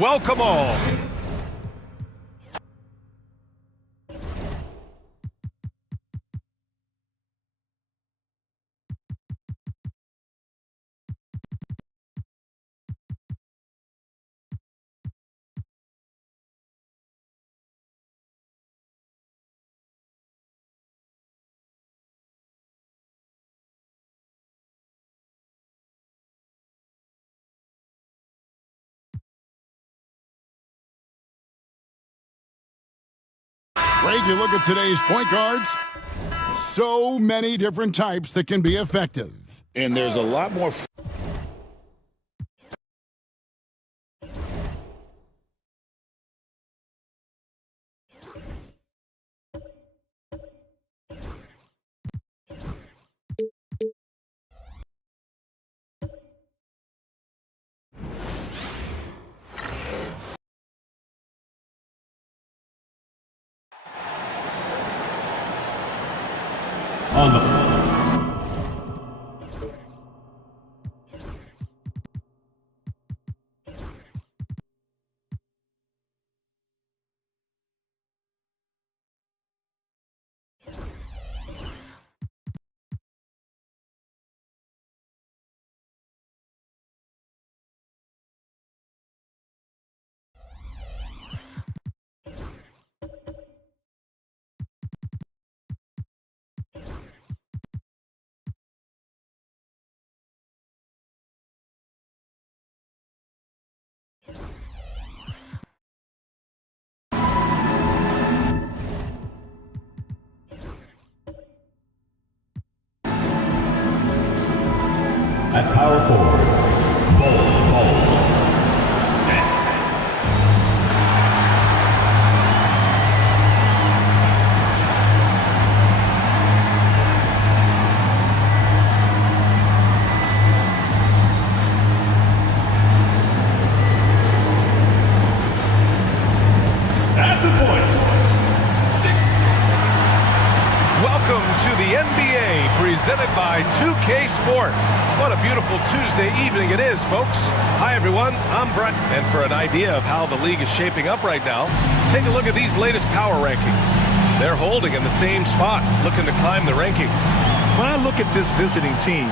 Welcome all. Greg, you look at today's point guards, so many different types that can be effective. And there's a lot more. On the at power forward, Ball. At the point. Welcome to the NBA, presented by 2K Sports. What a beautiful Tuesday evening it is, folks. Hi, everyone. I'm Brett. And for an idea of how the league is shaping up right now, take a look at these latest power rankings. They're holding in the same spot, looking to climb the rankings. When I look at this visiting team,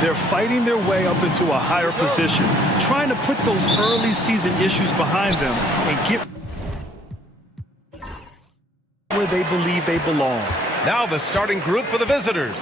they're fighting their way up into a higher position, trying to put those early season issues behind them and get where they believe they belong. Now the starting group for the visitors.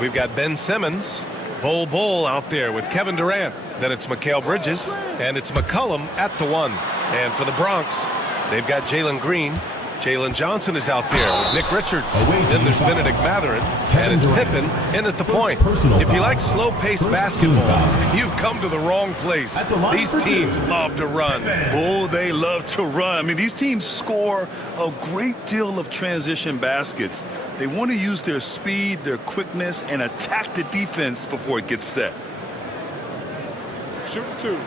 We've got Ben Simmons, Bull out there with Kevin Durant. Then it's Mikal Bridges, and it's McCollum at the 1. And for the Bronx, they've got Jalen Green. Jalen Johnson is out there with Nick Richards. Then there's Benedict Mathurin, and it's Pippen in at the point. If you like slow-paced basketball, you've come to the wrong place. These teams love to run. Oh, they love to run. I mean, these teams score a great deal of transition baskets. They want to use their speed, their quickness, and attack the defense before it gets set. Shoot two.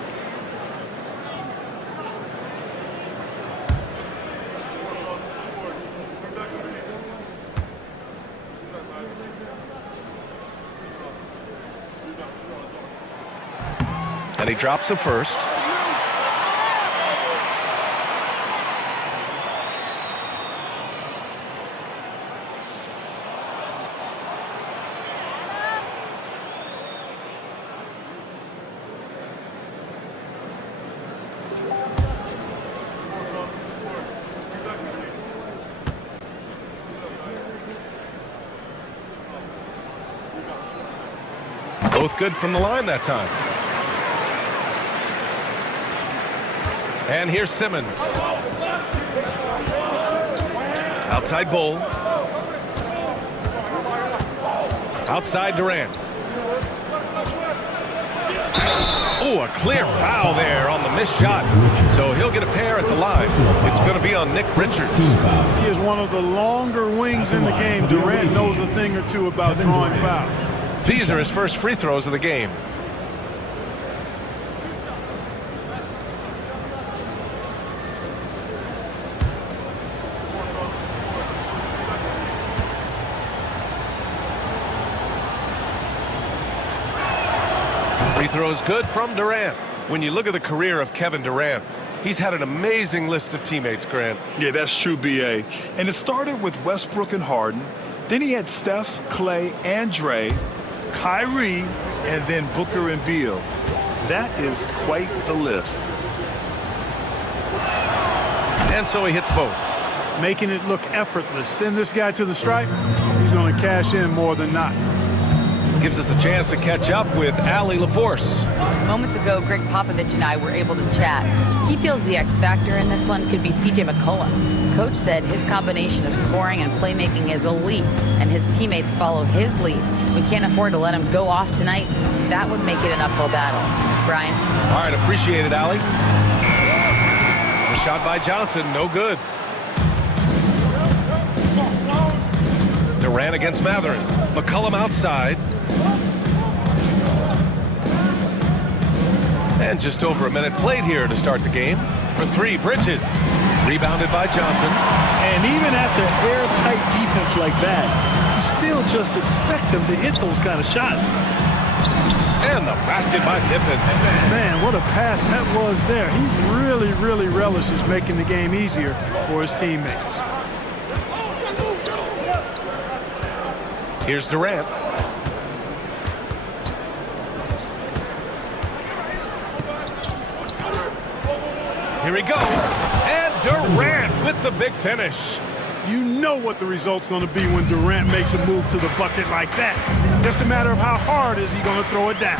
And he drops the first. Both good from the line that time. And here's Simmons. Outside Bull. Outside Durant. Oh, a clear foul there on the missed shot. So he'll get a pair at the line. It's going to be on Nick Richards. He is one of the longer wings in the game. Durant knows a thing or two about drawing fouls. These are his first free throws of the game. Free throws good from Durant. When you look at the career of Kevin Durant, he's had an amazing list of teammates, Grant. Yeah, that's true, B.A. And it started with Westbrook and Harden. Then he had Steph, Clay, and Dre, Kyrie, and then Booker and Beal. That is quite the list. And so he hits both. Making it look effortless. Send this guy to the stripe, he's going to cash in more than not. Gives us a chance to catch up with Allie LaForce. Moments ago, Greg Popovich and I were able to chat. He feels the X factor in this one could be C.J. McCollum. Coach said his combination of scoring and playmaking is elite, and his teammates follow his lead. We can't afford to let him go off tonight. That would make it an uphill battle. Brian? All right, appreciate it, Allie. The shot by Johnson, no good. Durant against Matherin. McCollum outside. And just over a minute played here to start the game. For three, Bridges. Rebounded by Johnson. And even after airtight defense like that, you still just expect him to hit those kind of shots. And the basket by Pippen. Man, what a pass that was there. He really relishes making the game easier for his teammates. Here's Durant. Here he goes. And Durant with the big finish. You know what the result's going to be when Durant makes a move to the bucket like that. Just a matter of how hard is he going to throw it down.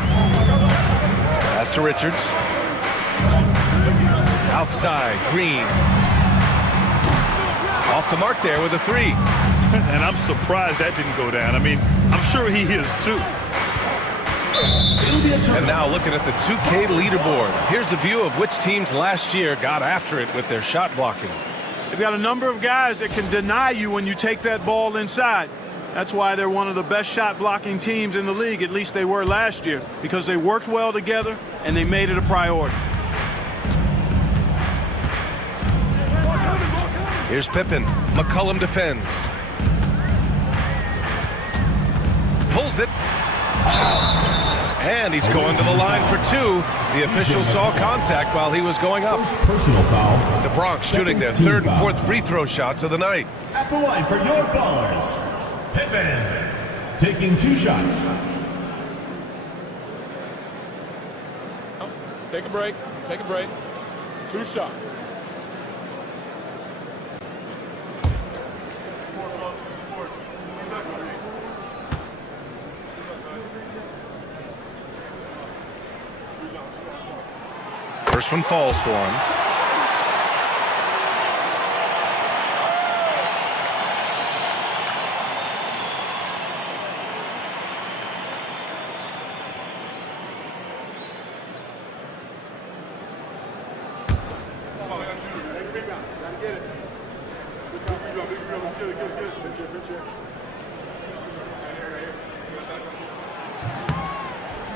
Pass to Richards. Outside, Green. Off the mark there with a three. And I'm surprised that didn't go down. I mean, I'm sure he is too. And now looking at the 2K leaderboard. Here's a view of which teams last year got after it with their shot blocking. They've got a number of guys that can deny you when you take that ball inside. That's why they're one of the best shot blocking teams in the league, at least they were last year, because they worked well together and they made it a priority. Here's Pippen. McCollum defends. Pulls it. And he's going to the line for two. The official saw contact while he was going up. Personal foul. The Bronx shooting their third and fourth free throw shots of the night. At the line for your ballers, Pippen, taking 2 shots. Take a break. Take a break. 2 shots. First one falls for him.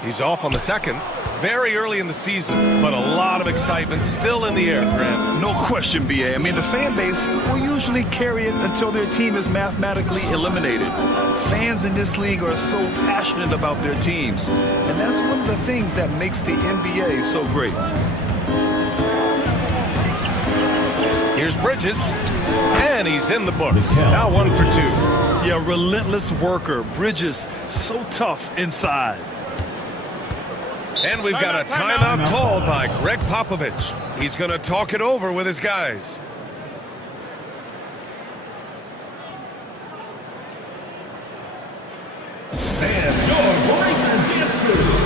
He's off on the second. Very early in the season, but a lot of excitement still in the air, Grant. No question, B.A. I mean, the fan base will usually carry it until their team is mathematically eliminated. Fans in this league are so passionate about their teams, and that's one of the things that makes the NBA so great. Here's Bridges, and he's in the books. Now 1 for 2. Yeah, relentless worker. Bridges, so tough inside. And we've got a timeout called by Greg Popovich. He's going to talk it over with his guys. And your Lakers dance crew.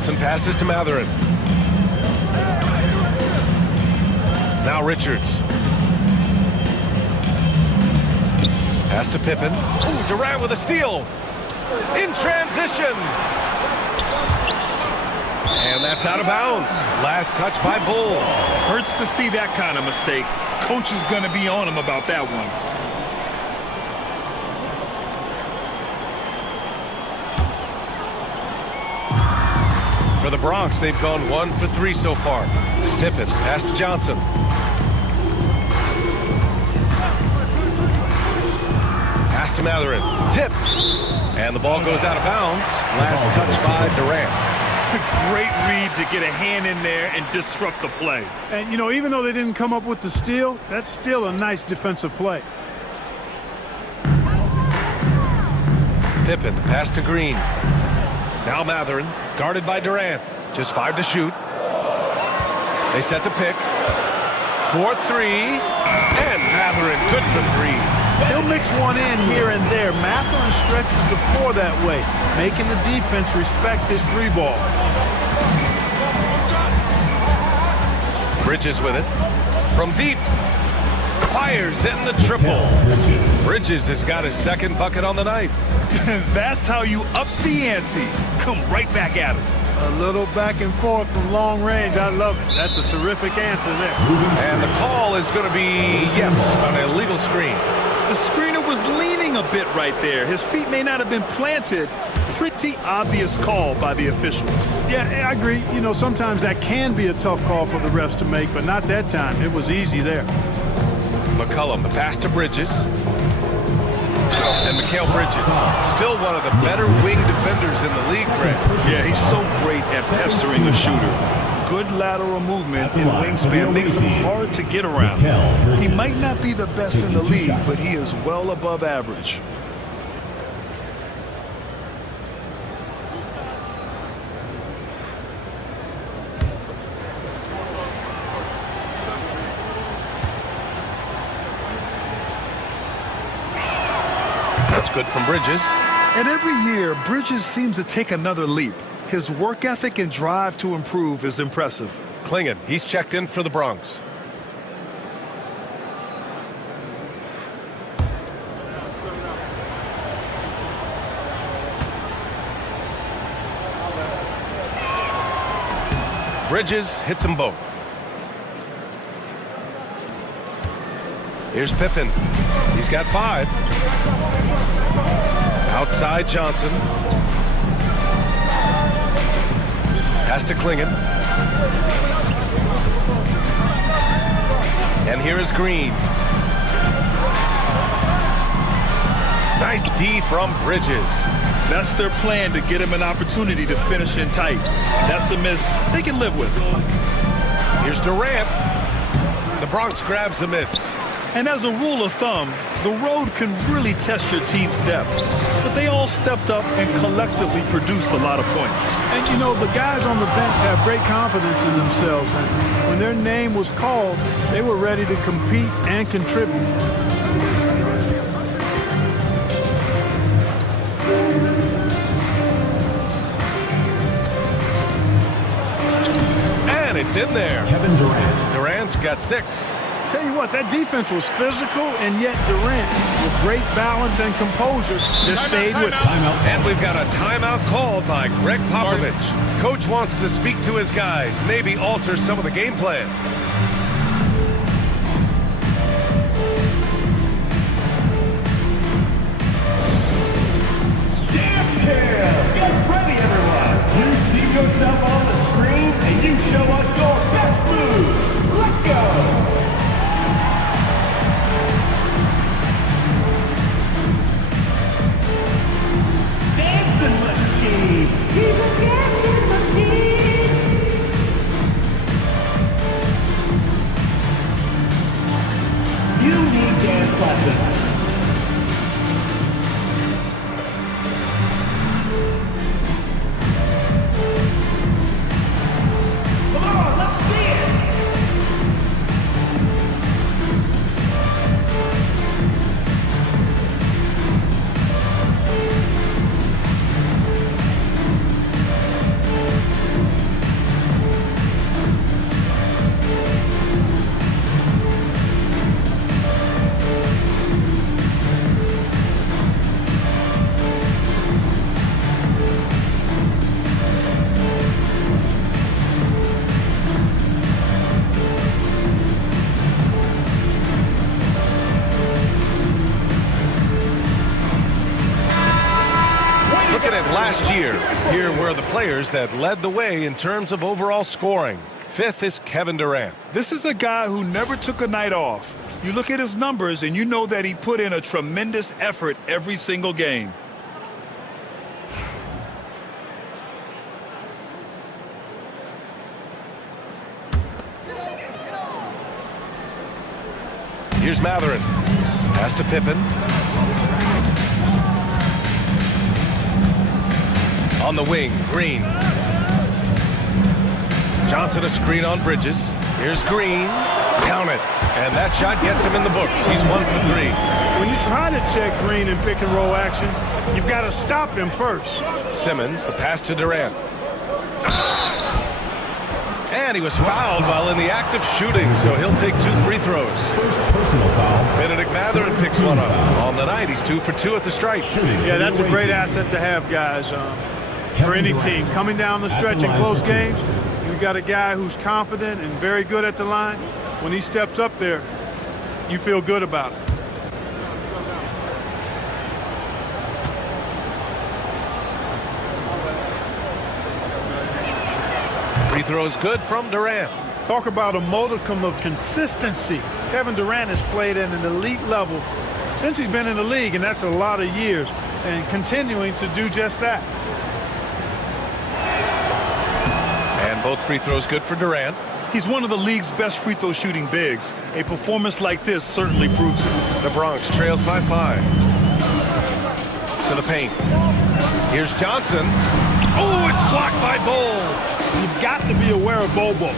Johnson passes to Matherin. Now Richards. Pass to Pippen. Ooh, Durant with a steal. In transition. And that's out of bounds. Last touch by Bull. Hurts to see that kind of mistake. Coach is going to be on him about that one. For the Bronx, they've gone 1 for 3 so far. Pippen, pass to Johnson. Pass to Matherin. Tipped. And the ball goes out of bounds. Last touch by Durant. Great read to get a hand in there and disrupt the play. And, you know, even though they didn't come up with the steal, that's still a nice defensive play. Pippen, pass to Green. Now Matherin, guarded by Durant. Just 5 to shoot. They set the pick. 4-3. And Matherin, good for 3. He'll mix one in here and there. Matherin stretches the floor that way, making the defense respect his 3-ball. Bridges with it. From deep. Fires in the triple. Bridges has got his second bucket on the night. That's how you up the ante. Come right back at him. A little back and forth from long range. I love it. That's a terrific answer there. And the call is going to be, yes, an illegal screen. The screener was leaning a bit right there. His feet may not have been planted. Pretty obvious call by the officials. Yeah, I agree. You know, sometimes that can be a tough call for the refs to make, but not that time. It was easy there. McCollum, the pass to Bridges. And Mikal Bridges, still one of the better wing defenders in the league, Greg. Yeah, he's so great at pestering the shooter. Good lateral movement and wingspan makes him hard to get around. He might not be the best in the league, but he is well above average. That's good from Bridges. And every year, Bridges seems to take another leap. His work ethic and drive to improve is impressive. Klingon, he's checked in for the Bronx. Bridges hits them both. Here's Pippen. He's got 5. Outside Johnson. Pass to Klingon. And here is Green. Nice D from Bridges. That's their plan, to get him an opportunity to finish in tight. That's a miss they can live with. Here's Durant. The Bronx grabs the miss. And as a rule of thumb, the road can really test your team's depth. But they all stepped up and collectively produced a lot of points. And, you know, the guys on the bench have great confidence in themselves. And when their name was called, they were ready to compete and contribute. And it's in there. Kevin Durant. Durant's got 6. Tell you what, that defense was physical, and yet Durant, with great balance and composure, just stayed with it. And we've got a timeout called by Greg Popovich. Coach wants to speak to his guys, maybe alter some of the game plan. Dance cam! Get ready, everyone! You see yourself on the screen, and you show us your best moves. Let's go! Dancing machine! He's a dancing machine! Durant last year. Here were the players that led the way in terms of overall scoring. 5th is Kevin Durant. This is a guy who never took a night off. You look at his numbers and you know that he put in a tremendous effort every single game. Here's Matherin. Pass to Pippen. On the wing, Green. Johnson a screen on Bridges. Here's Green. Count it. And that shot gets him in the books. He's 1 for 3. When you try to check Green in pick and roll action, you've got to stop him first. Simmons, the pass to Durant. And he was fouled while in the act of shooting, so he'll take 2 free throws. First personal foul. Benedict Matherin picks one up. On the night, he's 2 for 2 at the stripe. Yeah, that's a great asset to have, guys, for any team. Coming down the stretch in close games, you've got a guy who's confident and very good at the line. When he steps up there, you feel good about it. Free throw is good from Durant. Talk about a modicum of consistency. Kevin Durant has played at an elite level since he's been in the league, and that's a lot of years, and continuing to do just that. And both free throws good for Durant. He's one of the league's best free throw shooting bigs. A performance like this certainly proves it. The Bronx trails by 5. To the paint. Here's Johnson. Oh, it's blocked by Bull. You've got to be aware of Bobo.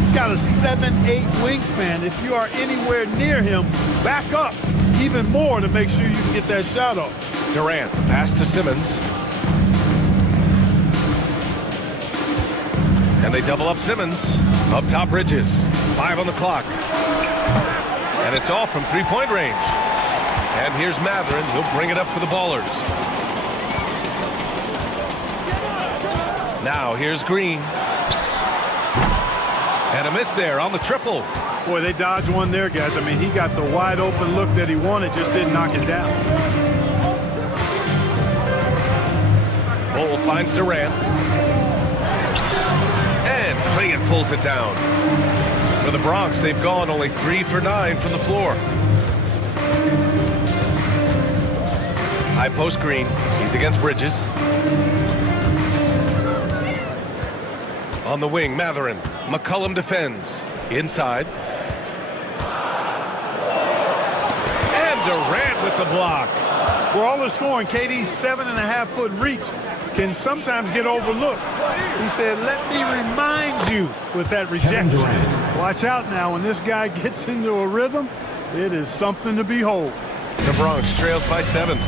He's got a 7'8" wingspan. If you are anywhere near him, back up even more to make sure you can get that shot off. Durant, the pass to Simmons. And they double up Simmons. Up top, Bridges. 5 on the clock. And it's off from 3-point range. And here's Matherin. He'll bring it up for the Ballers. Now here's Green. And a miss there on the triple. Boy, they dodged one there, guys. I mean, he got the wide open look that he wanted, just didn't knock it down. Bull finds Durant. And Clingan pulls it down. For the Bronx, they've gone only 3 for 9 from the floor. High post Green. He's against Bridges. On the wing, Matherin. McCollum defends. Inside. And Durant with the block. For all the scoring, KD's 7.5-foot reach can sometimes get overlooked. He said, let me remind you with that rejection. Watch out now. When this guy gets into a rhythm, it is something to behold. The Bronx trails by 7.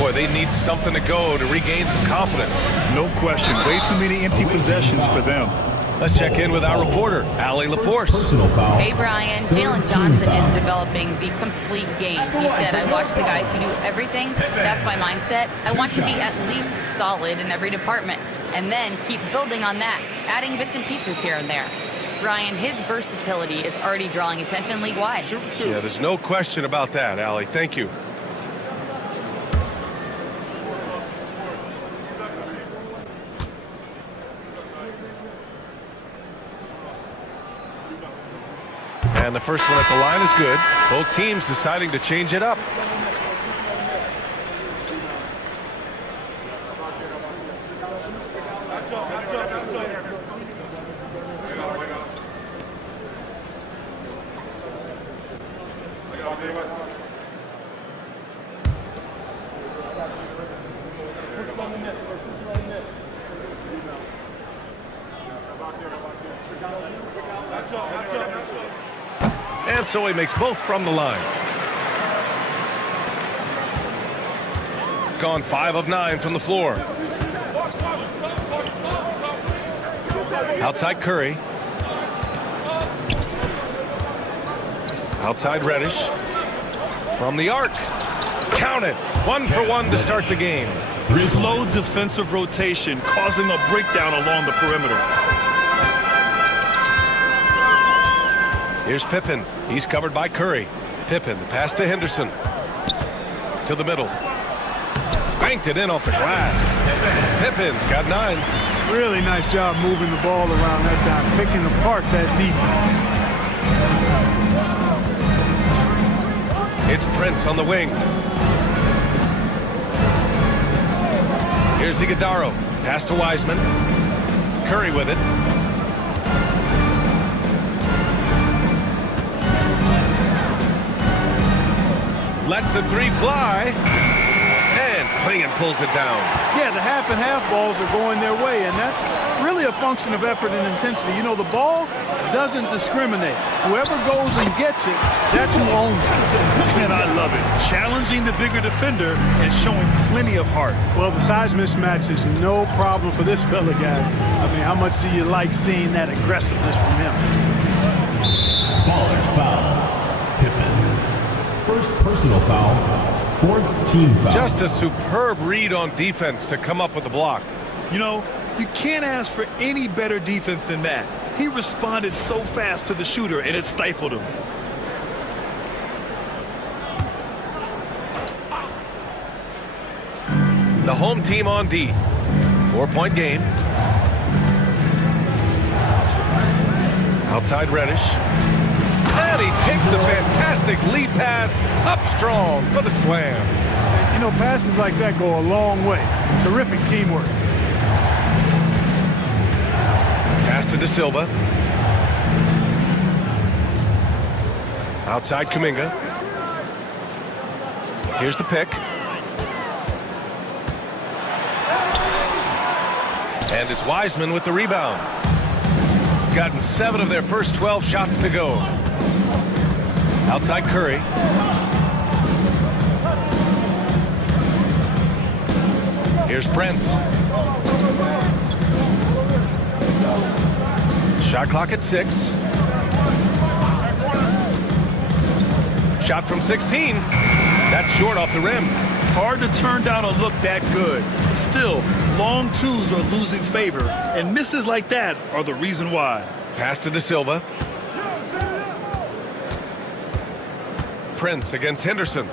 Boy, they need something to go to regain some confidence. No question. Way too many empty possessions for them. Let's check in with our reporter, Allie LaForce. Personal foul. Hey, Brian. Jalen Johnson is developing the complete game. He said, I watch the guys who do everything. That's my mindset. I want to be at least solid in every department and then keep building on that, adding bits and pieces here and there. Brian, his versatility is already drawing attention league-wide. Yeah, there's no question about that, Allie. Thank you. And the first one at the line is good. Both teams deciding to change it up. And so he makes both from the line. Gone 5 of 9 from the floor. Outside Curry. Outside Reddish. From the arc. Count it. 1 for 1 to start the game. Slow defensive rotation causing a breakdown along the perimeter. Here's Pippen. He's covered by Curry. Pippen, the pass to Henderson. To the middle. banked it in off the glass. Pippin's got 9. Really nice job moving the ball around that time, picking apart that defense. It's Prince on the wing. Here's Iguodaro. Pass to Wiseman. Curry with it. Lets the 3 fly. And Klingon pulls it down. Yeah, the half and half balls are going their way, and that's really a function of effort and intensity. You know, the ball doesn't discriminate. Whoever goes and gets it, that's who owns it. And I love it. Challenging the bigger defender and showing plenty of heart. Well, the size mismatch is no problem for this fella guy. I mean, how much do you like seeing that aggressiveness from him? Baller's foul. Pippen. First personal foul. 4th team foul. Just a superb read on defense to come up with the block. You know, you can't ask for any better defense than that. He responded so fast to the shooter, and it stifled him. The home team on D. 4-point game. Outside Reddish. And he takes the fantastic lead pass up strong for the slam. You know, passes like that go a long way. Terrific teamwork. Pass to De Silva. Outside Kuminga. Here's the pick. And it's Wiseman with the rebound. Gotten 7 of their first 12 shots to go. Outside Curry. Here's Prince. Shot clock at 6. Shot from 16. That's short off the rim. Hard to turn down a look that good. Still, long twos are losing favor, and misses like that are the reason why. Pass to De Silva. Prince against Henderson.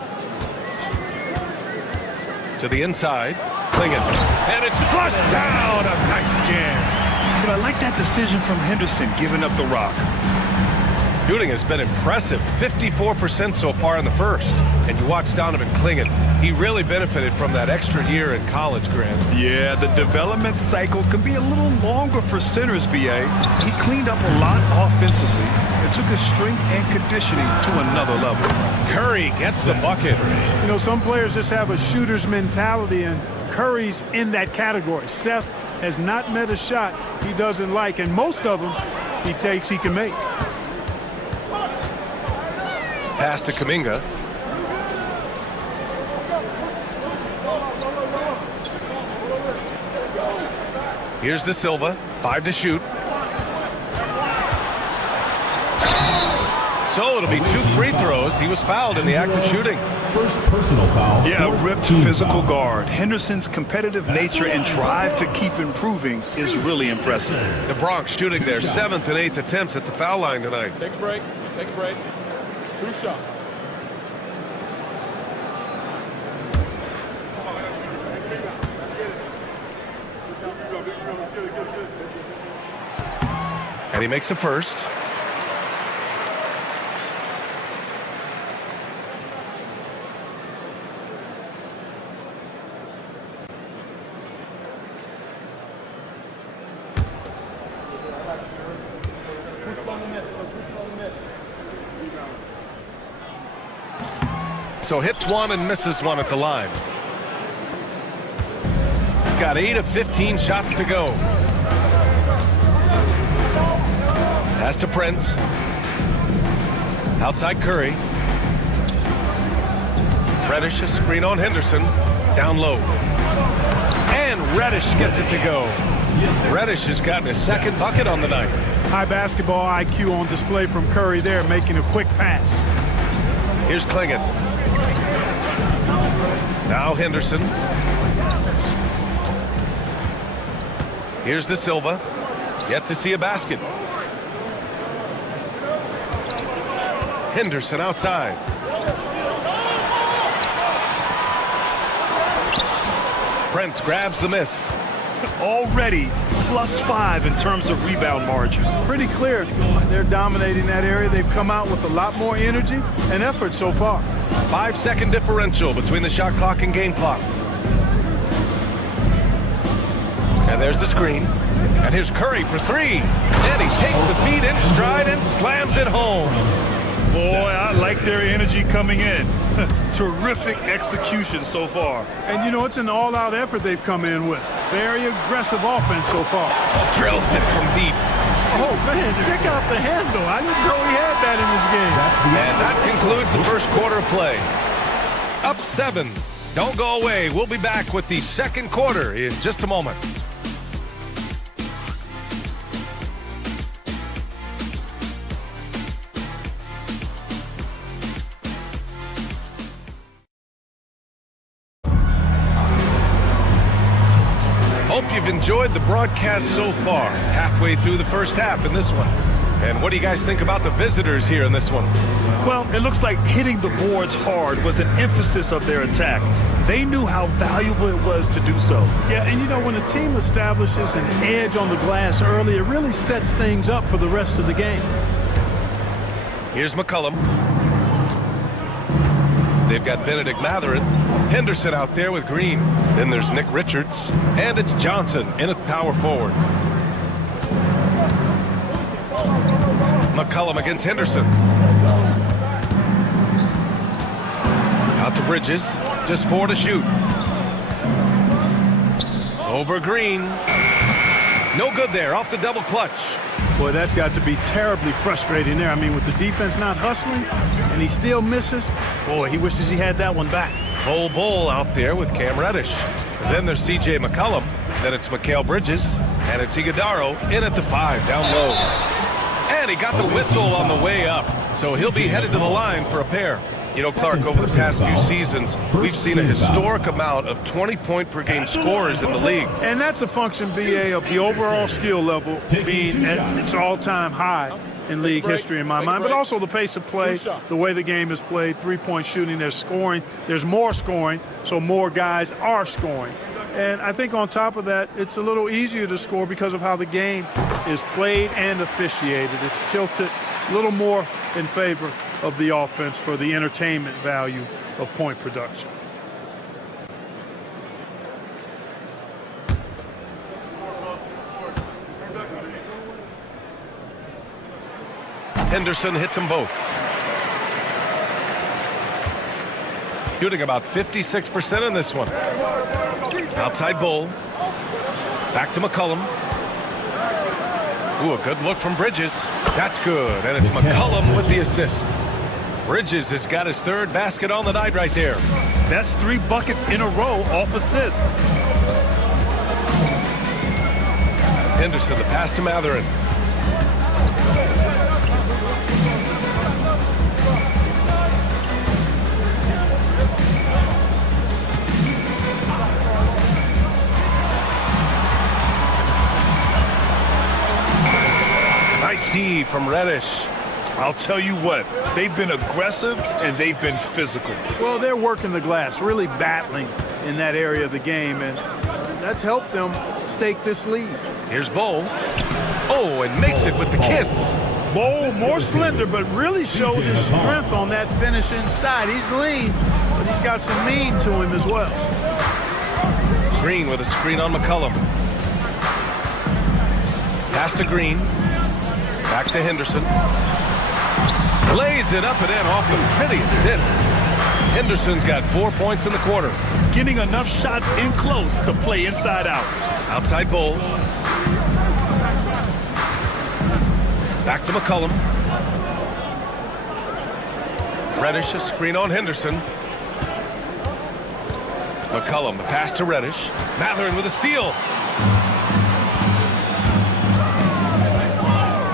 To the inside. Klingon. And it's flushed down. A nice jam. But I like that decision from Henderson, giving up the rock. Shooting has been impressive. 54% so far in the first. And you watch Donovan Klingon. He really benefited from that extra year in college, Grant. Yeah, the development cycle can be a little longer for centers, B.A. He cleaned up a lot offensively and took his strength and conditioning to another level. Curry gets the bucket. You know, some players just have a shooter's mentality, and Curry's in that category. Seth has not met a shot he doesn't like, and most of them he takes he can make. Pass to Kuminga. Here's De Silva. 5 to shoot. So it'll be 2 free throws. He was fouled in the act of shooting. First personal foul. Yeah, ripped physical guard. Henderson's competitive nature and drive to keep improving is really impressive. The Bronx shooting their 7th and 8th attempts at the foul line tonight. Take a break. Take a break. 2 shots. And he makes the first. So hits 1 and misses 1 at the line. Got 8 of 15 shots to go. Pass to Prince. Outside Curry. Reddish, a screen on Henderson. Down low. And Reddish gets it to go. Reddish has gotten his 2nd bucket on the night. High basketball IQ on display from Curry there, making a quick pass. Here's Klingon. Now Henderson. Here's De Silva. Yet to see a basket. Henderson outside. Prince grabs the miss. Already +5 in terms of rebound margin. Pretty clear they're dominating that area. They've come out with a lot more energy and effort so far. 5-second differential between the shot clock and game clock. And there's the screen. And here's Curry for three. And he takes the feed in stride and slams it home. Boy, I like their energy coming in. Terrific execution so far. And you know, it's an all-out effort they've come in with. Very aggressive offense so far. Drills it from deep. Oh, man, check out the handle. I didn't know he had that in his game. And that concludes the first quarter of play. Up 7. Don't go away. We'll be back with the second quarter in just a moment. Hope you've enjoyed the broadcast so far. Halfway through the first half in this one. And what do you guys think about the visitors here in this one? Well, it looks like hitting the boards hard was an emphasis of their attack. They knew how valuable it was to do so. Yeah, and you know, when a team establishes an edge on the glass early, it really sets things up for the rest of the game. Here's McCollum. They've got Benedict Matherin. Henderson out there with Green. Then there's Nick Richards. And it's Johnson in at power forward. McCollum against Henderson. Out to Bridges. Just 4 to shoot. Over Green. No good there. Off the double clutch. Boy, that's got to be terribly frustrating there. I mean, with the defense not hustling and he still misses, boy, he wishes he had that one back. Bull out there with Cam Reddish. Then there's C.J. McCollum. Then it's Mikal Bridges. And it's Iguodaro in at the 5, down low. And he got the whistle on the way up. So he'll be headed to the line for a pair. You know, Clark, over the past few seasons, we've seen a historic amount of 20-point-per-game scorers in the league. And that's a function, BA, of the overall skill level being at its all-time high in league history in my mind, but also the pace of play, the way the game is played, three-point shooting, there's scoring, there's more scoring, so more guys are scoring. And I think on top of that, it's a little easier to score because of how the game is played and officiated. It's tilted a little more in favor of the offense for the entertainment value of point production. Henderson hits them both. Shooting about 56% in this one. Outside Bull. Back to McCollum. Ooh, a good look from Bridges. That's good, and it's McCollum with the assist. Bridges has got his 3rd basket on the night right there. That's 3 buckets in a row off assist. Henderson, the pass to Matherin. Nice D from Reddish. I'll tell you what, they've been aggressive and they've been physical. Well, they're working the glass, really battling in that area of the game, and that's helped them stake this lead. Here's Bull. Oh, and makes it with the kiss. Bull, more slender, but really showed his strength on that finish inside. He's lean, but he's got some mean to him as well. Green with a screen on McCollum. Pass to Green. Back to Henderson. Lays it up and in off the pretty assist. Henderson's got 4 points in the quarter. Getting enough shots in close to play inside out. Outside Bull. Back to McCollum. Reddish, a screen on Henderson. McCollum, the pass to Reddish. Matherin with a steal.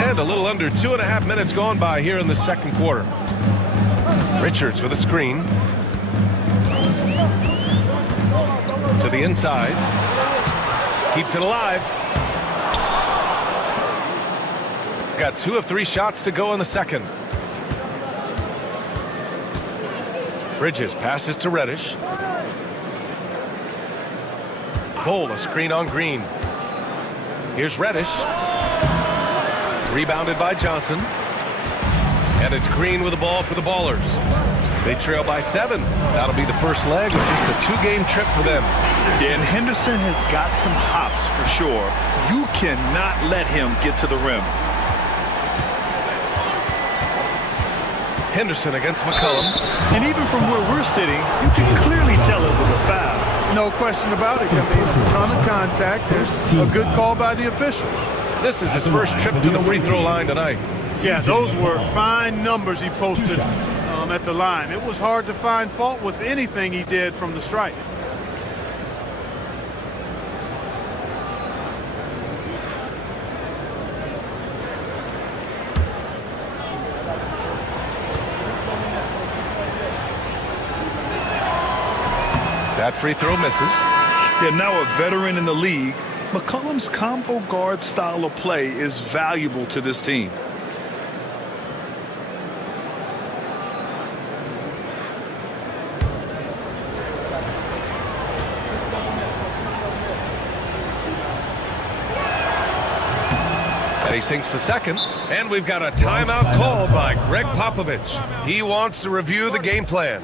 And a little under 2.5 minutes gone by here in the second quarter. Richards with a screen. To the inside. Keeps it alive. Got 2 of 3 shots to go in the second. Bridges passes to Reddish. Bowl, a screen on Green. Here's Reddish. Rebounded by Johnson. And it's Green with the ball for the Ballers. They trail by 7. That'll be the first leg of just a 2-game trip for them. Yeah, and Henderson has got some hops for sure. You cannot let him get to the rim. Henderson against McCollum. And even from where we're sitting, you can clearly tell it was a foul. No question about it. I mean, it's a ton of contact. There's a good call by the officials. This is his first trip to the free throw line tonight. Yeah, those were fine numbers he posted at the line. It was hard to find fault with anything he did from the stripe. That free throw misses. Yeah, now a veteran in the league, McCollum's combo guard style of play is valuable to this team. And he sinks the second. And we've got a timeout called by Greg Popovich. He wants to review the game plan.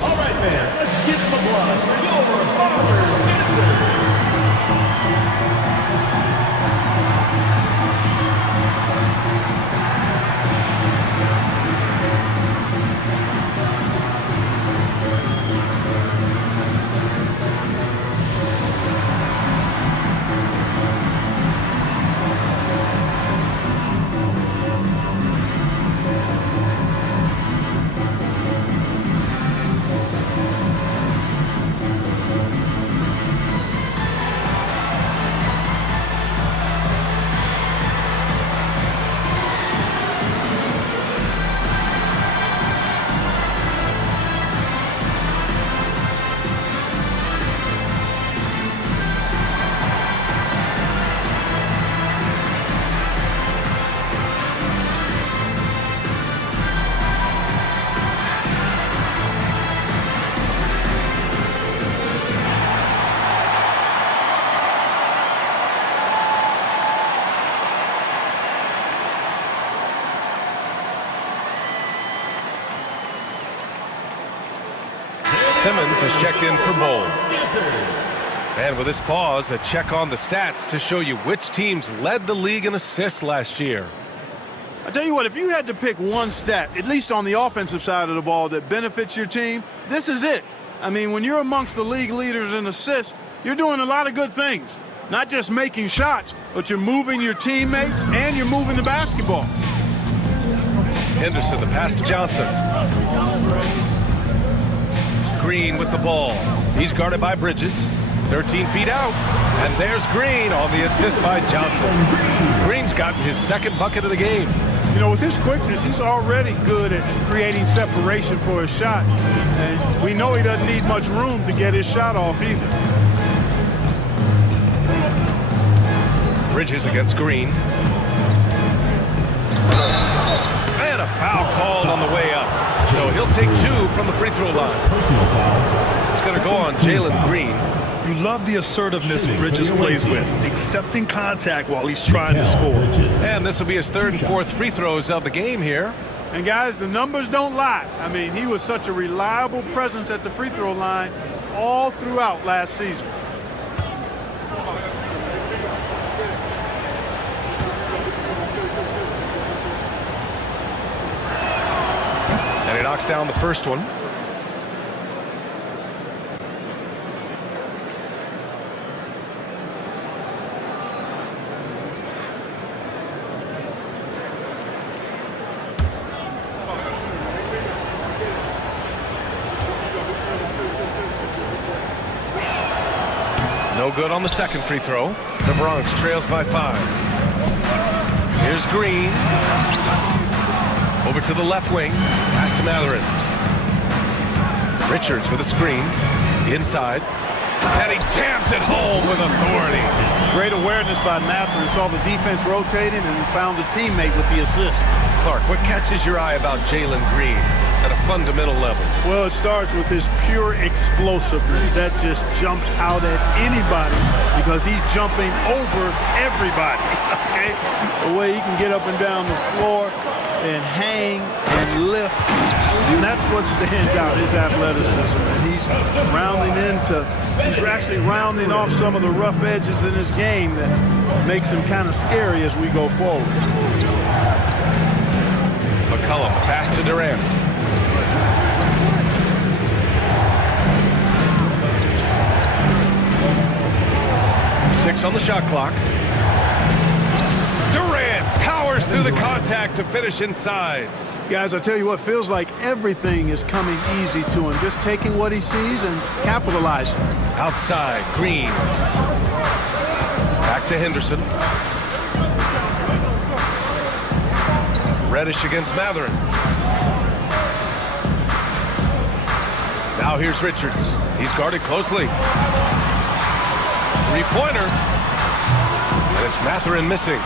All right, fans, let's get some applause for your Farmers Dancers. Simmons has checked in for Bowl. And with this pause, a check on the stats to show you which teams led the league in assists last year. I tell you what, if you had to pick one stat, at least on the offensive side of the ball, that benefits your team, this is it. I mean, when you're amongst the league leaders in assists, you're doing a lot of good things. Not just making shots, but you're moving your teammates and you're moving the basketball. Henderson, the pass to Johnson. Green with the ball. He's guarded by Bridges. 13 feet out. And there's Green on the assist by Johnson. Green's gotten his second bucket of the game. You know, with his quickness, he's already good at creating separation for his shot. And we know he doesn't need much room to get his shot off either. Bridges against Green. And a foul called on the way up. So he'll take 2 from the free throw line. It's going to go on Jalen Green. You love the assertiveness Bridges plays with, accepting contact while he's trying to score. And this will be his 3rd and 4th free throws of the game here. And guys, the numbers don't lie. I mean, he was such a reliable presence at the free throw line all throughout last season. And he knocks down the first one. No good on the second free throw. The Bronx trails by 5. Here's Green. Over to the left wing. Pass to Matherin. Richards with a screen. Inside. And he jams it home with authority. Great awareness by Matthew. Saw the defense rotating and found a teammate with the assist. Clark, what catches your eye about Jalen Green at a fundamental level? Well, it starts with his pure explosiveness. That just jumps out at anybody because he's jumping over everybody. Okay? The way he can get up and down the floor and hang and lift. And that's what stands out, his athleticism. And he's actually rounding off some of the rough edges in his game that makes him kind of scary as we go forward. McCollum, pass to Durant. Six on the shot clock. Durant powers through the contact to finish inside. Guys, I tell you what, feels like everything is coming easy to him. Just taking what he sees and capitalizing. Outside, Green. Back to Henderson. Reddish against Matherin. Now here's Richards. He's guarded closely. Three-pointer. And it's Matherin missing.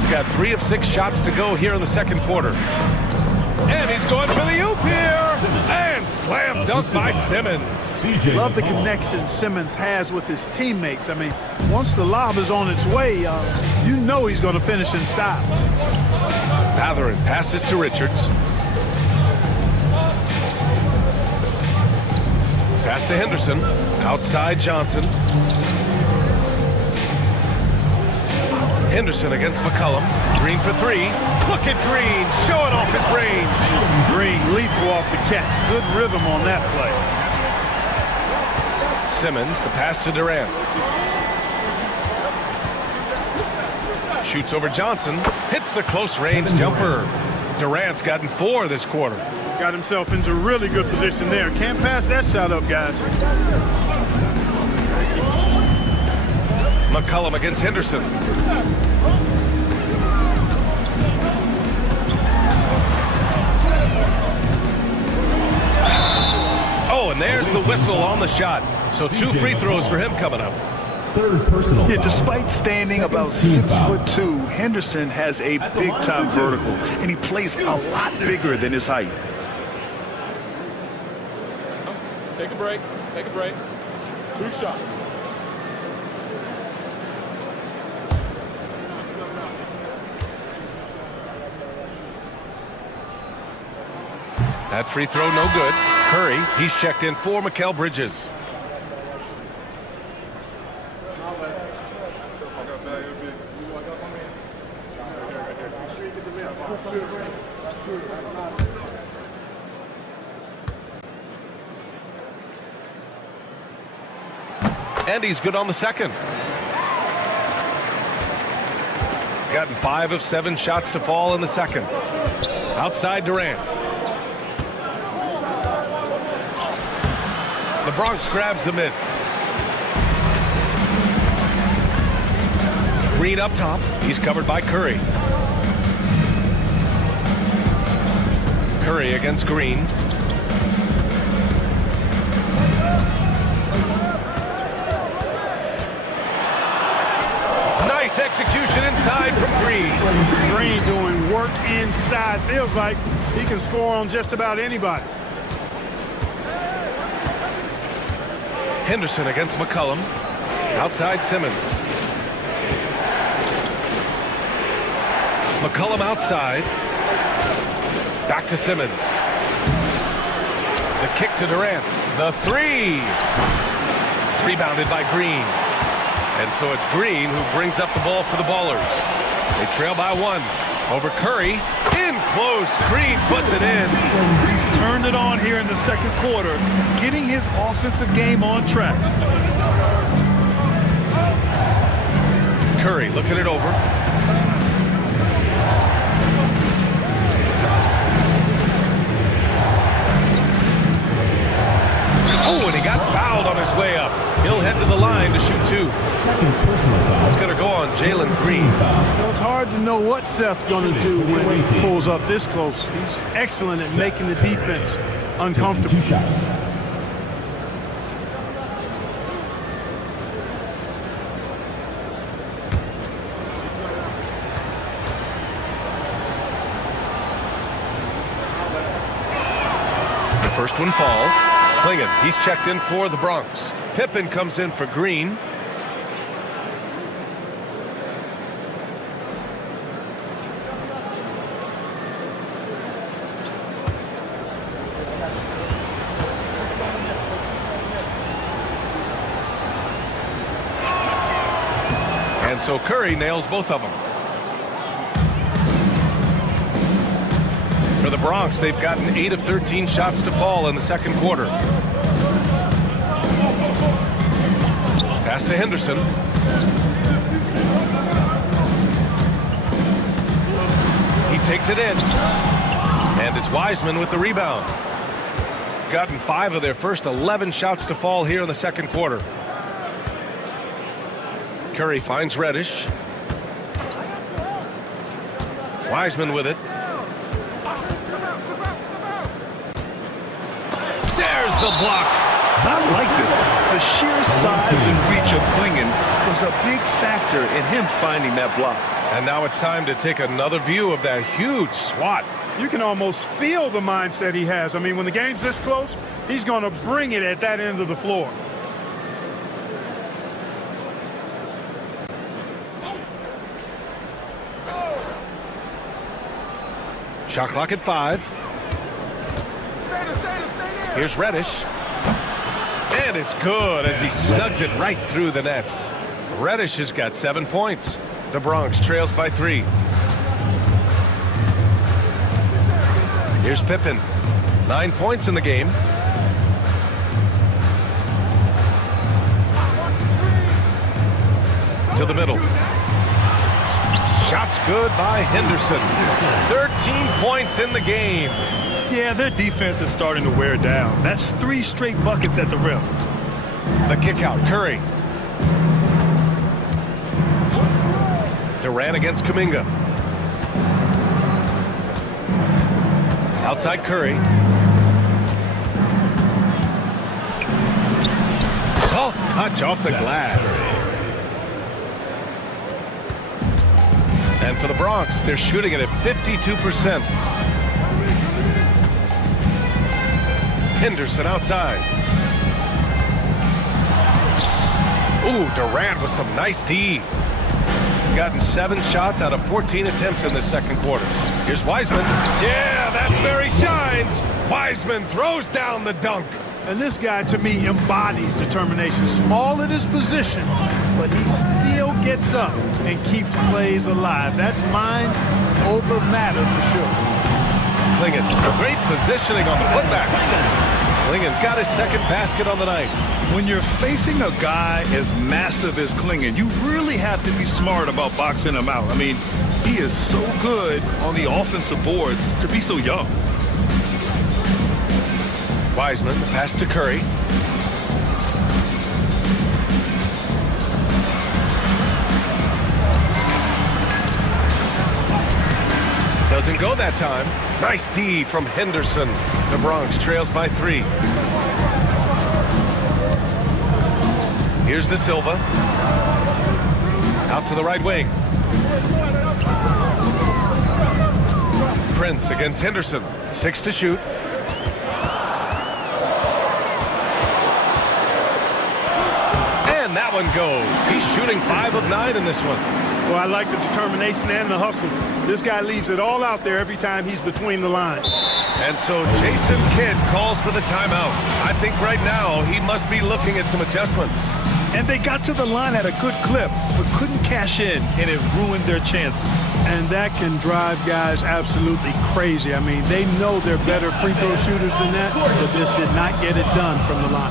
He's got 3 of 6 shots to go here in the second quarter. And he's going for the oop here. And slam dunk by Simmons. Love the connection Simmons has with his teammates. I mean, once the lob is on its way, you know he's going to finish in style. Matherin passes to Richards. Pass to Henderson. Outside Johnson. Henderson against McCollum. Green for 3. Look at Green showing off his range. Green lethal off the catch. Good rhythm on that play. Simmons, the pass to Durant. Shoots over Johnson. Hits the close range jumper. Durant's gotten 4 this quarter. Got himself into really good position there. Can't pass that shot up, guys. McCollum against Henderson. Oh, and there's the whistle on the shot. So 2 free throws for him coming up. Third personal foul. Despite standing about 6'2", Henderson has a big-time vertical, and he plays a lot bigger than his height. Take a break. Take a break. 2 shots. That free throw no good. Curry, he's checked in for Mikal Bridges. And he's good on the second. Gotten 5 of 7 shots to fall in the second. Outside Durant. The Bronx grabs the miss. Green up top. He's covered by Curry. Curry against Green. Nice execution inside from Green. Green doing work inside. Feels like he can score on just about anybody. Henderson against McCollum. Outside Simmons. McCollum outside. Back to Simmons. The kick to Durant. The 3. Rebounded by Green. And so it's Green who brings up the ball for the Ballers. They trail by 1. Over Curry. In close. Green puts it in. He's turned it on here in the second quarter, getting his offensive game on track. Curry looking it over. Oh, and he got fouled on his way up. He'll head to the line to shoot 2. Second personal foul. It's going to go on Jalen Green. Well, it's hard to know what Seth's going to do when he pulls up this close. He's excellent at making the defense uncomfortable. 2 shots. First one falls. Klingon, he's checked in for the Bronx. Pippen comes in for Green. And so Curry nails both of them. For the Bronx, they've gotten 8 of 13 shots to fall in the second quarter. Pass to Henderson. He takes it in. And it's Wiseman with the rebound. Gotten 5 of their first 11 shots to fall here in the second quarter. Curry finds Reddish. Wiseman with it. There's the block. I like this. The sheer size and reach of Klingon was a big factor in him finding that block. And now it's time to take another view of that huge swat. You can almost feel the mindset he has. I mean, when the game's this close, he's going to bring it at that end of the floor. Shot clock at 5. Here's Reddish. And it's good as he snugs it right through the net. Reddish has got 7 points. The Bronx trails by 3. Here's Pippen. 9 points in the game. To the middle. Shot's good by Henderson. 13 points in the game. Yeah, their defense is starting to wear down. That's 3 straight buckets at the rim. The kick out, Curry. Durant against Kuminga. Outside Curry. Soft touch off the glass. And for the Bronx, they're shooting it at 52%. Henderson outside. Ooh, Durant with some nice D. Gotten 7 shots out of 14 attempts in the second quarter. Here's Wiseman. Yeah, that's where he shines. Wiseman throws down the dunk. And this guy, to me, embodies determination. Small at his position, but he still gets up and keeps plays alive. That's mind over matter for sure. Klingon, great positioning on the putback. Klingon's got his second basket on the night. When you're facing a guy as massive as Klingon, you really have to be smart about boxing him out. I mean, he is so good on the offensive boards to be so young. Wiseman, the pass to Curry. Doesn't go that time. Nice D from Henderson. The Bronx trails by 3. Here's De Silva. Out to the right wing. Prince against Henderson. 6 to shoot. And that one goes. He's shooting 5 of 9 in this one. Well, I like the determination and the hustle. This guy leaves it all out there every time he's between the lines. And so Jason Kidd calls for the timeout. I think right now he must be looking at some adjustments. And they got to the line at a good clip, but couldn't cash in, and it ruined their chances. And that can drive guys absolutely crazy. I mean, they know they're better free throw shooters than that, but this did not get it done from the line.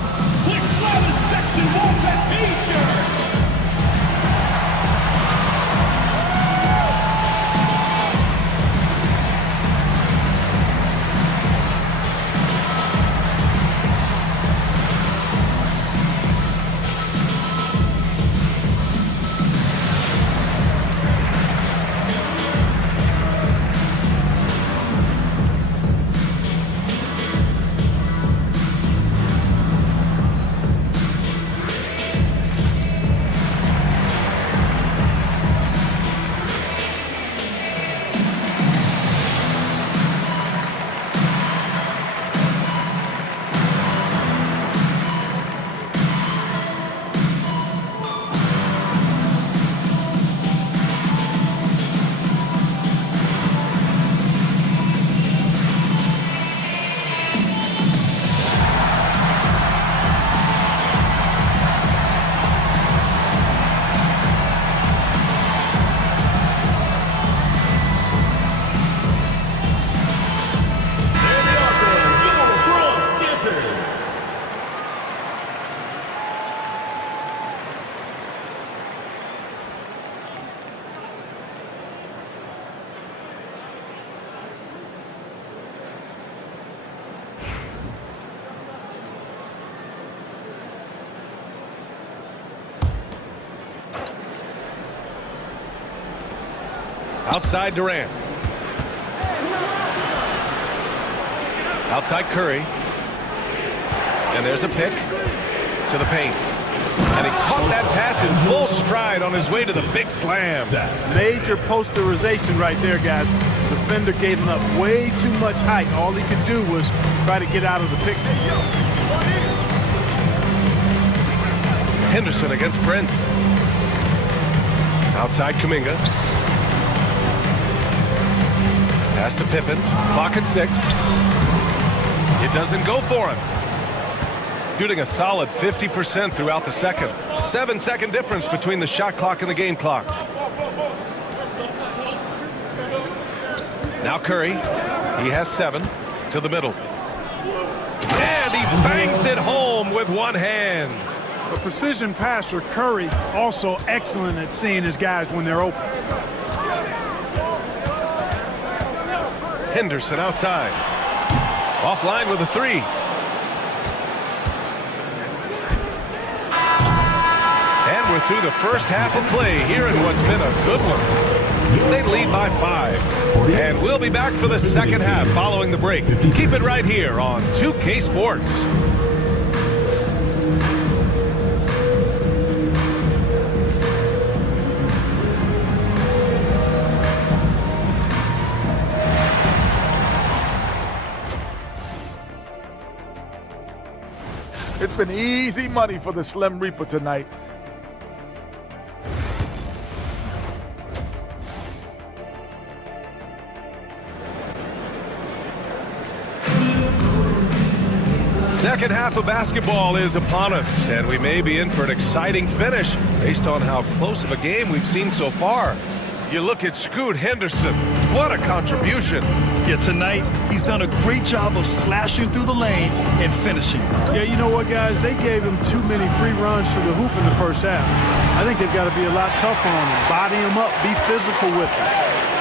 Outside Durant. Outside Curry. And there's a pick to the paint. And he caught that pass in full stride on his way to the big slam. Major posterization right there, guys. The defender gave him up way too much height. All he could do was try to get out of the pick. Henderson against Brent. Outside Kuminga. Pass to Pippen. Clock at 6. It doesn't go for him. Shooting a solid 50% throughout the second. 7-second difference between the shot clock and the game clock. Now Curry. He has 7 to the middle. And he bangs it home with one hand. A precision passer, Curry, also excellent at seeing his guys when they're open. Henderson outside. Offline with a 3. And we're through the first half of play here in what's been a good one. They lead by 5. And we'll be back for the second half following the break. Keep it right here on 2K Sports. It's been easy money for the Slim Reaper tonight. Second half of basketball is upon us, and we may be in for an exciting finish based on how close of a game we've seen so far. You look at Scoot Henderson. What a contribution. Yeah, tonight he's done a great job of slashing through the lane and finishing. Yeah, you know what, guys? They gave him too many free runs to the hoop in the first half. I think they've got to be a lot tougher on him. Body him up, be physical with him.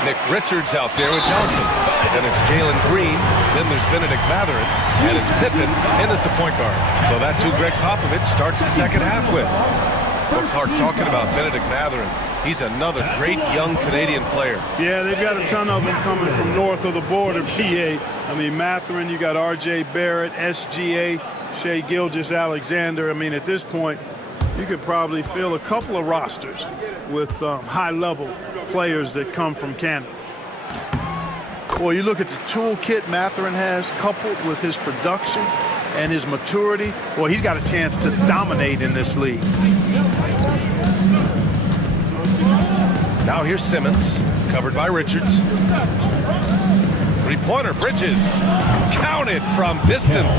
Nick Richards out there with Johnson. Then it's Jalen Green. Then there's Benedict Mathurin. And it's Pippen in at the point guard. So that's who Greg Popovich starts the second half with. What Clark talking about Benedict Mathurin. He's another great young Canadian player. Yeah, they've got a ton of them coming from north of the border, PA. I mean, Mathurin, you got R.J. Barrett, SGA, Shai Gilgeous-Alexander. I mean, at this point, you could probably fill a couple of rosters with high-level players that come from Canada. Well, you look at the toolkit Mathurin has, coupled with his production and his maturity. Well, he's got a chance to dominate in this league. Now here's Simmons, covered by Richards. Three-pointer, Bridges. Counted from distance.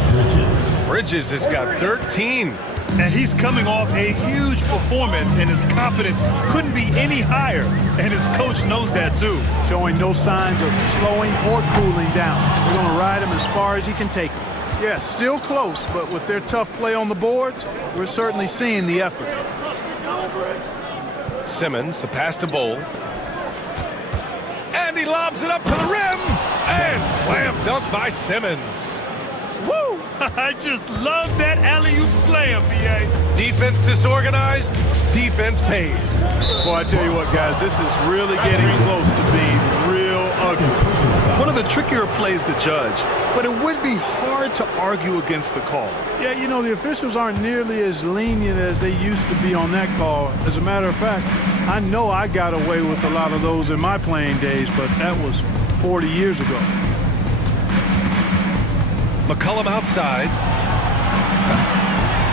Bridges has got 13. And he's coming off a huge performance, and his confidence couldn't be any higher. And his coach knows that, too. Showing no signs of slowing or cooling down. They're going to ride him as far as he can take him. Yeah, still close, but with their tough play on the boards, we're certainly seeing the effort. Simmons, the pass to Bowl. And he lobs it up to the rim. And slam dunk by Simmons. Woo! I just love that alley-oop slam, B.A. Defense disorganized, defense pays. Boy, I tell you what, guys, this is really getting close to being real ugly. One of the trickier plays to judge, but it would be hard to argue against the call. Yeah, you know, the officials aren't nearly as lenient as they used to be on that call. As a matter of fact, I know I got away with a lot of those in my playing days, but that was 40 years ago. McCollum outside.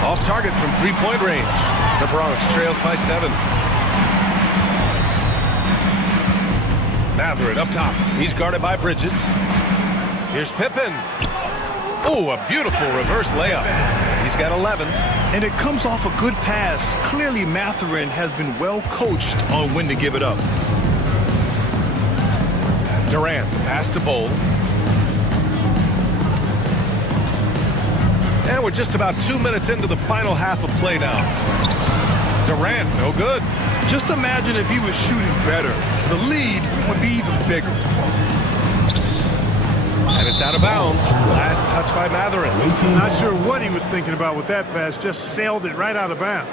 Off target from three-point range. The Bronx trails by 7. Mathurin up top. He's guarded by Bridges. Here's Pippen. Oh, a beautiful reverse layup. He's got 11. And it comes off a good pass. Clearly, Mathurin has been well coached on when to give it up. Durant, pass to Bowl. And we're just about 2 minutes into the final half of play now. Durant, no good. Just imagine if he was shooting better. The lead would be even bigger. And it's out of bounds. Last touch by Mathurin. Not sure what he was thinking about with that pass. Just sailed it right out of bounds.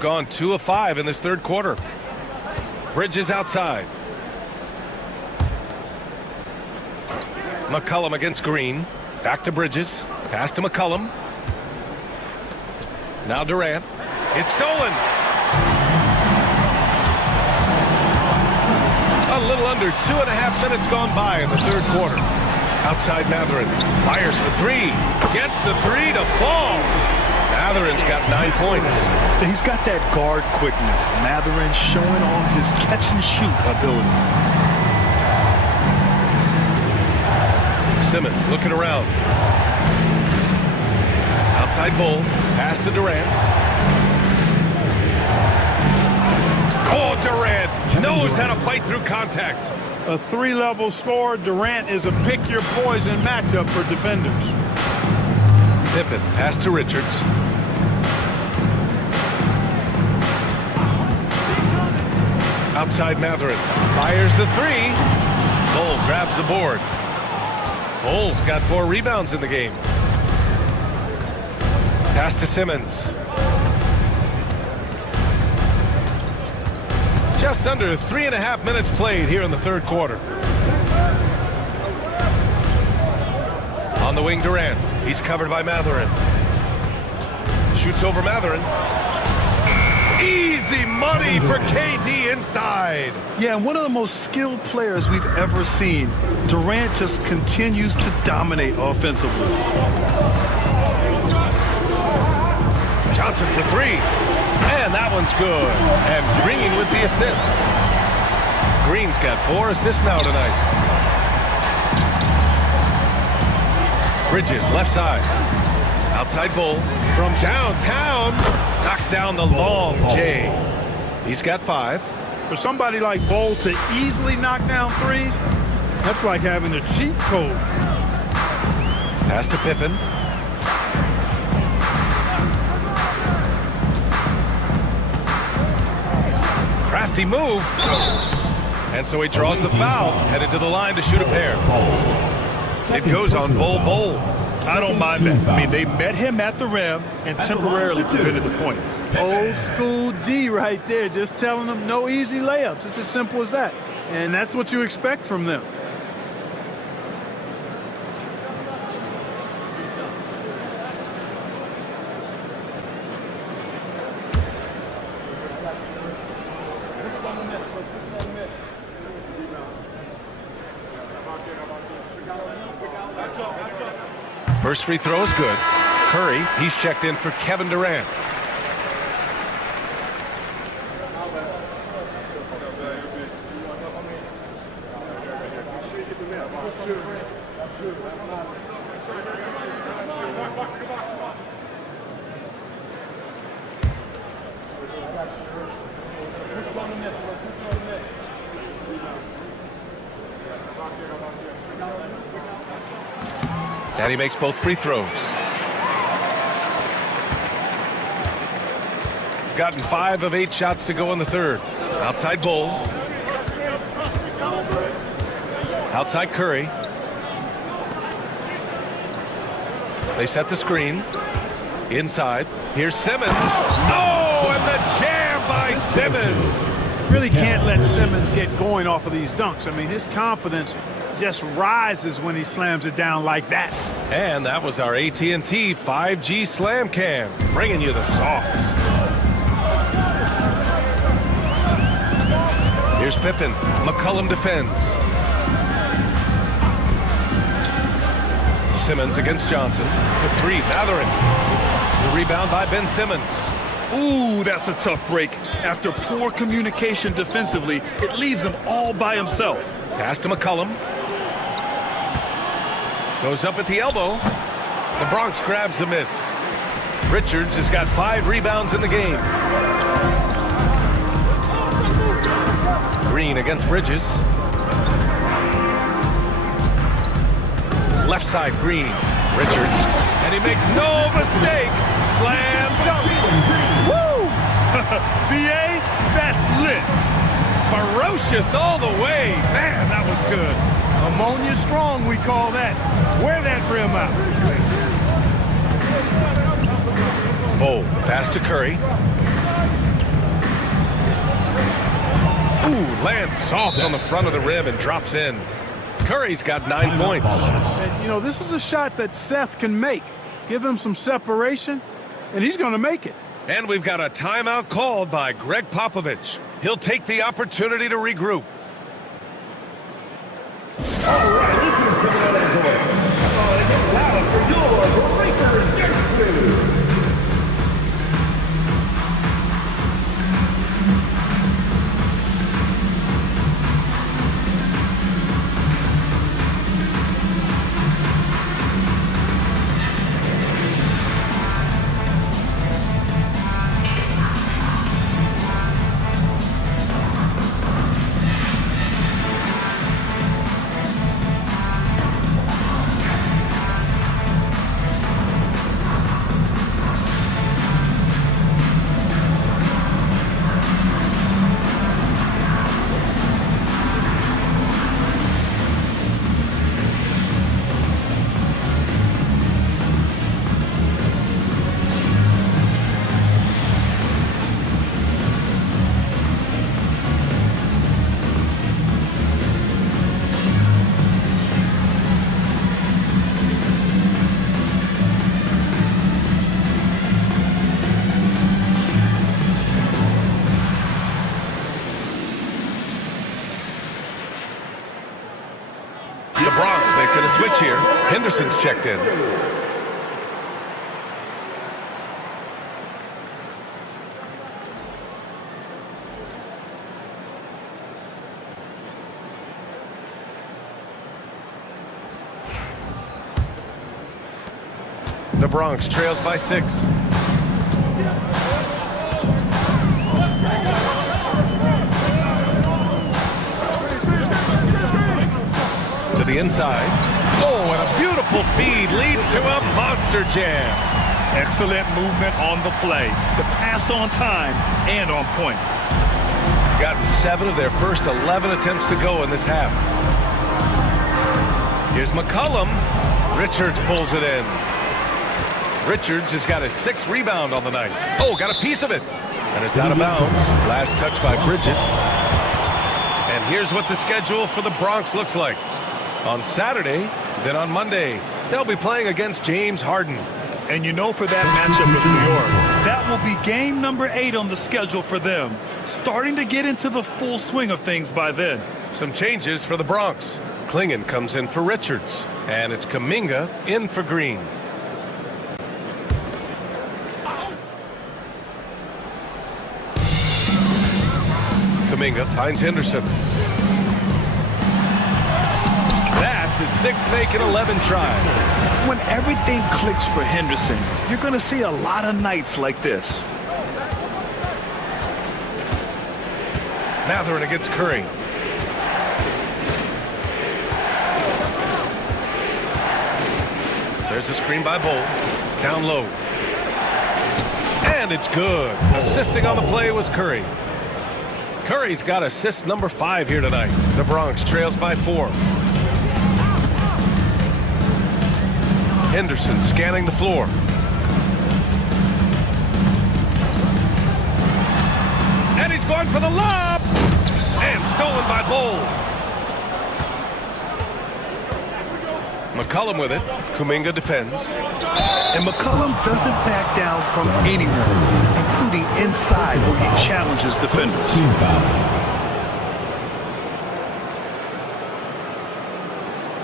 gone 2 of 5 in this third quarter. Bridges outside. McCollum against Green. Back to Bridges. Pass to McCollum. Now Durant. It's stolen. A little under 2.5 minutes gone by in the third quarter. Outside Matherin. Fires for 3. Gets the 3 to fall. Matherin's got 9 points. He's got that guard quickness. Matherin showing off his catch-and-shoot ability. Simmons looking around. Outside Bull. Pass to Durant. Oh, Durant knows how to fight through contact. A 3-level scorer, Durant is a pick-your-poison matchup for defenders. Pippen, pass to Richards. Outside Matherin, fires the 3. Bull grabs the board. Bull's got 4 rebounds in the game. Pass to Simmons. Just under 3.5 minutes played here in the third quarter. On the wing, Durant. He's covered by Matherin. Shoots over Matherin. Easy money for KD inside. Yeah, one of the most skilled players we've ever seen. Durant just continues to dominate offensively. Johnson for 3. And that one's good. And Green with the assist. Green's got 4 assists now tonight. Bridges, left side. Outside Bull. From downtown. Knocks down the long J. He's got 5. For somebody like Bull to easily knock down 3s, that's like having a cheat code. Pass to Pippen. Crafty move. And so he draws the foul, headed to the line to shoot a pair. It goes on Bull. I don't mind that. I mean, they met him at the rim and temporarily prevented the points. Old school D right there, just telling them no easy layups. It's as simple as that. And that's what you expect from them. First free throw is good. Curry, he's checked in for Kevin Durant. And he makes both free throws. Gotten 5 of 8 shots to go in the third. Outside Bull. Outside Curry. They set the screen. Inside. Here's Simmons. Oh, and the jam by Simmons. Really can't let Simmons get going off of these dunks. I mean, his confidence just rises when he slams it down like that. And that was our AT&T 5G Slam Cam, bringing you the sauce. Here's Pippen. McCollum defends. Simmons against Johnson. For 3, Matherin. The rebound by Ben Simmons. Ooh, that's a tough break. After poor communication defensively, it leaves him all by himself. Pass to McCollum. Goes up at the elbow. The Bronx grabs the miss. Richards has got 5 rebounds in the game. Green against Bridges. Left side, Green. Richards. And he makes no mistake. Slam dunk. Woo! BA, that's lit. Ferocious all the way. Man, that was good. Ammonia strong, we call that. Wear that rim out. Bull, pass to Curry. Ooh, lands soft on the front of the rim and drops in. Curry's got 9 points. And, you know, this is a shot that Seth can make. Give him some separation, and he's going to make it. And we've got a timeout called by Greg Popovich. He'll take the opportunity to regroup. All right, this one's coming out of the way. Come on and get loud for your Breakers Dance Blues. Switch here. Henderson's checked in. The Bronx trails by 6. To the inside. Oh, and a beautiful feed leads to a monster jam. Excellent movement on the play. The pass on time and on point. Gotten 7 of their first 11 attempts to go in this half. Here's McCollum. Richards pulls it in. Richards has got his 6th rebound on the night. Oh, got a piece of it. And it's out of bounds. Last touch by Bridges. And here's what the schedule for the Bronx looks like. On Saturday, then on Monday, they'll be playing against James Harden. And you know, for that matchup with New York, that will be game number 8 on the schedule for them. Starting to get into the full swing of things by then. Some changes for the Bronx. Klingon comes in for Richards. And it's Kuminga in for Green. Kuminga finds Henderson. That's his 6th make in 11 tries. When everything clicks for Henderson, you're going to see a lot of nights like this. Matherin against Curry. There's a screen by Bull. Down low. And it's good. Assisting on the play was Curry. Curry's got assist number 5 here tonight. The Bronx trails by 4. Henderson scanning the floor. And he's going for the lob. And stolen by Bull. McCollum with it. Kuminga defends. And McCollum doesn't back down from anyone, including inside where he challenges defenders.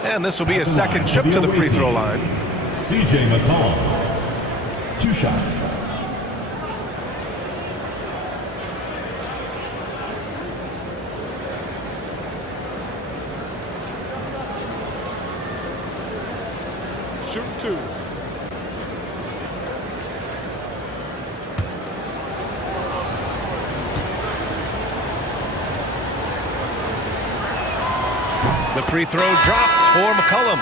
And this will be his 2nd trip to the free throw line. CJ McCollum. 2 shots. Shoot 2. The free throw drops for McCollum.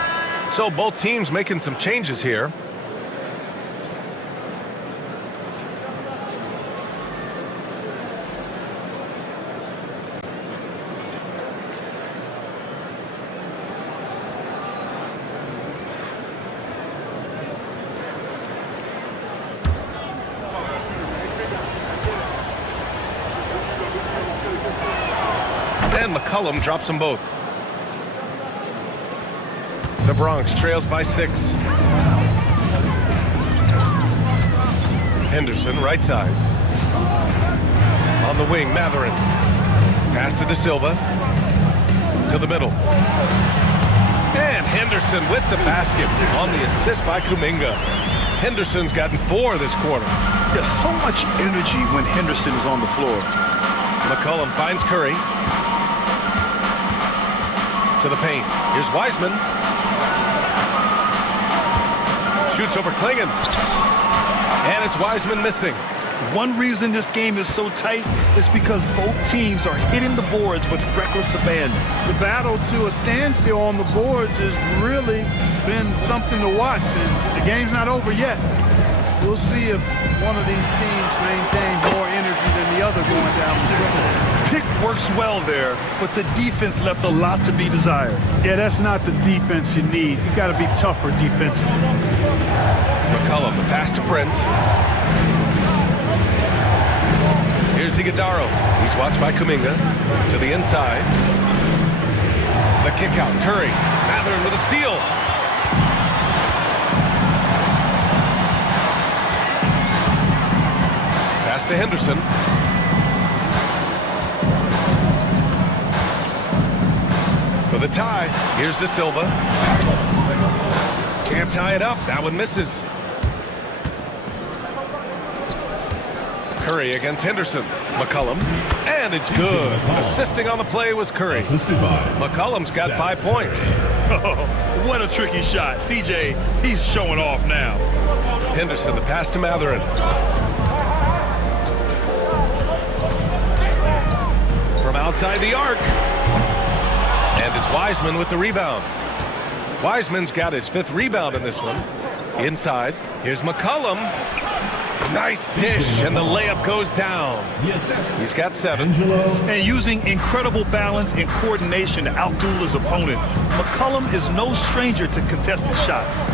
So both teams making some changes here. and McCollum drops them both. The Bronx trails by 6. Henderson, right side. On the wing, Matherin. Pass to De Silva. To the middle. And Henderson with the basket on the assist by Kuminga. Henderson's gotten 4 this quarter. There's so much energy when Henderson is on the floor. McCollum finds Curry. To the paint. Here's Wiseman. Shoots over Klingon. And it's Wiseman missing. One reason this game is so tight is because both teams are hitting the boards with reckless abandon. The battle to a standstill on the boards has really been something to watch, and the game's not over yet. We'll see if one of these teams maintains more energy than the other going down the stretch. Pick works well there, but the defense left a lot to be desired. Yeah, that's not the defense you need. You've got to be tougher defensively. McCollum, the pass to Prince. Here's Iguodala. He's watched by Kuminga. To the inside. The kick out. Curry. Matherin with a steal. Pass to Henderson. For the tie. Here's De Silva. Can't tie it up. That one misses. Curry against Henderson. McCollum. And it's good. Assisting on the play was Curry. McCollum's got 5 points. Oh, what a tricky shot. CJ, he's showing off now. Henderson, the pass to Matherin. From outside the arc. And it's Wiseman with the rebound. Wiseman's got his 5th rebound in this one. Inside. Here's McCollum. Nice dish, and the layup goes down. He's got 7. And using incredible balance and coordination to outduel his opponent, McCollum is no stranger to contested shots.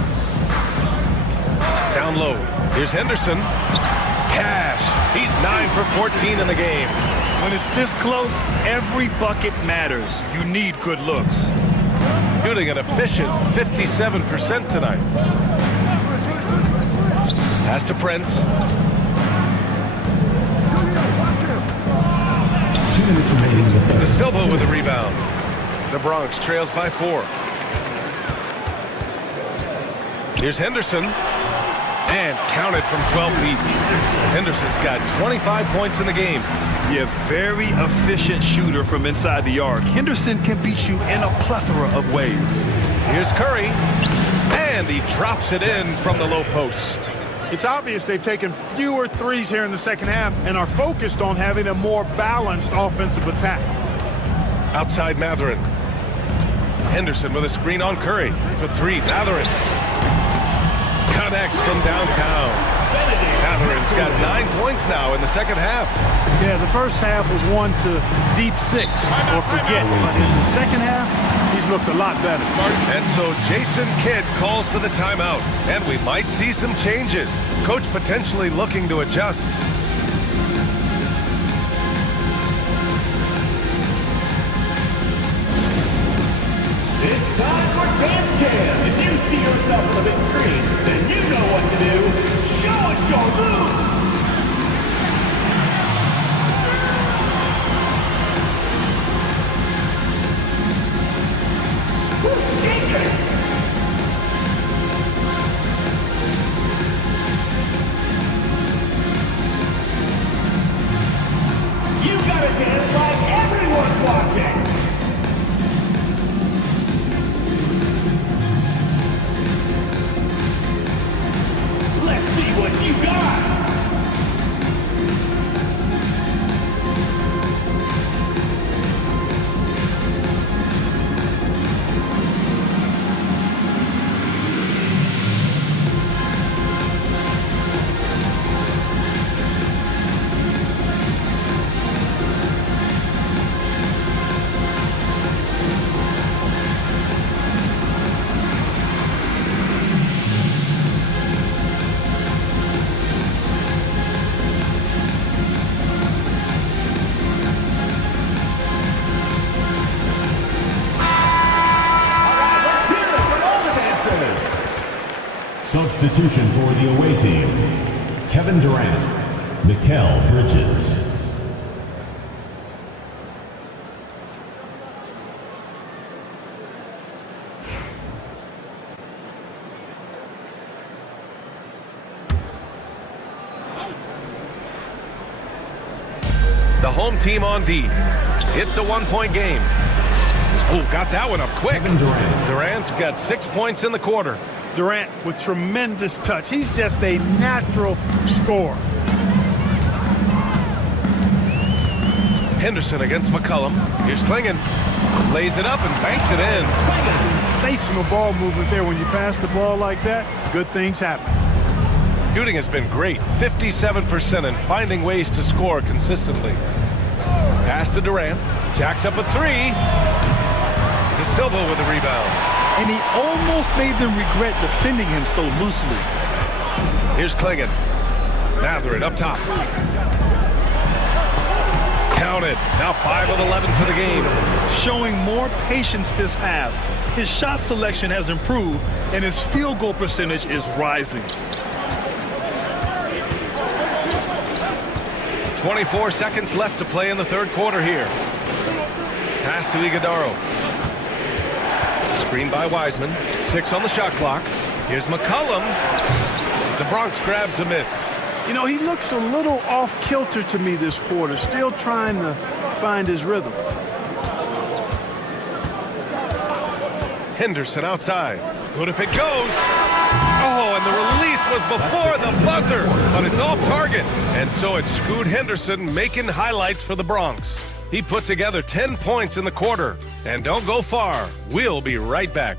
Down low. Here's Henderson. Cash. He's 9 for 14 in the game. When it's this close, every bucket matters. You need good looks. Shooting an efficient 57% tonight. Pass to Prince. 2 minutes remaining in the third. De Silva with a rebound. The Bronx trails by 4. Here's Henderson. And counted from 12 feet. Henderson's got 25 points in the game. Yeah, very efficient shooter from inside the arc. Henderson can beat you in a plethora of ways. Here's Curry. And he drops it in from the low post. It's obvious they've taken fewer threes here in the second half and are focused on having a more balanced offensive attack. Outside Matherin. Henderson with a screen on Curry. For 3, Matherin. Connects from downtown. Matherin's got 9 points now in the second half. Yeah, the first half was one to deep 6 or forget. But in the second half, he's looked a lot better. And so Jason Kidd calls for the timeout. And we might see some changes. Coach potentially looking to adjust. It's time for Dance Cam. If you see yourself on the big screen, then you know what to do. Show us your moves. Shake it. You gotta dance like everyone's watching. Substitution for the away team. Kevin Durant, Mikal Bridges. The home team on D. It's a one-point game. Oh, got that one up quick. Durant's got 6 points in the quarter. Durant with tremendous touch. He's just a natural scorer. Henderson against McCollum. Here's Klingon. Lays it up and banks it in. Sensational ball movement there. When you pass the ball like that, good things happen. Shooting has been great. 57% and finding ways to score consistently. Pass to Durant. Jacks up a three. De Silva with the rebound. And he almost made them regret defending him so loosely. Here's Klingon. Matherin up top. Counted. Now 5 of 11 for the game. Showing more patience this half. His shot selection has improved, and his field goal percentage is rising. 24 seconds left to play in the third quarter here. Pass to Iguodaro. Screen by Wiseman. 6 on the shot clock. Here's McCollum. The Bronx grabs a miss. You know, he looks a little off kilter to me this quarter, still trying to find his rhythm. Henderson outside. Good if it goes. Oh, and the release was before the buzzer, but it's off target. And so it's Scoot Henderson making highlights for the Bronx. He put together 10 points in the quarter. And don't go far. We'll be right back.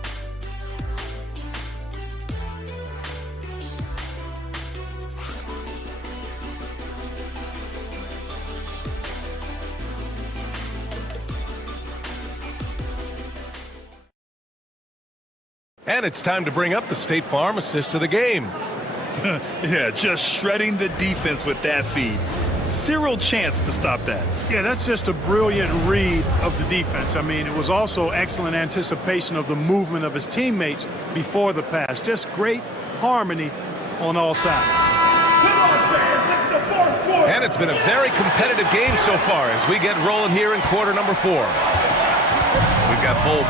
And it's time to bring up the State Farm assist of the game. Yeah, just shredding the defense with that feed. Zero chance to stop that. Yeah, that's just a brilliant read of the defense. I mean, it was also excellent anticipation of the movement of his teammates before the pass. Just great harmony on all sides. And it's been a very competitive game so far as we get rolling here in quarter number 4. We've got Bol.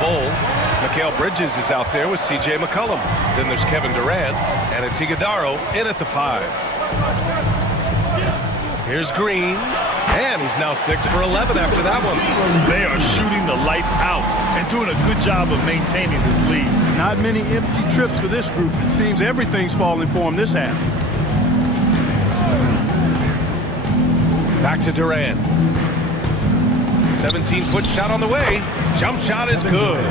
Mikal Bridges is out there with C.J. McCollum. Then there's Kevin Durant, and it's Iguodaro in at the 5. Here's Green, and he's now 6 for 11 after that one. They are shooting the lights out and doing a good job of maintaining this lead. Not many empty trips for this group. It seems everything's falling for him this half. Back to Durant. 17-foot shot on the way. Jump shot is good.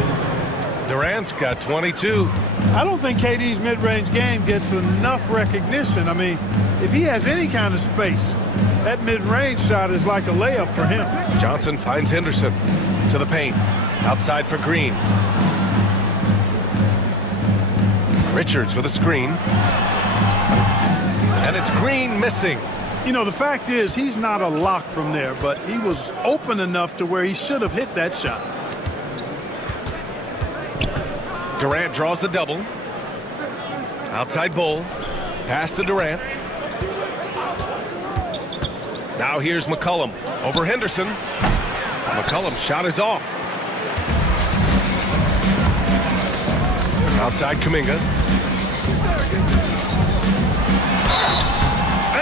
Durant's got 22. I don't think KD's mid-range game gets enough recognition. I mean, if he has any kind of space, that mid-range shot is like a layup for him. Johnson finds Henderson to the paint. Outside for Green. Richards with a screen. And it's Green missing. You know, the fact is he's not a lock from there, but he was open enough to where he should have hit that shot. Durant draws the double. Outside Bol. Pass to Durant. Now here's McCollum over Henderson. McCollum's shot is off. Outside Kuminga.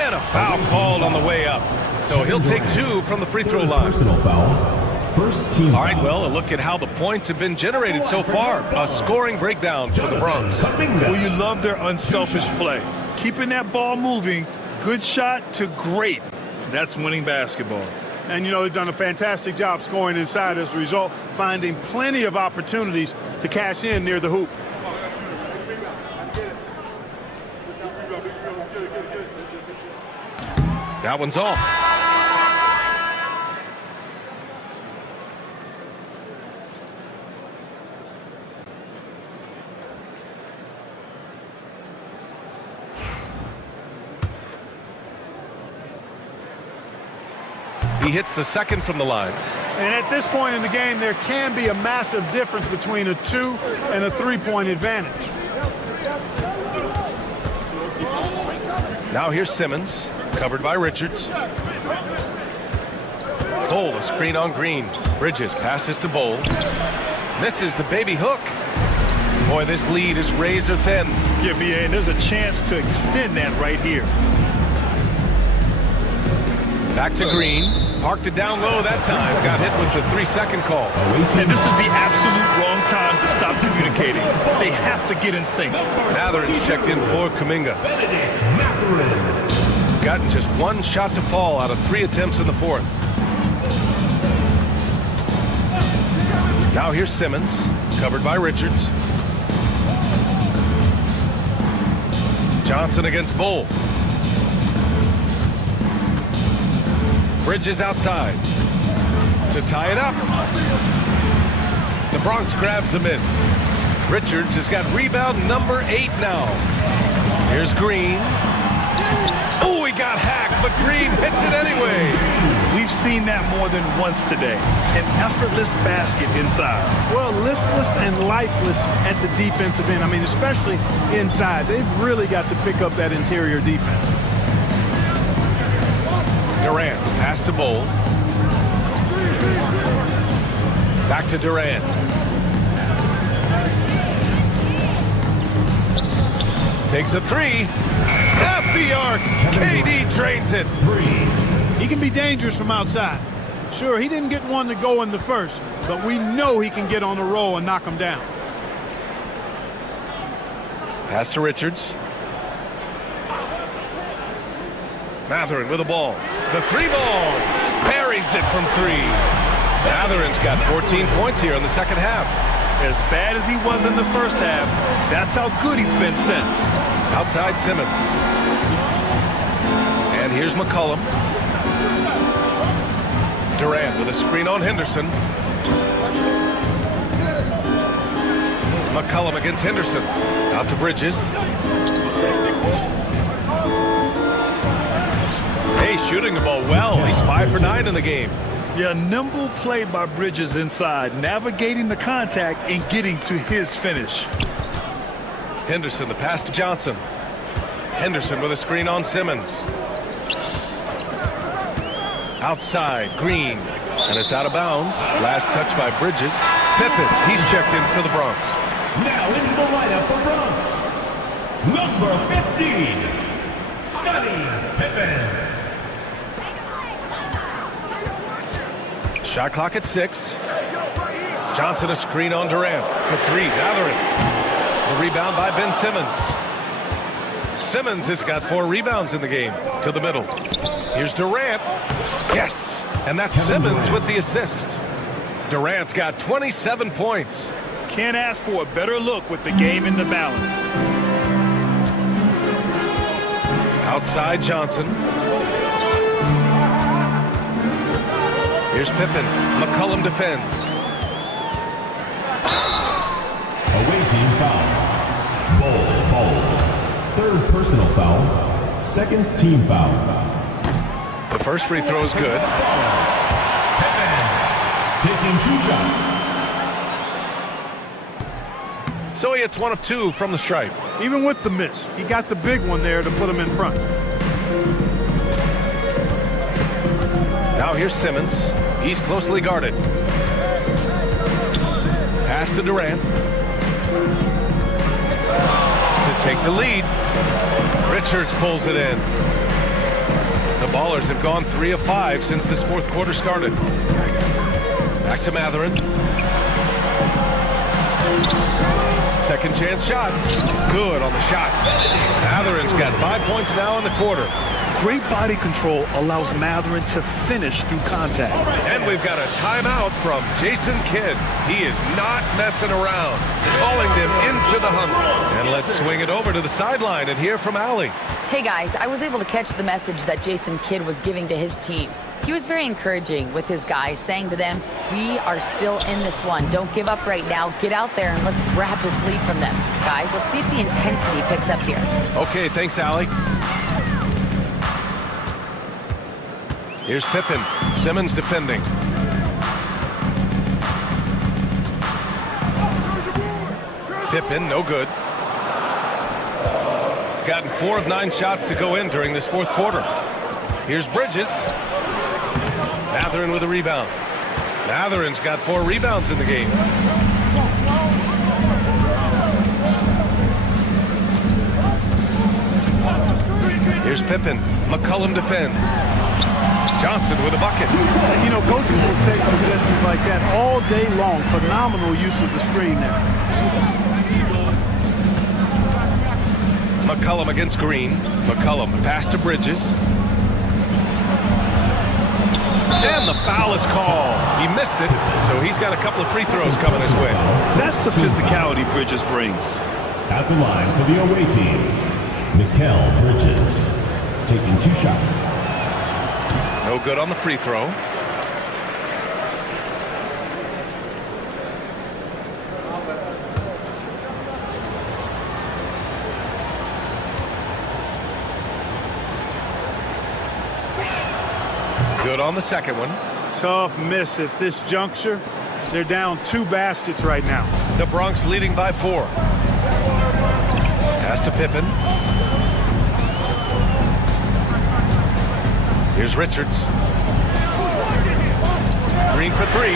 And a foul called on the way up. So he'll take 2 from the free throw line. Personal foul. First team. All right, well, a look at how the points have been generated so far. A scoring breakdown for the Bronx. Well, you love their unselfish play. Keeping that ball moving, good shot to great. That's winning basketball. And, you know, they've done a fantastic job scoring inside as a result, finding plenty of opportunities to cash in near the hoop. That one's off. He hits the second from the line. And at this point in the game, there can be a massive difference between a 2- and a 3-point advantage. Now here's Simmons, covered by Richards. Bowl, a screen on Green. Bridges passes to Bowl. Misses the baby hook. Boy, this lead is razor thin. Yeah, BA, and there's a chance to extend that right here. Back to Green. Parked it down low that time. Got hit with the 3-second call. And this is the absolute wrong time to stop communicating. They have to get in sync. Matherin's checked in for Kuminga. Gotten just one shot to fall out of 3 attempts in the fourth. Now here's Simmons, covered by Richards. Johnson against Bowl. Bridges outside to tie it up. The Bronx grabs the miss. Richards has got rebound number 8 now. Here's Green. Oh, he got hacked, but Green hits it anyway. We've seen that more than once today. An effortless basket inside. Well, listless and lifeless at the defensive end. I mean, especially inside. They've really got to pick up that interior defense. Durant, pass to Bowl. Back to Durant. Takes a 3. At the arc. KD drains it. 3. He can be dangerous from outside. Sure, he didn't get one to go in the first, but we know he can get on a roll and knock him down. Pass to Richards. Matherin with the ball. The 3 ball. Buries it from 3. Matherin's got 14 points here in the second half. As bad as he was in the first half, that's how good he's been since. Outside Simmons. And here's McCollum. Durant with a screen on Henderson. McCollum against Henderson. Out to Bridges. Hey, shooting the ball well. He's 5 for 9 in the game. Yeah, nimble play by Bridges inside, navigating the contact and getting to his finish. Henderson, the pass to Johnson. Henderson with a screen on Simmons. Outside, Green. And it's out of bounds. Last touch by Bridges. Pippen, he's checked in for the Bronx. Now into the lineup for Bronx. Number 15, Scottie Pippen. Shot clock at 6. Johnson a screen on Durant for 3. Matherin. The rebound by Ben Simmons. Simmons has got 4 rebounds in the game. To the middle. Here's Durant. Yes. And that's Simmons with the assist. Durant's got 27 points. Can't ask for a better look with the game in the balance. Outside Johnson. Here's Pippen. McCollum defends. Away team foul. Bowl. Third personal foul. Second team foul. The first free throw is good. Pippen taking 2 shots. So he hits 1 of 2 from the stripe. Even with the miss, he got the big one there to put him in front. Now here's Simmons. He's closely guarded. Pass to Durant. To take the lead. Richards pulls it in. The Ballers have gone 3 of 5 since this fourth quarter started. Back to Matherin. Second chance shot. Good on the shot. Matherin's got 5 points now in the quarter. Great body control allows Matherin to finish through contact. And we've got a timeout from Jason Kidd. He is not messing around. Calling them into the hunt. And let's swing it over to the sideline and hear from Allie. Hey guys, I was able to catch the message that Jason Kidd was giving to his team. He was very encouraging with his guys, saying to them, we are still in this one. Don't give up right now. Get out there and let's grab this lead from them. Guys, let's see if the intensity picks up here. Okay, thanks, Allie. Here's Pippen. Simmons defending. Pippen, no good. gotten 4 of 9 shots to go in during this fourth quarter. Here's Bridges. Matherin with a rebound. Matherin's got 4 rebounds in the game. Here's Pippen. McCollum defends. Johnson with a bucket. You know, coaches will take possessions like that all day long. Phenomenal use of the screen there. McCollum against Green. McCollum pass to Bridges. And the foul is called. He missed it, so he's got a couple of free throws coming his way. That's the physicality Bridges brings. At the line for the away team, Mikal Bridges, taking 2 shots. No good on the free throw. Good on the second one. Tough miss at this juncture. They're down 2 baskets right now. The Bronx leading by 4. Pass to Pippen. Here's Richards. Green for 3.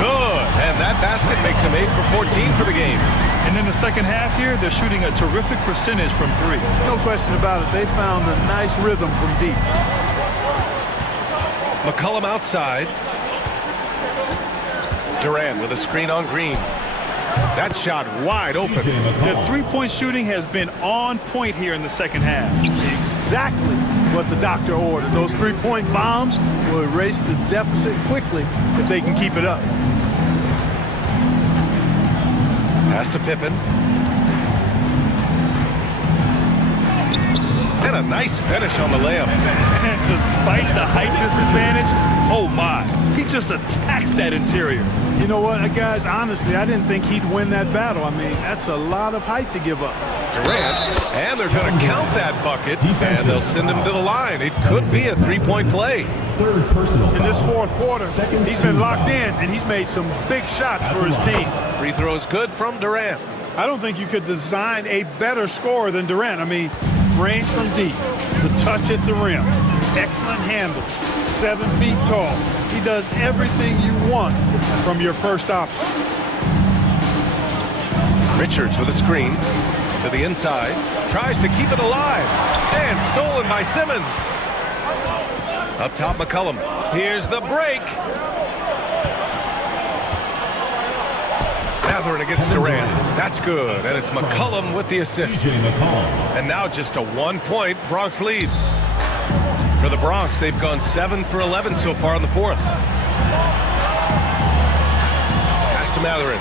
Good. And that basket makes him 8 for 14 for the game. And in the second half here, they're shooting a terrific percentage from 3. No question about it. They found a nice rhythm from deep. McCollum outside. Durant with a screen on Green. That shot wide open. The three-point shooting has been on point here in the second half. Exactly what the doctor ordered. Those 3-point bombs will erase the deficit quickly if they can keep it up. Pass to Pippen. And a nice finish on the layup. And despite the height disadvantage, oh my, he just attacks that interior. You know what, guys, honestly, I didn't think he'd win that battle. I mean, that's a lot of height to give up. Durant, and they're going to count that bucket, and they'll send him to the line. It could be a 3-point play. Third personal In this foul. fourth quarter, he's been locked in, and he's made some big shots for his team. Free throw is good from Durant. I don't think you could design a better scorer than Durant. I mean, range from deep, the touch at the rim, excellent handle, 7 feet tall. He does everything you want from your first option. Richards with a screen to the inside, tries to keep it alive, and stolen by Simmons. Up top, McCollum. Here's the break. Matherin against Durant. That's good, and it's McCollum with the assist. And now just a 1-point Bronx lead. For the Bronx, they've gone 7 for 11 so far in the fourth. Pass to Matherin.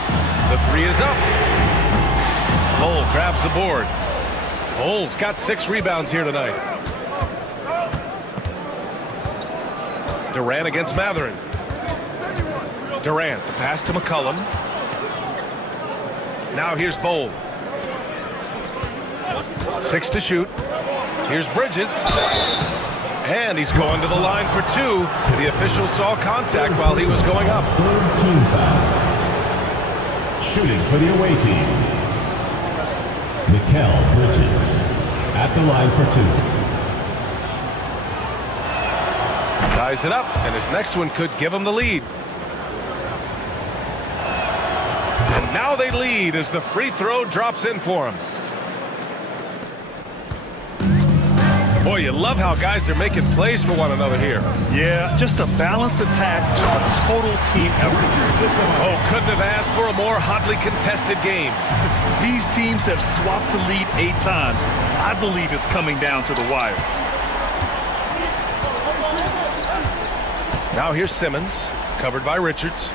The 3 is up. Bull grabs the board. Bull's got 6 rebounds here tonight. Durant against Matherin. Durant, the pass to McCollum. Now here's Bull. 6 to shoot. Here's Bridges. And he's going to the line for 2. The official saw contact while he was going up. Third team foul. Shooting for the away team, Mikal Bridges at the line for 2. Ties it up, and his next one could give him the lead. And now they lead as the free throw drops in for him. Boy, you love how guys are making plays for one another here. Yeah, just a balanced attack to a total team effort. Oh, couldn't have asked for a more hotly contested game. These teams have swapped the lead 8 times. I believe it's coming down to the wire. Now here's Simmons, covered by Richards.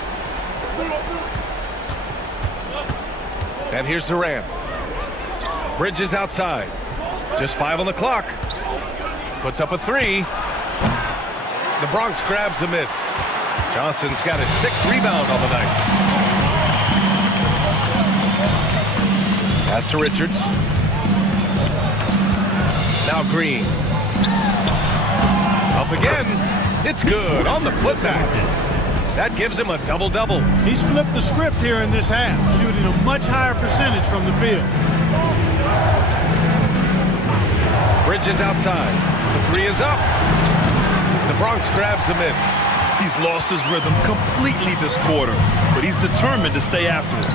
And here's Durant. Bridges outside. Just 5 on the clock. Puts up a 3. The Bronx grabs the miss. Johnson's got his 6th rebound on the night. Pass to Richards. Now Green. Up again. It's good on the putback. That gives him a double-double. He's flipped the script here in this half, shooting a much higher percentage from the field. Bridges outside. The three is up. The Bronx grabs a miss. He's lost his rhythm completely this quarter, but he's determined to stay after it.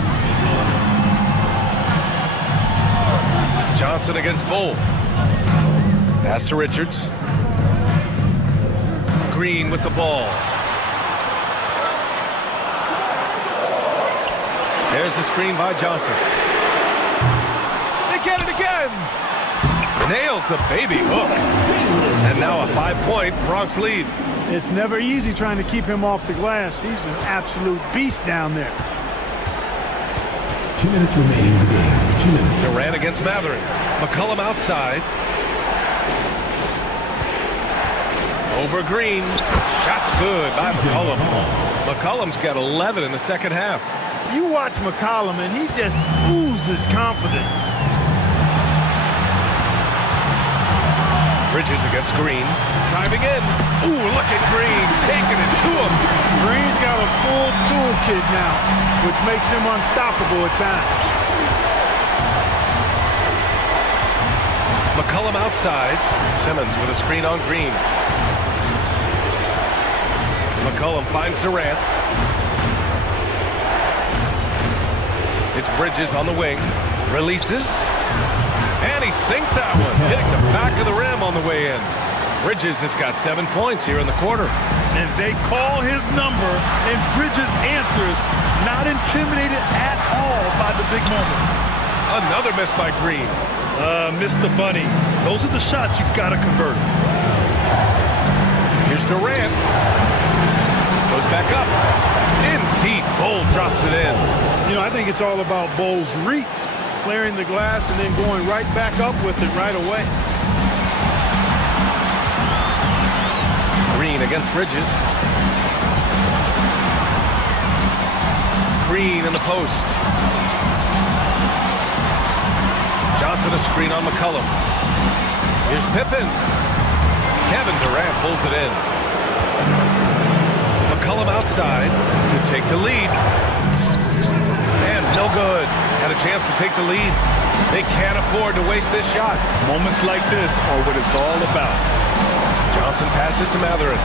Johnson against Bull. Pass to Richards. Green with the ball. There's the screen by Johnson. They get it again. Nails the baby hook. And now a 5-point Bronx lead. It's never easy trying to keep him off the glass. He's an absolute beast down there. 2 minutes remaining in the game. 2 minutes. Durant against Matherin. McCollum outside. Over Green. Shot's good by McCollum. McCollum's got 11 in the second half. You watch McCollum, and he just oozes confidence. Bridges against Green. Driving in. Ooh, look at Green taking it to him. Green's got a full toolkit now, which makes him unstoppable at times. McCollum outside. Simmons with a screen on Green. McCollum finds Durant. It's Bridges on the wing. Releases. And he sinks that one, hitting the back of the rim on the way in. Bridges has got 7 points here in the quarter. And they call his number, and Bridges answers, not intimidated at all by the big moment. Another miss by Green. Missed the bunny. Those are the shots you've got to convert. Here's Durant. Goes back up. In deep. Bull drops it in. You know, I think it's all about Bull's reach. Clearing the glass and then going right back up with it right away. Green against Bridges. Green in the post. Johnson a screen on McCollum. Here's Pippen. Kevin Durant pulls it in. McCollum outside to take the lead. And no good. Had a chance to take the lead. They can't afford to waste this shot. Moments like this are what it's all about. Johnson passes to Matherin.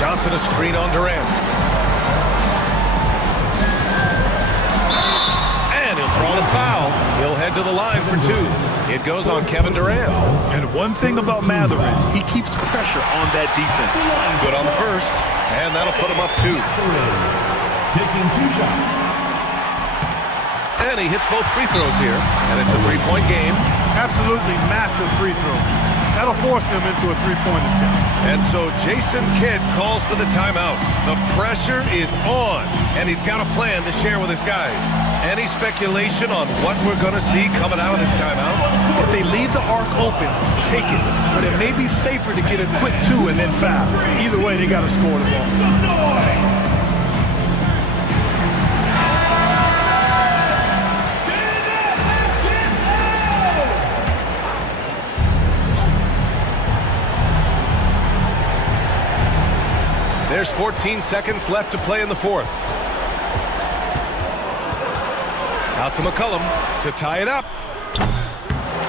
Johnson a screen on Durant. And he'll draw the foul. He'll head to the line for 2. It goes on Kevin Durant. And one thing about Matherin, he keeps pressure on that defense. Good on the first. And that'll put him up 2. Taking 2 shots. And he hits both free throws here. And it's a 3-point game. Absolutely massive free throw. That'll force them into a 3-point attempt. And so Jason Kidd calls for the timeout. The pressure is on. And he's got a plan to share with his guys. Any speculation on what we're going to see coming out of this timeout? If they leave the arc open, take it. But it may be safer to get a quick 2 and then foul. Either way, they got to score the ball. There's 14 seconds left to play in the fourth. Out to McCollum to tie it up.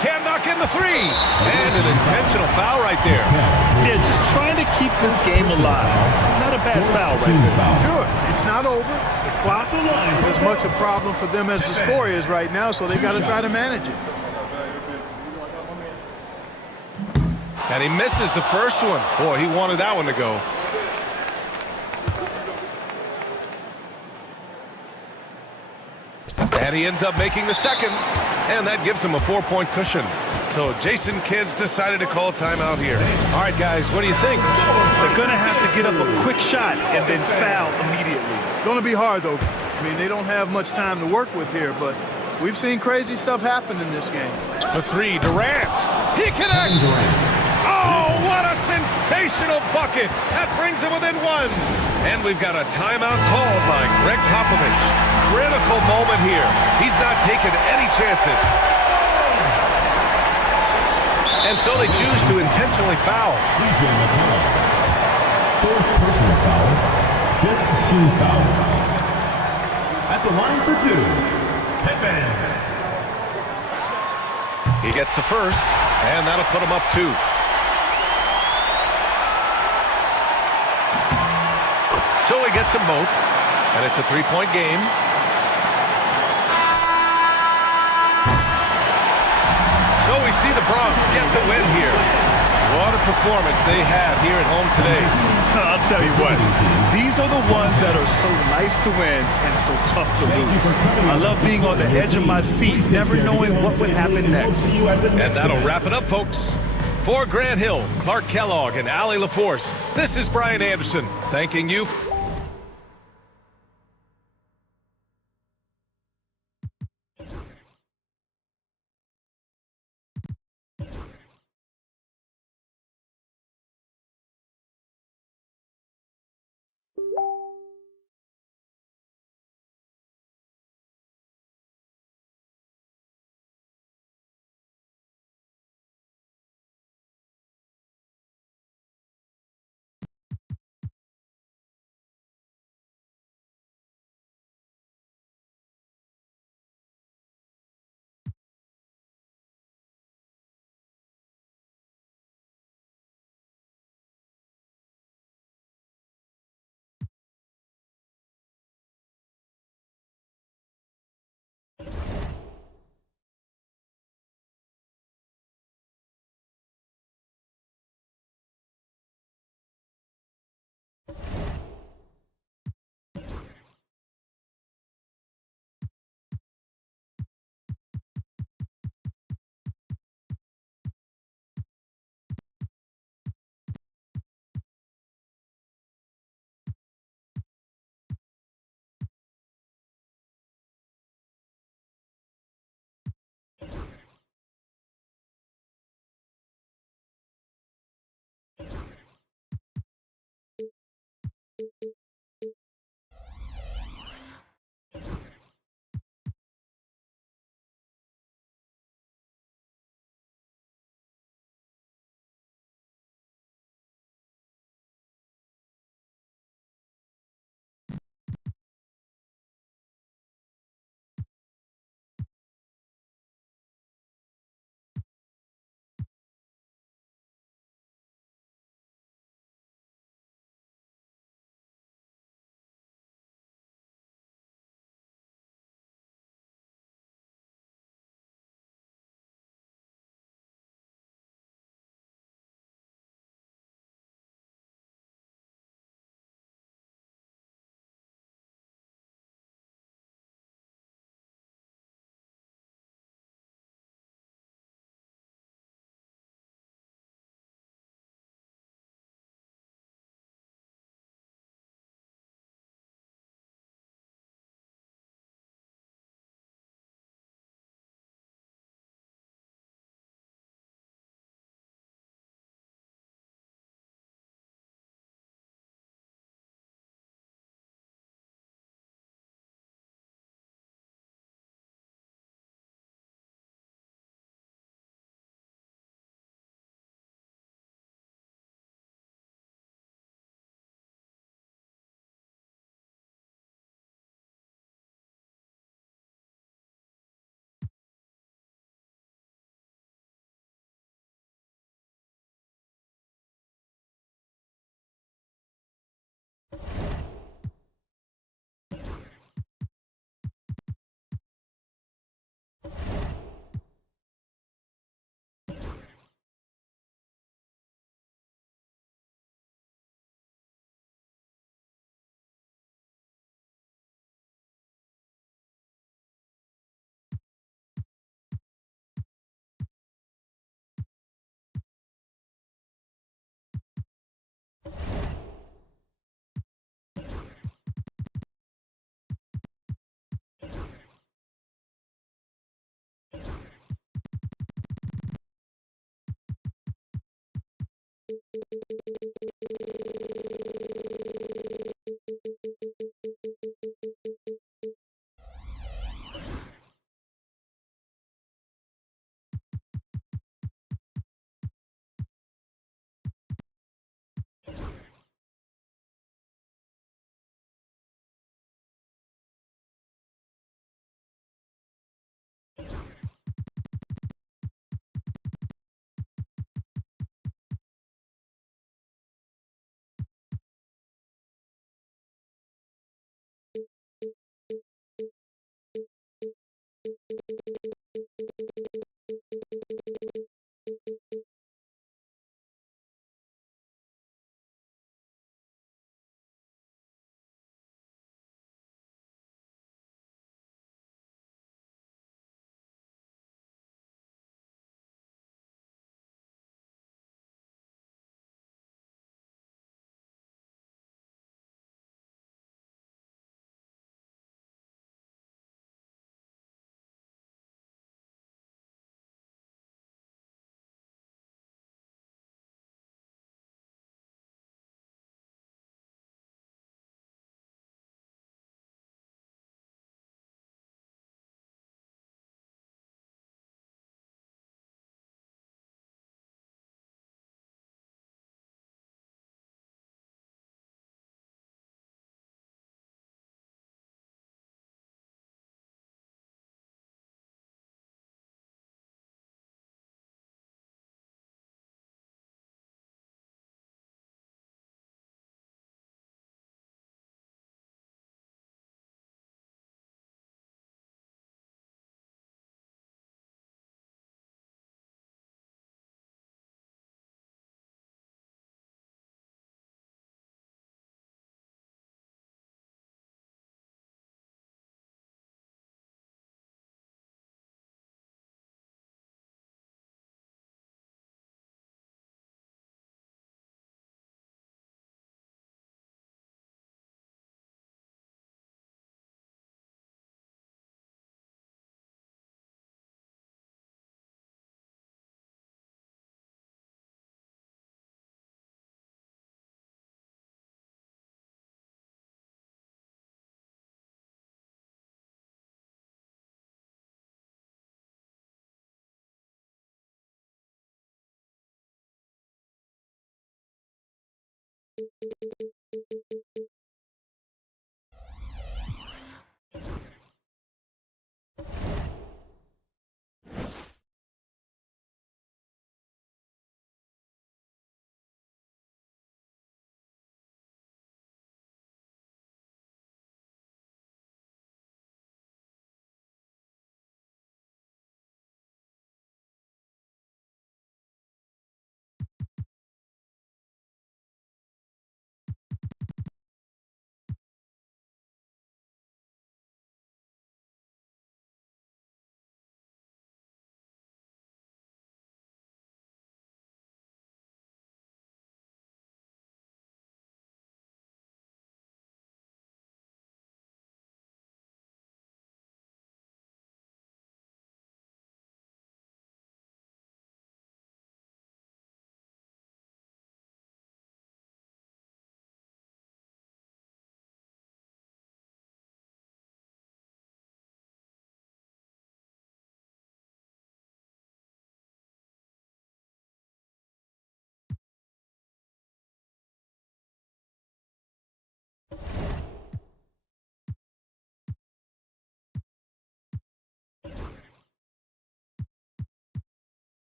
Can't knock in the 3. And an intentional foul right there. Yeah, just trying to keep this game alive. Not a bad foul right there. Sure, it's not over. The clock is as much a problem for them as the score is right now, so they got to try to manage it. And he misses the first one. Boy, he wanted that one to go. And he ends up making the second, and that gives him a 4-point cushion. So Jason Kidd's decided to call timeout here. All right, guys, what do you think? They're going to have to get up a quick shot and then foul immediately. Going to be hard, though. I mean, they don't have much time to work with here, but we've seen crazy stuff happen in this game. The 3, Durant. He connects. Oh, what a sensational bucket. That brings him within 1. And we've got a timeout called by Greg Popovich. Critical moment here. He's not taking any chances. And so they choose to intentionally foul. CJ McCollum. 4th personal foul. 5th team foul. At the line for 2. He gets the first, and that'll put him up 2. So he gets them both, and it's a 3-point game. So we see the Bronx get the win here. What a performance they had here at home today. I'll tell you what, these are the ones that are so nice to win and so tough to lose. I love being on the edge of my seat, never knowing what would happen next. And that'll wrap it up, folks. For Grant Hill, Clark Kellogg, and Allie LaForce, this is Brian Anderson, thanking you.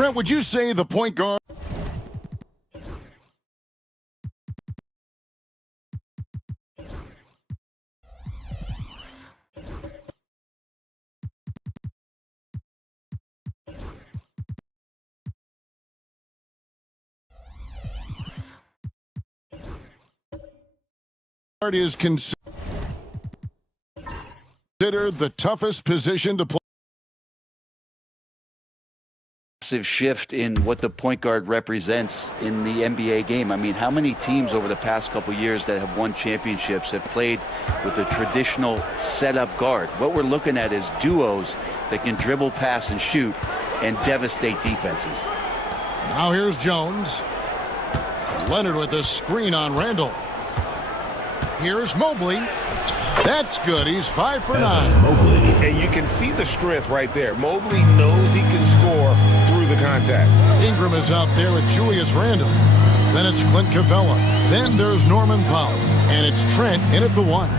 Brent, would you say the point guard is considered the toughest position to play? Massive shift in what the point guard represents in the NBA game. I mean, how many teams over the past couple years that have won championships have played with a traditional setup guard? What we're looking at is duos that can dribble, pass, and shoot and devastate defenses. Now here's Jones. Leonard with a screen on Randall. Here's Mobley. That's good. He's 5 for 9. And you can see the strength right there. Mobley knows he can score through the contact. Ingram is out there with Julius Randle. Then it's Clint Capella. Then there's Norman Powell. And it's Trent in at the 1.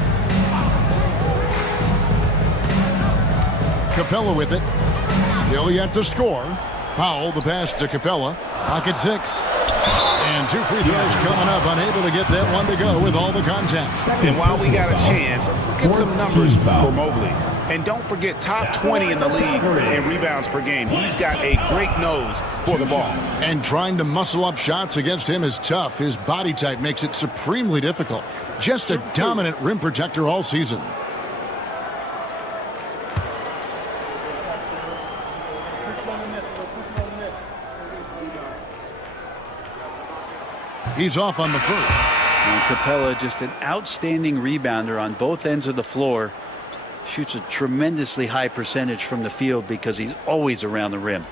Capella with it. Still yet to score. Powell, the pass to Capella. Pocket 6. And 2 free throws coming up, unable to get that one to go with all the contact. And while we got a chance, let's look at some numbers for Mobley. And don't forget, top 20 in the league in rebounds per game. He's got a great nose for the ball. And trying to muscle up shots against him is tough. His body type makes it supremely difficult. Just a dominant rim protector all season. He's off on the first. And Capella, just an outstanding rebounder on both ends of the floor. Shoots a tremendously high percentage from the field because he's always around the rim.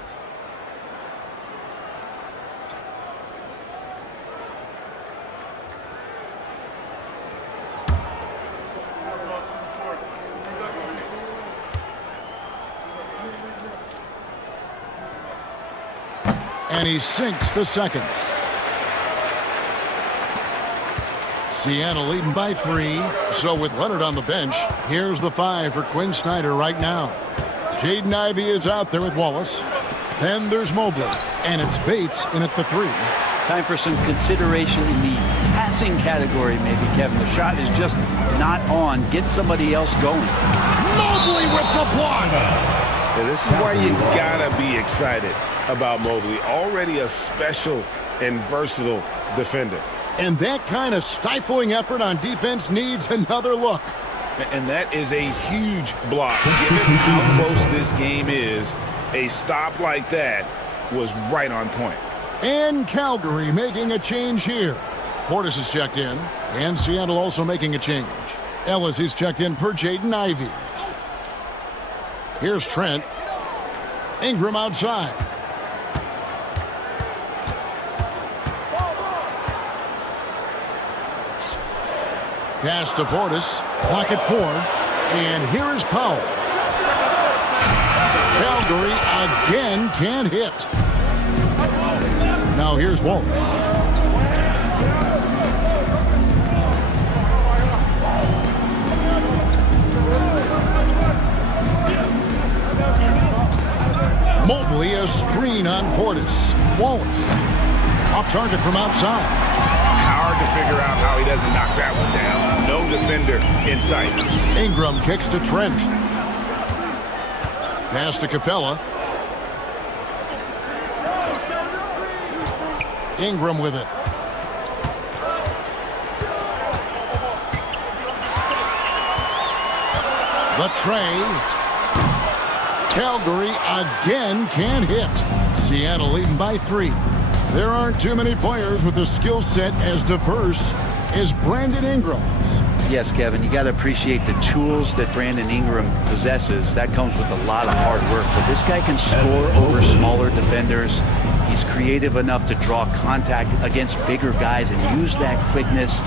And he sinks the second. Siena leading by 3. So with Leonard on the bench, here's the 5 for Quinn Snyder right now. Jaden Ivey is out there with Wallace. Then there's Mobley. And it's Bates in at the 3. Time for some consideration in the passing category, maybe, Kevin. The shot is just not on. Get somebody else going. Mobley with the block. And this is why you gotta be excited about Mobley. Already a special and versatile defender. And that kind of stifling effort on defense needs another look. And that is a huge block. Given how close this game is, a stop like that was right on point. And Calgary making a change here. Portis is checked in, and Seattle also making a change. Ellis is checked in for Jaden Ivey. Here's Trent. Ingram outside. Pass to Portis. Clock at 4. And here is Powell. Calgary again can't hit. Now here's Wallace. Mobley, a screen on Portis. Wallace. Off target from outside. Hard to figure out how he doesn't knock that one down. No defender in sight. Ingram kicks to Trent. Pass to Capella. Ingram with it. The tray. Calgary again can't hit. Seattle leading by 3. There aren't too many players with a skill set as diverse as Brandon Ingram's. Yes, Kevin, you got to appreciate the tools that Brandon Ingram possesses. That comes with a lot of hard work. But this guy can score over smaller defenders. He's creative enough to draw contact against bigger guys and use that quickness.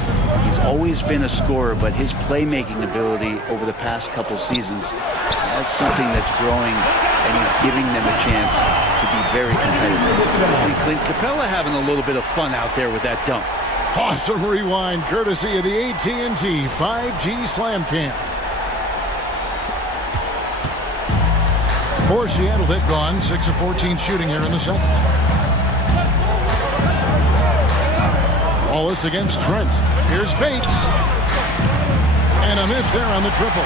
He's always been a scorer, but his playmaking ability over the past couple seasons, that's something that's growing, and he's giving them a chance to be very competitive. And Clint Capella having a little bit of fun out there with that dunk. Awesome rewind courtesy of the AT&T 5G Slam Cam. For Seattle, they've gone 6 of 14 shooting here in the second. Wallace against Trent. Here's Bates. And a miss there on the triple.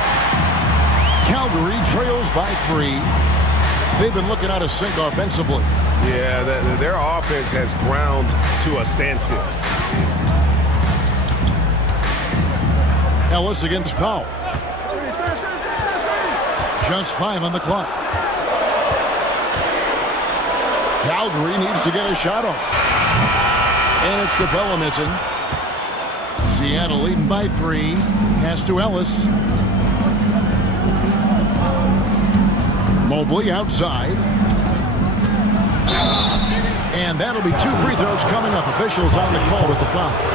Calgary trails by 3. They've been looking out of sync offensively. Yeah, their offense has ground to a standstill. Ellis against Powell. Just 5 on the clock. Calgary needs to get a shot off. And it's Capella missing. Seattle leading by 3. Pass to Ellis. Mobley outside. And that'll be 2 free throws coming up. Officials on the call with the foul.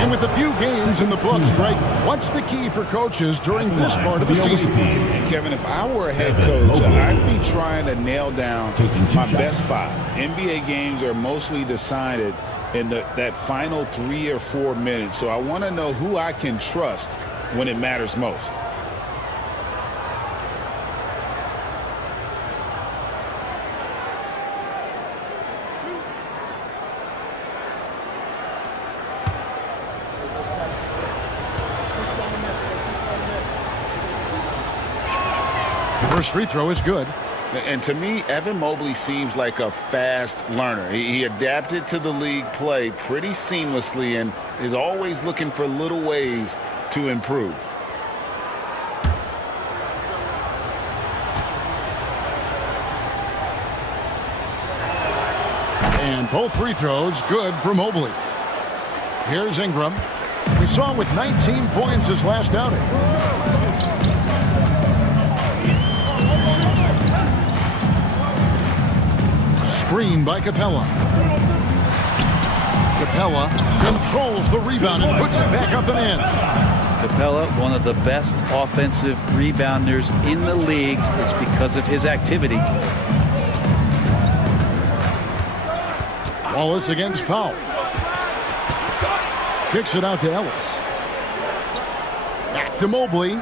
And with a few games in the books, Greg, what's the key for coaches during this part of the season? And Kevin, if I were a head coach, I'd be trying to nail down my best 5. NBA games are mostly decided in that final 3 or 4 minutes. So I want to know who I can trust when it matters most. First free throw is good. And to me, Evan Mobley seems like a fast learner. He adapted to the league play pretty seamlessly and is always looking for little ways to improve. And both free throws good for Mobley. Here's Ingram. We saw him with 19 points his last outing. Screen by Capella. Capella controls the rebound and puts it back up and in. Capella, one of the best offensive rebounders in the league. It's because of his activity. Wallace against Powell. Kicks it out to Ellis. Back to Mobley.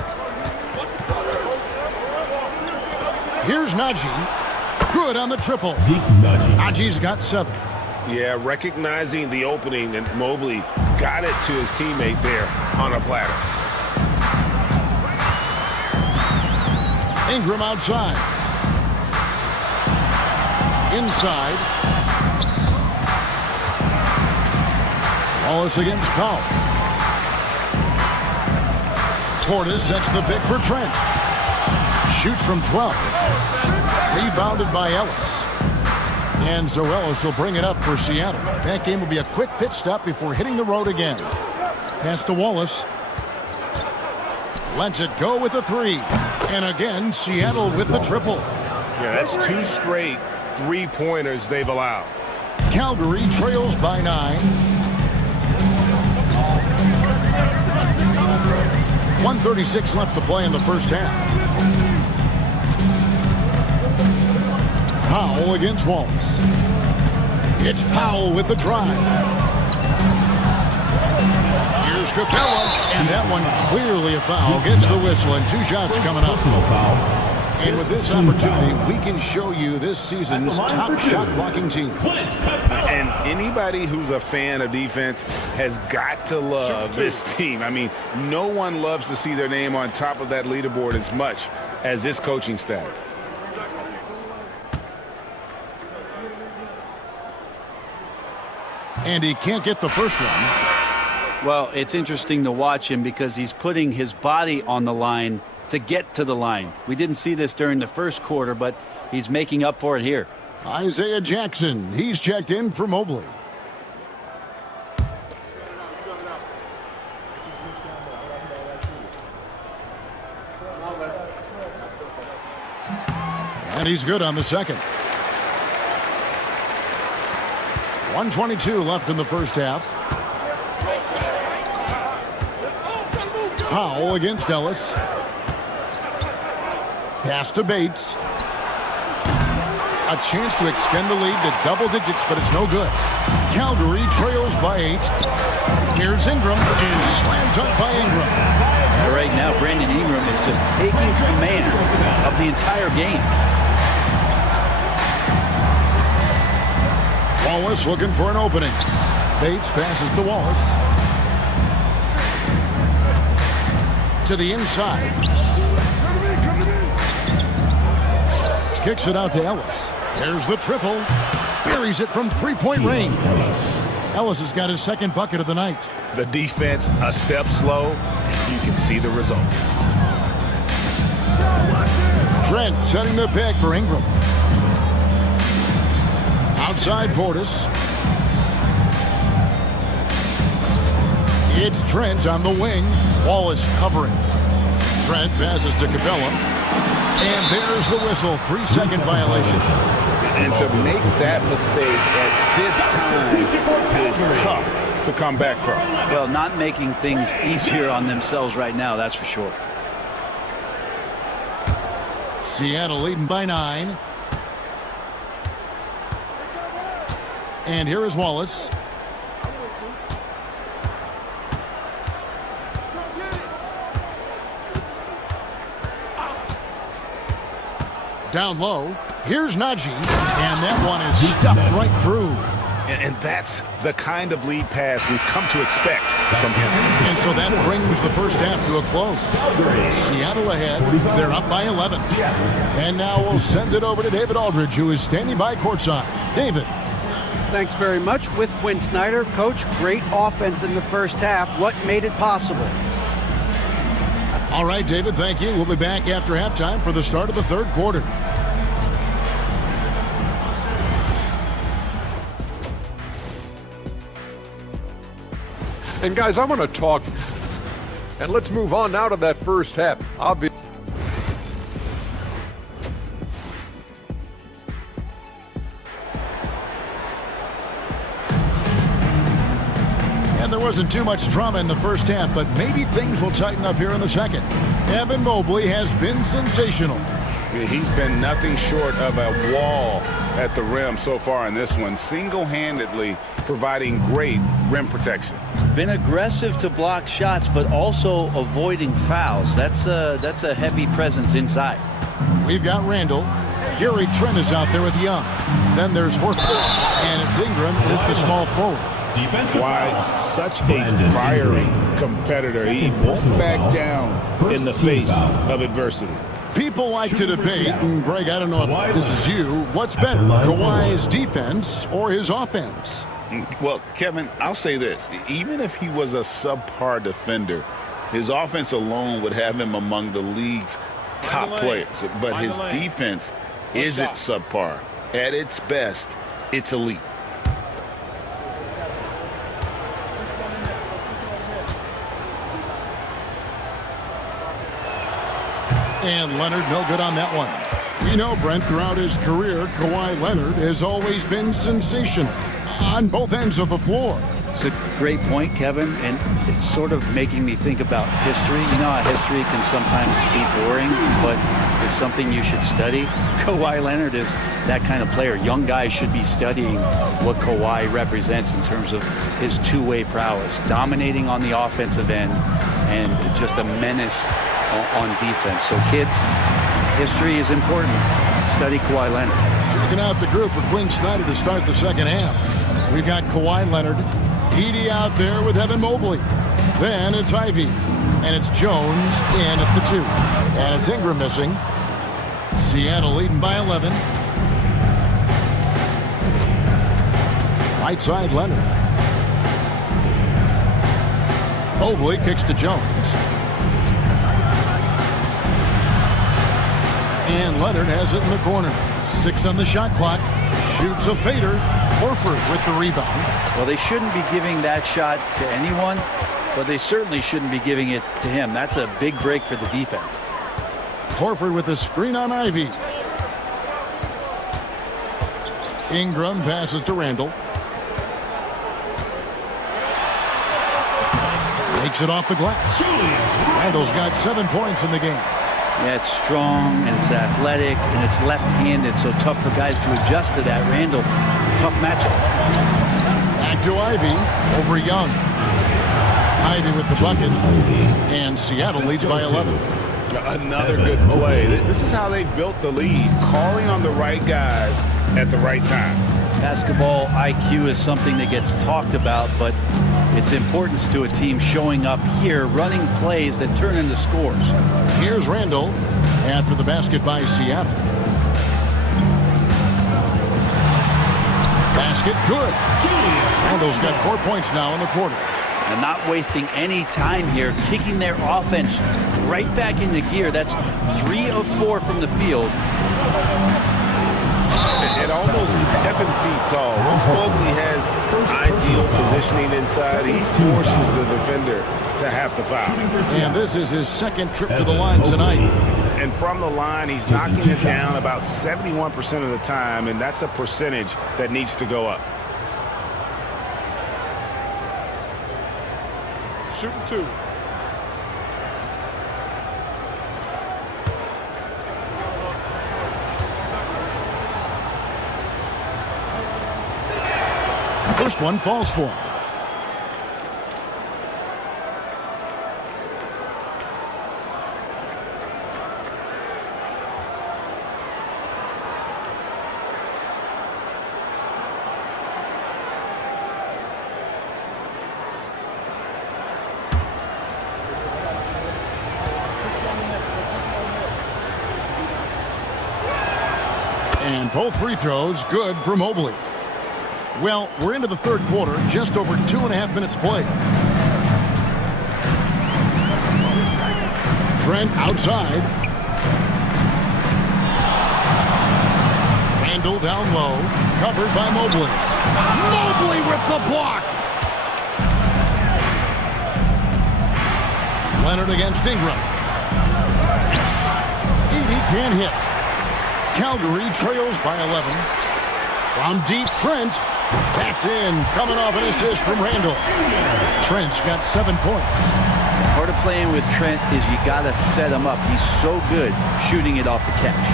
Here's Najee. Good on the triple. Najee's got 7. Yeah, recognizing the opening, and Mobley got it to his teammate there on a platter. Ingram outside. Inside. Wallace against Powell. Portis sets the pick for Trent. Shoots from 12. Rebounded by Ellis. And so Ellis will bring it up for Seattle. That game will be a quick pit stop before hitting the road again. Pass to Wallace. Lets it go with a 3. And again, Seattle with the triple. Yeah, that's 2 straight 3-pointers they've allowed. Calgary trails by 9. 1:36 left to play in the first half. Powell against Wallace. It's Powell with the drive. Here's Capella. And that one clearly a foul. Gets the whistle and 2 shots coming up. And with this opportunity, we can show you this season's top shot blocking teams. And anybody who's a fan of defense has got to love this team. I mean, no one loves to see their name on top of that leaderboard as much as this coaching staff. And he can't get the first one. Well, it's interesting to watch him because he's putting his body on the line to get to the line. We didn't see this during the first quarter, but he's making up for it here. Isaiah Jackson, he's checked in for Mobley. And he's good on the second. 1:22 left in the first half. Powell against Ellis. Pass to Bates. A chance to extend the lead to double digits, but it's no good. Calgary trails by 8. Here's Ingram, and slam dunk by Ingram. Right now, Brandon Ingram is just taking command of the entire game. Wallace looking for an opening. Bates passes to Wallace. To the inside. Kicks it out to Ellis. There's the triple. Buries it from three-point range. Ellis has got his second bucket of the night. The defense a step slow. You can see the result. Trent setting the pick for Ingram. Outside Portis. It's Trent on the wing. Wallace covering. Trent passes to Capella. And there's the whistle. 3-second violation. And to make that mistake at this time is tough to come back from. Well, not making things easier on themselves right now, that's for sure. Seattle leading by 9. And here is Wallace. Down low. Here's Najee. And that one is stuffed right through. And that's the kind of lead pass we've come to expect from him. And so that brings the first half to a close. Seattle ahead. They're up by 11. And now we'll send it over to David Aldridge, who is standing by courtside. David. Thanks very much. With Quinn Snyder, Coach, great offense in the first half. What made it possible? All right, David, thank you. We'll be back after halftime for the start of the third quarter. And guys, I want to talk, and let's move on now to that first half. And there wasn't too much drama in the first half, but maybe things will tighten up here in the second. Evan Mobley has been sensational. He's been nothing short of a wall at the rim so far in this one, single-handedly providing great rim protection. Been aggressive to block shots, but also avoiding fouls. That's a heavy presence inside. We've got Randall. Gary Trent is out there with Young. Then there's Horford, and it's Ingram with the small forward. Why such a fiery competitor. He won't back down in the face of adversity. People like to debate, and Greg, I don't know if this is you, what's better, Kawhi's defense or his offense? Well, Kevin, I'll say this. Even if he was a subpar defender, his offense alone would have him among the league's top players. But his defense isn't subpar. At its best, it's elite. And Leonard, no good on that one. You know, Brent, throughout his career, Kawhi Leonard has always been sensational on both ends of the floor. It's a great point, Kevin, and it's sort of making me think about history. You know how history can sometimes be boring, but it's something you should study. Kawhi Leonard is that kind of player. Young guys should be studying what Kawhi represents in terms of his two-way prowess, dominating on the offensive end, and just a menace on defense. So kids, history is important. Study Kawhi Leonard. Checking out the group for Quinn Snyder to start the second half. We've got Kawhi Leonard, Edey out there with Evan Mobley. Then it's Ivy, and it's Jones in at the 2. And it's Ingram missing. Seattle leading by 11. Right side Leonard. Mobley kicks to Jones. And Leonard has it in the corner. 6 on the shot clock. Shoots a fader. Horford with the rebound. Well, they shouldn't be giving that shot to anyone, but they certainly shouldn't be giving it to him. That's a big break for the defense. Horford with a screen on Ivy. Ingram passes to Randall. Makes it off the glass. Randall's got 7 points in the game. Yeah, it's strong, and it's athletic, and it's left-handed, so tough for guys to adjust to that. Randall, tough matchup. Back to Ivy over Young. Ivy with the bucket, and Seattle leads by 11. Another good play. This is how they built the lead, calling on the right guys at the right time. Basketball IQ is something that gets talked about, but its importance to a team showing up here, running plays that turn into scores. Here's Randall after the basket by Seattle. Basket good. Randall's got 4 points now in the quarter. And not wasting any time here, kicking their offense right back into gear. That's 3 of 4 from the field. At almost 7 feet tall, once Mobley has ideal positioning inside, he forces the defender to have to foul. And this is his second trip to the line tonight. And from the line, he's knocking it down about 71% of the time, and that's a percentage that needs to go up. Shoot the 2. First one falls for him. And both free throws good for Mobley. Well, we're into the third quarter, just over 2.5 minutes played. Trent outside. Randall down low, covered by Mobley. Mobley with the block. Leonard against Ingram. Edey can't hit. Calgary trails by 11. From deep, Trent. That's in. Coming off an assist from Randall. Trent's got 7 points. Part of playing with Trent is you got to set him up. He's so good shooting it off the catch.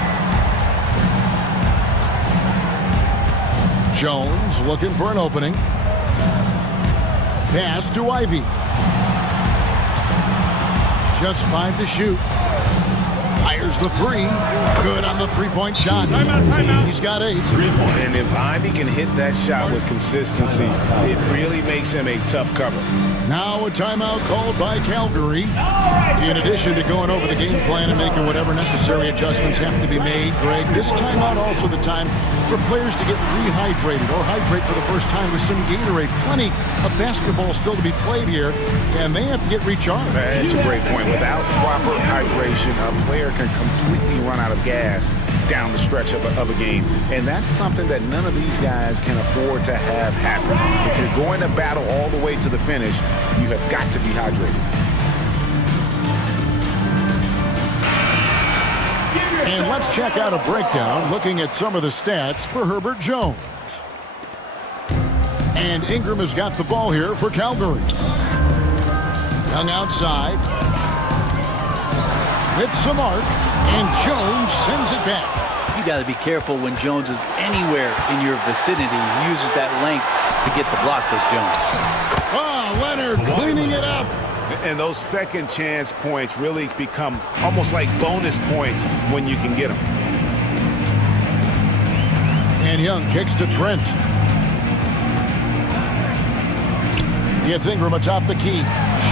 Jones looking for an opening. Pass to Ivy. Just 5 to shoot. Fires the 3. Good on the three-point shot. Timeout. He's got 8. And if Ivy can hit that shot with consistency, it really makes him a tough cover. Now a timeout called by Calgary. In addition to going over the game plan and making whatever necessary adjustments have to be made, Greg, this timeout also the time for players to get rehydrated or hydrate for the first time with some Gatorade. Plenty of basketball still to be played here, and they have to get recharged. That's a great point. Without proper hydration, a player can completely run out of gas down the stretch of a game. And that's something that none of these guys can afford to have happen. If you're going to battle all the way to the finish, you have got to be hydrated. And let's check out a breakdown looking at some of the stats for Herbert Jones. And Ingram has got the ball here for Calgary. Young outside. With some arc, and Jones sends it back. You got to be careful when Jones is anywhere in your vicinity. He uses that length to get the block, does Jones. Oh, Leonard cleaning it up. And those second chance points really become almost like bonus points when you can get them. And Young kicks to Trent. Gets Ingram atop the key.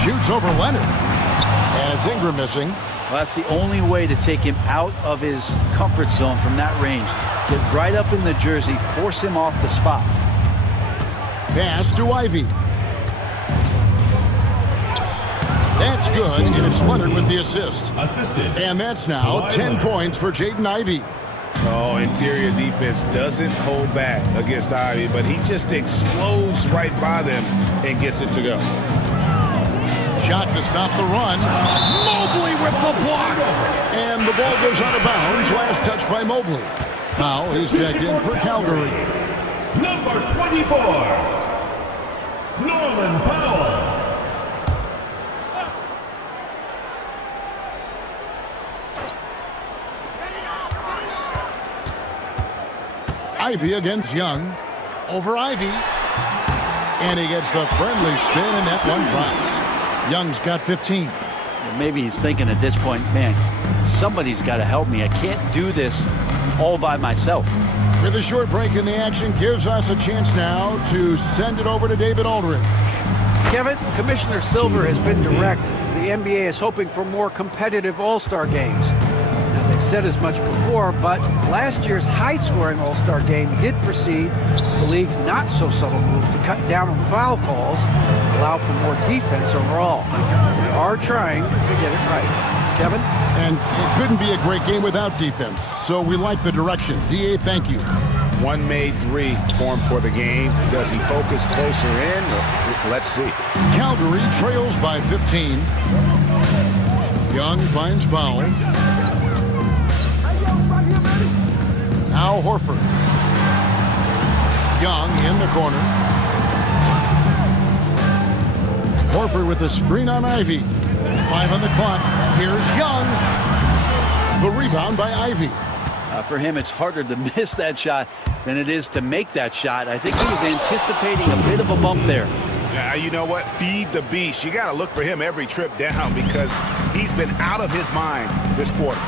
Shoots over Leonard. And it's Ingram missing. Well, that's the only way to take him out of his comfort zone from that range. Get right up in the jersey, force him off the spot. Pass to Ivy. That's good, and it's Leonard with the assist. And that's now 10 points for Jaden Ivey. Oh, interior defense doesn't hold back against Ivy, but he just explodes right by them and gets it to go. Shot to stop the run. Mobley with the block. And the ball goes out of bounds. Last touch by Mobley. Foul is checked in for Calgary. Number 24, Norman Powell. Ivy against Young. Over Ivy. And he gets the friendly spin, and that one drops. Young's got 15. Maybe he's thinking at this point, man, somebody's got to help me. I can't do this all by myself. With a short break in the action, gives us a chance now to send it over to David Aldridge. Kevin, Commissioner Silver has been direct. The NBA is hoping for more competitive All-Star games. Now, they've said as much before, but last year's high-scoring All-Star game did precede the league's not-so-subtle move to cut down on foul calls and allow for more defense overall. They are trying to get it right. Kevin? And it couldn't be a great game without defense, so we like the direction. DA, thank you. One made three for him for the game. Does he focus closer in? Let's see. Calgary trails by 15. Young finds Powell. Now Horford. Young in the corner. Horford with the screen on Ivy. 5 on the clock. Here's Young. The rebound by Ivy. For him, it's harder to miss that shot than it is to make that shot. I think he was anticipating a bit of a bump there. You know what? Feed the beast. You got to look for him every trip down because he's been out of his mind this quarter.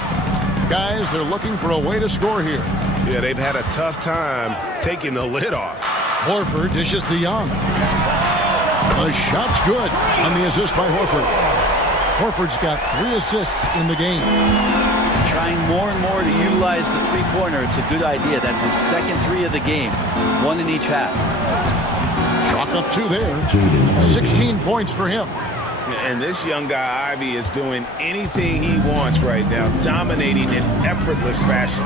Guys, they're looking for a way to score here. Yeah, they've had a tough time taking the lid off. Horford dishes to Young. The shot's good on the assist by Horford. Horford's got 3 assists in the game. Trying more and more to utilize the three-pointer. It's a good idea. That's his second 3 of the game. 1 in each half. Chalk up 2 there. 16 points for him. And this young guy, Ivy, is doing anything he wants right now, dominating in effortless fashion.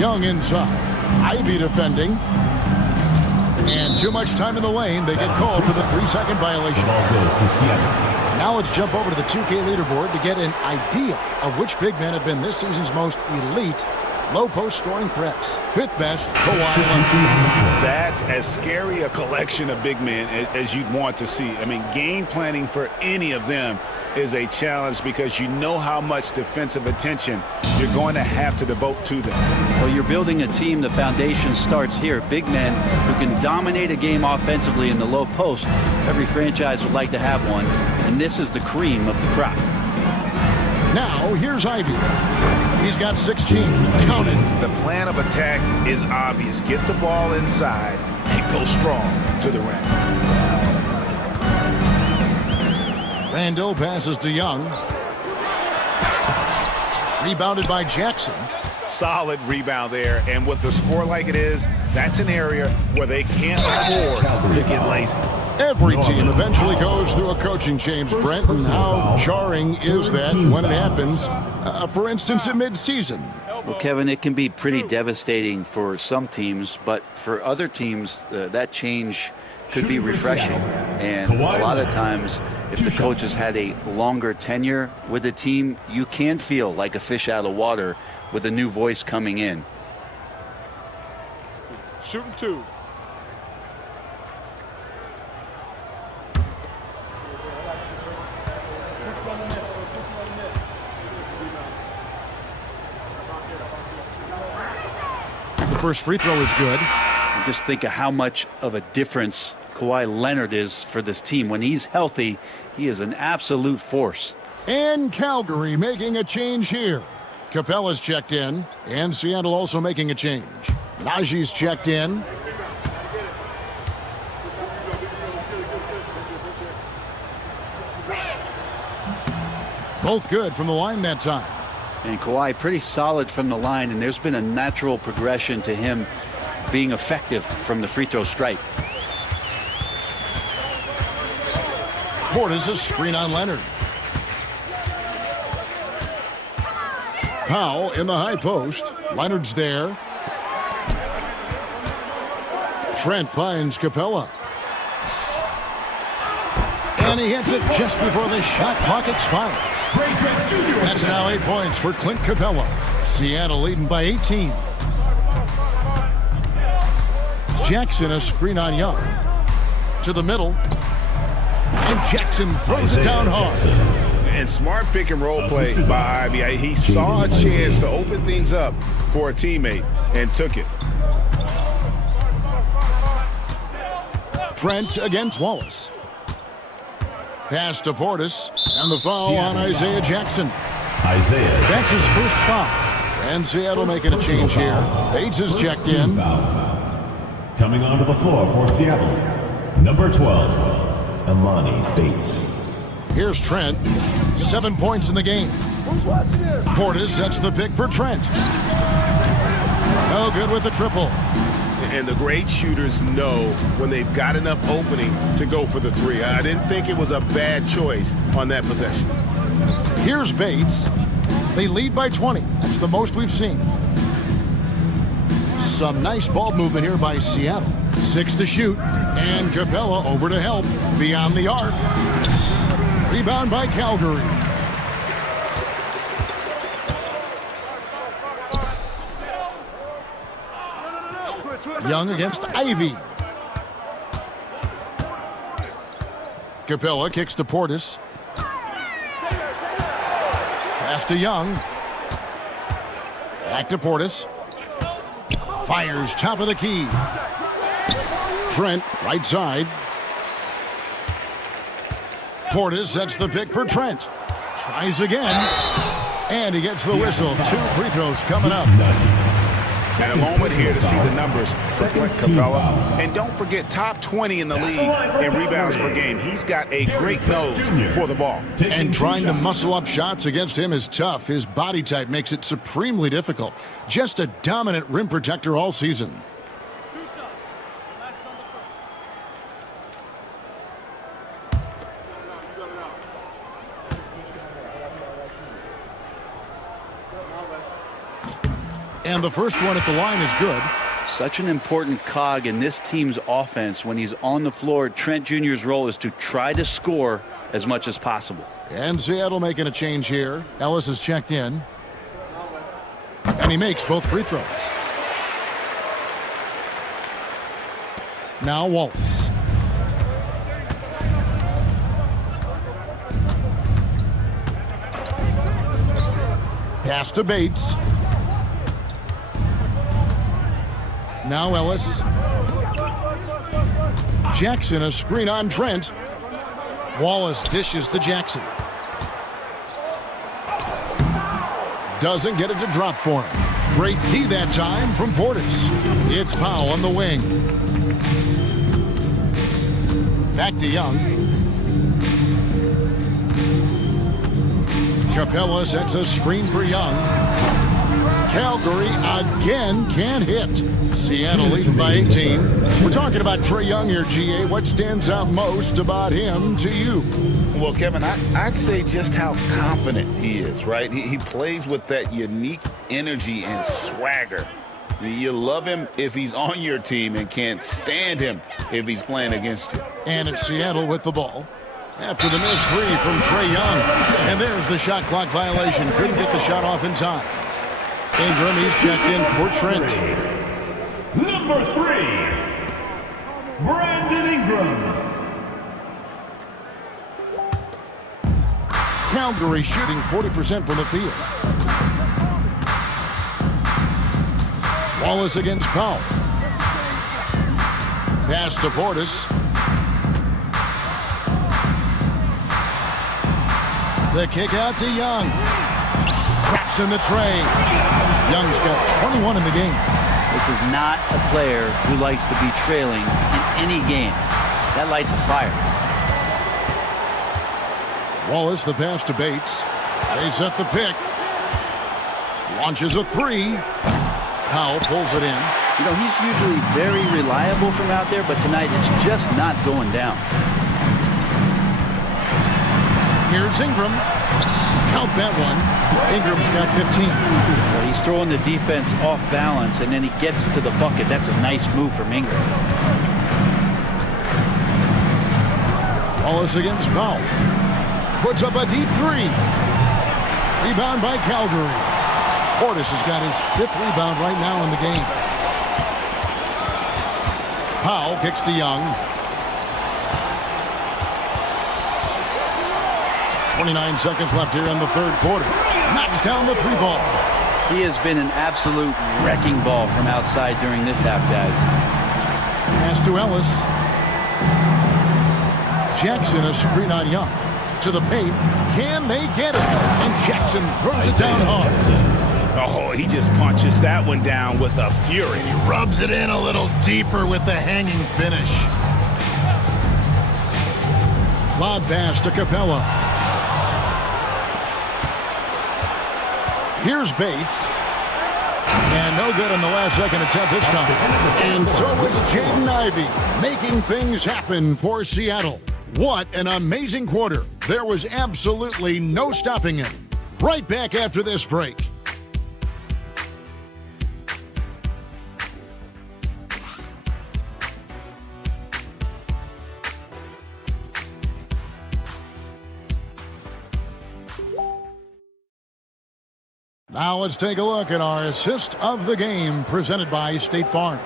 Young inside. Ivy defending. And too much time in the lane. They get called for the 3-second violation. Now let's jump over to the 2K leaderboard to get an idea of which big men have been this season's most elite low-post scoring threats. 5th best, Kawhi Leonard. That's as scary a collection of big men as you'd want to see. I mean, game planning for any of them is a challenge because you know how much defensive attention you're going to have to devote to them. Well, you're building a team. The foundation starts here. Big men who can dominate a game offensively in the low post. Every franchise would like to have one, and this is the cream of the crop. Now, here's Ivy. He's got 16. Count it. The plan of attack is obvious. Get the ball inside and go strong to the rim. Randall passes to Young. Rebounded by Jackson. Solid rebound there. And with the score like it is, that's an area where they can't afford to get lazy. Every team eventually goes through a coaching change, Brent, and how jarring is that when it happens, for instance, in mid-season? Well, Kevin, it can be pretty devastating for some teams, but for other teams, that change could be refreshing. And a lot of times, if the coach has had a longer tenure with a team, you can feel like a fish out of water with a new voice coming in. Shooting 2. The first free throw is good. Just think of how much of a difference Kawhi Leonard is for this team. When he's healthy, he is an absolute force. And Calgary making a change here. Capella's checked in, and Seattle also making a change. Najee's checked in. Both good from the line that time. And Kawhi pretty solid from the line, and there's been a natural progression to him being effective from the free throw stripe. Portis a screen on Leonard. Powell in the high post. Leonard's there. Trent finds Capella. And he hits it just before the shot clock expires. That's now 8 points for Clint Capella. Seattle leading by 18. Jackson a screen on Young. To the middle. And Jackson throws it down hard. And smart pick and roll play by Ivy. He saw a chance to open things up for a teammate and took it. Trent against Wallace. Pass to Portis, and the foul on Isaiah Jackson. That's his first foul. And Seattle making a change here. Bates is checked in. Coming onto the floor for Seattle, number 12, Amani Bates. Here's Trent. 7 points in the game. Portis sets the pick for Trent. No good with the triple. And the great shooters know when they've got enough opening to go for the three. I didn't think it was a bad choice on that possession. Here's Bates. They lead by 20. That's the most we've seen. Some nice ball movement here by Seattle. 6 to shoot. And Capella over to help. Beyond the arc. Rebound by Calgary. Young against Ivy. Capella kicks to Portis. Pass to Young. Back to Portis. Fires top of the key. Trent, right side. Portis sets the pick for Trent. Tries again. And he gets the whistle. 2 free throws coming up. And a moment here to see the numbers reflect Capella. And don't forget, top 20 in the league in rebounds per game. He's got a great nose for the ball. And trying to muscle up shots against him is tough. His body type makes it supremely difficult. Just a dominant rim protector all season. And the first one at the line is good. Such an important cog in this team's offense. When he's on the floor, Trent Jr.'s role is to try to score as much as possible. And Seattle making a change here. Ellis is checked in. And he makes both free throws. Now Wallace. Pass to Bates. Now Ellis. Jackson, a screen on Trent. Wallace dishes to Jackson. Doesn't get it to drop for him. Great D that time from Portis. It's Powell on the wing. Back to Young. Capella sets a screen for Young. Calgary again can't hit. Seattle leading by 18. We're talking about Trae Young here, GA. What stands out most about him to you? Well, Kevin, I'd say just how confident he is, right? He plays with that unique energy and swagger. You love him if he's on your team and can't stand him if he's playing against you. And it's Seattle with the ball. After the missed three from Trae Young. And there's the shot clock violation. Couldn't get the shot off in time. Ingram, he's checked in for Trent. Number 3, Brandon Ingram. Calgary shooting 40% from the field. Wallace against Powell. Pass to Portis. The kick out to Young. Traps in the tray. Young's got 21 in the game. This is not a player who likes to be trailing in any game. That lights a fire. Wallace, the pass to Bates. They set the pick. Launches a three. Powell pulls it in. You know, he's usually very reliable from out there, but tonight it's just not going down. Here's Ingram. Count that one. Ingram's got 15. Well, he's throwing the defense off balance, and then he gets to the bucket. That's a nice move from Ingram. Wallace against Powell. Puts up a deep three. Rebound by Calgary. Portis has got his 5th rebound right now in the game. Powell kicks to Young. 29 seconds left here in the 3rd quarter. Knocks down the 3-ball. He has been an absolute wrecking ball from outside during this half, guys. Pass to Ellis. Jackson, a screen on Young. To the paint. Can they get it? And Jackson throws it down hard. Oh, he just punches that one down with a fury. He rubs it in a little deeper with the hanging finish. Lob pass to Capella. Here's Bates. And no good on the last second attempt this time. And so is Jaden Ivey, making things happen for Seattle. What an amazing quarter. There was absolutely no stopping him. Right back after this break. Now let's take a look at our assist of the game presented by State Farm.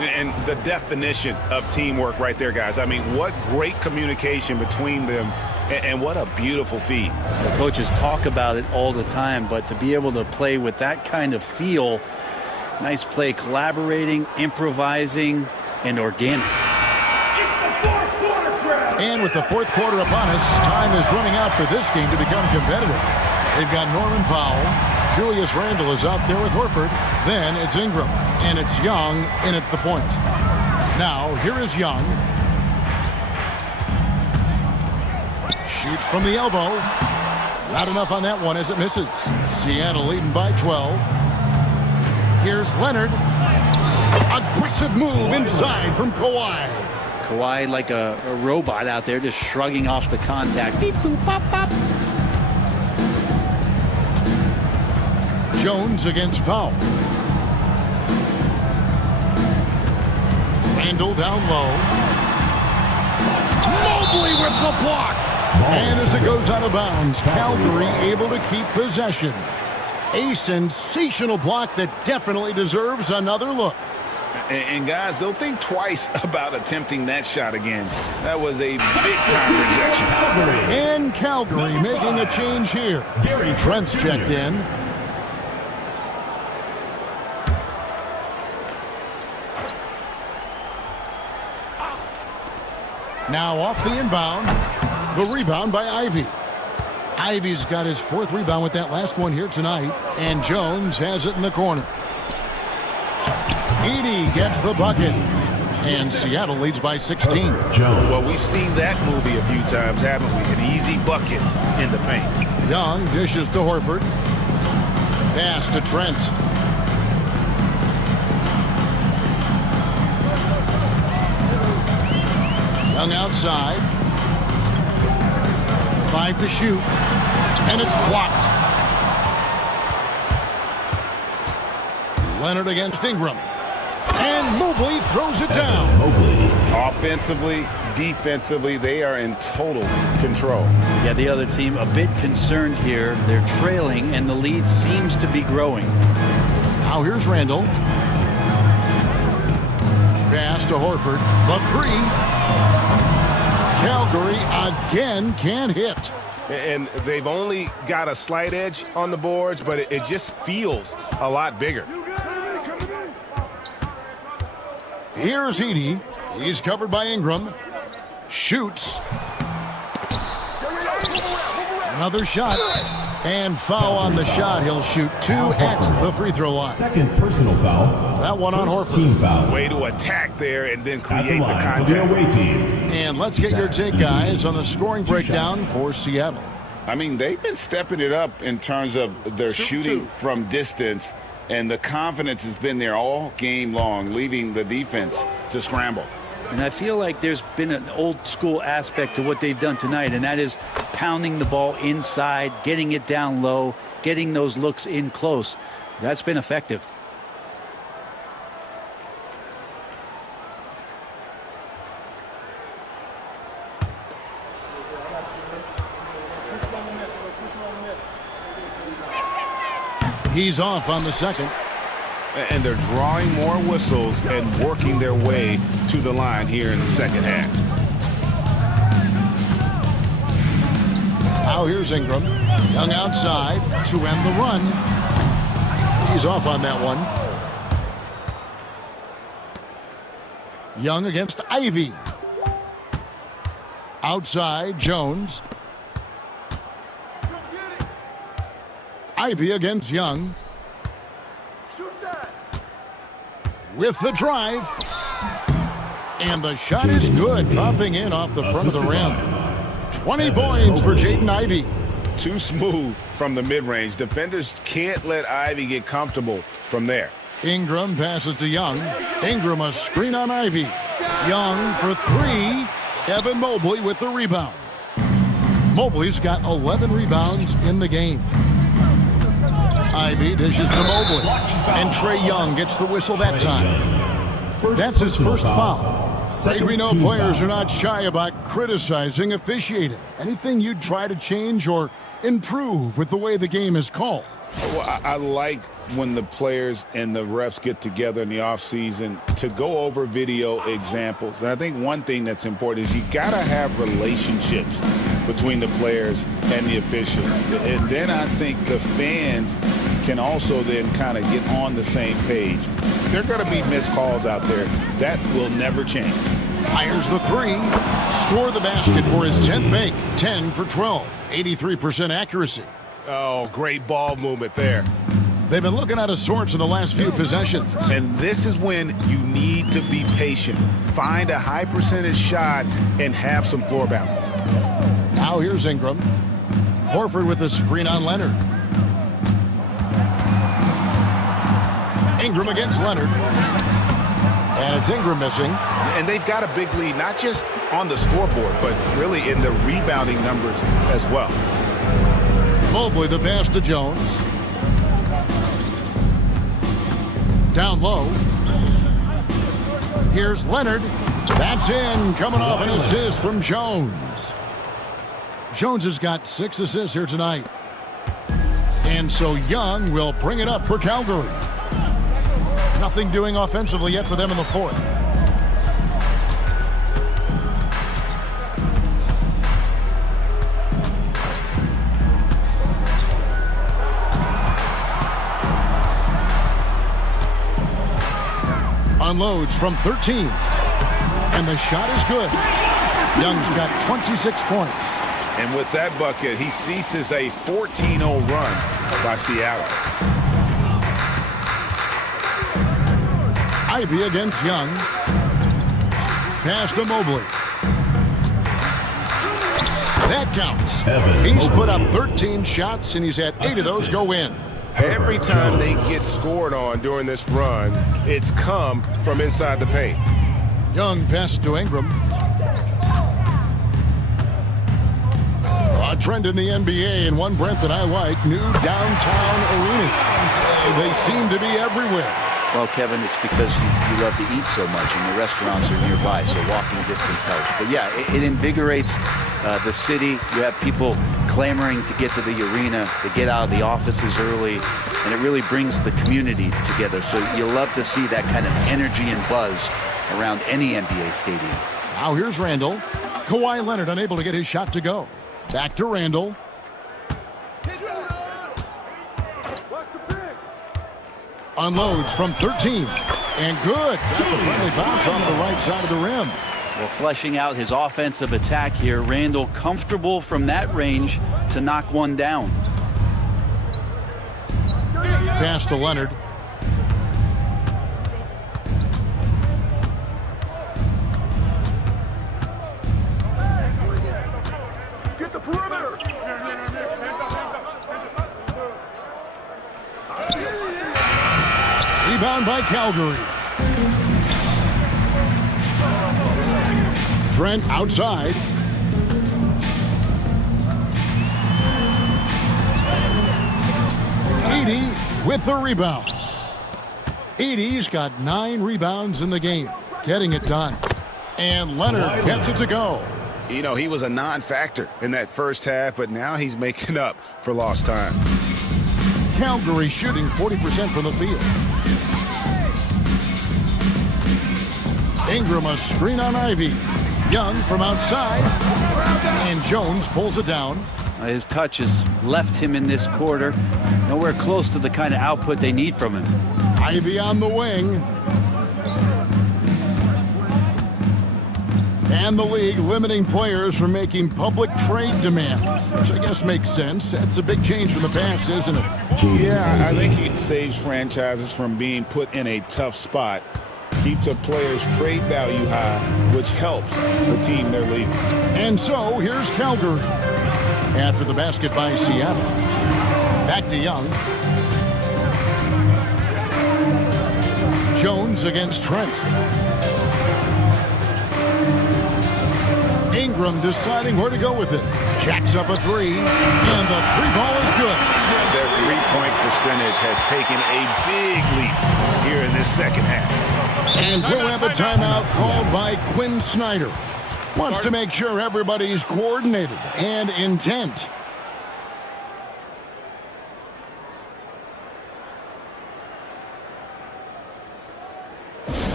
And the definition of teamwork right there, guys. I mean, what great communication between them, and what a beautiful feed. The coaches talk about it all the time, but to be able to play with that kind of feel, nice play, collaborating, improvising, and organic. And with the fourth quarter upon us, time is running out for this game to become competitive. They've got Norman Powell. Julius Randle is out there with Horford. Then it's Ingram. And it's Young in at the point. Now, here is Young. Shoots from the elbow. Not enough on that one as it misses. Seattle leading by 12. Here's Leonard. Aggressive move inside from Kawhi. Kawhi like a robot out there just shrugging off the contact. Beep, boop, pop, pop. Jones against Powell. Randle down low. Mobley with the block. And as it goes out of bounds, Calgary able to keep possession. A sensational block that definitely deserves another look. And guys, don't think twice about attempting that shot again. That was a big-time rejection. And Calgary making a change here. Trent's checked in. Now off the inbound. The rebound by Ivey. Ivey's got his fourth rebound with that last one here tonight. And Jones has it in the corner. Edey gets the bucket. And Seattle leads by 16. Well, we've seen that movie a few times, haven't we? An easy bucket in the paint. Young dishes to Horford. Pass to Trent. Young outside. 5 to shoot. And it's blocked. Leonard against Ingram. And Mobley throws it down. Offensively, defensively, they are in total control. Yeah, the other team a bit concerned here. They're trailing, and the lead seems to be growing. Now here's Randle. Pass to Horford. The three. Calgary again can't hit. And they've only got a slight edge on the boards, but it just feels a lot bigger. Here's Edey. He's covered by Ingram. Shoots. Another shot. And foul on the shot. He'll shoot 2 at the free throw line. Second personal foul. That one on Horford. Team foul. Way to attack there and then create the line for the contact. away team. And let's get your take, guys, on the scoring breakdown for Seattle. I mean, they've been stepping it up in terms of their shooting from distance, and the confidence has been there all game long, leaving the defense to scramble. And I feel like there's been an old school aspect to what they've done tonight, and that is pounding the ball inside, getting it down low, getting those looks in close. That's been effective. He's off on the second. And they're drawing more whistles and working their way to the line here in the second half. Now here's Ingram. Young outside to end the run. He's off on that one. Young against Ivey. Outside, Jones. Ivy against Young. With the drive. And the shot is good, dropping in off the front of the rim. 20 points for Jaden Ivey. Too smooth from the mid-range. Defenders can't let Ivy get comfortable from there. Ingram passes to Young. Ingram a screen on Ivy. Young for three. Evan Mobley with the rebound. Mobley's got 11 rebounds in the game. Ivy dishes to Mobley. And Trae Young gets the whistle that time. That's his first foul. We know players are not shy about criticizing officiating. Anything you'd try to change or improve with the way the game is called? Well, I like when the players and the refs get together in the offseason to go over video examples. And I think one thing that's important is you got to have relationships between the players and the officials. And then I think the fans can also then kind of get on the same page. There are going to be missed calls out there. That will never change. Fires the three. Score the basket for his 10th make. 10 for 12. 83% accuracy. Oh, great ball movement there. They've been looking out of sorts in the last few possessions. And this is when you need to be patient. Find a high percentage shot and have some floor balance. Now here's Ingram. Horford with the screen on Leonard. Ingram against Leonard. And it's Ingram missing. And they've got a big lead, not just on the scoreboard, but really in the rebounding numbers as well. Mobley the pass to Jones. Down low. Here's Leonard. That's in. Coming off an assist from Jones. Jones has got 6 assists here tonight. And so Young will bring it up for Calgary. Nothing doing offensively yet for them in the fourth. Unloads from 13. And the shot is good. Young's got 26 points. And with that bucket, he ceases a 14-0 run by Seattle. Ivy against Young. Pass to Mobley. That counts. He's put up 13 shots, and he's had 8 of those go in. Every time they get scored on during this run, it's come from inside the paint. Young passes to Ingram. A trend in the NBA, and one, Brent, that I like, new downtown arenas. They seem to be everywhere. Well, Kevin, it's because you love to eat so much and the restaurants are nearby, so walking distance helps. But yeah, it invigorates the city. You have people clamoring to get to the arena, to get out of the offices early, and it really brings the community together. So you love to see that kind of energy and buzz around any NBA stadium. Now here's Randall. Kawhi Leonard unable to get his shot to go. Back to Randall. Unloads from 13. And good. Got the friendly bounce on the right side of the rim. Well, fleshing out his offensive attack here, Randall comfortable from that range to knock one down. Pass to Leonard. Get the perimeter. Rebound by Calgary. Trent outside. Edey with the rebound. Edey's got 9 rebounds in the game, getting it done. And Leonard gets it to go. You know, he was a non-factor in that first half, but now he's making up for lost time. Calgary shooting 40% from the field. Ingram a screen on Ivy. Young from outside. And Jones pulls it down. His touch has left him in this quarter. Nowhere close to the kind of output they need from him. Ivy on the wing. And the league limiting players from making public trade demands, which I guess makes sense. That's a big change from the past, isn't it? Yeah, I think it saves franchises from being put in a tough spot, keeps a player's trade value high, which helps the team they're leaving. And so here's Calgary. After the basket by Seattle. Back to Young. Jones against Trent. Ingram deciding where to go with it. Jacks up a three, and the three ball is good. Their three-point percentage has taken a big leap here in this second half. And we'll have a timeout called by Quinn Snyder. Wants to make sure everybody's coordinated and intent.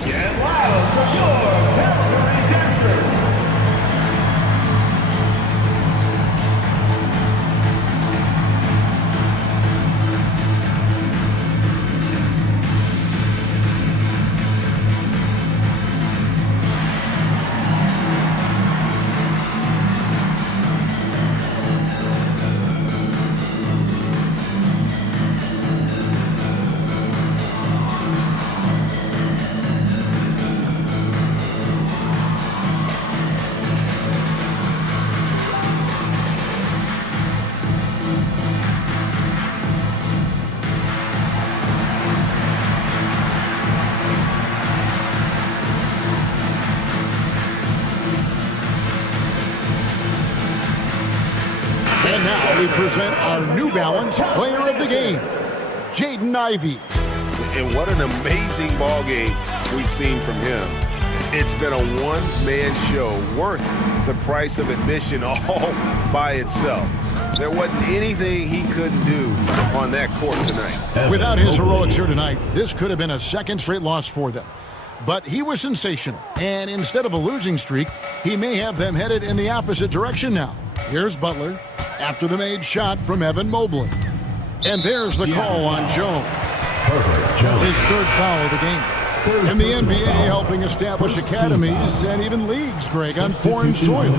Get loud for your Calgary dancers. And now we present our New Balance Player of the Game, Jaden Ivey. And what an amazing ball game we've seen from him. It's been a one-man show worth the price of admission all by itself. There wasn't anything he couldn't do on that court tonight. Without his heroics here tonight, this could have been a second straight loss for them. But he was sensational, and instead of a losing streak, he may have them headed in the opposite direction now. Here's Butler after the made shot from Evan Mobley. And there's the call on Jones. That's his third foul of the game. And the NBA helping establish academies and even leagues, Greg, on foreign soil.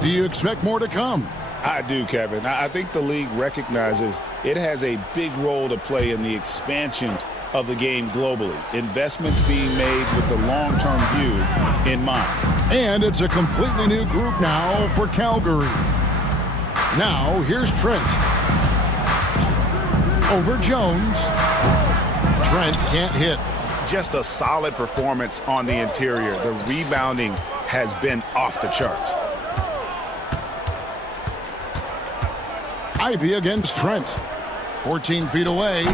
Do you expect more to come? I do, Kevin. I think the league recognizes it has a big role to play in the expansion of the game globally. Investments being made with the long-term view in mind. And it's a completely new group now for Calgary. Now, here's Trent. Over Jones. Trent can't hit. Just a solid performance on the interior. The rebounding has been off the charts. Ivey against Trent. 14 feet away.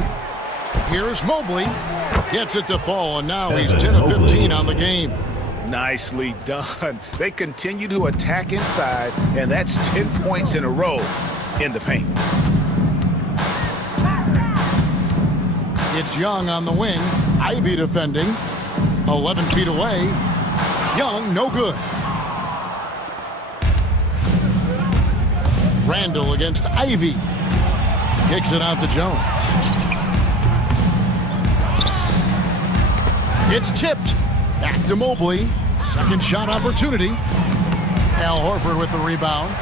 Here's Mobley. Gets it to fall, and now he's 10 of 15 on the game. Nicely done. They continue to attack inside, and that's 10 points in a row in the paint. It's Young on the wing. Ivey defending. 11 feet away. Young, no good. Randall against Ivey. Kicks it out to Jones. It's tipped. Back to Mobley. Second shot opportunity. Al Horford with the rebound.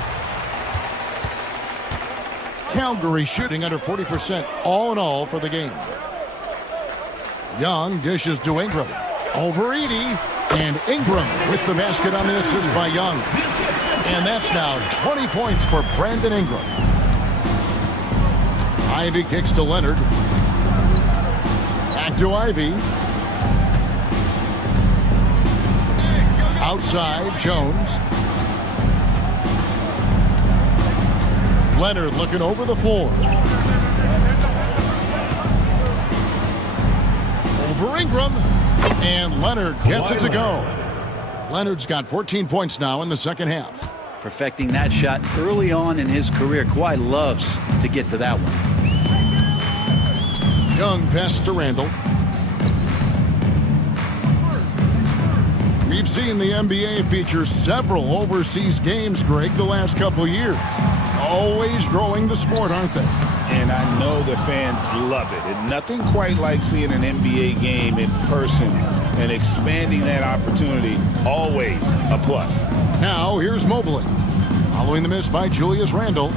Calgary shooting under 40% all in all for the game. Young dishes to Ingram. Over Edey. And Ingram with the basket on the assist by Young. And that's now 20 points for Brandon Ingram. Ivey kicks to Leonard. Back to Ivey. Outside, Jones. Leonard looking over the floor. Over Ingram. And Leonard gets it to go. Leonard's got 14 points now in the second half. Perfecting that shot early on in his career. Kawhi loves to get to that one. Young pass to Randall. We've seen the NBA feature several overseas games, Greg, the last couple years. Always growing the sport, aren't they? And I know the fans love it. And nothing quite like seeing an NBA game in person and expanding that opportunity, always a plus. Now here's Mobley. Following the miss by Julius Randle.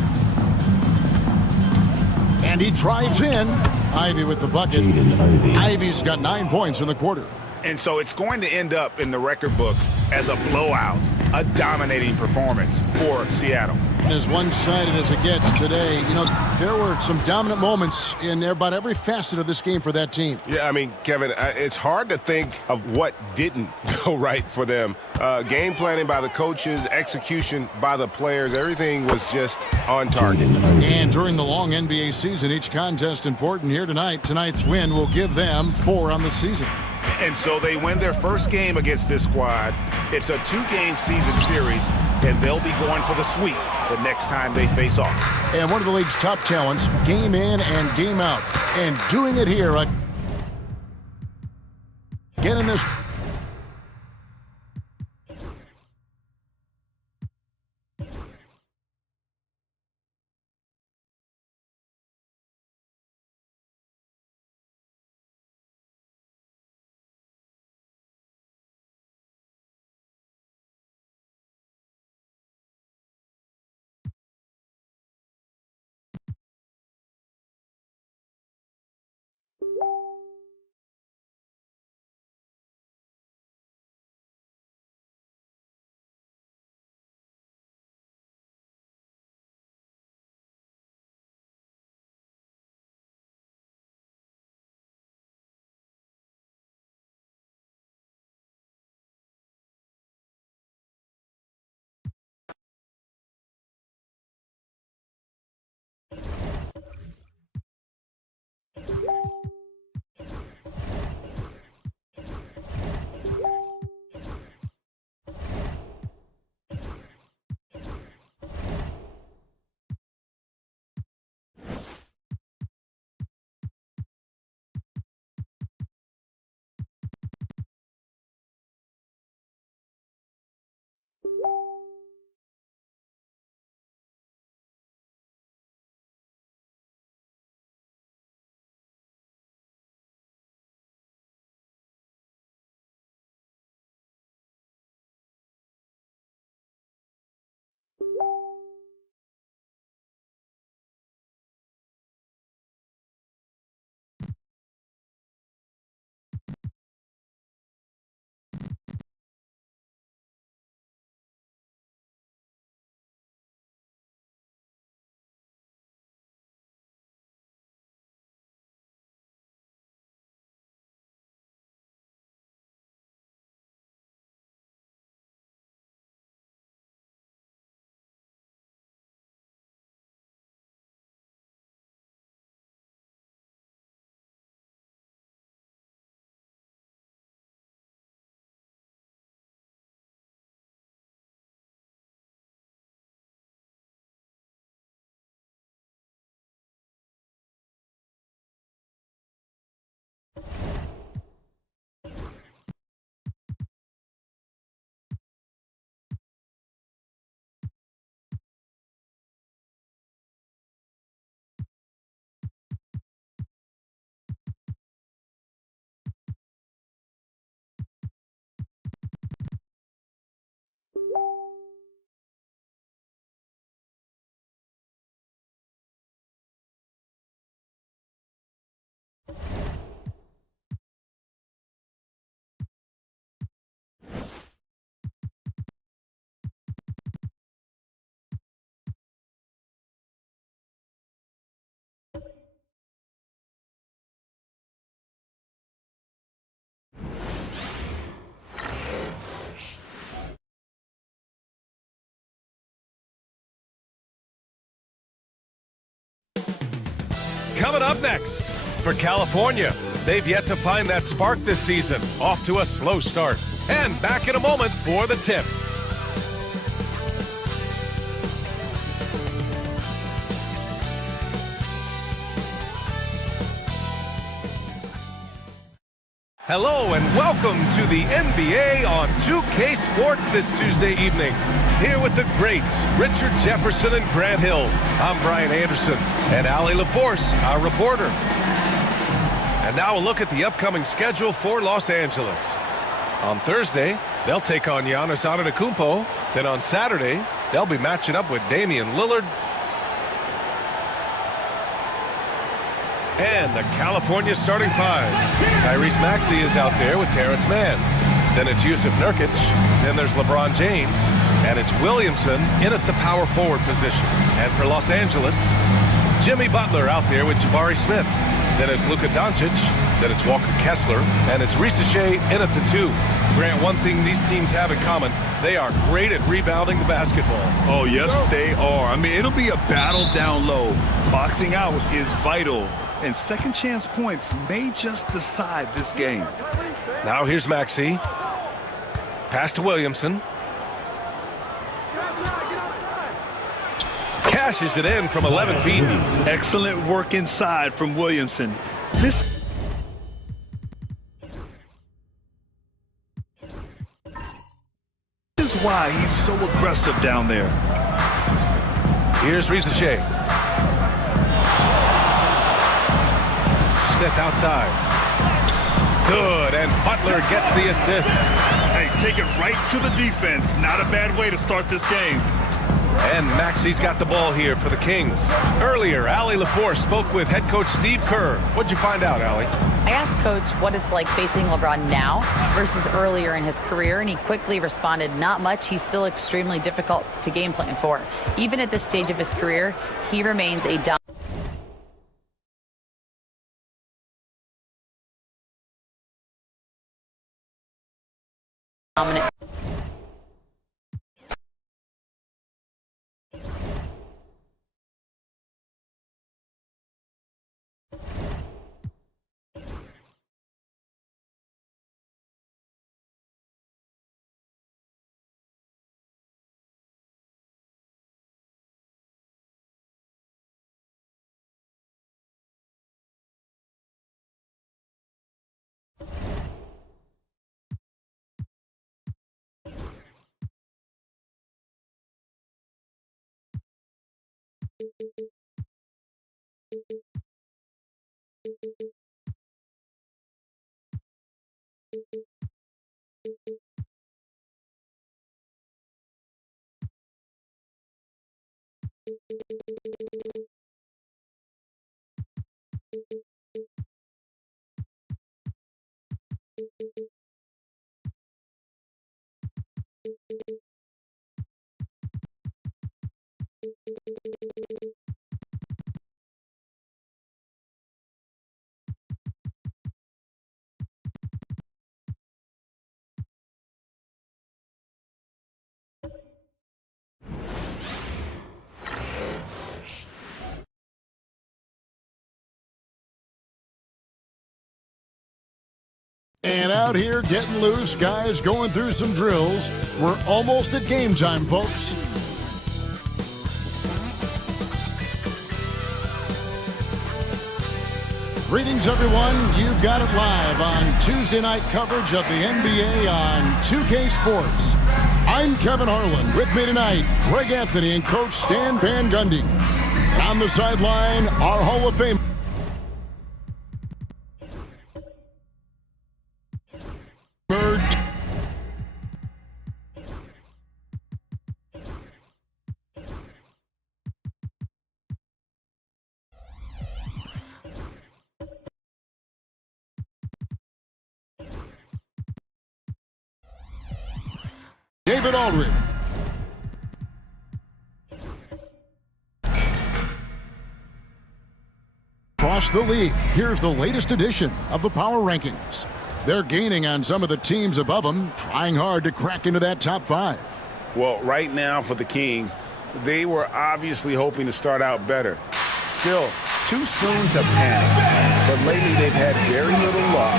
And he drives in. Ivy with the bucket. Ivy's got 9 points in the quarter. And so it's going to end up in the record books as a blowout, a dominating performance for Seattle. As one-sided as it gets today, you know, there were some dominant moments in about every facet of this game for that team. Yeah, I mean, Kevin, it's hard to think of what didn't go right for them. Game planning by the coaches, execution by the players, everything was just on target. And during the long NBA season, each contest important here tonight. Tonight's win will give them 4 on the season. And so they win their first game against this squad. It's a 2-game season series, and they'll be going for the sweep the next time they face off. And one of the league's top talents, game in and game out. And doing it here again in this. Coming up next, for California, they've yet to find that spark this season. Off to a slow start. And back in a moment for the tip. Hello and welcome to the NBA on 2K Sports this Tuesday evening. Here with the greats, Richard Jefferson and Grant Hill. I'm Brian Anderson and Allie LaForce, our reporter. And now a look at the upcoming schedule for Los Angeles. On Thursday, they'll take on Giannis Antetokounmpo. Then on Saturday, they'll be matching up with Damian Lillard. And the California starting five. Tyrese Maxey is out there with Terrence Mann. Then it's Yusuf Nurkic. Then there's LeBron James. And it's Williamson in at the power forward position. And for Los Angeles, Jimmy Butler out there with Jabari Smith. Then it's Luka Doncic. Then it's Walker Kessler. And it's Risa Shea in at the 2. Grant, one thing these teams have in common, they are great at rebounding the basketball. Oh, yes, they are. I mean, it'll be a battle down low. Boxing out is vital. And second chance points may just decide this game. Now here's Maxey. Pass to Williamson. Cashes it in from 11 feet. Excellent work inside from Williamson. This is why he's so aggressive down there. Here's Risa Shea. Smith outside. Good, and Butler gets the assist. Hey, take it right to the defense. Not a bad way to start this game. And Maxey's got the ball here for the Kings. Earlier, Allie LaForce spoke with head coach Steve Kerr. What'd you find out, Allie? I asked Coach what it's like facing LeBron now versus earlier in his career, and he quickly responded, not much. He's still extremely difficult to game plan for. Even at this stage of his career, he remains a dominant. And out here getting loose, guys going through some drills. We're almost at game time, folks. Greetings, everyone. You've got it live on Tuesday night coverage of the NBA on 2K Sports. I'm Kevin Harlan. With me tonight, Greg Anthony and Coach Stan Van Gundy. And on the sideline, our Hall of Fame. David Aldridge. Across the league, here's the latest edition of the Power Rankings. They're gaining on some of the teams above them, trying hard to crack into that top 5. Well, right now for the Kings, they were obviously hoping to start out better. Still, too soon to panic. But lately they've had very little luck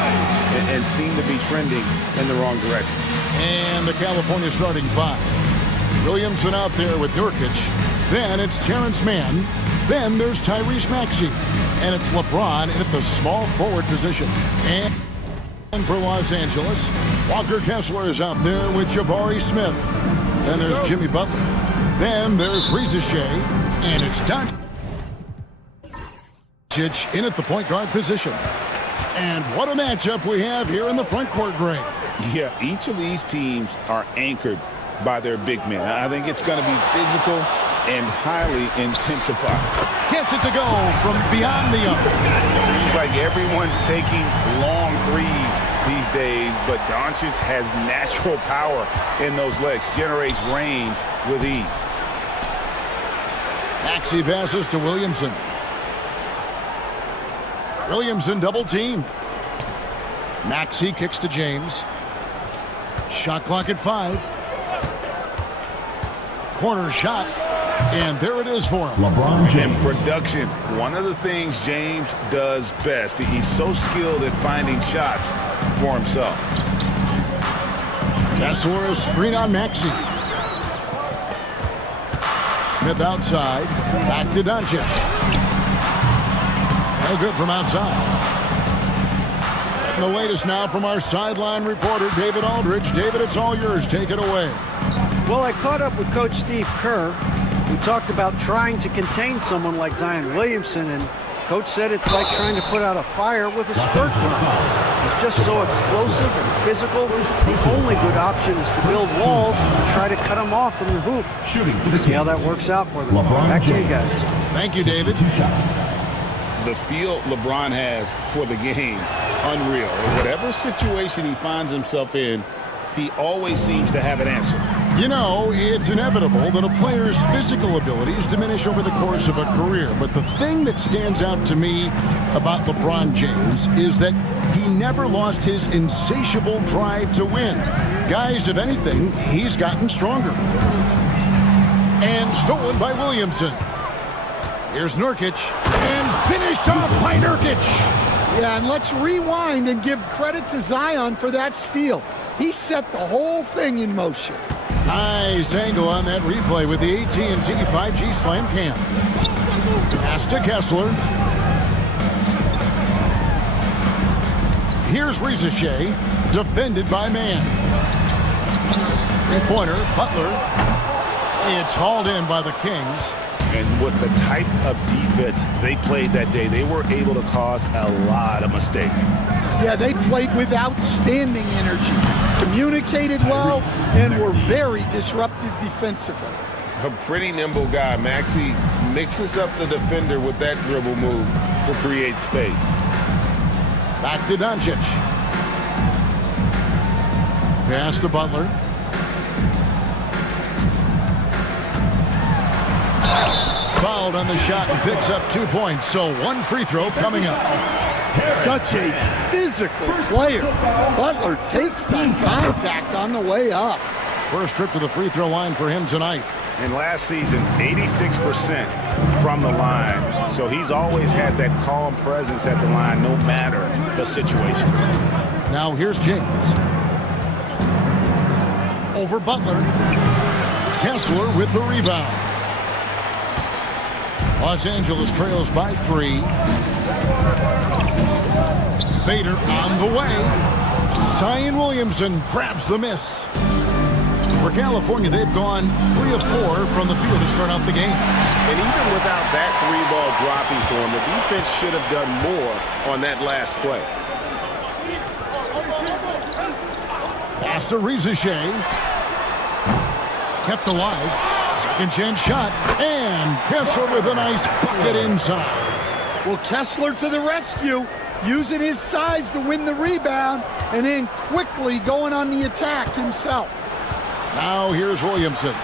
and seem to be trending in the wrong direction. And the California starting 5. Williamson out there with Nurkic. Then it's Terrence Mann. Then there's Tyrese Maxey. And it's LeBron in at the small forward position. And for Los Angeles, Walker Kessler is out there with Jabari Smith. Then there's Jimmy Butler. Then there's Risa Shea. And it's Doncic in at the point guard position. And what a matchup we have here in the front court, Greg. Yeah, each of these teams are anchored by their big men. I think it's going to be physical and highly intensified. Gets it to go from beyond the arc. Seems like everyone's taking long threes these days, but Doncic has natural power in those legs, generates range with ease. Maxey passes to Williamson. Williamson double team. Maxey kicks to James. Shot clock at 5. Corner shot. And there it is for him. LeBron James. And production, one of the things James does best. He's so skilled at finding shots for himself. Kessler, screen on Maxey. Smith outside. Back to Doncic. No good from outside. And the latest now from our sideline reporter, David Aldridge. David, it's all yours. Take it away. Well, I caught up with Coach Steve Kerr. We talked about trying to contain someone like Zion Williamson, and Coach said it's like trying to put out a fire with a squirt gun. He's just so explosive and physical. The only good option is to build walls and try to cut him off from the hoop. See how that works out for them. Back to you guys. Thank you, David. 2 shots. The feel LeBron has for the game, unreal. In whatever situation he finds himself in, he always seems to have an answer. You know, it's inevitable that a player's physical abilities diminish over the course of a career. But the thing that stands out to me about LeBron James is that he never lost his insatiable drive to win. Guys, if anything, he's gotten stronger. And stolen by Williamson. Here's Nurkic. And finished off by Nurkic. Yeah, and let's rewind and give credit to Zion for that steal. He set the whole thing in motion. Nice angle on that replay with the AT&T 5G Slam Cam. Pass to Kessler. Here's Rizichet, defended by man. Three-pointer, Butler. It's hauled in by the Kings. And with the type of defense they played that day, they were able to cause a lot of mistakes. Yeah, they played with outstanding energy, communicated well, and were very disruptive defensively. A pretty nimble guy. Maxey mixes up the defender with that dribble move to create space. Back to Doncic. Pass to Butler. Fouled on the shot and picks up 2 points. So one free throw coming up. Such a physical player. Butler takes the contact on the way up. First trip to the free throw line for him tonight. And last season, 86% from the line. So he's always had that calm presence at the line, no matter the situation. Now here's James. Over Butler. Kessler with the rebound. Los Angeles trails by 3. Fader on the way. Zion Williamson grabs the miss. For California, they've gone 3 of 4 from the field to start out the game. And even without that 3-ball dropping for him, the defense should have done more on that last play. Pass to Rizichet. Kept alive. Second chance shot. And Kessler with a nice bucket inside. Well, Kessler to the rescue, using his size to win the rebound, and then quickly going on the attack himself. Now here's Williamson.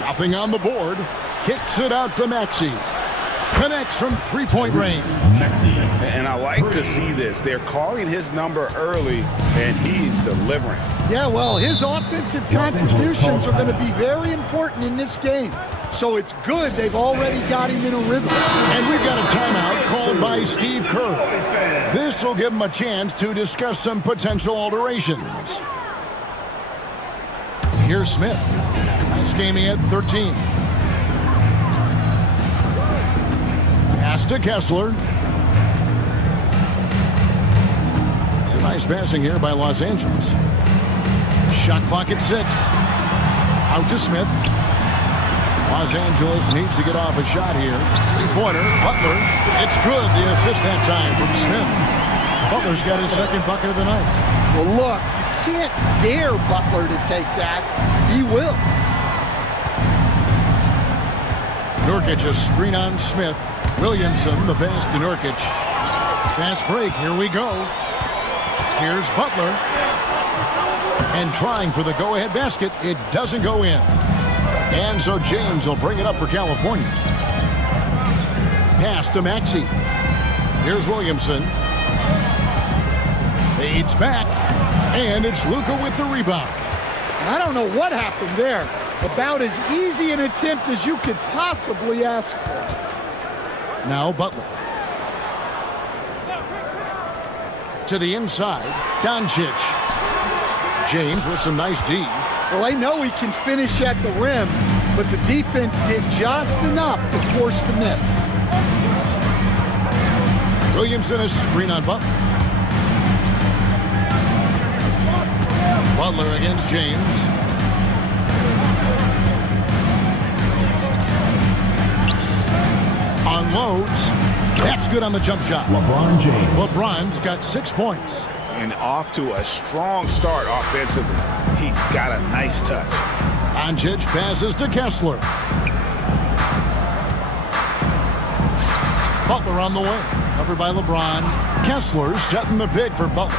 Nothing on the board. Kicks it out to Maxey. Connects from three-point range. And I like to see this. They're calling his number early, and he's delivering. Yeah, well, his offensive contributions are going to be very important in this game. So it's good they've already got him in a rhythm. And we've got a timeout called by Steve Kerr. This will give him a chance to discuss some potential alterations. Here's Smith. Nice game, he had 13. Pass to Kessler. It's a nice passing here by Los Angeles. Shot clock at 6. Out to Smith. Los Angeles needs to get off a shot here. Three-pointer, Butler. It's good, the assist that time from Smith. Butler's got his second bucket of the night. Well, look, you can't dare Butler to take that. He will. Nurkic a screen on Smith. Williamson the pass to Nurkic. Fast break. Here we go. Here's Butler. And trying for the go-ahead basket. It doesn't go in. And so James will bring it up for California. Pass to Maxey. Here's Williamson. Fades back. And it's Luka with the rebound. I don't know what happened there. About as easy an attempt as you could possibly ask for. Now Butler. To the inside. Doncic. James with some nice D. Well, I know he can finish at the rim, but the defense did just enough to force the miss. Williamson a screen on Butler. Butler against James. Unloads. That's good on the jump shot. LeBron James. LeBron's got 6 points. And off to a strong start offensively. He's got a nice touch. Doncic passes to Kessler. Butler on the way. Covered by LeBron. Kessler setting the pick for Butler.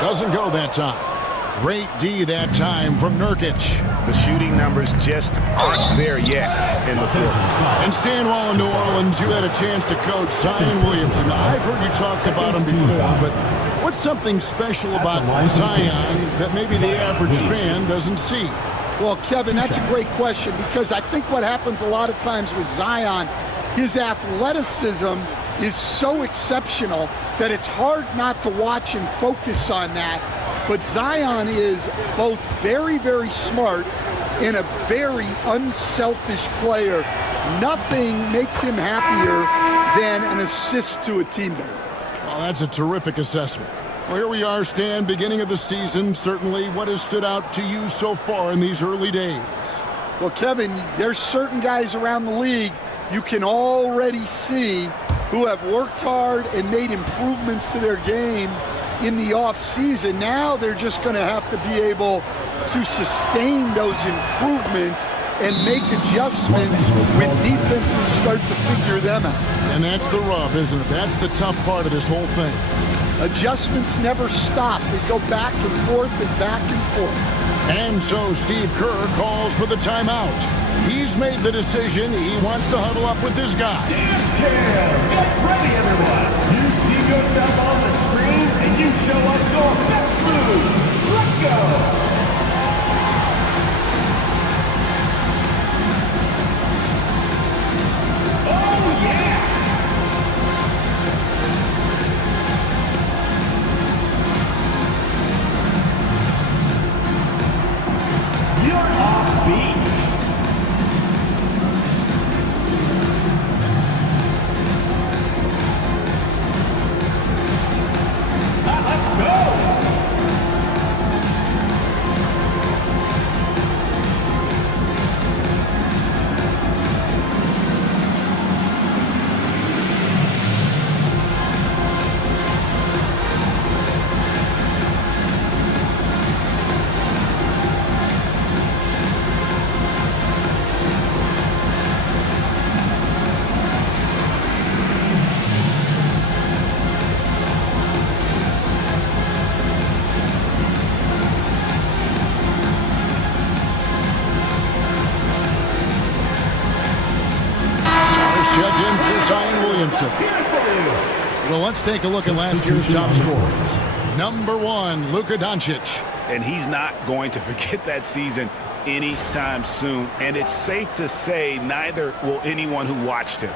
Doesn't go that time. Great D that time from Nurkic. The shooting numbers just aren't there yet in the fourth. And Stan, while in New Orleans, you had a chance to coach Zion Williamson. Now, I've heard you talk about him before, but what's something special about Zion that maybe the average fan doesn't see? Well, Kevin, that's a great question because I think what happens a lot of times with Zion, his athleticism is so exceptional that it's hard not to watch and focus on that. But Zion is both very, very smart and a very unselfish player. Nothing makes him happier than an assist to a teammate. Well, that's a terrific assessment. Well, here we are, Stan, beginning of the season. Certainly, what has stood out to you so far in these early days? Well, Kevin, there's certain guys around the league you can already see who have worked hard and made improvements to their game in the offseason. Now they're just going to have to be able to sustain those improvements and make adjustments when defenses start to figure them out. And that's the rub, isn't it? That's the tough part of this whole thing. Adjustments never stop. They go back and forth and back and forth. And so Steve Kerr calls for the timeout. He's made the decision. He wants to huddle up with this guy. Dance cam! Get ready, everyone! You see yourself on the screen, and you show us your best moves. Let's go! Oh, yeah! You're offbeat. Let's go! Well, let's take a look at last year's top scorers. Number 1, Luka Doncic. And he's not going to forget that season anytime soon. And it's safe to say neither will anyone who watched him.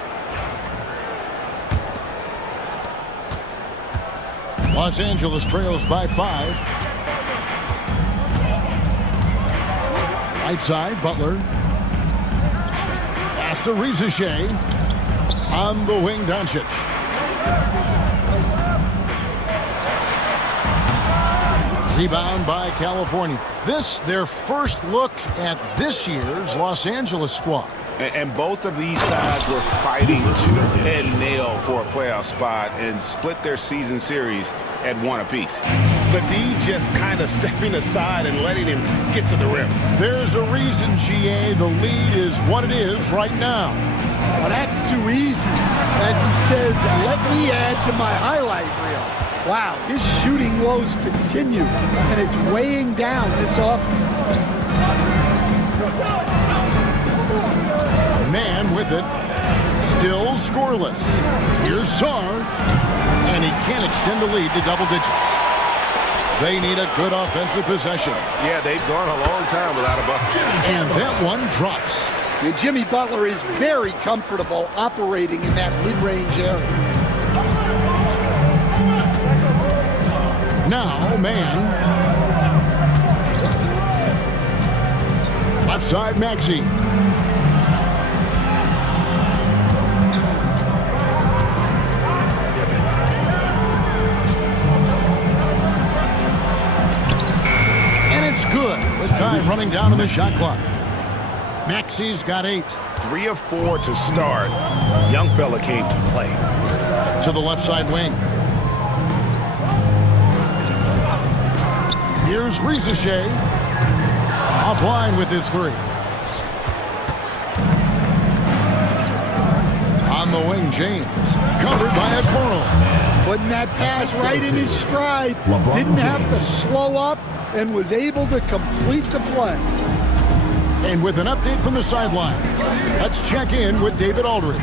Los Angeles trails by 5. Right side, Butler. Pass to Rizachet. On the wing, Doncic. Rebound by California. This, their first look at this year's Los Angeles squad. And both of these sides were fighting tooth and nail for a playoff spot and split their season series at 1 apiece. But D just kind of stepping aside and letting him get to the rim. There's a reason, GA, the lead is what it is right now. Well, that's too easy. As he says, let me add to my highlight reel. Wow, his shooting woes continue, and it's weighing down this offense. Man with it, still scoreless. Here's Sarr, and he can't extend the lead to double digits. They need a good offensive possession. Yeah, they've gone a long time without a bucket. And that one drops. And Jimmy Butler is very comfortable operating in that mid-range area. Now, man. Left side, Maxey. Good, with time running down on the shot clock. Maxey's got 8. 3 of 4 to start. Young fella came to play. To the left side wing. Here's Rizichet. Offline with his 3. On the wing, James. Covered by Okoro. Putting that pass right in his stride. Didn't have to slow up and was able to complete the play. And with an update from the sideline, let's check in with David Aldridge.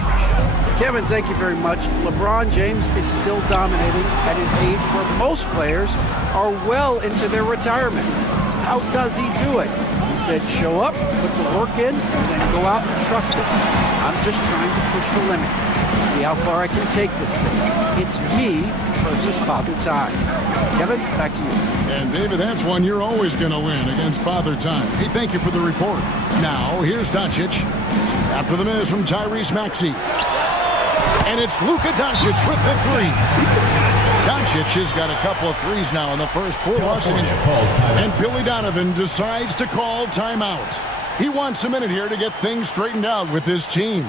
Kevin, thank you very much. LeBron James is still dominating at an age where most players are well into their retirement. How does he do it? He said, show up, put the work in, and then go out and trust it. I'm just trying to push the limit. See how far I can take this thing. It's me versus Father Time. Kevin, back to you. And David, that's one you're always going to win against Father Time. Hey, thank you for the report. Now, here's Doncic. After the miss from Tyrese Maxey. And it's Luka Doncic with the 3. Doncic has got a couple of threes now in the first for Los Angeles. And Billy Donovan decides to call timeout. He wants a minute here to get things straightened out with his team.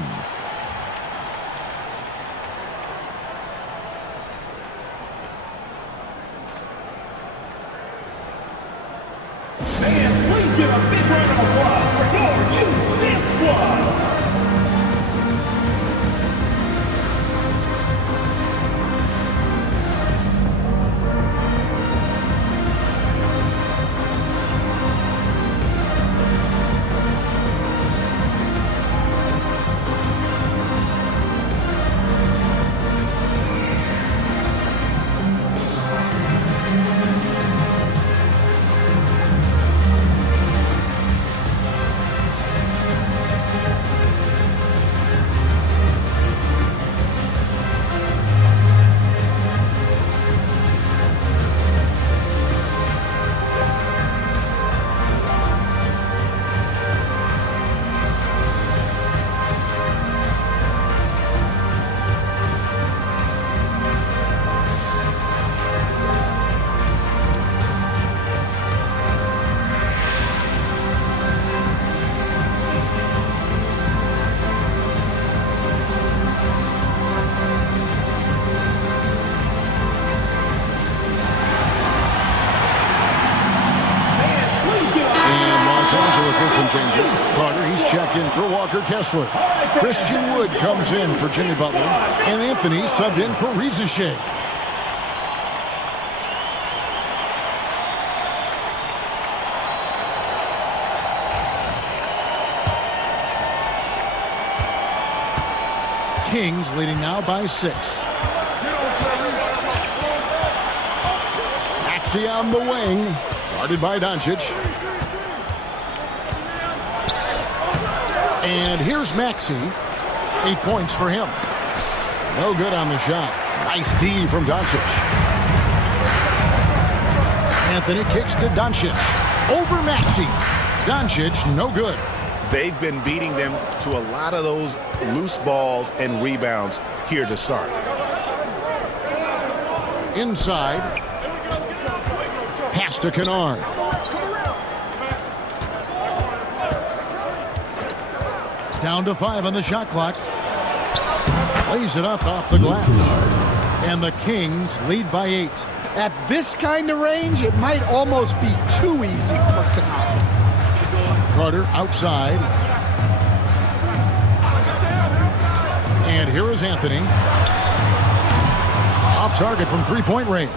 Please give a big round of applause for your youth dance squad. Some changes. Carter, he's checked in for Walker Kessler. Christian Wood comes in for Jimmy Butler. And Anthony subbed in for Rizichet. Kings leading now by 6. Maxey on the wing. Guarded by Doncic. And here's Maxey. 8 points for him. No good on the shot. Nice D from Doncic. Anthony kicks to Doncic. Over Maxey. Doncic, no good. They've been beating them to a lot of those loose balls and rebounds here to start. Inside. Pass to Kennard. Down to 5 on the shot clock. Plays it up off the glass. And the Kings lead by 8. At this kind of range, it might almost be too easy for Kennard. Carter outside. And here is Anthony. Off target from three-point range.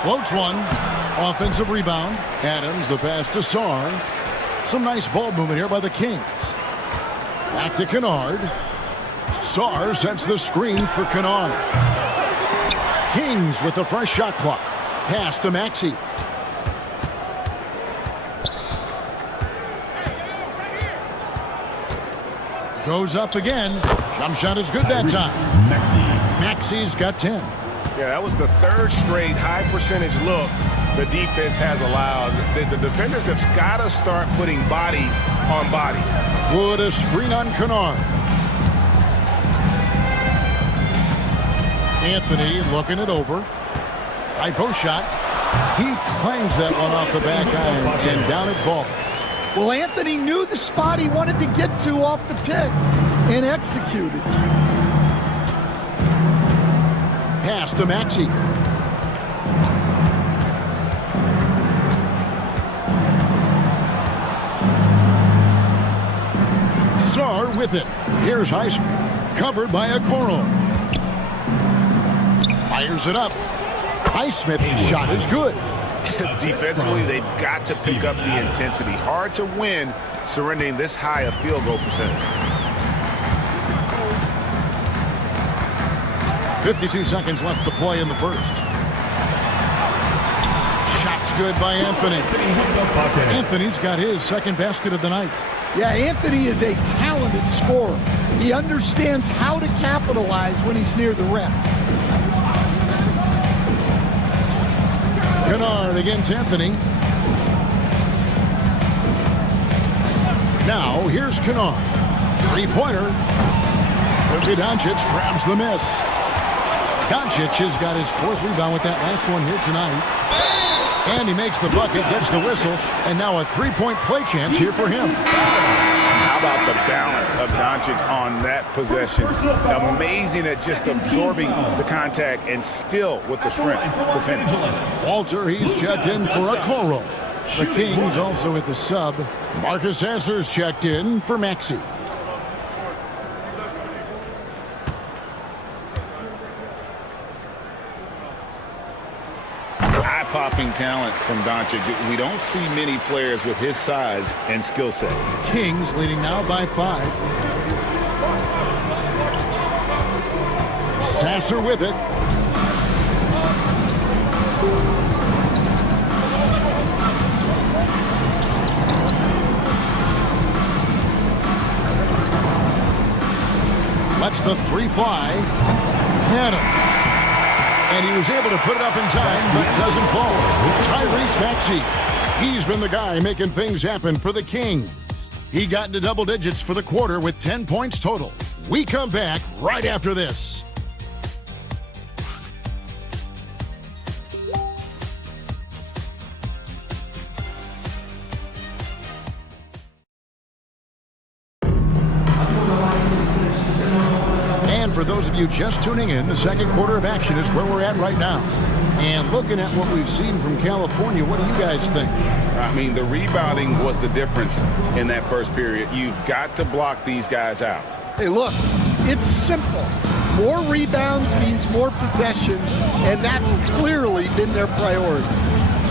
Floats one. Offensive rebound. Adams, the pass to Sarr. Some nice ball movement here by the Kings. Back to Kennard. Sarr sets the screen for Kennard. Kings with the fresh shot clock. Pass to Maxey. Goes up again. Jump shot is good that time. Maxey's got 10. Yeah, that was the third straight high percentage look the defense has allowed. The defenders have got to start putting bodies on bodies. Good, a screen on Kennard. Anthony looking it over. High post shot. He clangs that one off the back iron, and down it falls. Well, Anthony knew the spot he wanted to get to off the pick and executed. Pass to Maxey. Sarr with it. Here's Highsmith. Covered by Okoro. Fires it up. Highsmith's shot is good. Defensively, they've got to pick up the intensity. Hard to win surrendering this high a field goal percentage. 52 seconds left to play in the first. Shots good by Anthony. Anthony's got his second basket of the night. Yeah, Anthony is a talented scorer. He understands how to capitalize when he's near the rim. Kennard against Anthony. Now, here's Kennard. Three-pointer. Luka Doncic grabs the miss. Doncic has got his fourth rebound with that last one here tonight. And he makes the bucket, gets the whistle, and now a three-point play chance here for him. How about the balance of Doncic on that possession? Amazing at just absorbing the contact and still with the strength to finish. Walter, he's checked in for Okoro. The Kings also at the sub. Marcus Sasser's checked in for Maxey. Eye-popping talent from Doncic. We don't see many players with his size and skill set. Kings leading now by 5. Sasser with it. Lets the three fly. Adams. And he was able to put it up in time, but doesn't fall. Tyrese Maxey. He's been the guy making things happen for the Kings. He got into double digits for the quarter with 10 points total. We come back right after this. For those of you just tuning in, the second quarter of action is where we're at right now. And looking at what we've seen from California, what do you guys think? I mean, the rebounding was the difference in that first period. You've got to block these guys out. Hey, look, it's simple. More rebounds means more possessions, and that's clearly been their priority.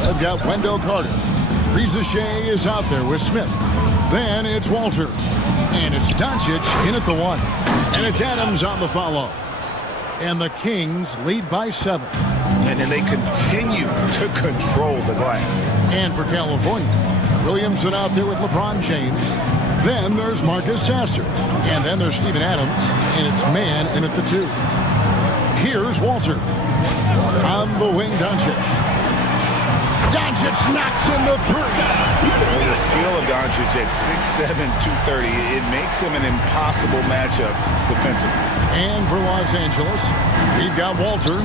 They've got Wendell Carter. Rizachet is out there with Smith. Then it's Walter. And it's Doncic in at the 1. And it's Adams on the follow. And the Kings lead by 7. And then they continue to control the glass. And for California, Williamson out there with LeBron James. Then there's Marcus Sasser. And then there's Steven Adams. And it's man in at the 2. Here's Walter. On the wing, Doncic. Doncic knocks in the 3. Well, the skill of Doncic at 6'7", 230, it makes him an impossible matchup defensively. And for Los Angeles, we've got Walter.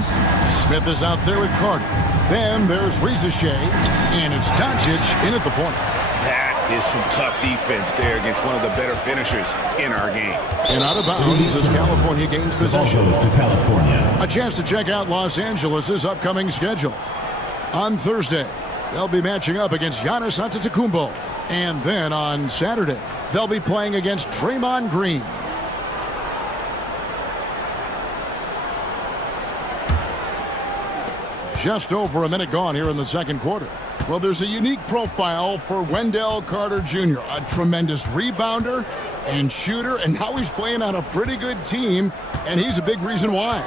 Smith is out there with Carter. Then there's Rizachet, and it's Doncic in at the point. That is some tough defense there against one of the better finishers in our game. And out of bounds as California gains possession. Ball goes to California. A chance to check out Los Angeles' upcoming schedule. On Thursday, they'll be matching up against Giannis Antetokounmpo. And then on Saturday, they'll be playing against Draymond Green. Just over a minute gone here in the second quarter. Well, there's a unique profile for Wendell Carter Jr., a tremendous rebounder and shooter, and now he's playing on a pretty good team, and he's a big reason why.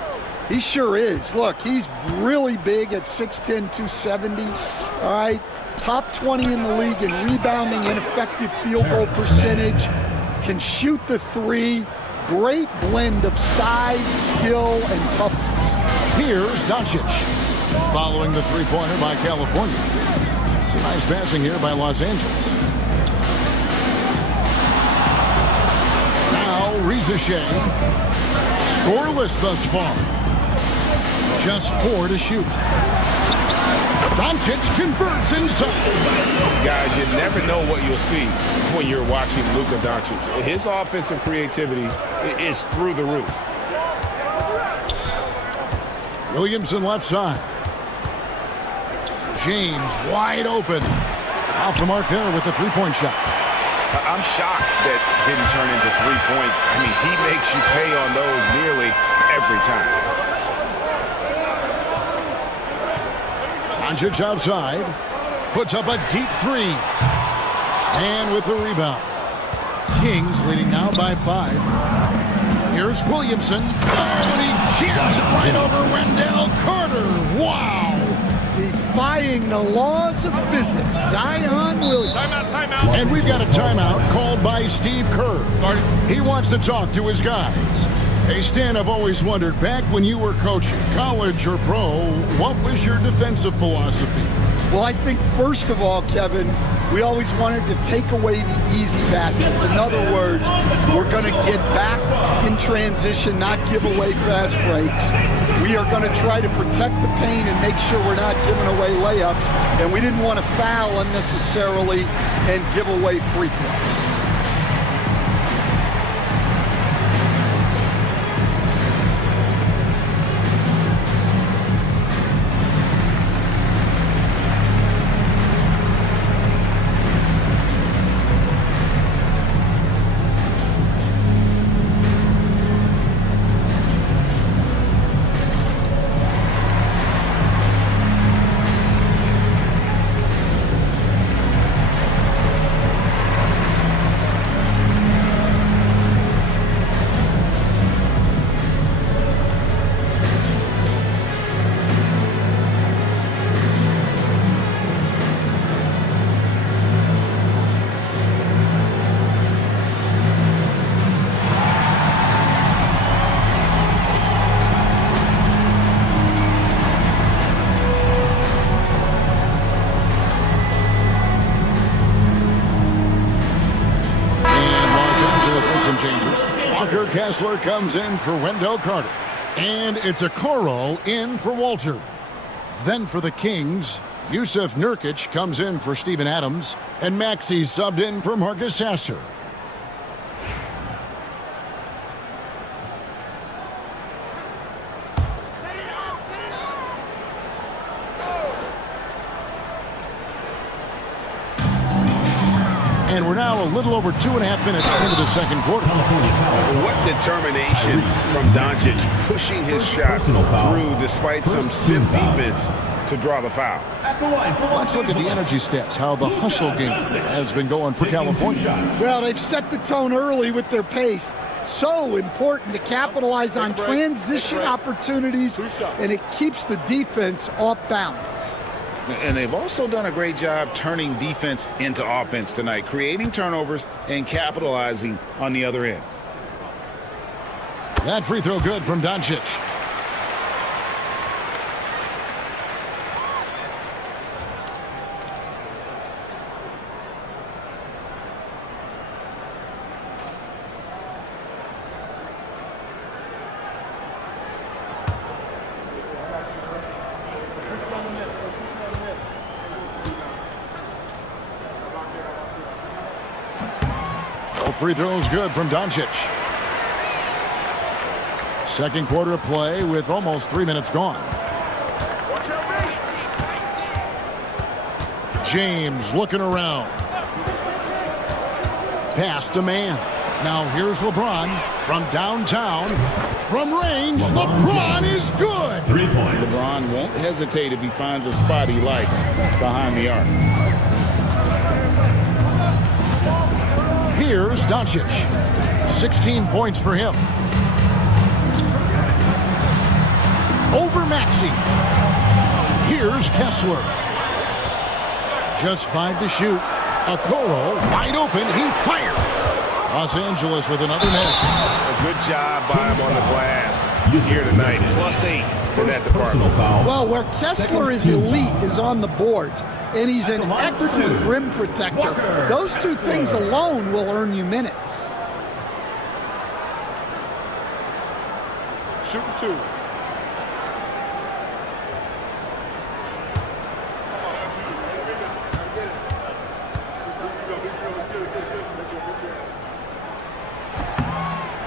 He sure is. Look, he's really big at 6'10", 270. All right, top 20 in the league in rebounding and effective field goal percentage. Can shoot the three. Great blend of size, skill, and toughness. Here's Doncic. Following the three-pointer by California. Some nice passing here by Los Angeles. Now Rizachet. Scoreless thus far. Just 4 to shoot. Doncic converts inside. Guys, you never know what you'll see when you're watching Luka Doncic. His offensive creativity is through the roof. Williamson left side. James wide open. Off the mark there with the three-point shot. I'm shocked that didn't turn into 3 points. I mean, he makes you pay on those nearly every time. Doncic outside. Puts up a deep three. And with the rebound. Kings leading now by 5. Here's Williamson. Oh, and he jams it right over Wendell Carter. Wow. Defying the laws of physics, Zion Williams. Timeout. And we've got a timeout called by Steve Kerr. He wants to talk to his guys. Hey, Stan, I've always wondered, back when you were coaching, college or pro, what was your defensive philosophy? Well, I think first of all, Kevin, we always wanted to take away the easy baskets. In other words, we're going to get back in transition, not give away fast breaks. We are going to try to protect the paint and make sure we're not giving away layups. And we didn't want to foul unnecessarily and give away free throws. Some changes. Walker Kessler comes in for Wendell Carter. And it's a Okoro in for Walter. Then for the Kings, Yusuf Nurkic comes in for Steven Adams. And Maxey subbed in for Marcus Sasser. And we're now a little over 2.5 minutes into the second quarter. What determination from Doncic pushing his shot through despite some stiff defense to draw the foul. Let's look at the energy stats, how the hustle game has been going for California. Well, they've set the tone early with their pace. So important to capitalize on transition opportunities, and it keeps the defense off balance. And they've also done a great job turning defense into offense tonight, creating turnovers and capitalizing on the other end. That free throw good from Doncic. free throw is good from Doncic. Second quarter of play with almost 3 minutes gone. James looking around. Pass to man. Now here's LeBron from downtown. From range, LeBron is good. 3 points. LeBron won't hesitate if he finds a spot he likes behind the arc. Here's Doncic. 16 points for him. Over Maxey. Here's Kessler. Just 5 to shoot. Okoro wide open. He fires. Los Angeles with another miss. A good job by him on the glass here tonight. +8 in that department. Well, where Kessler is elite is on the boards, and he's an excellent rim protector. Those two things alone will earn you minutes. Shooting 2.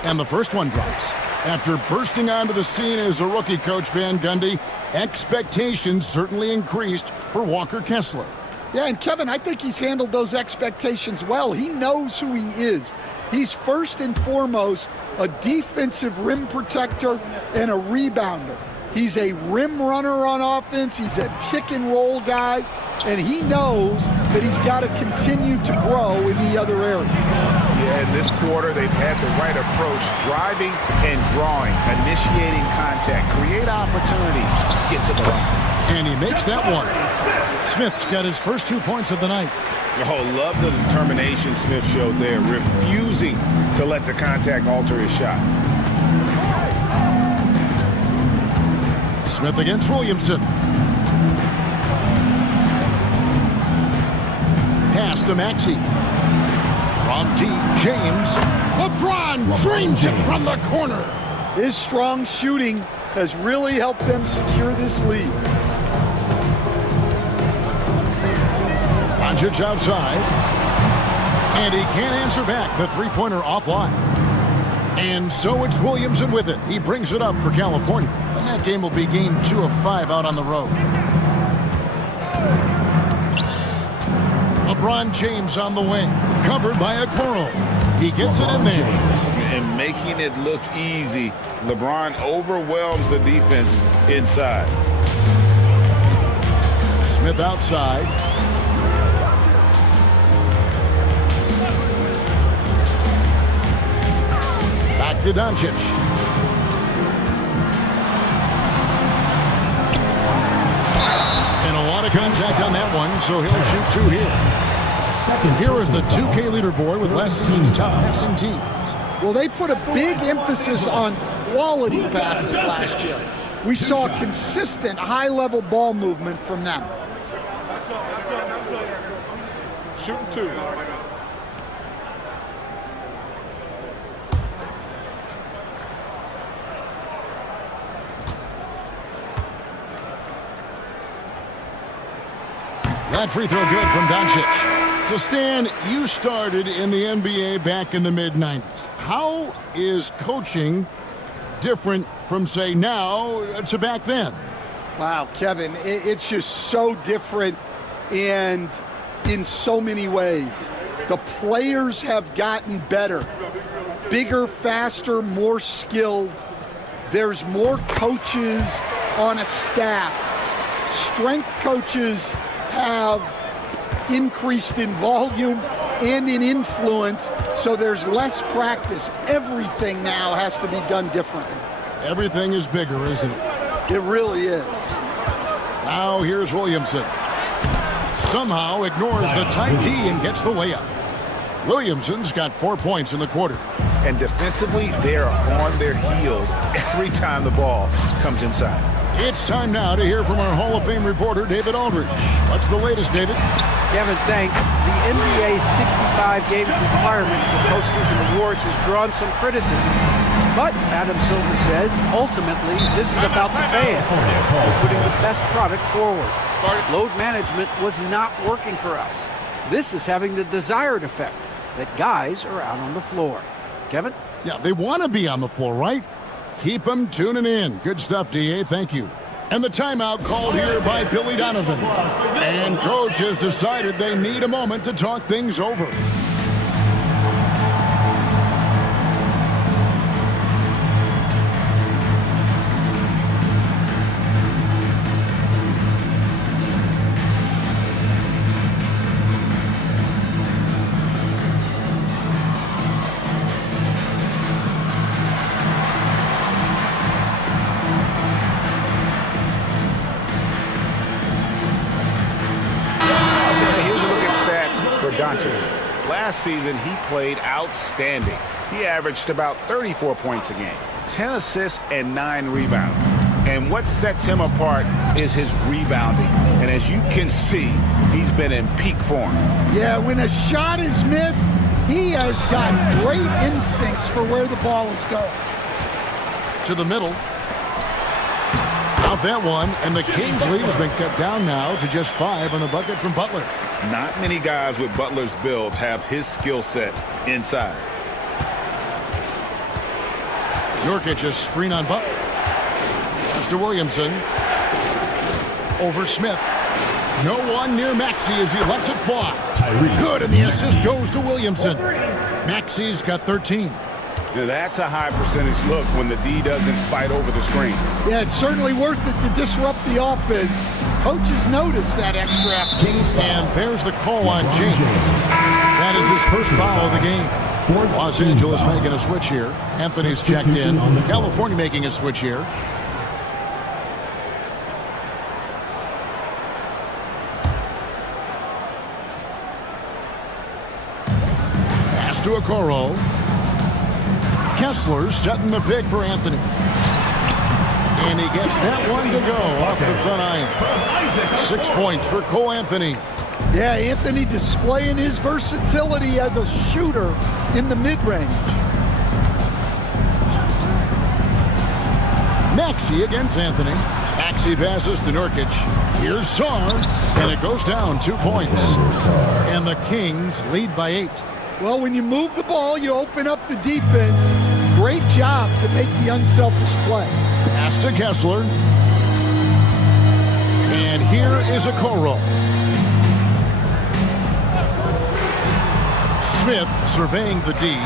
And the first one drops. After bursting onto the scene as a rookie, Coach Van Gundy, expectations certainly increased for Walker Kessler. Yeah, and Kevin, I think he's handled those expectations well. He knows who he is. He's first and foremost a defensive rim protector and a rebounder. He's a rim runner on offense. He's a pick and roll guy, and he knows that he's got to continue to grow in the other areas. Yeah, in this quarter, they've had the right approach, driving and drawing, initiating contact, create opportunities, get to the line. And he makes that one. Smith's got his first 2 points of the night. Oh, love the determination Smith showed there, refusing to let the contact alter his shot. Smith against Williamson. Pass to Maxey. From deep, James. LeBron drains it from the corner. His strong shooting has really helped them secure this lead. Doncic outside. And he can't answer back. The three-pointer offline. And so it's Williamson with it. He brings it up for California. And that game will be game 2 of 5 out on the road. LeBron James on the wing. Covered by Okoro. He gets it in there. And making it look easy, LeBron overwhelms the defense inside. Smith outside. Back to Doncic. And a lot of contact on that one, so he'll shoot 2 here. Here is the 2K leaderboard with last season's top passing teams. Well, they put a big emphasis on quality passes last year. We saw consistent high-level ball movement from them. Shooting 2. That free throw good from Doncic. So, Stan, you started in the NBA back in the mid-90s. How is coaching different from, say, now to back then? Wow, Kevin, it's just so different and in so many ways. The players have gotten better, bigger, faster, more skilled. There's more coaches on a staff. Strength coaches have increased in volume and in influence, so there's less practice. Everything now has to be done differently. Everything is bigger, isn't it? It really is. Now here's Williamson. Somehow ignores the tight D and gets the layup. Williamson's got 4 points in the quarter. And defensively, they are on their heels every time the ball comes inside. It's time now to hear from our Hall of Fame reporter, David Aldridge. What's the latest, David? Kevin, thanks. The NBA's 65 games requirement for postseason awards has drawn some criticism. But, Adam Silver says, ultimately, this is about the fans putting the best product forward. Load management was not working for us. This is having the desired effect. that guys are out on the floor. Kevin? Yeah, they want to be on the floor, right? Keep them tuning in. Good stuff, D.A. Thank you. And the timeout called here by Billy Donovan. And coach has decided they need a moment to talk things over. Last season, he played outstanding. He averaged about 34 points a game, 10 assists, and 9 rebounds. And what sets him apart is his rebounding. And as you can see, he's been in peak form. Yeah, when a shot is missed, he has got great instincts for where the ball is going. To the middle. Out that one, and the Kings' lead has been cut down now to just 5 on the bucket from Butler. Not many guys with Butler's build have his skill set inside. Nurkic's screen on Butler. Pass to Williamson. Over Smith. No one near Maxey as he lets it fly. Good, and the assist goes to Williamson. Maxey's got 13. Now that's a high percentage look when the D doesn't fight over the screen. Yeah, it's certainly worth it to disrupt the offense. Coaches notice that extra effort. And there's the call on James. That is his first foul of the game. Los Angeles making a switch here. Anthony's checked in. California making a switch here. Pass to Okoro. Kessler setting the pick for Anthony. And he gets that one to go off the front iron. 6 points for Cole Anthony. Yeah, Anthony displaying his versatility as a shooter in the mid-range. Maxey against Anthony. Maxey passes to Nurkic. Here's Sarr, and it goes down 2 points. And the Kings lead by 8. Well, when you move the ball, you open up the defense. Great job to make the unselfish play. Pass to Kessler. And here is Okoro. Smith surveying the D.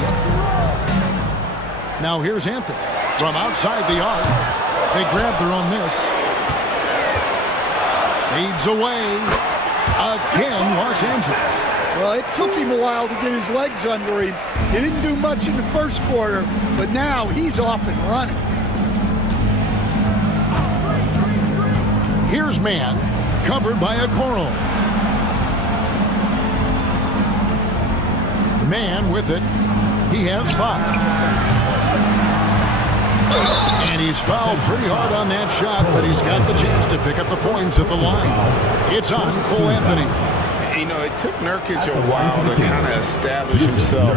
Now here's Anthony. From outside the arc. They grab their own miss. Fades away. Again, Los Angeles. Well, it took him a while to get his legs under him. He didn't do much in the first quarter, but now he's off and running. Here's man, covered by Okoro. Man with it. He has 5. And he's fouled pretty hard on that shot, but he's got the chance to pick up the points at the line. It's on Cole Anthony. You know, it took Nurkic a while to kind of establish himself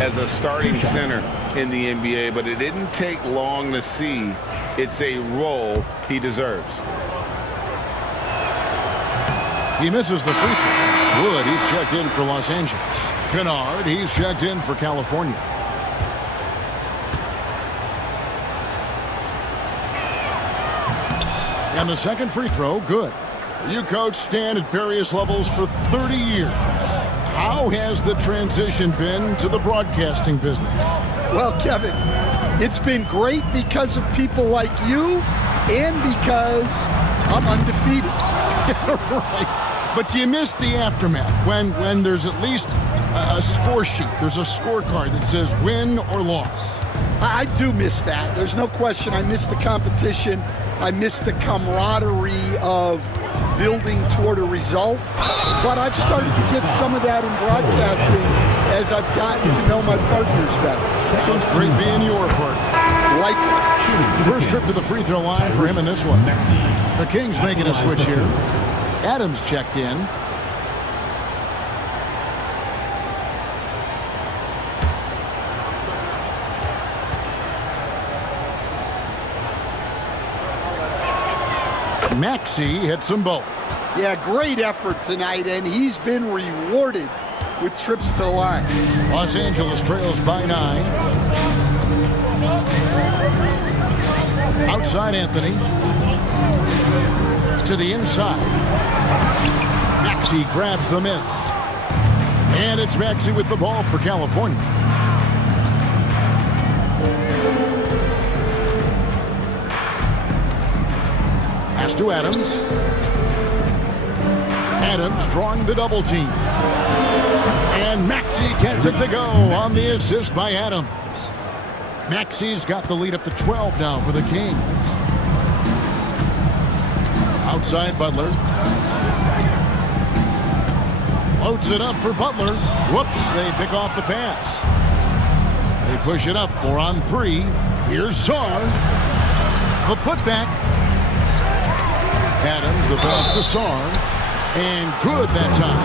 as a starting center in the NBA, but it didn't take long to see it's a role he deserves. He misses the free throw. Wood, he's checked in for Los Angeles. Kennard, he's checked in for California. And the second free throw, good. You coach Stan at various levels for 30 years. How has the transition been to the broadcasting business? Well, Kevin, it's been great because of people like you and because I'm undefeated. Right. But you miss the aftermath when there's at least a score sheet. There's a scorecard that says win or loss. I do miss that. There's no question. I miss the competition. I miss the camaraderie of building toward a result. But I've started to get some of that in broadcasting as I've gotten to know my partners better. Sounds great being your partner. Likewise. First trip to the free throw line for him in this one. The Kings making a switch here. Adams checked in. Maxey hits them both. Yeah, great effort tonight, and he's been rewarded with trips to the line. Los Angeles trails by 9. Outside Anthony. To the inside. Maxey grabs the miss. And it's Maxey with the ball for California. Pass to Adams. Adams drawing the double team. And Maxey gets it to go on the assist by Adams. Maxey's got the lead up to 12 now for the Kings. Outside Butler. Loads it up for Butler. Whoops, they pick off the pass. They push it up 4 on 3. Here's Sarr. The putback. Adams, the pass to Sarr. And good that time.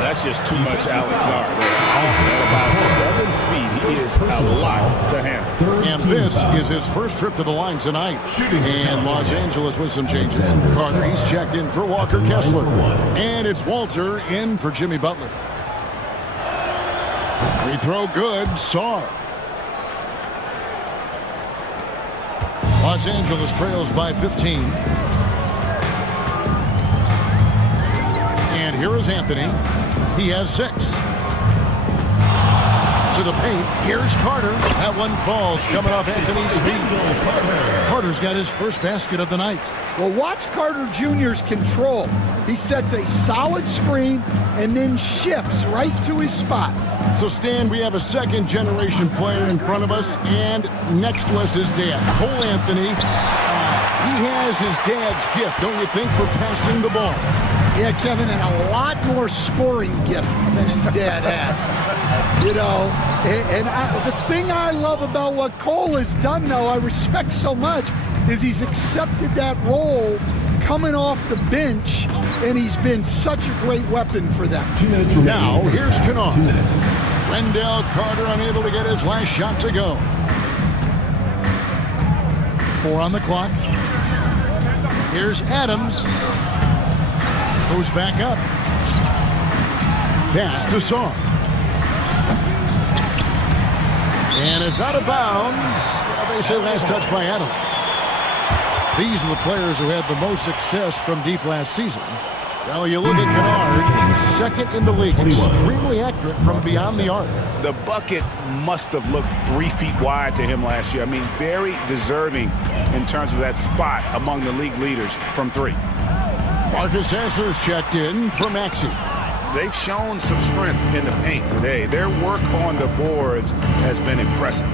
That's just too much Alex Sarr there. At about 7 feet, he is a lot to handle. And this is his first trip to the line tonight. And Los Angeles with some changes. Carter, he's checked in for Walker Kessler. And it's Walter in for Jimmy Butler. Free throw good. Sarr. Los Angeles trails by 15. And here is Anthony. He has 6. To the paint. Here's Carter. That one falls coming off Anthony's feet. Carter's got his first basket of the night. Well, watch Carter Jr.'s control. He sets a solid screen and then shifts right to his spot. So, Stan, we have a second-generation player in front of us, and next to us is dad. Cole Anthony. He has his dad's gift, don't you think, for passing the ball? Yeah, Kevin, and a lot more scoring gift than his dad had. You know, and the thing I love about what Cole has done, though, I respect so much, is he's accepted that role coming off the bench, and he's been such a great weapon for them. 2 minutes remaining. Now, here's Kennard. 2 minutes. Wendell Carter unable to get his last shot to go. 4 on the clock. Here's Adams. Goes back up. Pass to Sarr. And it's out of bounds. They say last touch by Adams. These are the players who had the most success from deep last season. Well, you look at Kennard, second in the league, extremely accurate from beyond the arc. The bucket must have looked 3 feet wide to him last year. I mean, very deserving in terms of that spot among the league leaders from 3. Marcus Sasser's checked in for Maxey. They've shown some strength in the paint today. Their work on the boards has been impressive.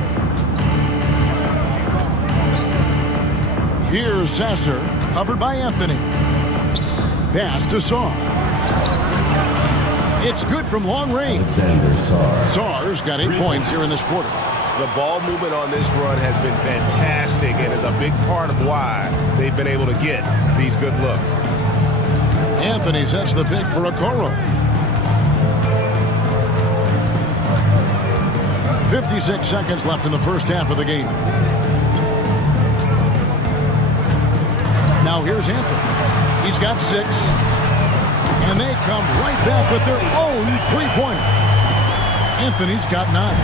Here's Sasser, covered by Anthony. Pass to Sarr. It's good from long range. Sarr's got 8 points here in this quarter. The ball movement on this run has been fantastic and is a big part of why they've been able to get these good looks. Anthony sets the pick for Okoro. 56 seconds left in the first half of the game. Now here's Anthony. He's got 6. And they come right back with their own three-pointer. Anthony's got 9.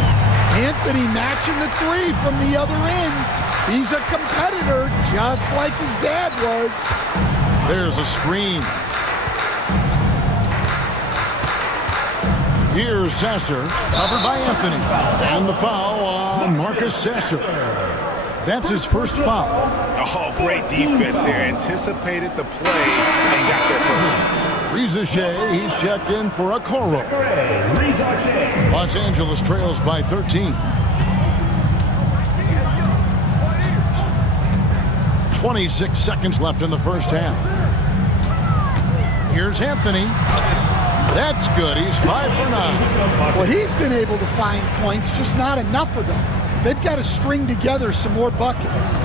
Anthony matching the 3 from the other end. He's a competitor just like his dad was. There's a screen. Here's Sasser, covered by Anthony. And the foul on Marcus Sasser. That's his first foul. Oh, great defense there. Anticipated the play and got there first. Rizachet, he's checked in for Okoro. Los Angeles trails by 13. 26 seconds left in the first half. Here's Anthony. That's good. He's 5 for 9. Well, he's been able to find points, just not enough of them. They've got to string together some more buckets.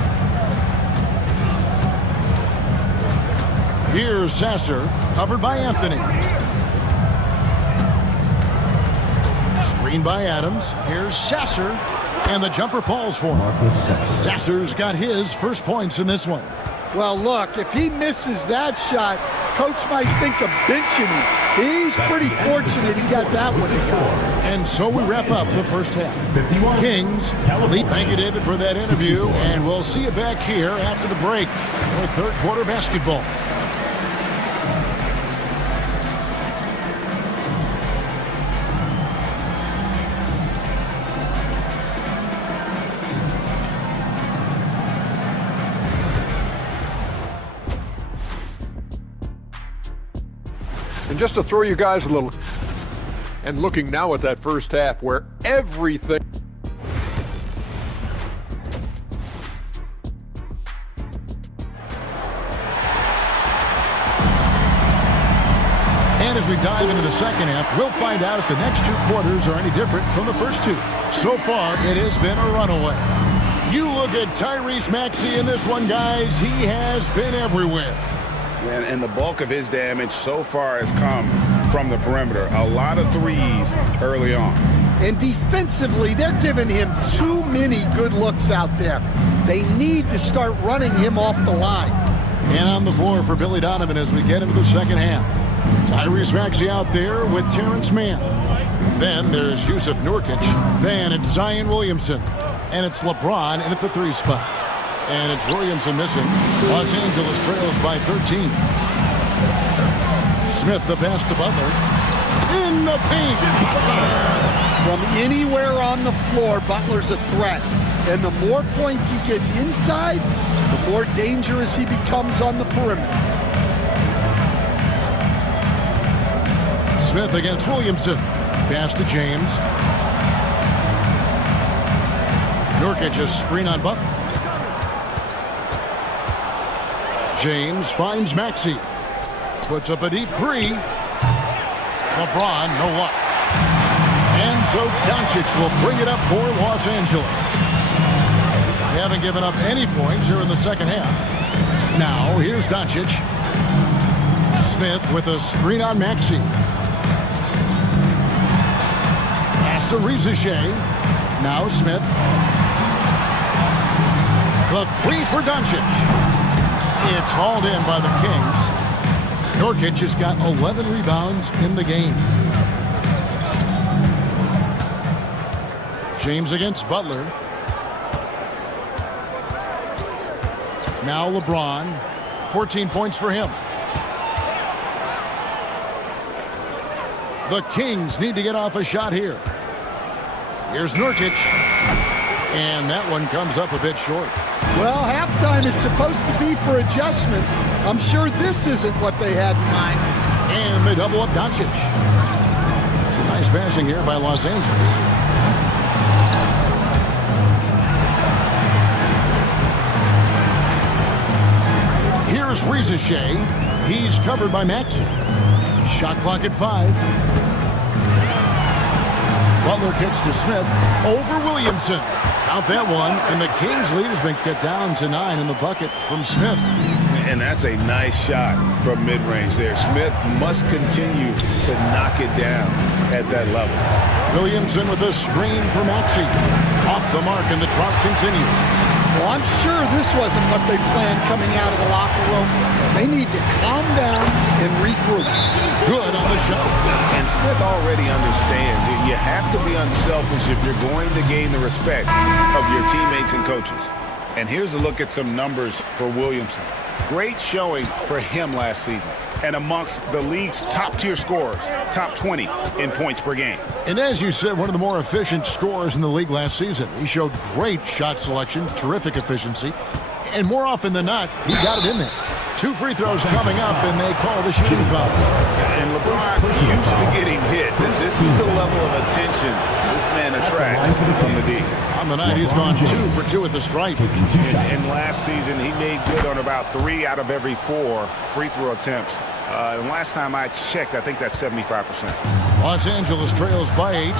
Here's Sasser, covered by Anthony. Screen by Adams. Here's Sasser, and the jumper falls for him. Sasser's got his first points in this one. Well, look, if he misses that shot, coach might think of benching him. He's pretty fortunate he got that one. And so we wrap up the first half. Kings, thank you, David, for that interview, and we'll see you back here after the break with third quarter basketball. And just to throw you guys a little, and looking now at that first half where everything. And as we dive into the second half, we'll find out if the next two quarters are any different from the first two. So far, it has been a runaway. You look at Tyrese Maxey in this one, guys. He has been everywhere. And the bulk of his damage so far has come from the perimeter. A lot of threes early on. And defensively, they're giving him too many good looks out there. They need to start running him off the line. And on the floor for Billy Donovan as we get into the second half. Tyrese Maxey out there with Terrence Mann. Then there's Yusuf Nurkic. Then it's Zion Williamson. And it's LeBron in at the 3 spot. And it's Williamson missing. Los Angeles trails by 13. Smith the pass to Butler. In the paint. From anywhere on the floor, Butler's a threat. And the more points he gets inside, the more dangerous he becomes on the perimeter. Smith against Williamson. Pass to James. Nurkic a screen on Butler. James finds Maxey. Puts up a deep 3. LeBron, no luck. And so Doncic will bring it up for Los Angeles. They haven't given up any points here in the second half. Now, here's Doncic. Smith with a screen on Maxey. Pass to Rizichet. Now Smith. The 3 for Doncic. It's hauled in by the Kings. Nurkic has got 11 rebounds in the game. James against Butler. Now LeBron. 14 points for him. The Kings need to get off a shot here. Here's Nurkic. And that one comes up a bit short. Well, halftime is supposed to be for adjustments. I'm sure this isn't what they had in mind. And they double up Doncic. Some nice passing here by Los Angeles. Here's Rizichet. He's covered by Maxey. Shot clock at 5. Butler kicks to Smith. Over Williamson. Count that one, and the Kings' lead has been cut down to 9 in the bucket from Smith. And that's a nice shot from mid-range there. Smith must continue to knock it down at that level. Williamson with a screen for Maxey. Off the mark, and the drought continues. Well, I'm sure this wasn't what they planned coming out of the locker room. They need to calm down and regroup. Good on the shot. And Smith already understands that you have to be unselfish if you're going to gain the respect of your teammates and coaches. And here's a look at some numbers for Williamson. Great showing for him last season, and amongst the league's top-tier scorers, top 20 in points per game. And as you said, one of the more efficient scorers in the league last season. He showed great shot selection, terrific efficiency, and more often than not, he got it in there. 2 free throws coming up, and they call the shooting foul. And LeBron used to getting hit. This is the level of attention this man attracts from the D. On the night, he's gone 2 for 2 at the stripe. And last season, he made good on about 3 out of every 4 free throw attempts. And last time I checked, I think that's 75%. Los Angeles trails by 8.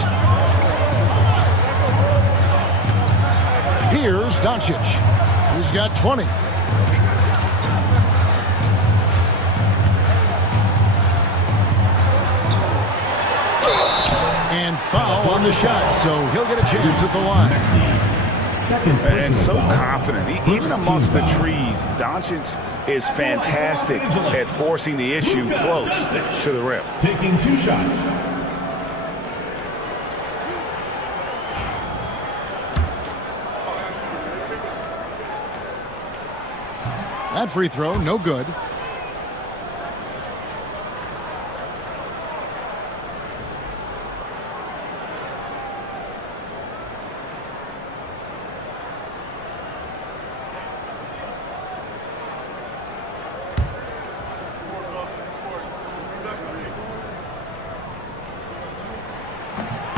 Here's Doncic. He's got 20. And foul on the shot, so he'll get a chance at the line. And so confident. Even amongst the trees, Doncic is fantastic at forcing the issue close to the rim. Taking 2 shots. That free throw, no good.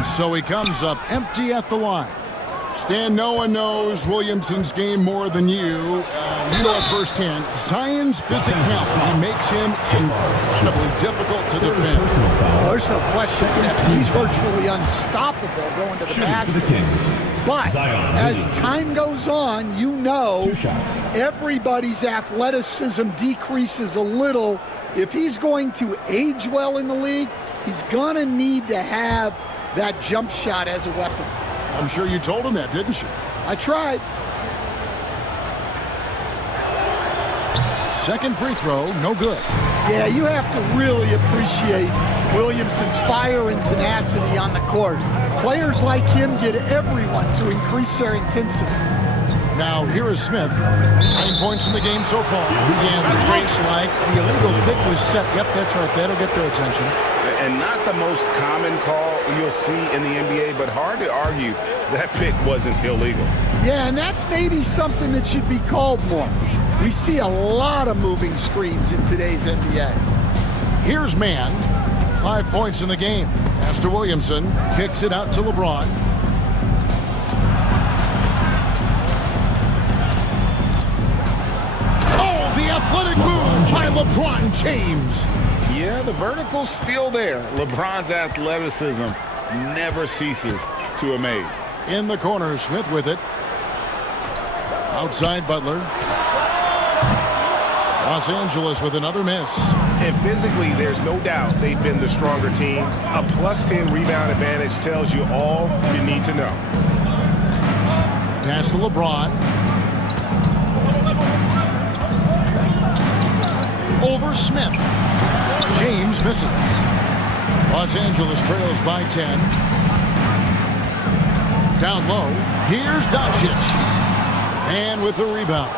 So he comes up empty at the line. Stan, no one knows Williamson's game more than you. You know it firsthand. Zion's physicality makes him incredibly difficult to defend. Well, there's no question that he's virtually unstoppable going to the basket. But as time goes on, you know everybody's athleticism decreases a little. If he's going to age well in the league, he's going to need to have that jump shot as a weapon. I'm sure you told him that, didn't you? I tried. Second free throw, no good. Yeah, you have to really appreciate Williamson's fire and tenacity on the court. Players like him get everyone to increase their intensity. Now, here is Smith. 9 points in the game so far. And it looks like the illegal pick was set. Yep, that's right. That'll get their attention. And not the most common call you'll see in the NBA, but hard to argue that pick wasn't illegal. Yeah, and that's maybe something that should be called more. We see a lot of moving screens in today's NBA. Here's Mann. 5 points in the game. Pass to Williamson. Kicks it out to LeBron. Oh, the athletic move by LeBron James. Yeah, the vertical's still there. LeBron's athleticism never ceases to amaze. In the corner, Smith with it. Outside Butler. Los Angeles with another miss. And physically, there's no doubt they've been the stronger team. A +10 rebound advantage tells you all you need to know. Pass to LeBron. Over Smith. James misses. Los Angeles trails by 10. Down low. Here's Doncic. And with the rebound.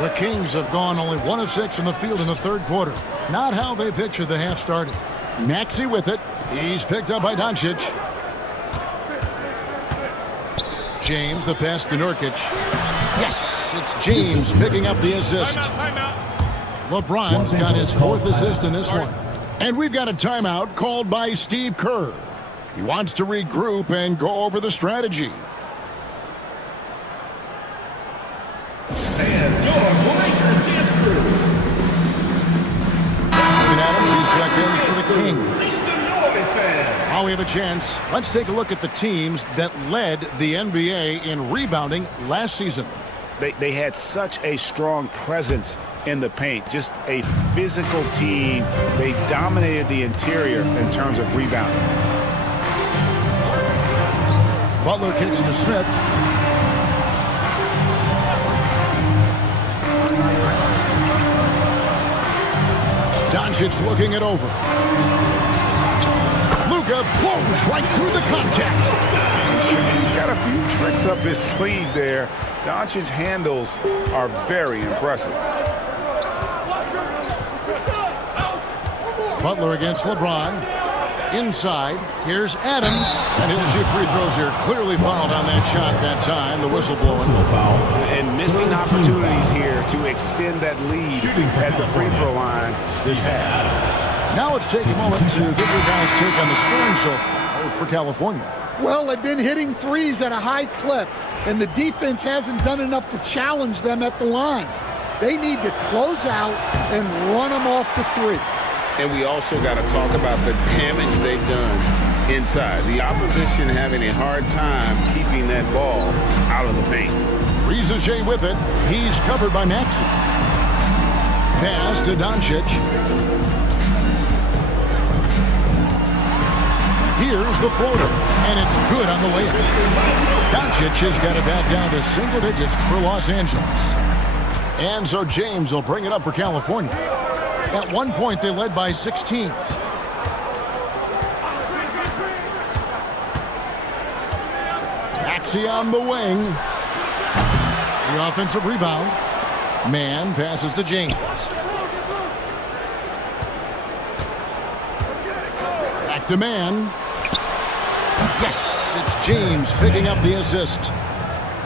The Kings have gone only 1 of 6 in the field in the third quarter. Not how they pictured the half started. Maxey with it. He's picked up by Doncic. James, the pass to Nurkic. Yes, it's James picking up the assist. LeBron's got his 4th assist in this one. And we've got a timeout called by Steve Kerr. He wants to regroup and go over the strategy. Adams, he's checked in for the Kings. Now we have a chance. Let's take a look at the teams that led the NBA in rebounding last season. They had such a strong presence in the paint, just a physical team. They dominated the interior in terms of rebounding. Butler kicks to Smith. Doncic looking it over. Luka blows right through the contact. He's got a few tricks up his sleeve there. Doncic's handles are very impressive. Butler against LeBron. Inside, here's Adams. And he'll shoot free throws here. Clearly fouled on that shot that time. The whistle blowing. And missing opportunities here to extend that lead at the free throw line this half. Now let's take a moment to get your guys' take on the scoring so far for California. Well, they've been hitting threes at a high clip, and the defense hasn't done enough to challenge them at the line. They need to close out and run them off the three. And we also got to talk about the damage they've done inside. The opposition having a hard time keeping that ball out of the paint. Reza Shea with it. He's covered by Maxey. Pass to Doncic. Here's the floater, and it's good on the layup. Doncic has got it back down to single digits for Los Angeles. And so James will bring it up for California. At one point, they led by 16. Maxey on the wing. The offensive rebound. Man passes to James. Back to Man. Yes, it's James picking up the assist.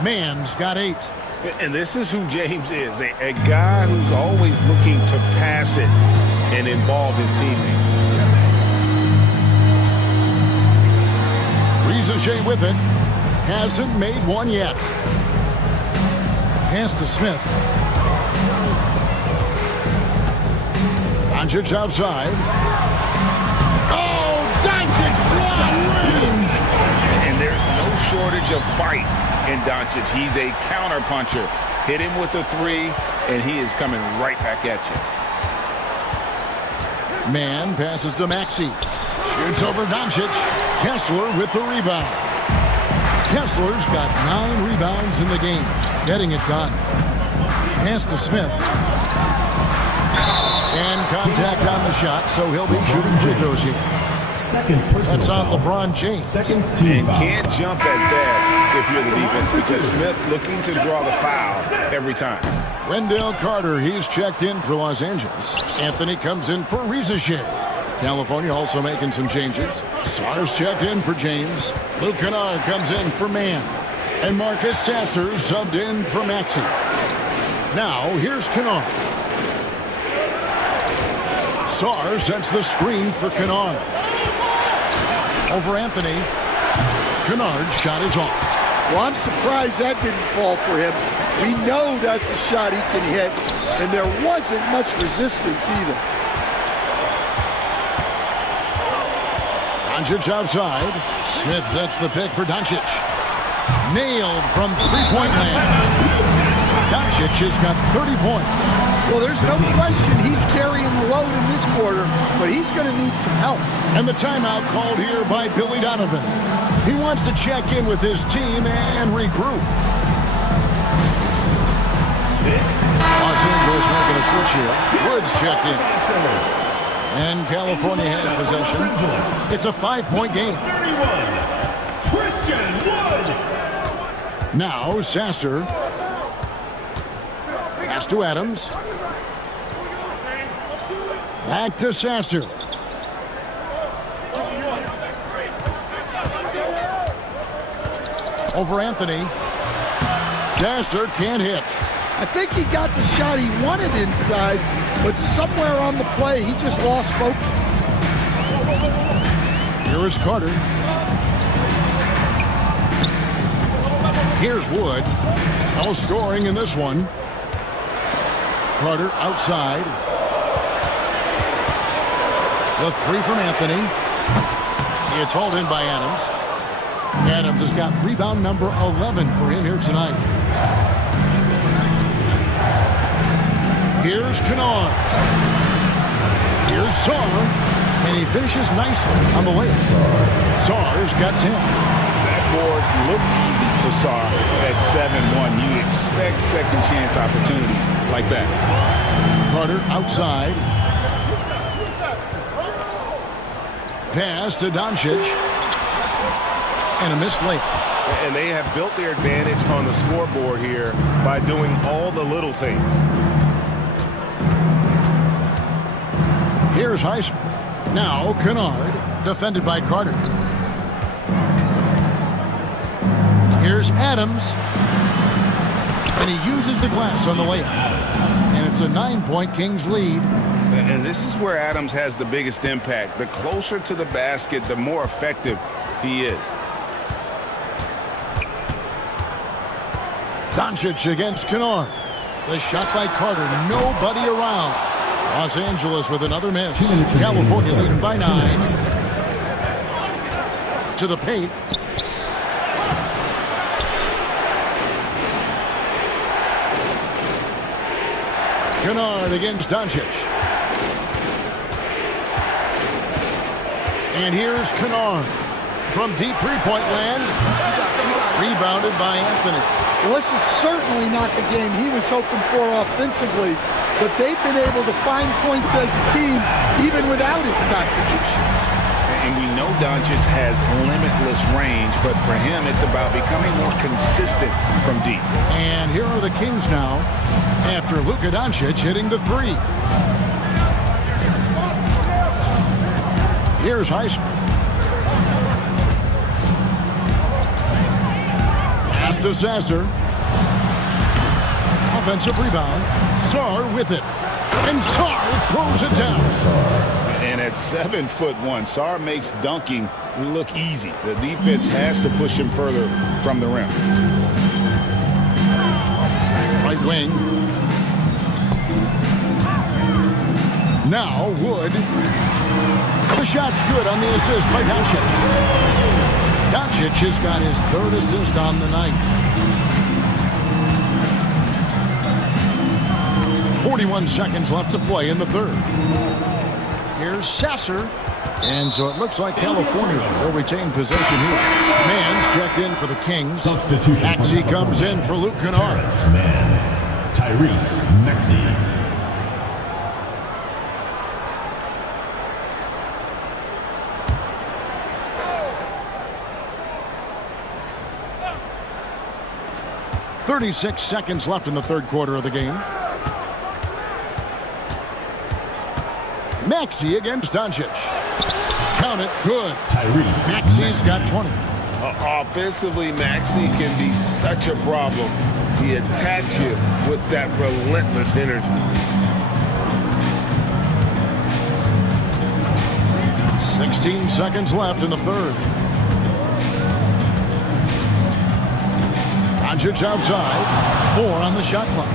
Man's got 8. And this is who James is, a guy who's always looking to pass it and involve his teammates. Riza with it. Hasn't made one yet. Pass to Smith. Doncic outside. Oh, Doncic long range. And there's no shortage of fight in Doncic. He's a counter-puncher. Hit him with a 3, and he is coming right back at you. Man passes to Maxey. Shoots over Doncic. Kessler with the rebound. Kessler's got 9 rebounds in the game. Getting it done. Pass to Smith. And contact on the shot, so he'll be shooting free throws here. That's on LeBron James. And can't jump at that if you're the defense, because Smith looking to draw the foul every time. Wendell Carter, he's checked in for Los Angeles. Anthony comes in for Riza. California also making some changes. Sars checked in for James. Luke Kennard comes in for Man. And Marcus Sasser subbed in for Maxey. Now, here's Kennard. Sars sets the screen for Kennard. Over Anthony. Kennard's shot is off. Well, I'm surprised that didn't fall for him. We know that's a shot he can hit, and there wasn't much resistance either. Doncic outside. Smith sets the pick for Doncic. Nailed from three-point land. Doncic has got 30 points. Well, there's no question he's carrying the load in this quarter, but he's going to need some help. And the timeout called here by Billy Donovan. He wants to check in with his team and regroup. Los Angeles making a switch here. Woods checked in. And California has possession. It's a 5-point game. 31, Christian Wood. Now Sasser. Pass to Adams. Back to Sasser. Over Anthony. Sasser can't hit. I think he got the shot he wanted inside, but somewhere on the play, he just lost focus. Here is Carter. Here's Wood. No scoring in this one. Carter outside. The 3 from Anthony. It's hauled in by Adams. Adams has got rebound number 11 for him here tonight. Here's Kennard. Here's Saar. And he finishes nicely on the layup. Saar's got 10. That board looked easy to Saar at 7-1. You expect second chance opportunities like that. Carter outside. Pass to Doncic. And a missed layup. And they have built their advantage on the scoreboard here by doing all the little things. Here's Highsmith. Now Kennard, defended by Carter. Here's Adams. And he uses the glass on the layup. And it's a 9-point Kings lead. And this is where Adams has the biggest impact. The closer to the basket, the more effective he is. Doncic against Kennard. The shot by Carter. Nobody around. Los Angeles with another miss. California leading by 9. To the paint. Kennard against Doncic. And here's Kennard. from deep three-point land. Rebounded by Anthony. Well, this is certainly not the game he was hoping for offensively, but they've been able to find points as a team even without his contributions. And we know Doncic has limitless range, but for him, it's about becoming more consistent from deep. And here are the Kings now after Luka Doncic hitting the three. Here's Highsmith. Pass to Sasser. Offensive rebound. Sarr with it. And Sarr throws it down. And at 7'1", Sarr makes dunking look easy. The defense has to push him further from the rim. Right wing. Now Wood. The shot's good on the assist by Doncic. Doncic has got his third assist on the night. 41 seconds left to play in the third. Here's Sasser. And so it looks like California will retain possession here. Mann's checked in for the Kings. Maxey comes in for Luke Kennard. Tyrese Maxey. .36 seconds left in the third quarter of the game. Maxey against Doncic. Count it, good. Tyrese Maxey's got 20. Offensively, Maxey can be such a problem. He attacks you with that relentless energy. 16 seconds left in the third. Doncic outside. 4 on the shot clock.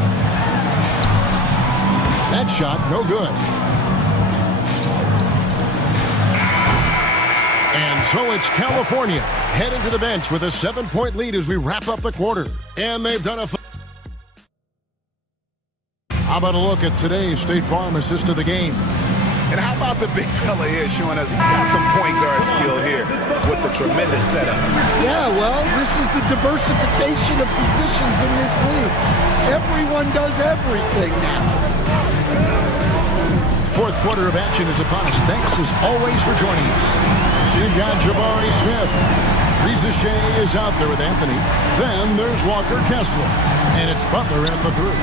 That shot, no good. And so it's California heading to the bench with a 7-point lead as we wrap up the quarter. And they've done a... How about a look at today's State Farm assist of the game? And how about the big fella here showing us he's got some point guard skill here with the tremendous setup. Yeah, well, this is the diversification of positions in this league. Everyone does everything now. Fourth quarter of action is upon us. Thanks as always for joining us. You've got Jabari Smith. Reza Shea is out there with Anthony. Then there's Walker Kessler. And it's Butler in the three.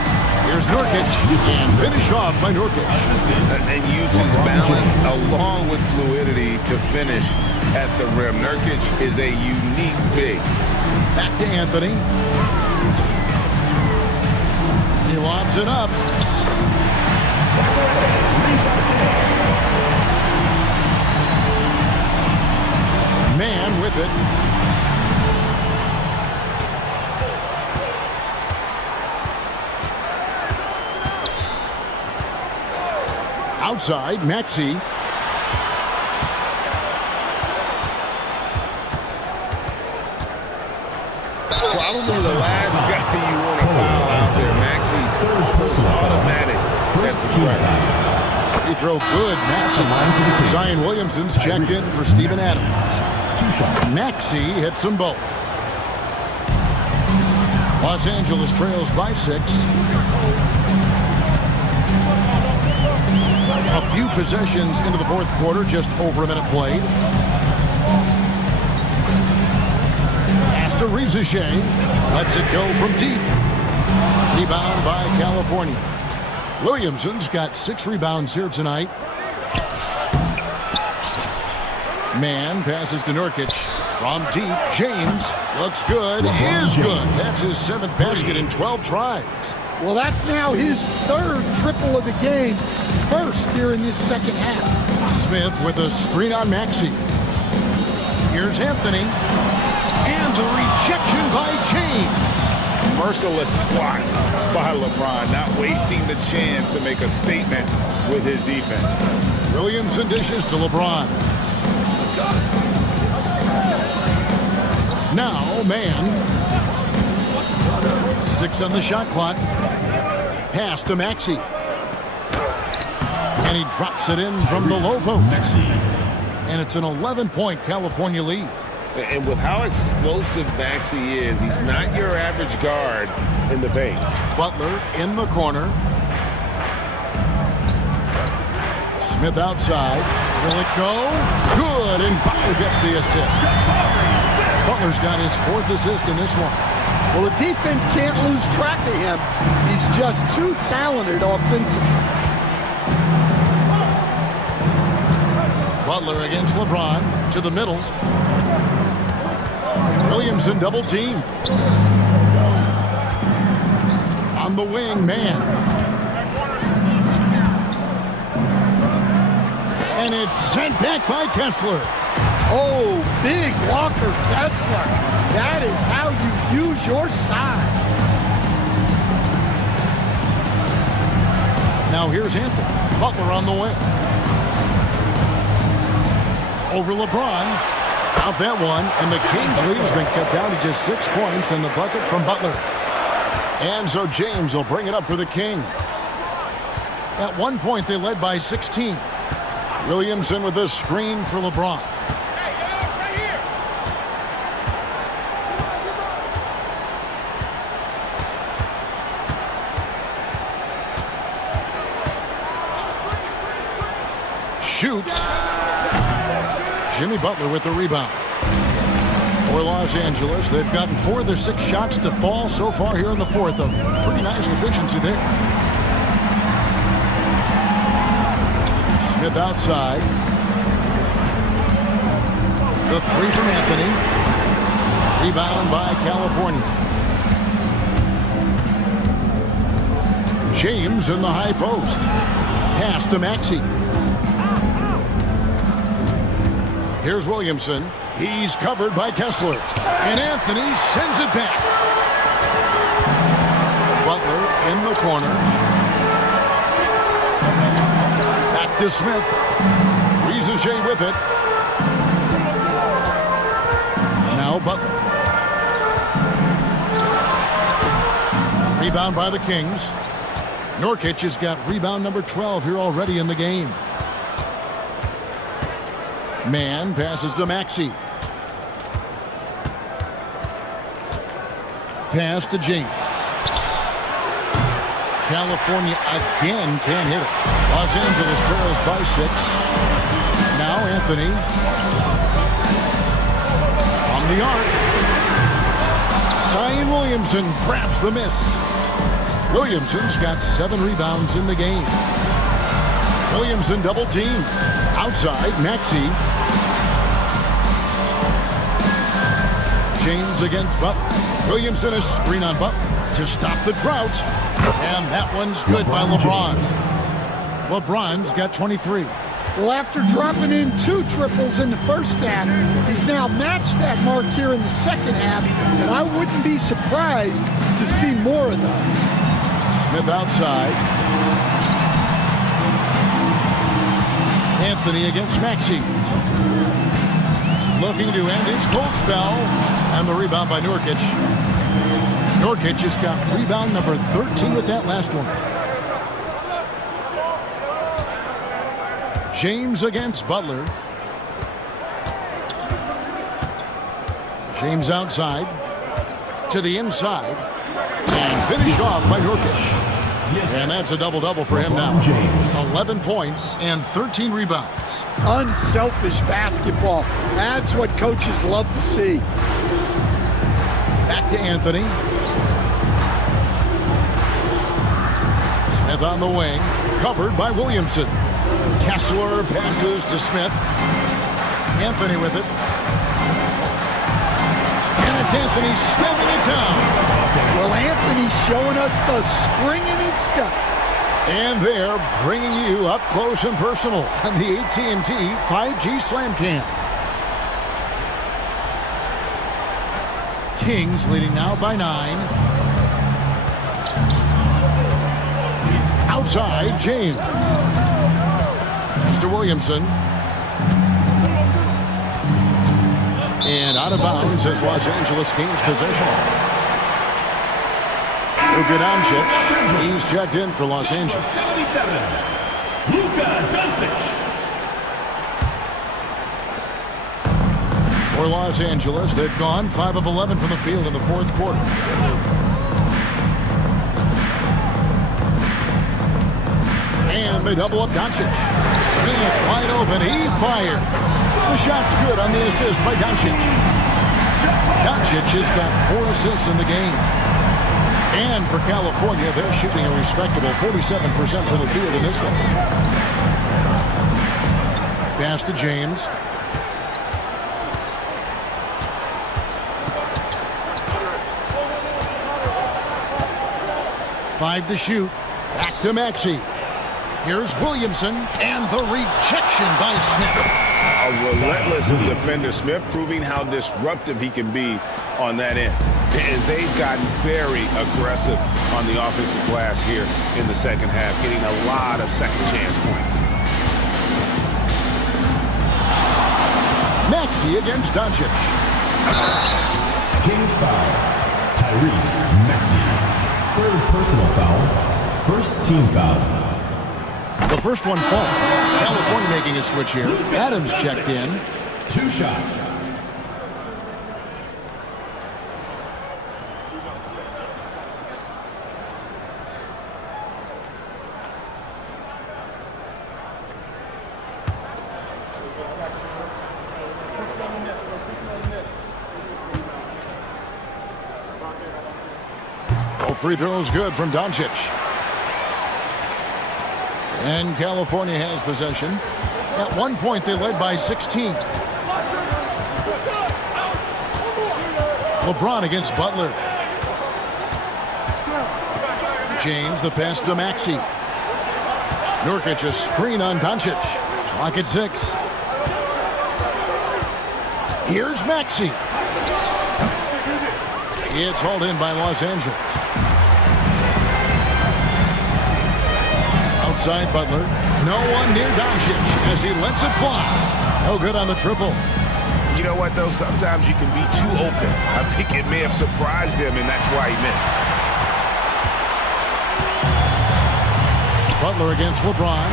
Here's Nurkic, and finished off by Nurkic. And uses balance along with fluidity to finish at the rim. Nurkic is a unique big. Back to Anthony. He lobs it up. Man with it. Outside, Maxey. Probably the last guy you want to foul out there. Maxey was automatic at the strike. Free throw good, Maxey. Zion Williamson's checked in for Steven Adams. Maxey hits them both. Los Angeles trails by 6. A few possessions into the fourth quarter, just over a minute played. Pass to Reza Shea. Lets it go from deep. Rebound by California. Williamson's got 6 rebounds here tonight. Man passes to Nurkic. From deep, James looks good, is good. That's his 7th basket in 12 tries. Well, that's now his 3rd triple of the game. First here in this second half. Smith with a screen on Maxey. Here's Anthony. And the rejection by James. Merciless swat by LeBron, not wasting the chance to make a statement with his defense. Williamson dishes to LeBron. Now, Man. 6 on the shot clock. Pass to Maxey. And he drops it in from the low post. And it's an 11-point California lead. And with how explosive Maxey is, he's not your average guard in the paint. Butler in the corner. Smith outside. Will it go? Good, and Butler gets the assist. Butler's got his 4th assist in this one. Well, the defense can't lose track of him. He's just too talented offensively. Butler against LeBron to the middle. Williamson double team. On the wing, man. And it's sent back by Kessler. Oh, big blocker, Kessler. That is how you use your side. Now here's Anthony. Butler on the wing. Over LeBron. Out that one. And the Kings lead has been cut down to just 6 points and the bucket from Butler. And so James will bring it up for the Kings. At one point, they led by 16. Williamson with a screen for LeBron. Shoots. Jimmy Butler with the rebound. For Los Angeles, they've gotten 4 of their 6 shots to fall so far here in the 4th. A pretty nice efficiency there. Smith outside. The 3 from Anthony. Rebound by California. James in the high post. Pass to Maxey. Here's Williamson. He's covered by Kessler. And Anthony sends it back. Butler in the corner. Back to Smith. Rizachet with it. Now Butler. Rebound by the Kings. Nurkic has got rebound number 12 here already in the game. Man passes to Maxey. Pass to James. California again can't hit it. Los Angeles trails by 6. Now Anthony. From the arc. Zion Williamson grabs the miss. Williamson's got 7 rebounds in the game. Williamson double team. Outside, Maxey. James against Butler. Williamson a screen on Butler to stop the drought. And that one's good by LeBron. LeBron's got 23. Well, after dropping in 2 triples in the first half, he's now matched that mark here in the second half, and I wouldn't be surprised to see more of those. Smith outside. Anthony against Maxey. Looking to end his cold spell. And the rebound by Nurkic. Nurkic has got rebound number 13 with that last one. James against Butler. James outside. To the inside. And finished off by Nurkic. And that's a double-double for him now. 11 points and 13 rebounds. Unselfish basketball. That's what coaches love to see. Back to Anthony. Smith on the wing. Covered by Williamson. Kessler passes to Smith. Anthony with it. And it's Anthony slamming it down. Well, Anthony's showing us the spring in his step. And they're bringing you up close and personal on the AT&T 5G Slam Cam. Kings leading now by 9. Outside, James. Mr. Williamson. And out of bounds as Los Angeles gains possession. Luka Doncic, he's checked in for Los Angeles. 77, Luka Doncic. For Los Angeles, they've gone 5 of 11 from the field in the fourth quarter. And they double up Doncic. Smith wide open. He fires. The shot's good on the assist by Doncic. Doncic has got 4 assists in the game. And for California, they're shooting a respectable 47% from the field in this one. Pass to James. Five to shoot. Back to Maxey. Here's Williamson, and the rejection by Smith. A relentless defender, Smith, proving how disruptive he can be on that end. And they've gotten very aggressive on the offensive glass here in the second half, getting a lot of second chance points. Maxey against Doncic. Kings foul. Tyrese Maxey. Third personal foul. First team foul. The first one falls. California making a switch here. Adams checked in. 2 shots. Both free throws good from Doncic. And California has possession. At one point, they led by 16. LeBron against Butler. James, the pass to Maxey. Nurkic, a screen on Doncic. Clock at 6. Here's Maxey. It's hauled in by Los Angeles. Outside Butler. No one near Doncic as he lets it fly. No good on the triple. You know what, though? Sometimes you can be too open. I think it may have surprised him, and that's why he missed. Butler against LeBron.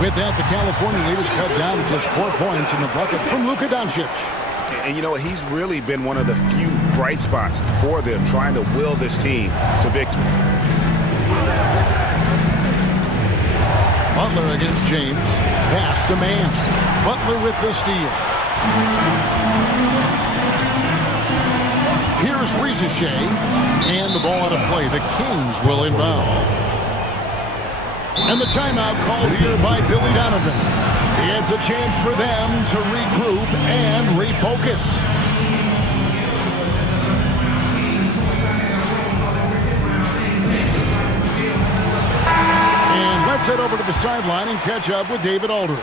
With that, the California lead is cut down to just 4 points in the bucket from Luka Doncic. And you know, he's really been one of the few bright spots for them, trying to will this team to victory. Butler against James. Pass to Mann. Butler with the steal. Here's Ricochet. And the ball out of play. The Kings will inbound. And the timeout called here by Billy Donovan. It's a chance for them to regroup and refocus. And let's head over to the sideline and catch up with David Aldridge.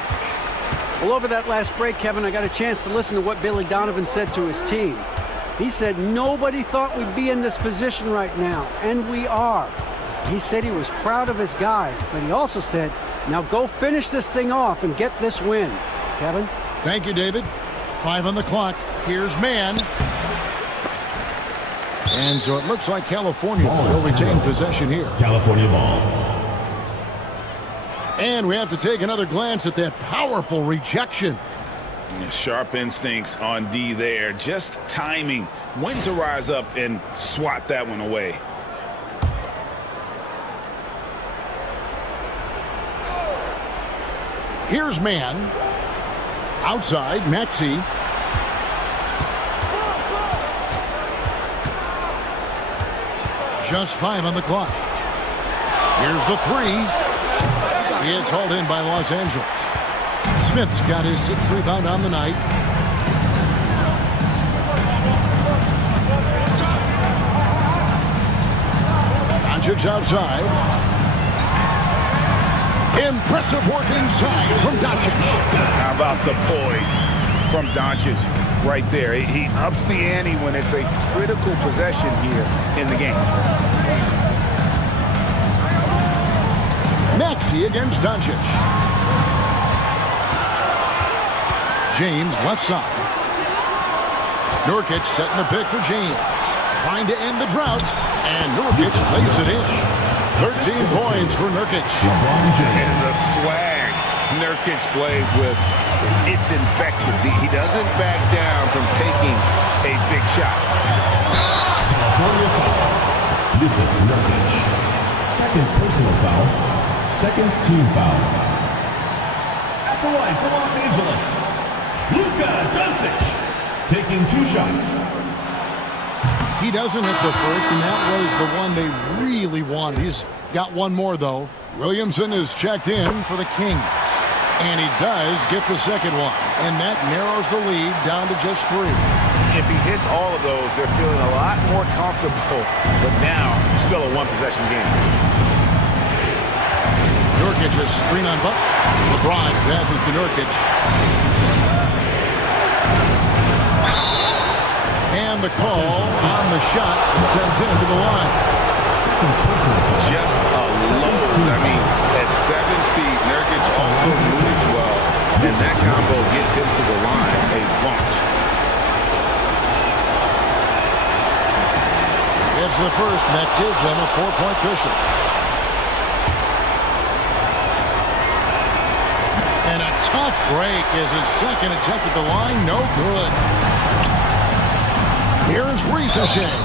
Well, over that last break, Kevin, I got a chance to listen to what Billy Donovan said to his team. He said nobody thought we'd be in this position right now, and we are. He said he was proud of his guys, but he also said, now go finish this thing off and get this win. Kevin? Thank you, David. 5 on the clock. Here's Mann. And so it looks like California will retain possession here. California ball. And we have to take another glance at that powerful rejection. Sharp instincts on D there. Just timing. When to rise up and swat that one away. Here's Mann. Outside, Maxey. Just 5 on the clock. Here's the 3. It's hauled in by Los Angeles. Smith's got his 6th rebound on the night. Doncic outside. Impressive work inside from Doncic. How about the poise from Doncic right there? He ups the ante when it's a critical possession here in the game. Maxey against Doncic. James left side. Nurkic setting the pick for James. Trying to end the drought. And Nurkic lays it in. 13 points for Nurkic. And the swag Nurkic plays with, it's infectious. He doesn't back down from taking a big shot. California foul. Yusuf Nurkic. Second personal foul. Second team foul. At the line for Los Angeles, Luka Doncic, taking 2 shots. He doesn't hit the first, and that was the one they really wanted. He's got one more, though. Williamson is checked in for the Kings. And he does get the second one. And that narrows the lead down to just 3. If he hits all of those, they're feeling a lot more comfortable. But now, still a one-possession game. Nurkic is screen on Butler. LeBron passes to Nurkic. And the call on the shot sends him to the line. Just a load. I mean, at 7 feet, Nurkic also moves well. And that combo gets him to the line a bunch. It's the first, and that gives them a 4-point cushion. And a tough break is his second attempt at the line. No good. Here's Ricochet.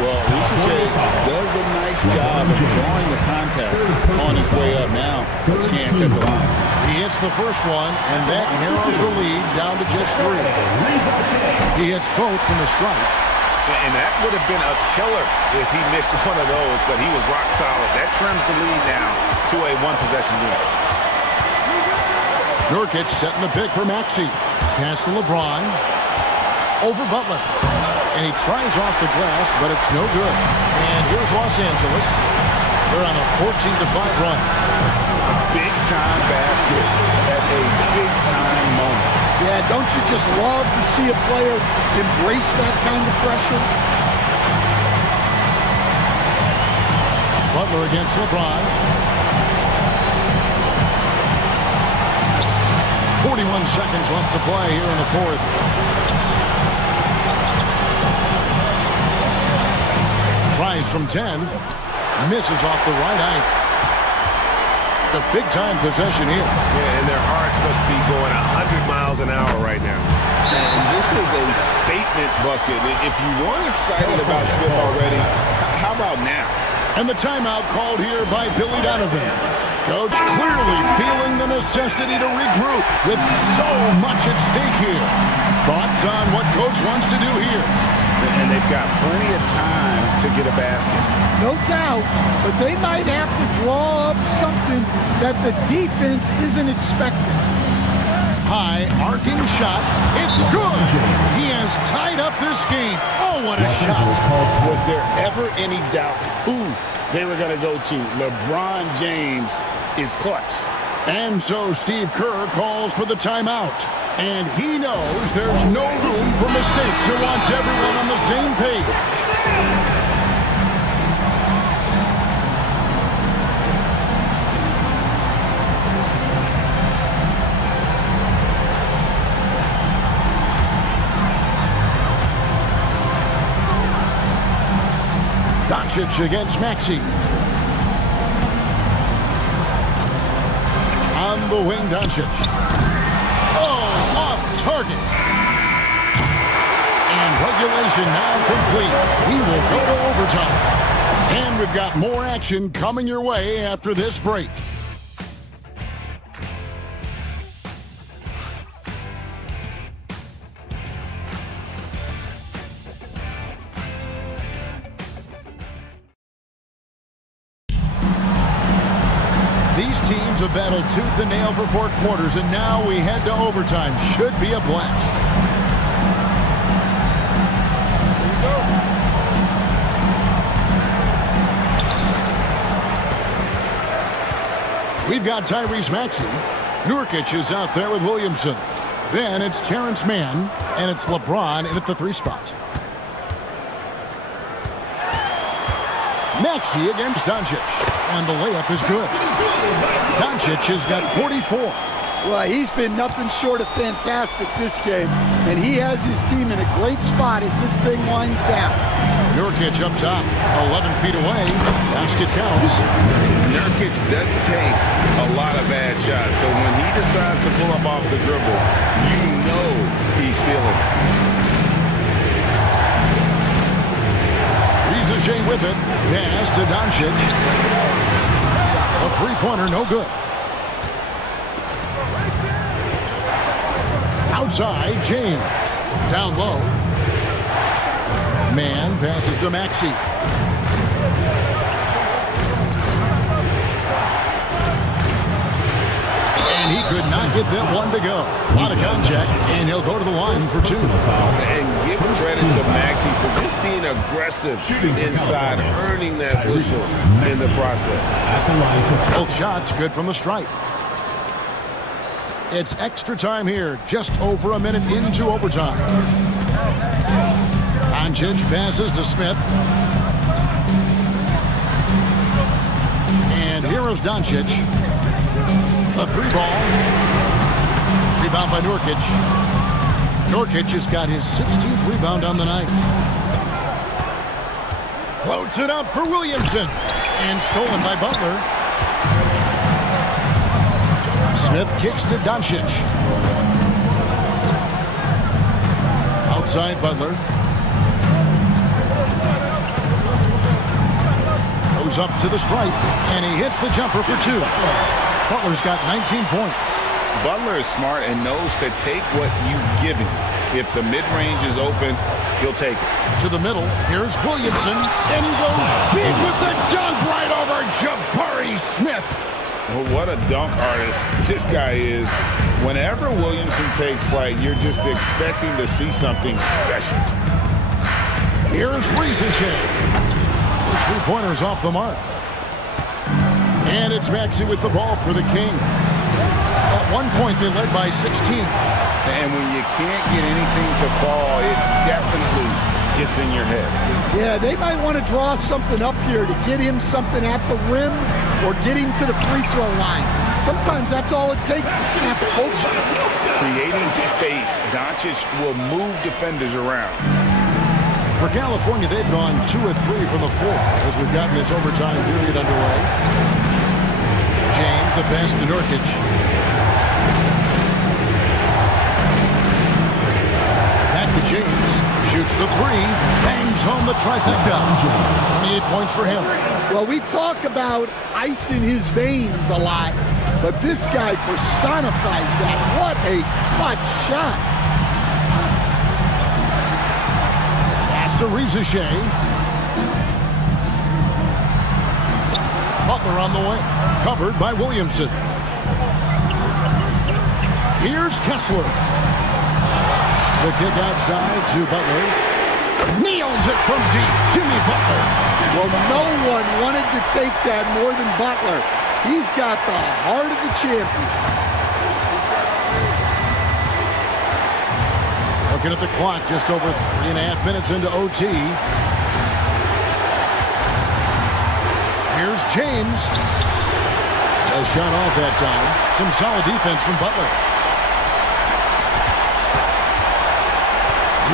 Well, Ricochet does a nice job of drawing the contact on his way up now. A chance at the line. He hits the first one, and that narrows the lead down to just 3. He hits both from the stripe. And that would have been a killer if he missed one of those, but he was rock solid. That trims the lead now to a one-possession game. Nurkic setting the pick for Maxey. Pass to LeBron. Over Butler. And he tries off the glass, but it's no good. And here's Los Angeles. They're on a 14-5 run. Big-time basket at a big-time moment. Yeah, don't you just love to see a player embrace that kind of pressure? Butler against LeBron. 41 seconds left to play here in the 4th. Tries from 10. Misses off the right eye. The big-time possession here. Yeah, and their hearts must be going 100 miles an hour right now. And this is a statement bucket. If you weren't excited about Smith already, how about now? And the timeout called here by Billy Donovan. Coach clearly feeling the necessity to regroup with so much at stake here. Thoughts on what Coach wants to do here? And they've got plenty of time to get a basket. No doubt, but they might have to draw up something that the defense isn't expecting. High, arcing shot. It's good. He has tied up this game. Oh, what a shot. Was there ever any doubt who they were going to go to? LeBron James is clutch. And so Steve Kerr calls for the timeout. And he knows there's no room for mistakes. He wants everyone on the same page. Doncic against Maxey. On the wing, Doncic. Oh, off target. And regulation now complete. We will go to overtime. And we've got more action coming your way after this break. These teams have battled tooth and nail for 4 quarters, and now we head to overtime. Should be a blast. We've got Tyrese Maxey. Nurkic is out there with Williamson. Then it's Terrence Mann, and it's LeBron in at the 3 spot. Maxey against Doncic, and the layup is good. Doncic has got 44. Well, he's been nothing short of fantastic this game, and he has his team in a great spot as this thing winds down. Nurkic up top, 11 feet away. Basket counts. Nurkic doesn't take a lot of bad shots, so when he decides to pull up off the dribble, you know he's feeling it. Riza with it. Pass to Doncic. A three-pointer, no good. Outside, James. Down low. Man passes to Maxey. And he could not get that one to go. A lot of contact, and he'll go to the line for two. And give credit to Maxey for just being aggressive inside, earning that whistle in the process. Both shots good from the stripe. It's extra time here, just over a minute into overtime. Doncic passes to Smith. And here is Doncic. A three ball. Rebound by Nurkic. Nurkic has got his 16th rebound on the night. Floats it up for Williamson. And stolen by Butler. Smith kicks to Doncic. Outside Butler. Goes up to the stripe, and he hits the jumper for two. Butler's got 19 points. Butler is smart and knows to take what you give him. If the mid-range is open, he'll take it. To the middle, here's Williamson, and he goes big with the dunk right over Jabari Smith. Well, what a dunk artist this guy is. Whenever Williamson takes flight, you're just expecting to see something special. Here's Riza. His three-pointers off the mark. And it's Maxey with the ball for the King. At one point, they led by 16. And when you can't get anything to fall, it definitely gets in your head. Yeah, they might want to draw something up here to get him something at the rim or get him to the free throw line. Sometimes that's all it takes to snap a coach. Creating space, Doncic will move defenders around. For California, they've gone 2 of 3 from the floor as we've gotten this overtime period underway. James, the pass to Nurkic. Back to James. Shoots the three. Bangs home the trifecta. 28 points for him. Well, we talk about ice in his veins a lot, but this guy personifies that. What a clutch shot. To Riza. Butler on the way. Covered by Williamson. Here's Kessler. The kick outside to Butler. Nails it from deep. Jimmy Butler. Well, no one wanted to take that more than Butler. He's got the heart of the champion. Looking at the clock, just over 3.5 minutes into OT. Here's James. A shot off that time. Some solid defense from Butler.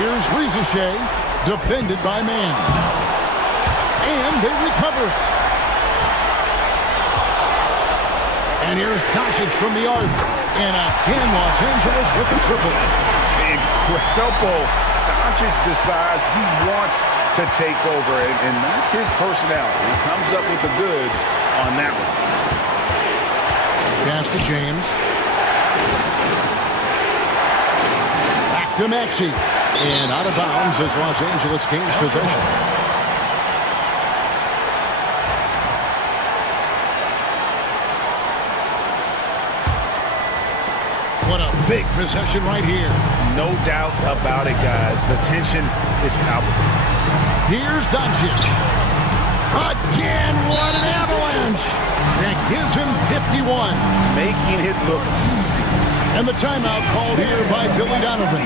Here's Riza, defended by Man. And they recover it. And here's Doncic from the arc. And again, Los Angeles with the triple. Incredible. Doncic decides he wants to take over, and that's his personality. He comes up with the goods on that one. Pass to James. Back to Maxey. And out of bounds as Los Angeles gains possession. What a big possession right here. No doubt about it, guys. The tension is palpable. Here's Doncic. Again, what an avalanche. That gives him 51. Making it look easy. And the timeout called here by Billy Donovan.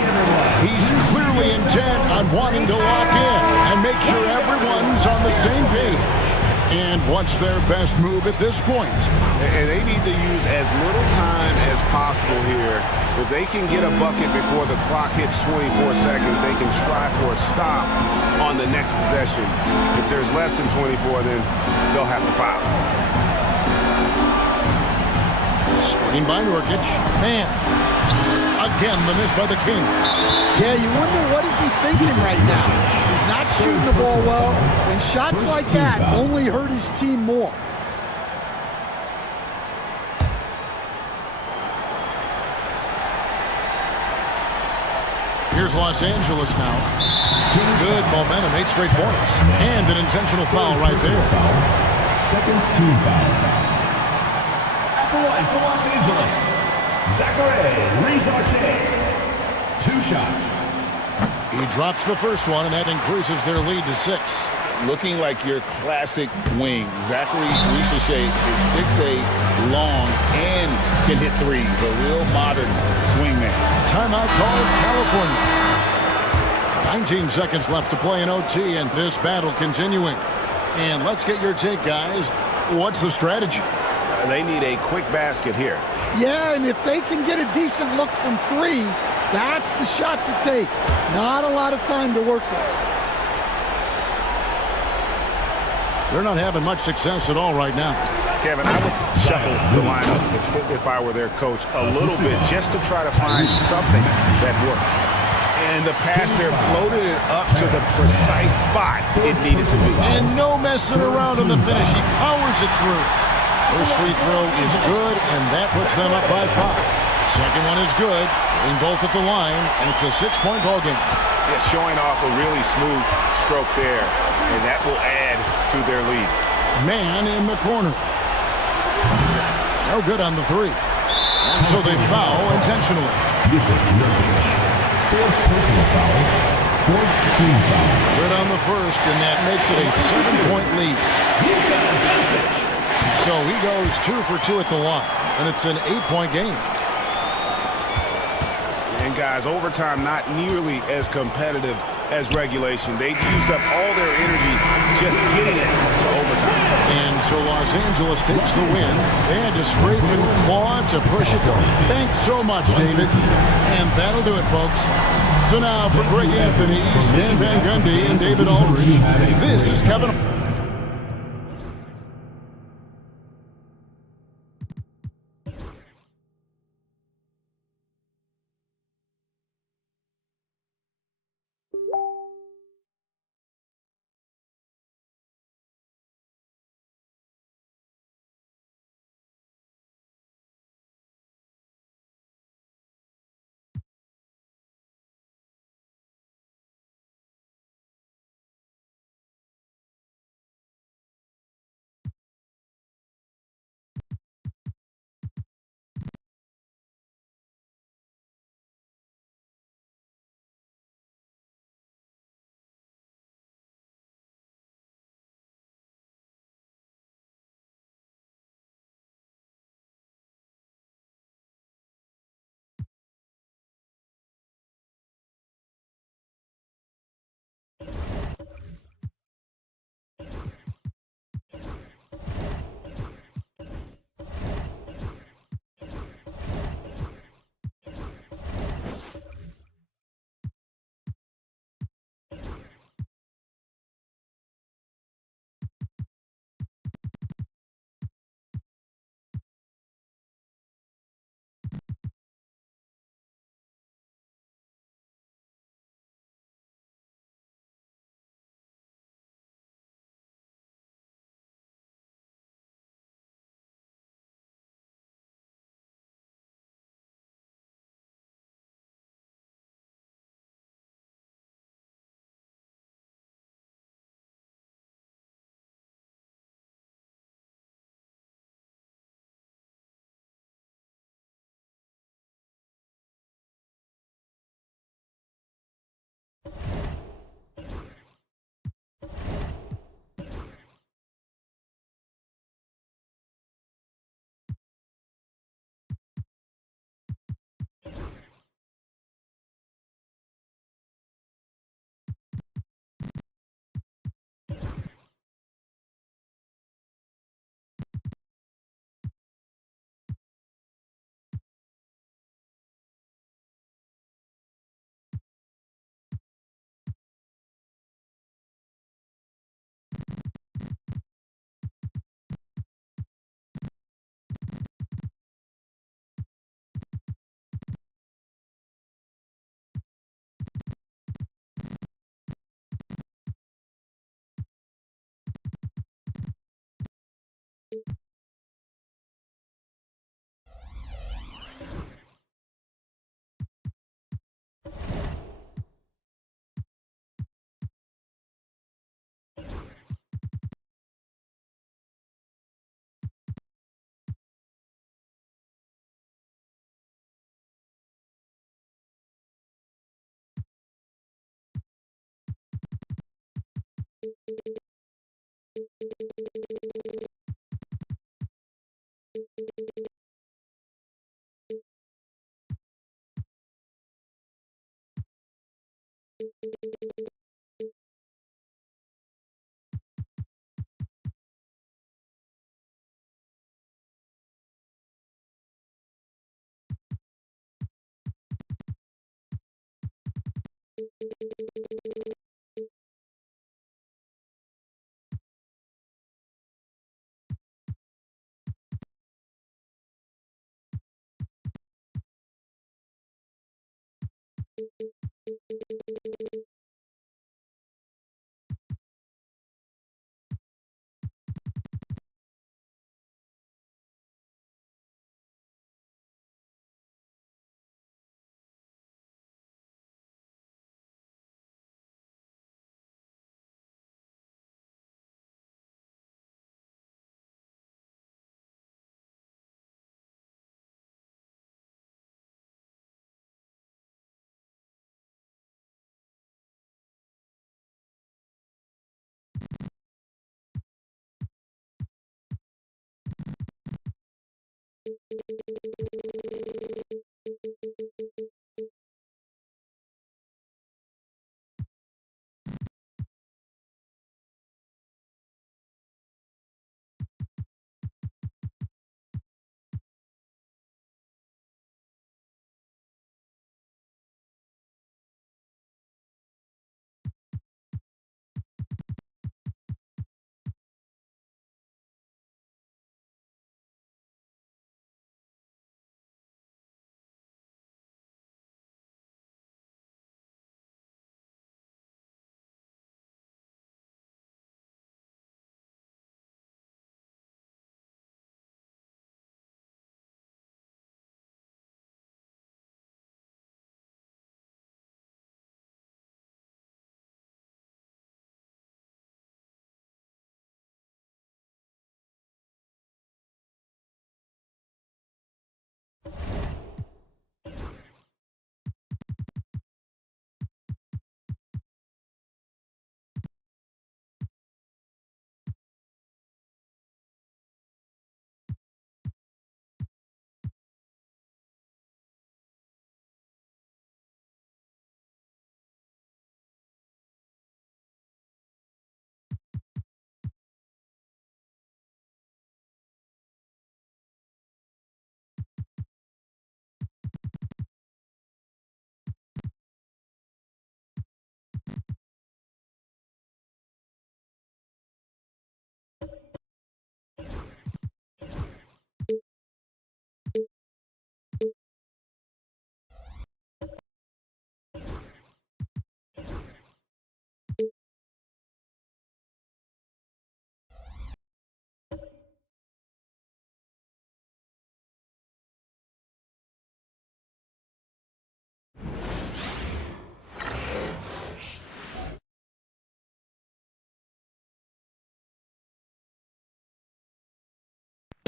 He's clearly intent on wanting to lock in and make sure everyone's on the same page. And what's their best move at this point? And they need to use as little time as possible here. If they can get a bucket before the clock hits 24 seconds, they can try for a stop on the next possession. If there's less than 24, then they'll have to foul. Screen by Nurkic. Man. Again, the miss by the Kings. Yeah, you wonder what is he thinking right now. He's not shooting the ball well, and shots like that only hurt his team more. Here's Los Angeles now. Good momentum, 8 straight points. And an intentional foul right there. Second team foul. At the line for Los Angeles, Zachary Rizarche. 2 shots. He drops the first one, and that increases their lead to 6. Looking like your classic wing. Zachary Rizarche is 6'8", long, and can hit threes. A real modern swingman. Timeout called California. 19 seconds left to play in OT, and this battle continuing. And let's get your take, guys. What's the strategy? They need a quick basket here. Yeah, and if they can get a decent look from 3, that's the shot to take. Not a lot of time to work with. They're not having much success at all right now. Kevin, I would shuffle the lineup if I were their coach a little bit just to try to find something that worked. And the pass there floated it up to the precise spot it needed to be. And no messing around on the finish. He powers it through. First free throw is good, and that puts them up by 5. Second one is good, getting both at the line, and it's a 6-point ball game. Yeah, showing off a really smooth stroke there, and that will add to their lead. Man in the corner. No good on the 3. And so they foul intentionally. Fourth personal foul. Fourth team foul. Good on the first, and that makes it a 7-point lead. So he goes 2 for 2 at the line, and it's an 8-point game. And guys, overtime not nearly as competitive as regulation. They used up all their energy just getting it to overtime. And so Los Angeles takes the win. They had to scrape and claw to push it. Thanks so much, David. And that'll do it, folks. So now for Greg Anthony, Stan Van Gundy, and David Aldridge, this is Kevin.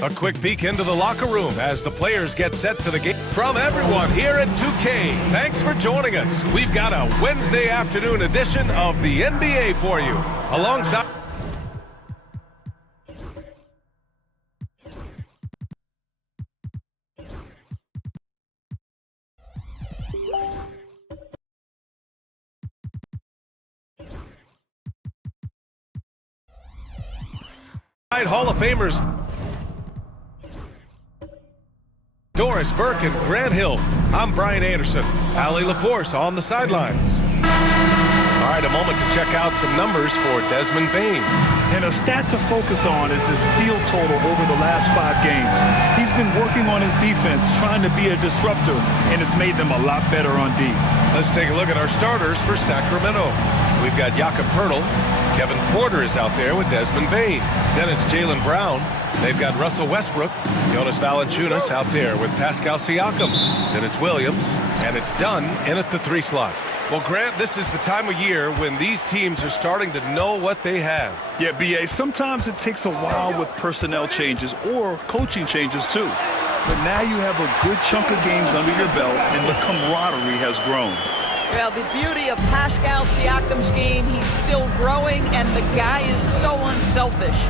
A quick peek into the locker room as the players get set for the game. From everyone here at 2K, thanks for joining us. We've got a Wednesday afternoon edition of the NBA for you. Alongside... Hall of Famers Doris Burke and Grant Hill. I'm Brian Anderson. Allie LaForce on the sidelines. All right, a moment to check out some numbers for Desmond Bane. And a stat to focus on is his steal total over the last 5 games. He's been working on his defense, trying to be a disruptor, and it's made them a lot better on D. Let's take a look at our starters for Sacramento. We've got Jakob Poeltl. Kevin Porter is out there with Desmond Bane. Then it's Jaylen Brown. They've got Russell Westbrook, Jonas Valanciunas out there with Pascal Siakam. Then it's Williams, and it's Dunn in at the 3 slot. Well, Grant, this is the time of year when these teams are starting to know what they have. Yeah, B.A., sometimes it takes a while with personnel changes or coaching changes, too. But now you have a good chunk of games under your belt, and the camaraderie has grown. Well, the beauty of Pascal Siakam's game, he's still growing, and the guy is so unselfish.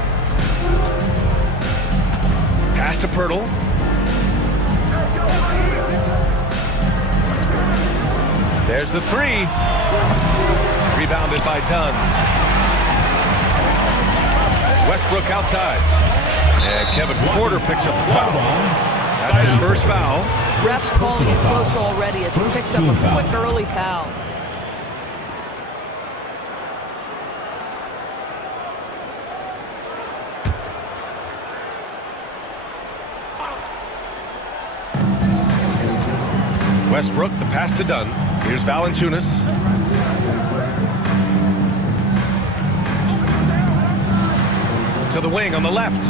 Pass to Pirtle. There's the three. Rebounded by Dunn. Westbrook outside. And Kevin Porter picks up the foul. That's his first foul. Refs calling it close already as he picks up a quick early foul. Westbrook, the pass to Dunn. Here's Valanciunas. To the wing on the left.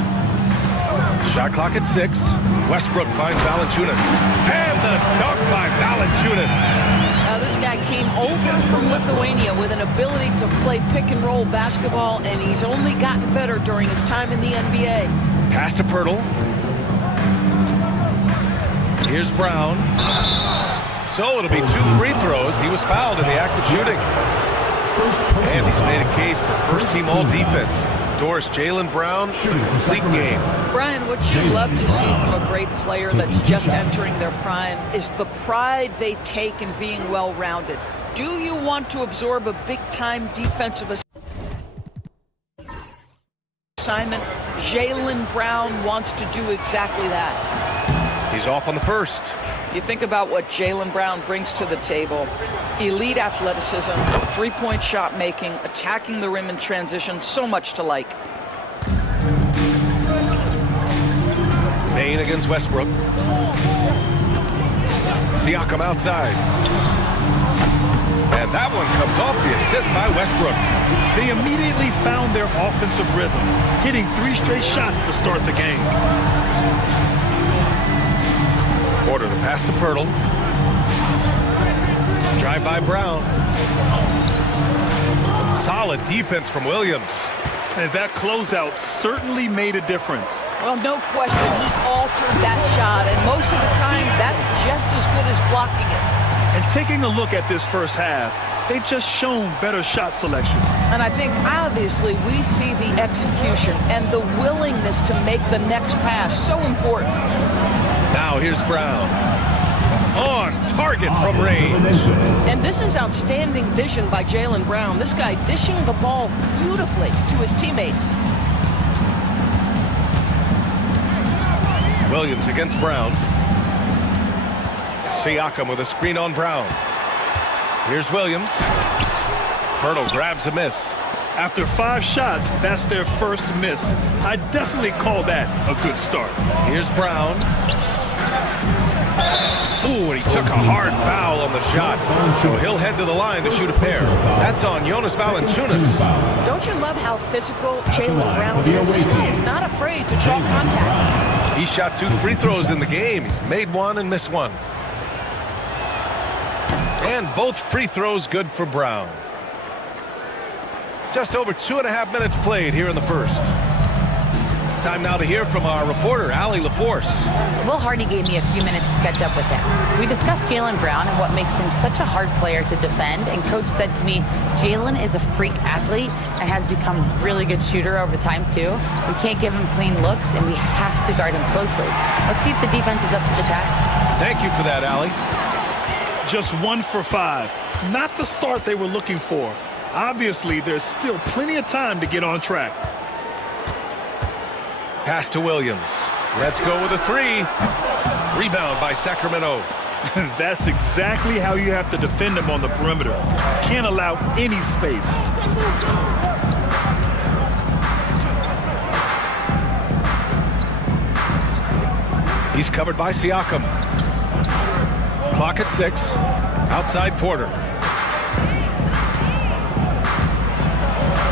Shot clock at 6. Westbrook finds Valanciunas. And the dunk by Valanciunas. This guy came over from Lithuania with an ability to play pick-and-roll basketball, and he's only gotten better during his time in the NBA. Pass to Pirtle. Here's Brown. So it'll be 2 free throws. He was fouled in the act of shooting. And he's made a case for first-team all-defense. Doris Jaylen Brown, a complete game. Brian, what you love to see from a great player that's just entering their prime is the pride they take in being well-rounded. Do you want to absorb a big-time defensive assignment? Jaylen Brown wants to do exactly that. He's off on the first. You think about what Jaylen Brown brings to the table. Elite athleticism, three-point shot making, attacking the rim in transition, so much to like. Payne against Westbrook. Siakam outside. And that one comes off the assist by Westbrook. They immediately found their offensive rhythm, hitting 3 straight shots to start the game. Porter, the pass to Pirtle. Drive by Brown. Some solid defense from Williams. And that closeout certainly made a difference. Well, no question, he altered that shot, and most of the time, that's just as good as blocking it. And taking a look at this first half, they've just shown better shot selection. And I think, obviously, we see the execution and the willingness to make the next pass so important. Now here's Brown. On target from range. And this is outstanding vision by Jaylen Brown. This guy dishing the ball beautifully to his teammates. Williams against Brown. Siakam with a screen on Brown. Here's Williams. Pirtle grabs a miss. After 5 shots, that's their first miss. I definitely call that a good start. Here's Brown. Ooh, and he took a hard foul on the shot. So he'll head to the line to shoot a pair. That's on Jonas Valanciunas. Don't you love how physical Jaylen Brown is? This guy is not afraid to draw contact. He shot 2 free throws in the game. He's made 1 and missed 1. And both free throws good for Brown. Just over 2.5 minutes played here in the first. Time now to hear from our reporter, Allie LaForce. Will Hardy gave me a few minutes to catch up with him. We discussed Jaylen Brown and what makes him such a hard player to defend, and Coach said to me, Jaylen is a freak athlete and has become a really good shooter over time too. We can't give him clean looks, and we have to guard him closely. Let's see if the defense is up to the task. Thank you for that, Allie. Just 1 for 5. Not the start they were looking for. Obviously, there's still plenty of time to get on track. Pass to Williams. Let's go with a 3. Rebound by Sacramento. That's exactly how you have to defend him on the perimeter. Can't allow any space. He's covered by Siakam. Clock at 6. Outside Porter.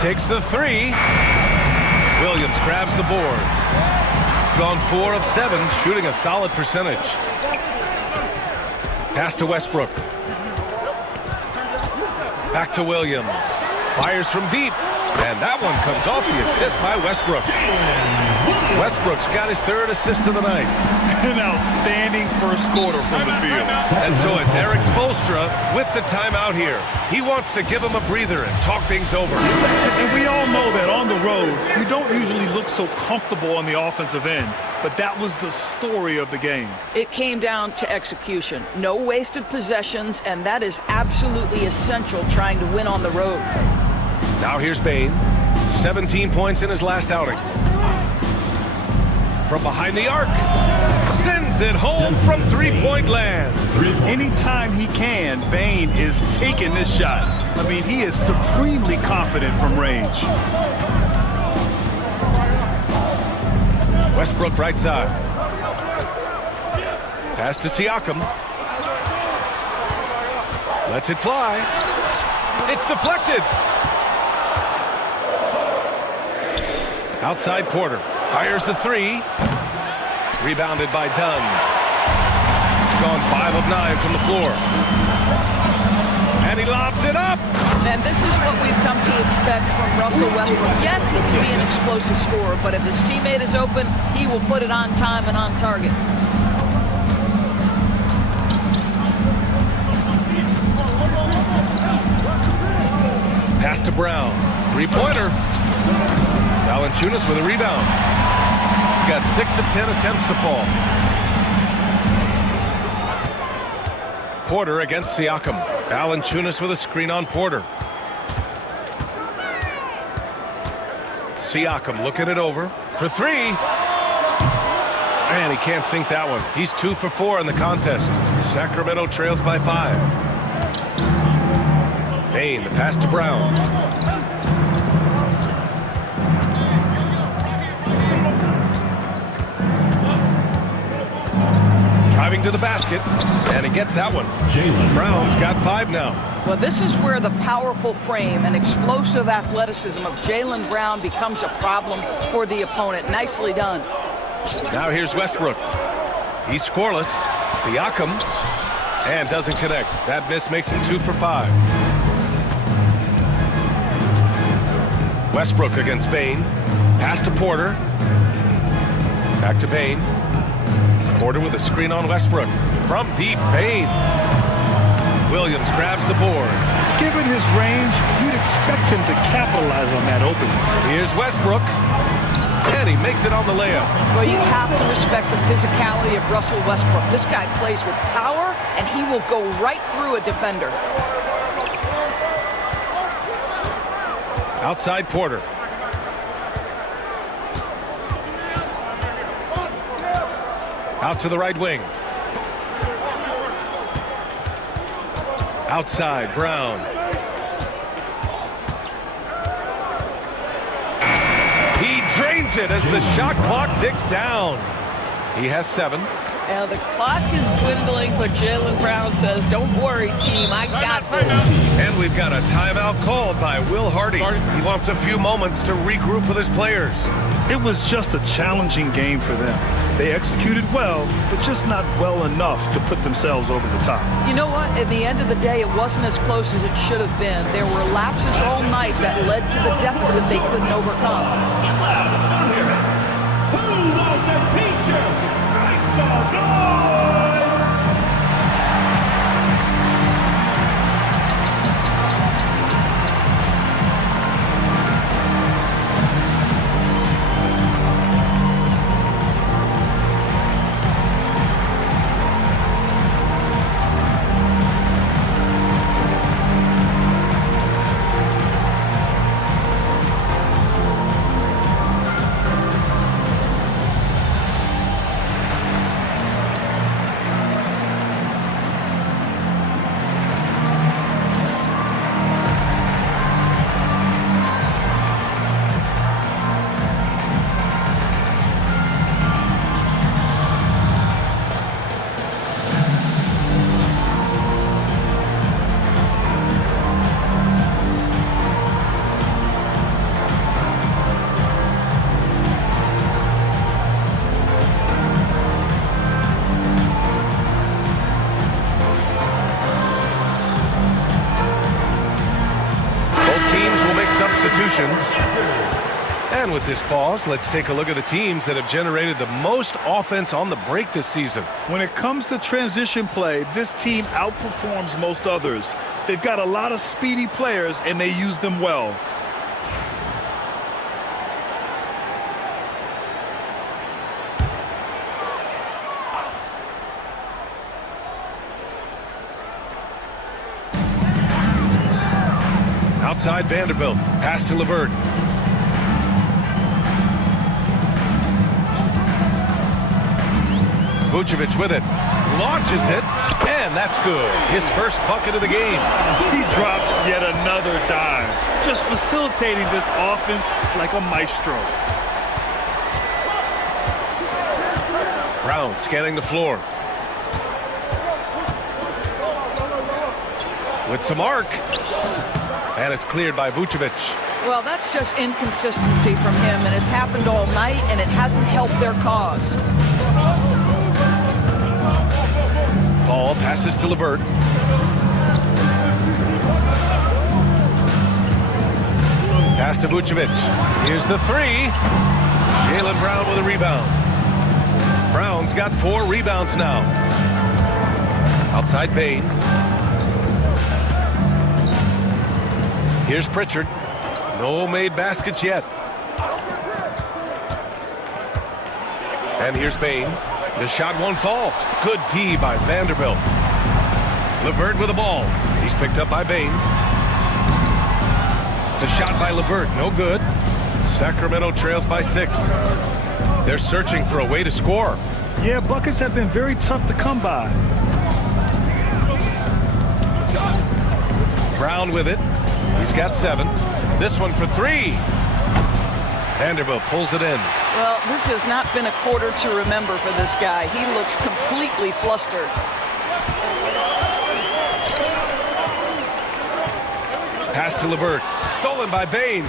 Takes the 3. Williams grabs the board. Gone 4 of 7, shooting a solid percentage. Pass to Westbrook. Back to Williams. Fires from deep. And that one comes off the assist by Westbrook. Westbrook's got his third assist of the night. An outstanding first quarter from the field. And so it's Eric Spoelstra with the timeout here. He wants to give him a breather and talk things over. And we all know that on the road, you don't usually look so comfortable on the offensive end. But that was the story of the game. It came down to execution. No wasted possessions, and that is absolutely essential trying to win on the road. Now here's Bain. 17 points in his last outing. From behind the arc. Sends it home from three-point land. Anytime he can, Bain is taking this shot. I mean, he is supremely confident from range. Westbrook right side. Pass to Siakam. Lets it fly. It's deflected. Outside Porter. Fires the three. Rebounded by Dunn. Gone 5 of 9 from the floor. And he lobs it up. And this is what we've come to expect from Russell Westbrook. Yes, he can be an explosive scorer, but if his teammate is open, he will put it on time and on target. Pass to Brown. Three-pointer. Valanciunas with a rebound. He got 6 of 10 attempts to fall. Porter against Siakam. Valanciunas with a screen on Porter. Siakam looking it over for three. And he can't sink that one. He's 2 for 4 in the contest. Sacramento trails by 5. Bain, the pass to Brown. Driving to the basket, and he gets that one. Brown's got 5 now. Well, this is where the powerful frame and explosive athleticism of Jaylen Brown becomes a problem for the opponent. Nicely done. Now here's Westbrook. He's scoreless. Siakam, and doesn't connect. That miss makes him 2 for 5. Westbrook against Bain. Pass to Porter. Back to Bain. Porter with a screen on Westbrook. From deep, Bain. Williams grabs the board. Given his range, you'd expect him to capitalize on that opening. Here's Westbrook. And he makes it on the layup. Well, you have to respect the physicality of Russell Westbrook. This guy plays with power, and he will go right through a defender. Outside Porter. Out to the right wing. Outside, Brown. He drains it as the shot clock ticks down. He has 7. Now the clock is dwindling, but Jaylen Brown says, don't worry, team, I got this. And we've got a timeout called by Will Hardy. He wants a few moments to regroup with his players. It was just a challenging game for them. They executed well, but just not well enough to put themselves over the top. You know what? At the end of the day, it wasn't as close as it should have been. There were lapses all night that led to the deficit they couldn't overcome. Who wants a t-shirt? Make some noise! substitutions. And with this pause, let's take a look at the teams that have generated the most offense on the break this season. When it comes to transition play, this team outperforms most others. They've got a lot of speedy players, and they use them well. Outside Vanderbilt, pass to LeVert. Vucevic with it, launches it, and that's good. His first bucket of the game. He drops yet another dime, just facilitating this offense like a maestro. Brown scanning the floor. With some arc. And it's cleared by Vucevic. Well, that's just inconsistency from him, and it's happened all night, and it hasn't helped their cause. Ball passes to LeVert. Pass to Vucevic. Here's the three. Jaylen Brown with a rebound. Brown's got 4 rebounds now. Outside Bane. Here's Pritchard. No made baskets yet. And here's Bane. The shot won't fall. Good D by Vanderbilt. LeVert with the ball. He's picked up by Bane. The shot by LeVert, no good. Sacramento trails by 6. They're searching for a way to score. Yeah, buckets have been very tough to come by. Brown with it. He's got 7. This one for 3. Vanderbilt pulls it in. Well, this has not been a quarter to remember for this guy. He looks completely flustered. Pass to LeVert. Stolen by Bane.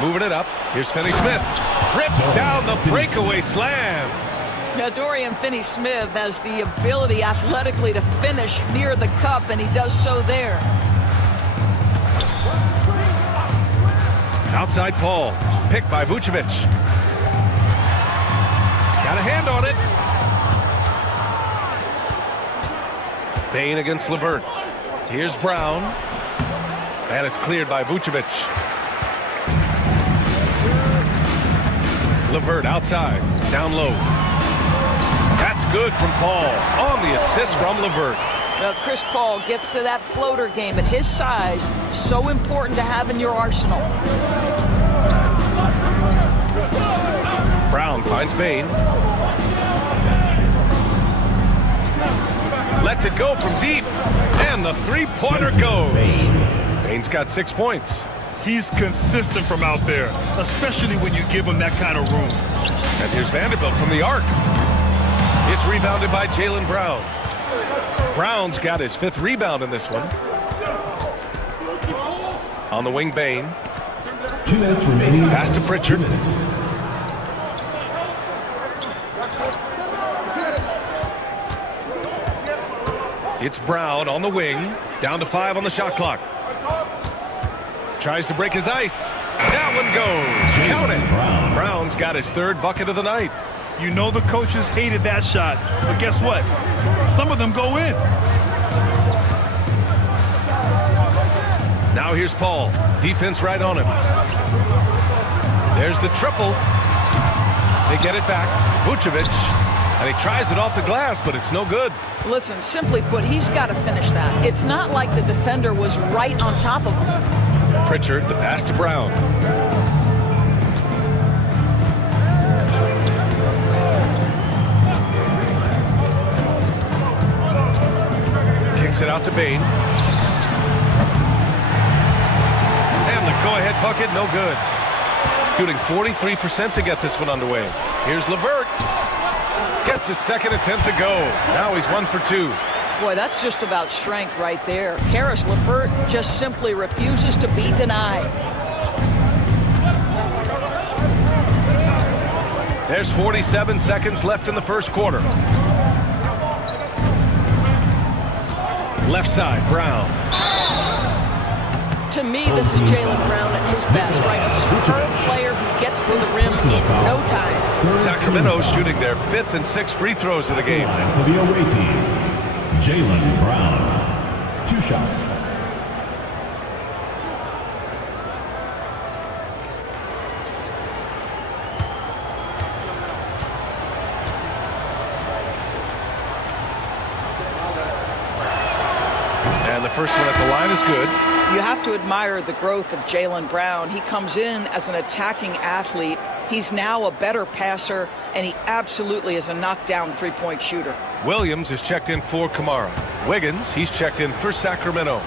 Moving it up. Here's Finney-Smith. Rips down the breakaway slam. Now, Dorian Finney-Smith has the ability athletically to finish near the cup, and he does so there. Outside Paul. Picked by Vucevic. Got a hand on it. Bane against LeVert. Here's Brown. And it's cleared by Vucevic. LeVert outside. Down low. That's good from Paul. On the assist from LeVert. Now, Chris Paul gets to that floater game at his size. So important to have in your arsenal. Brown finds Bane. Lets it go from deep. And the three-pointer goes. Bane's got 6 points. He's consistent from out there, especially when you give him that kind of room. And here's Vanderbilt from the arc. It's rebounded by Jaylen Brown. Brown's got his 5th rebound in this one. On the wing, Bane. 2 minutes remaining. Pass to Pritchard. It's Brown on the wing. Down to 5 on the shot clock. Tries to break his ice. That one goes. Count it. Brown's got his 3rd bucket of the night. You know the coaches hated that shot, but guess what? Some of them go in. Now here's Paul. Defense right on him. There's the triple. They get it back. Vucevic. And he tries it off the glass, but it's no good. Listen, simply put, he's got to finish that. It's not like the defender was right on top of him. Pritchard, the pass to Brown. Kicks it out to Bane. And the go-ahead bucket, no good. Shooting 43% to get this one underway. Here's LeVert. Gets his 2nd attempt to go. Now he's 1 for 2. Boy, that's just about strength right there. Karis LeVert just simply refuses to be denied. There's 47 seconds left in the first quarter. Left side, Brown. To me, this is Jaylen Brown at his best, right? A superb player who gets to the rim in no time. Sacramento shooting their 5th and 6th free throws of the game. For the away team, Jaylen Brown. 2 shots. And the first one at the line is good. You have to admire the growth of Jaylen Brown. He comes in as an attacking athlete. He's now a better passer, and he absolutely is a knockdown three-point shooter. Williams is checked in for Kamara. Wiggins, he's checked in for Sacramento.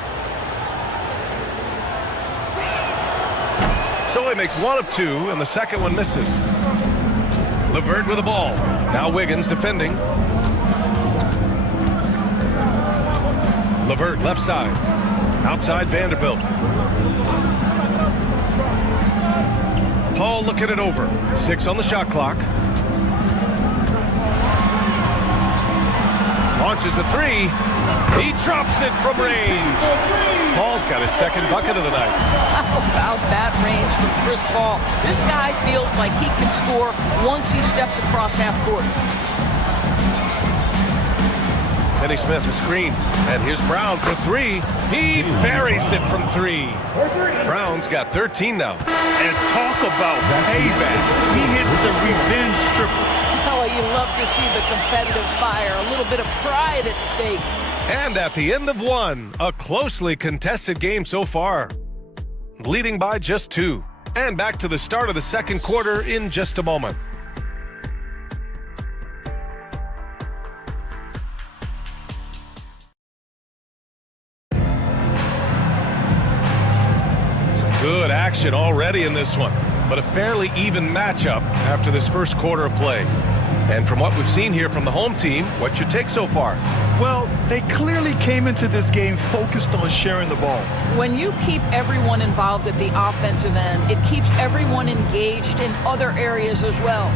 So he makes 1 of 2, and the second one misses. LeVert with the ball. Now Wiggins defending. LeVert left side. Outside Vanderbilt. Paul looking it over. 6 on the shot clock. Launches a 3. He drops it from range. Paul's got his second bucket of the night. How about that range from Chris Paul? This guy feels like he can score once he steps across half court. Kenny Smith, a screen. And here's Brown for 3. He buries it from 3. Brown's got 13 now. And talk about payback. He hits the revenge triple. Oh, you love to see the competitive fire. A little bit of pride at stake. And at the end of 1, a closely contested game so far. Leading by just 2. And back to the start of the second quarter in just a moment. Good action already in this one, but a fairly even matchup after this first quarter of play. And from what we've seen here from the home team, what's your take so far? Well, they clearly came into this game focused on sharing the ball. When you keep everyone involved at the offensive end, it keeps everyone engaged in other areas as well.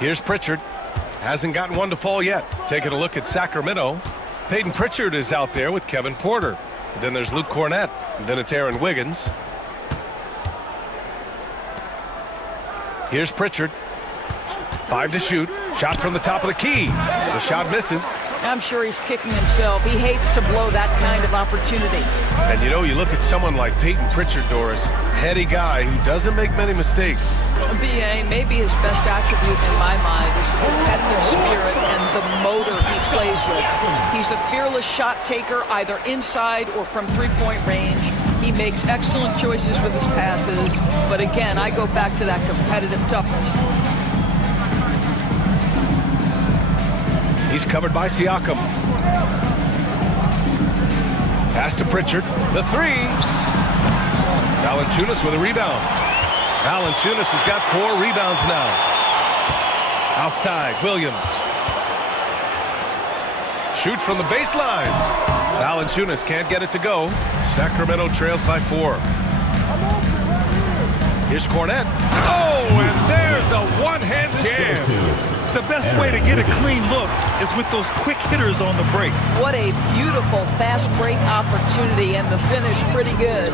Here's Pritchard. Hasn't gotten one to fall yet. Taking a look at Sacramento. Peyton Pritchard is out there with Kevin Porter. Then there's Luke Cornett. Then it's Aaron Wiggins. Here's Pritchard. 5 to shoot. Shot from the top of the key. The shot misses. I'm sure he's kicking himself. He hates to blow that kind of opportunity. And you know, you look at someone like Peyton Pritchard, Doris, heady guy who doesn't make many mistakes. B.A., maybe his best attribute in my mind is the competitive spirit and the motor he plays with. He's a fearless shot taker, either inside or from three-point range. He makes excellent choices with his passes. But again, I go back to that competitive toughness. He's covered by Siakam. Pass to Pritchard. The 3. Valanciunas with a rebound. Valanciunas has got 4 rebounds now. Outside, Williams. Shoot from the baseline. Valanciunas can't get it to go. Sacramento trails by 4. Here's Cornett. Oh, and there's a one-hand jam. The best way to get a clean look is with those quick hitters on the break. What a beautiful fast break opportunity, and the finish pretty good.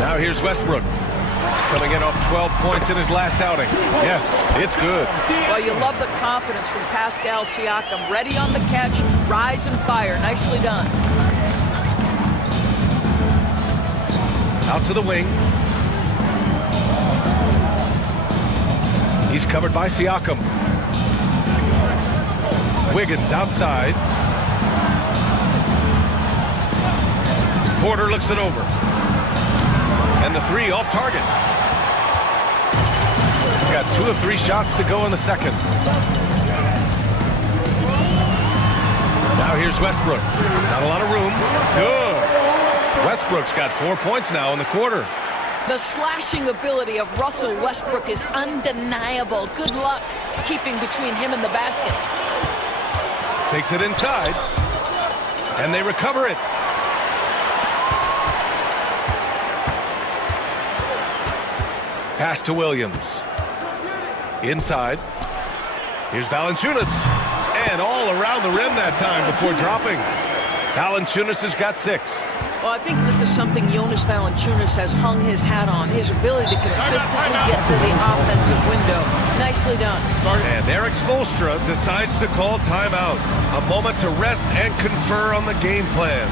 Now here's Westbrook. Coming in off 12 points in his last outing. Yes, it's good. Well, you love the confidence from Pascal Siakam. Ready on the catch, rise and fire. Nicely done. Out to the wing. He's covered by Siakam. Wiggins outside. Porter looks it over. And the 3 off target. Got 2 of 3 shots to go in the second. Now here's Westbrook. Not a lot of room. Good. Westbrook's got 4 points now in the quarter. The slashing ability of Russell Westbrook is undeniable. Good luck keeping between him and the basket. Takes it inside. And they recover it. Pass to Williams. Inside. Here's Valanciunas. And all around the rim that time before dropping. Valanciunas has got 6. Well, I think this is something Jonas Valanciunas has hung his hat on, his ability to consistently get to the offensive window. Nicely done. And Eric Spoelstra decides to call timeout. A moment to rest and confer on the game plan.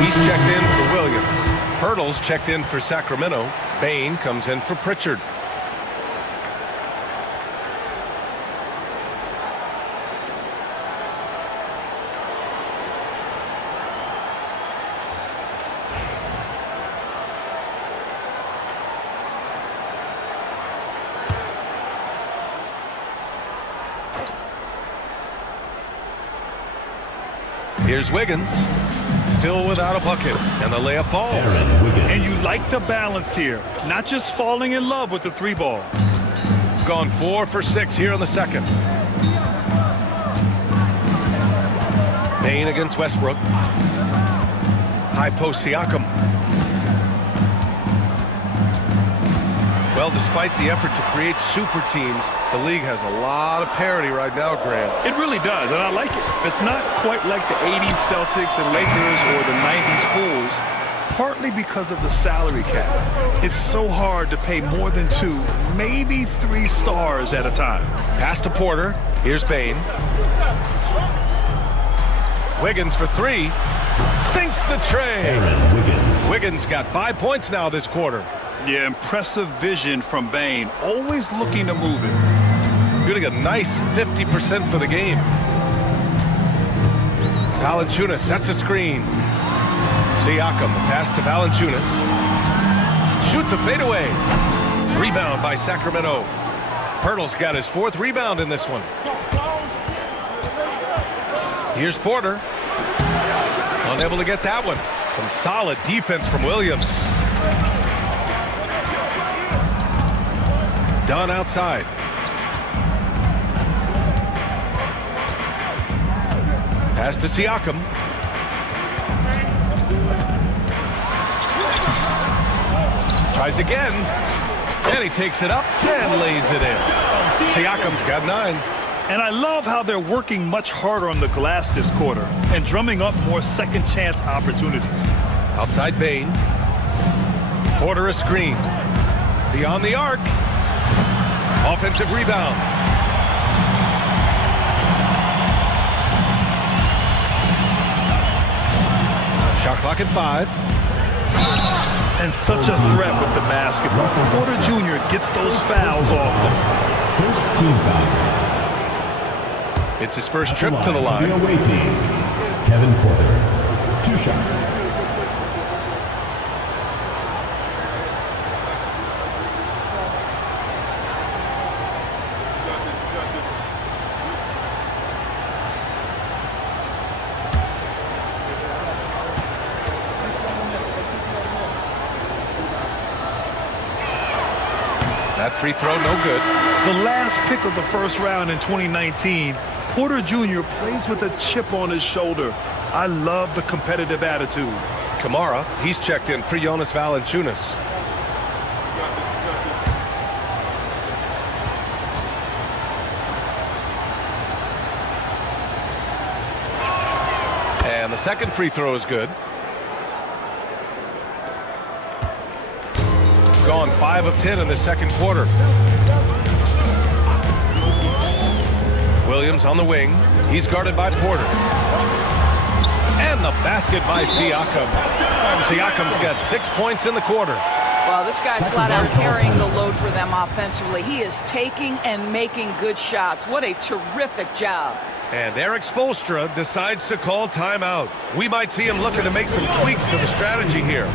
He's checked in for Williams. Pirtle's checked in for Sacramento. Bain comes in for Pritchard. Here's Wiggins. Still without a bucket, and the layup falls. And you like the balance here, not just falling in love with the 3 ball. Gone 4 for 6 here in the second. Bain against Westbrook. High post Siakam. Well, despite the effort to create super teams, the league has a lot of parity right now, Grant. It really does, and I like it. It's not quite like the 80s Celtics and Lakers or the 90s Bulls, partly because of the salary cap. It's so hard to pay more than 2, maybe 3 stars at a time. Pass to Porter. Here's Bain. Wiggins for 3. Sinks the tray. Wiggins got 5 points now this quarter. Yeah, impressive vision from Bain. Always looking to move it. Getting a nice 50% for the game. Valanciunas sets a screen. Siakam, the pass to Valanciunas. Shoots a fadeaway. Rebound by Sacramento. Pirtle's got his 4th rebound in this one. Here's Porter. Unable to get that one. Some solid defense from Williams. Dunn outside. Pass to Siakam. Tries again. And he takes it up and lays it in. Siakam's got 9. And I love how they're working much harder on the glass this quarter and drumming up more second chance opportunities. Outside Bain. Porter a screen. Beyond the arc. Offensive rebound. Shot clock at 5. And such a threat with the basketball. Porter Jr. gets those fouls often. First team foul. It's his first trip to the line. The away team, Kevin Porter. 2 shots. That free throw, no good. The last pick of the first round in 2019, Porter Jr. plays with a chip on his shoulder. I love the competitive attitude. Kamara, he's checked in for Jonas Valanciunas. And the second free throw is good. Gone 5 of 10 in the second quarter. Williams on the wing. He's guarded by Porter. And the basket by Siakam. Siakam's got 6 points in the quarter. Well, this guy's flat out carrying the load for them offensively. He is taking and making good shots. What a terrific job. And Eric Spoelstra decides to call timeout. We might see him looking to make some tweaks to the strategy here.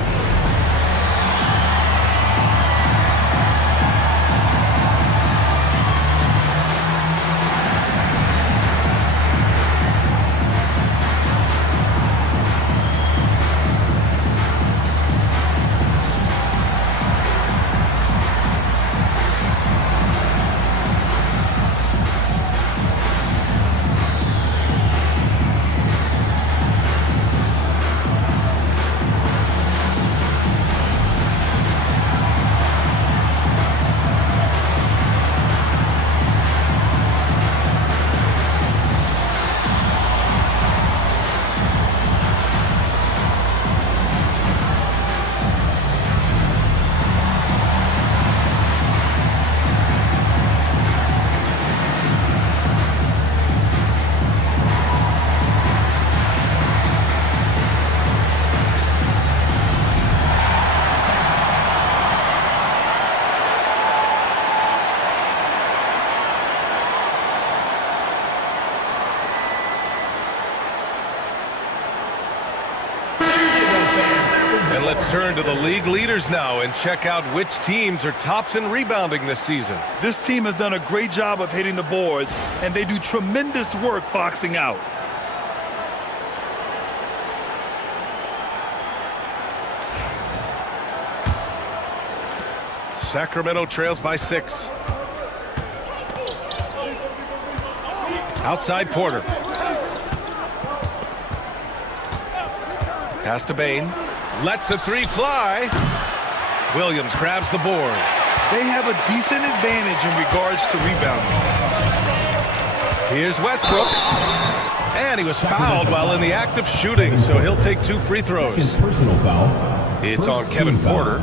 And let's turn to the league leaders now and check out which teams are tops in rebounding this season. This team has done a great job of hitting the boards, and they do tremendous work boxing out. Sacramento trails by 6. Outside Porter. Pass to Bain. Lets the three fly. Williams grabs the board. They have a decent advantage in regards to rebounding. Here's Westbrook. And he was fouled while in the act of shooting, so he'll take 2 free throws. Personal foul. It's on Kevin Porter.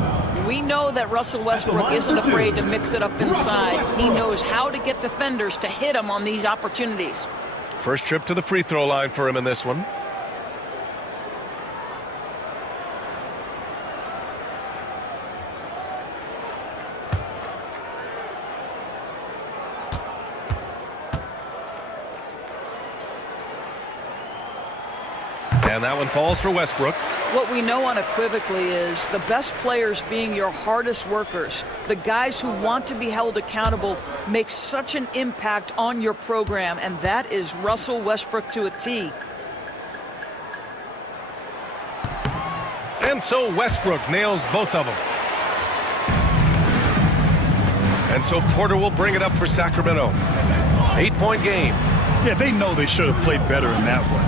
We know that Russell Westbrook isn't afraid to mix it up inside. He knows how to get defenders to hit him on these opportunities. First trip to the free throw line for him in this one. And that one falls for Westbrook. What we know unequivocally is the best players being your hardest workers. The guys who want to be held accountable make such an impact on your program, and that is Russell Westbrook to a T. And so Westbrook nails both of them. And so Porter will bring it up for Sacramento. 8-point game. Yeah, they know they should have played better in that one.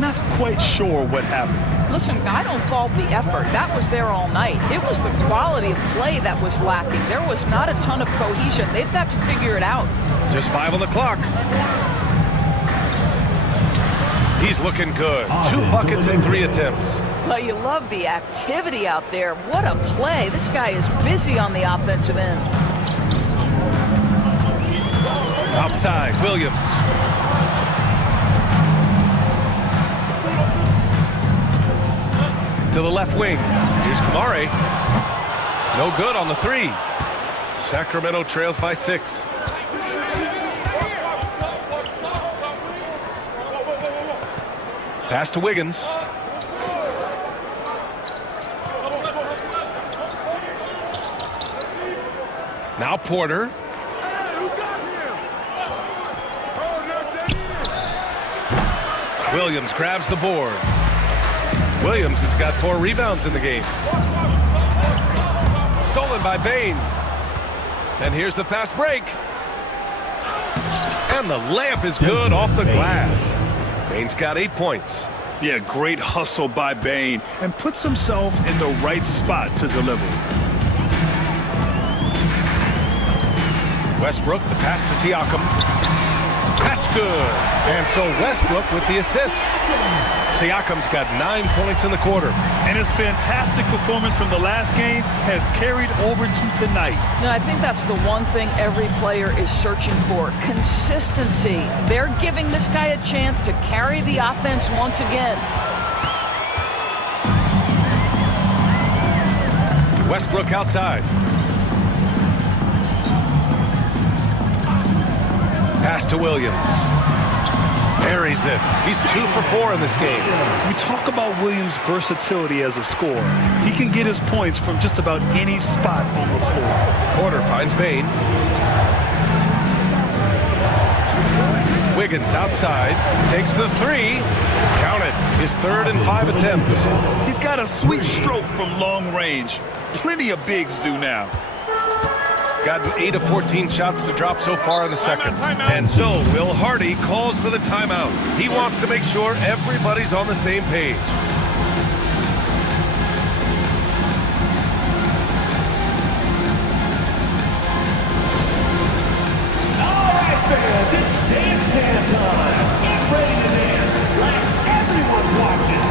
Not quite sure what happened. Listen, I don't fault the effort. That was there all night. It was the quality of play that was lacking. There was not a ton of cohesion. They've got to figure it out. Just 5 on the clock. He's looking good. 2 buckets in 3 attempts. Well, you love the activity out there. What a play. This guy is busy on the offensive end. Outside, Williams. To the left wing. Here's Kamari. No good on the 3. Sacramento trails by 6. Pass to Wiggins. Now Porter. Williams grabs the board. Williams has got 4 rebounds in the game. Stolen by Bain. And here's the fast break. And the layup is good off the glass. Bain's got 8 points. Yeah, great hustle by Bane, and puts himself in the right spot to deliver. Westbrook, the pass to Siakam. That's good. And so Westbrook with the assist. Siakam's got 9 points in the quarter. And his fantastic performance from the last game has carried over to tonight. No, I think that's the one thing every player is searching for. Consistency. They're giving this guy a chance to carry the offense once again. Westbrook outside. Pass to Williams. Buries it. He's 2 for 4 in this game. We talk about Williams' versatility as a scorer. He can get his points from just about any spot on the floor. Porter finds Bane. Wiggins outside. Takes the 3. Count it. His 3rd and 5 attempts. He's got a sweet stroke from long range. Plenty of bigs do now. Gotten 8 of 14 shots to drop so far in the second. And so Will Hardy calls for the timeout. He wants to make sure everybody's on the same page. All right, fans, it's dance time. Get ready to dance like everyone's watching.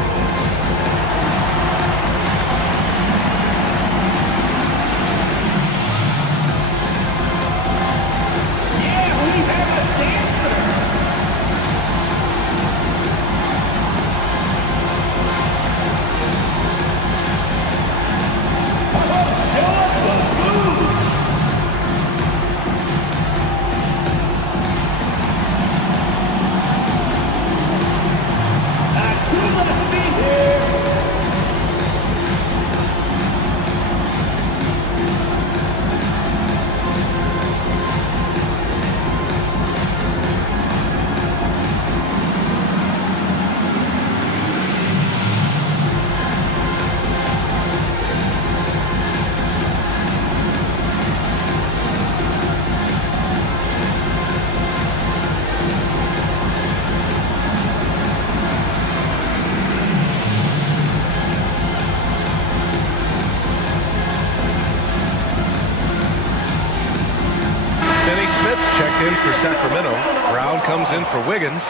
Checked in for Sacramento. Brown comes in for Wiggins.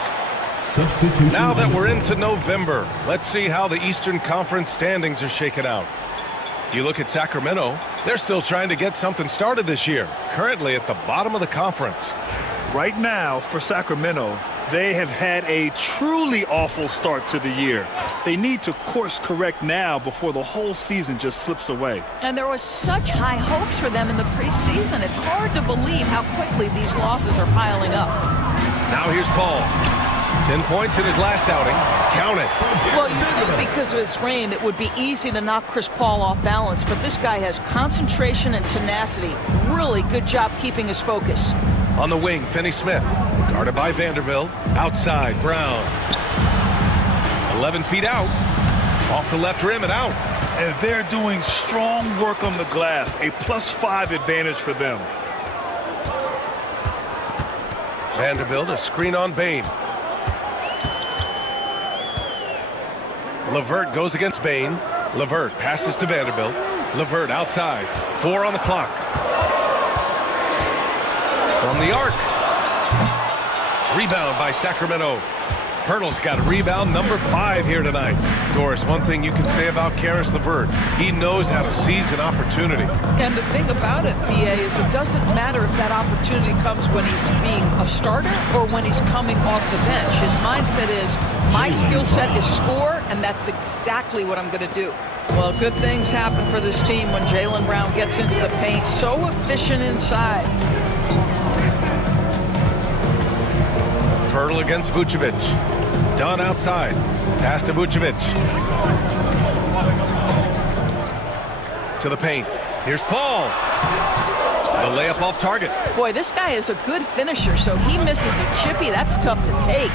Substitution. Now that we're into November, let's see how the Eastern Conference standings are shaken out. You look at Sacramento, they're still trying to get something started this year. Currently at the bottom of the conference. Right now, for Sacramento, they have had a truly awful start to the year. They need to course correct now before the whole season just slips away. And there was such high hopes for them in the preseason. It's hard to believe how quickly these losses are piling up. Now here's Paul. 10 points in his last outing. Count it. Well, you think because of his frame, it would be easy to knock Chris Paul off balance, but this guy has concentration and tenacity. Really good job keeping his focus. On the wing, Finney-Smith. Guarded by Vanderbilt. Outside, Brown. 11 feet out. Off the left rim and out. And they're doing strong work on the glass. A +5 advantage for them. Vanderbilt, a screen on Bane. LeVert goes against Bane. LeVert passes to Vanderbilt. LeVert outside. 4 on the clock. From the arc. Rebound by Sacramento. Pirtle's got a rebound number 5 here tonight. Doris, one thing you can say about Karis LeVert, he knows how to seize an opportunity. And the thing about it, BA, is it doesn't matter if that opportunity comes when he's being a starter or when he's coming off the bench. His mindset is, my skill set is score, and that's exactly what I'm going to do. Well, good things happen for this team when Jaylen Brown gets into the paint. So efficient inside. Pirtle against Vucevic. Dunn outside. Pass to Vucevic. To the paint. Here's Paul. The layup off target. Boy, this guy is a good finisher, so he misses a chippy. That's tough to take.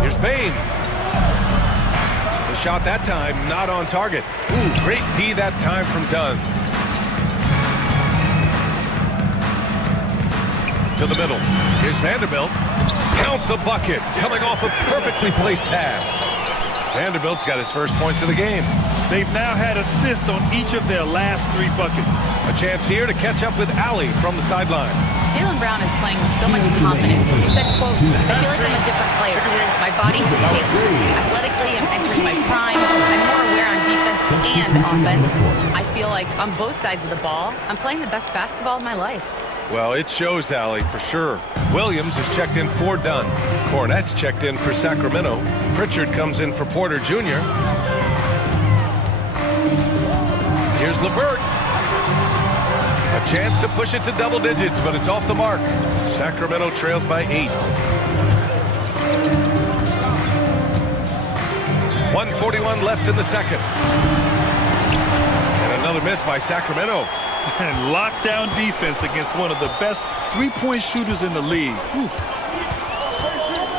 Here's Bane. The shot that time, not on target. Ooh, great D that time from Dunn. To the middle. Here's Vanderbilt. Count the bucket. Coming off a perfectly placed pass. Vanderbilt's got his first points of the game. They've now had assists on each of their last 3 buckets. A chance here to catch up with Allie from the sideline. Jaylen Brown is playing with so much confidence. He said, quote, I feel like I'm a different player. My body has changed. Athletically, I'm entering my prime. I'm more aware on defense and offense. I feel like on both sides of the ball, I'm playing the best basketball of my life. Well, it shows, Allie, for sure. Williams is checked in for Dunn. Cornette's checked in for Sacramento. Pritchard comes in for Porter Jr. Here's LeVert. A chance to push it to double digits, but it's off the mark. Sacramento trails by 8. 1:41 left in the second. And another miss by Sacramento. And lockdown defense against one of the best 3-point shooters in the league. Whew.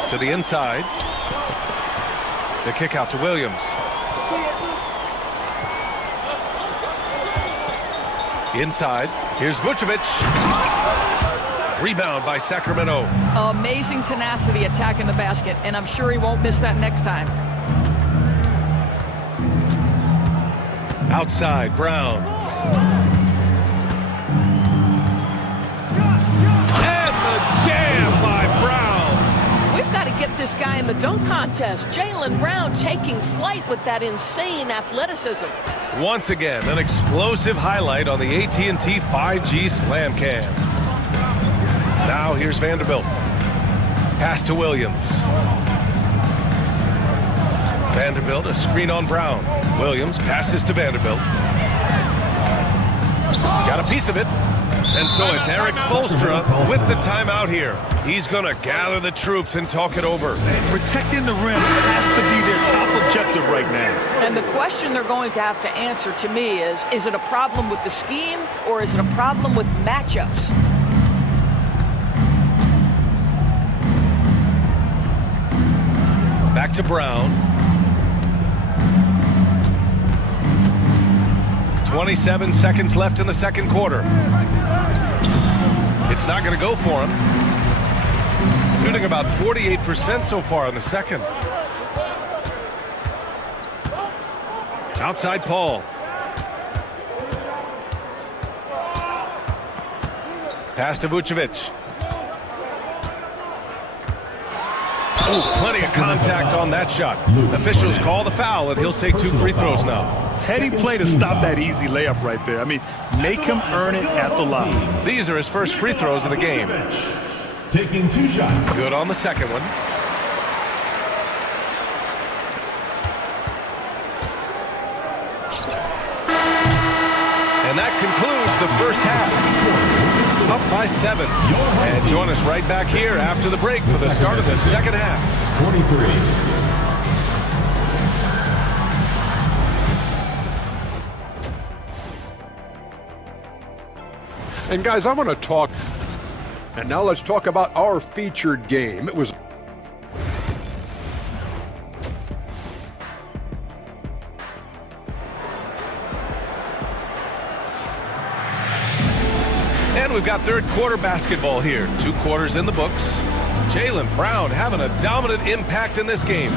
To the inside. The kick out to Williams. Inside. Here's Vucevic. Rebound by Sacramento. Amazing tenacity attacking the basket, and I'm sure he won't miss that next time. Outside, Brown. We've got to get this guy in the dunk contest. Jaylen Brown taking flight with that insane athleticism. Once again, an explosive highlight on the AT&T 5G Slam Cam. Now here's Vanderbilt. Pass to Williams. Vanderbilt, a screen on Brown. Williams passes to Vanderbilt. Got a piece of it. And so it's Eric Spoelstra with the timeout here. He's going to gather the troops and talk it over. Protecting the rim has to be their top objective right now. And the question they're going to have to answer to me is it a problem with the scheme or is it a problem with matchups? Back to Brown. 27 seconds left in the second quarter. It's not going to go for him. Shooting about 48% so far in the second. Outside Paul. Pass to Vucevic. Oh, plenty of contact on that shot. Officials call the foul, and he'll take 2 free throws now. Heady play to stop that easy layup right there. I mean, make him earn it at the line. These are his first free throws of the game. Taking 2 shots. Good on the second one. And that concludes the first half. Up by 7. And join us right back here after the break for the start of the second half. 43. And guys, I want to talk, and now let's talk about our featured game. It was and we've got third quarter basketball here. 2 quarters in the books. Jaylen Brown having a dominant impact in this game.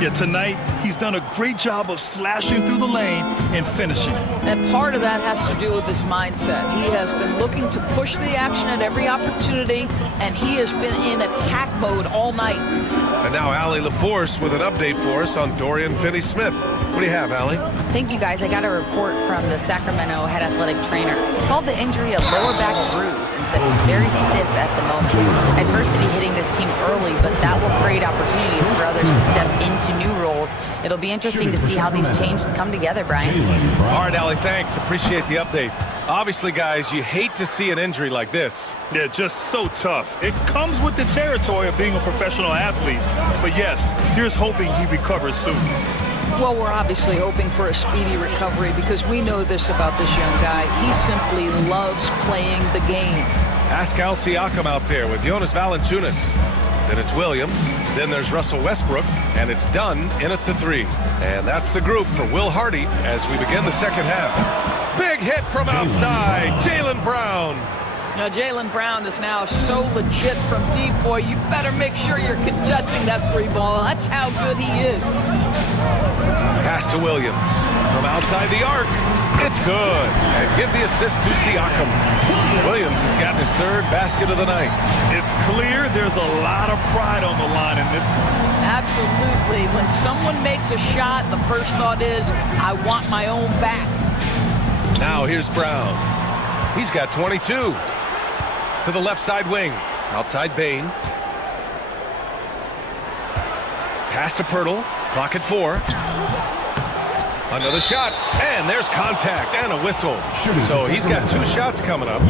Yeah, tonight he's done a great job of slashing through the lane and finishing. And part of that has to do with his mindset. He has been looking to push the action at every opportunity, and he has been in attack mode all night. And now Allie LaForce with an update for us on Dorian Finney-Smith. What do you have, Allie? Thank you, guys. I got a report from the Sacramento head athletic trainer. He called the injury a lower back bruise and said it's very stiff at the moment. Adversity hitting this team early, but that will create opportunities for others to step into new roles. It'll be interesting to see how these changes come together, Brian. All right, Allie, thanks. Appreciate the update. Obviously, guys, you hate to see an injury like this. Yeah, just so tough. It comes with the territory of being a professional athlete. But yes, here's hoping he recovers soon. Well, we're obviously hoping for a speedy recovery because we know this about this young guy. He simply loves playing the game. Pascal Siakam out there with Jonas Valanciunas. Then it's Williams. Then there's Russell Westbrook. And it's Dunn in at the 3. And that's the group for Will Hardy as we begin the second half. Big hit from outside. Jaylen Brown. Now, Jaylen Brown is now so legit from deep, boy. You better make sure you're contesting that three ball. That's how good he is. Pass to Williams. From outside the arc. It's good. And give the assist to Siakam. Williams has gotten his third basket of the night. It's clear there's a lot of pride on the line in this one. Absolutely. When someone makes a shot, the first thought is, I want my own back. Now here's Brown. He's got 22. To the left side wing. Outside Bain. Pass to Pirtle. Clock at 4. Another shot. And there's contact and a whistle. So he's got 2 shots coming up.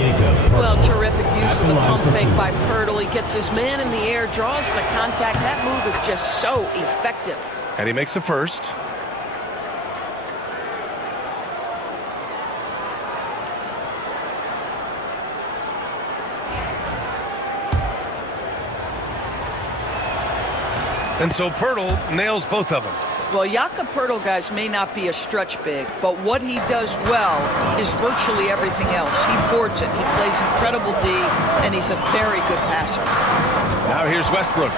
Well, terrific use of the pump fake by Pirtle. He gets his man in the air, draws the contact. That move is just so effective. And he makes the first. And so Pirtle nails both of them. Well, Jakob Pirtle, guys, may not be a stretch big, but what he does well is virtually everything else. He boards it, he plays incredible D, and he's a very good passer. Now here's Westbrook.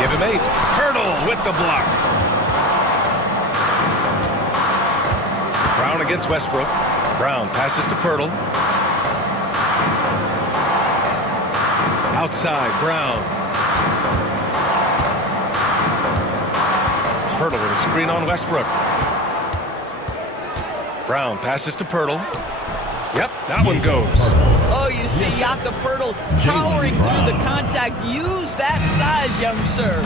Give him 8. Pirtle with the block. Brown against Westbrook. Brown passes to Pirtle. Outside, Brown. Pirtle with a screen on Westbrook. Brown passes to Pirtle. Yep, that one goes. Oh, you see Jakob Pirtle powering through the contact. Use that size, young sir.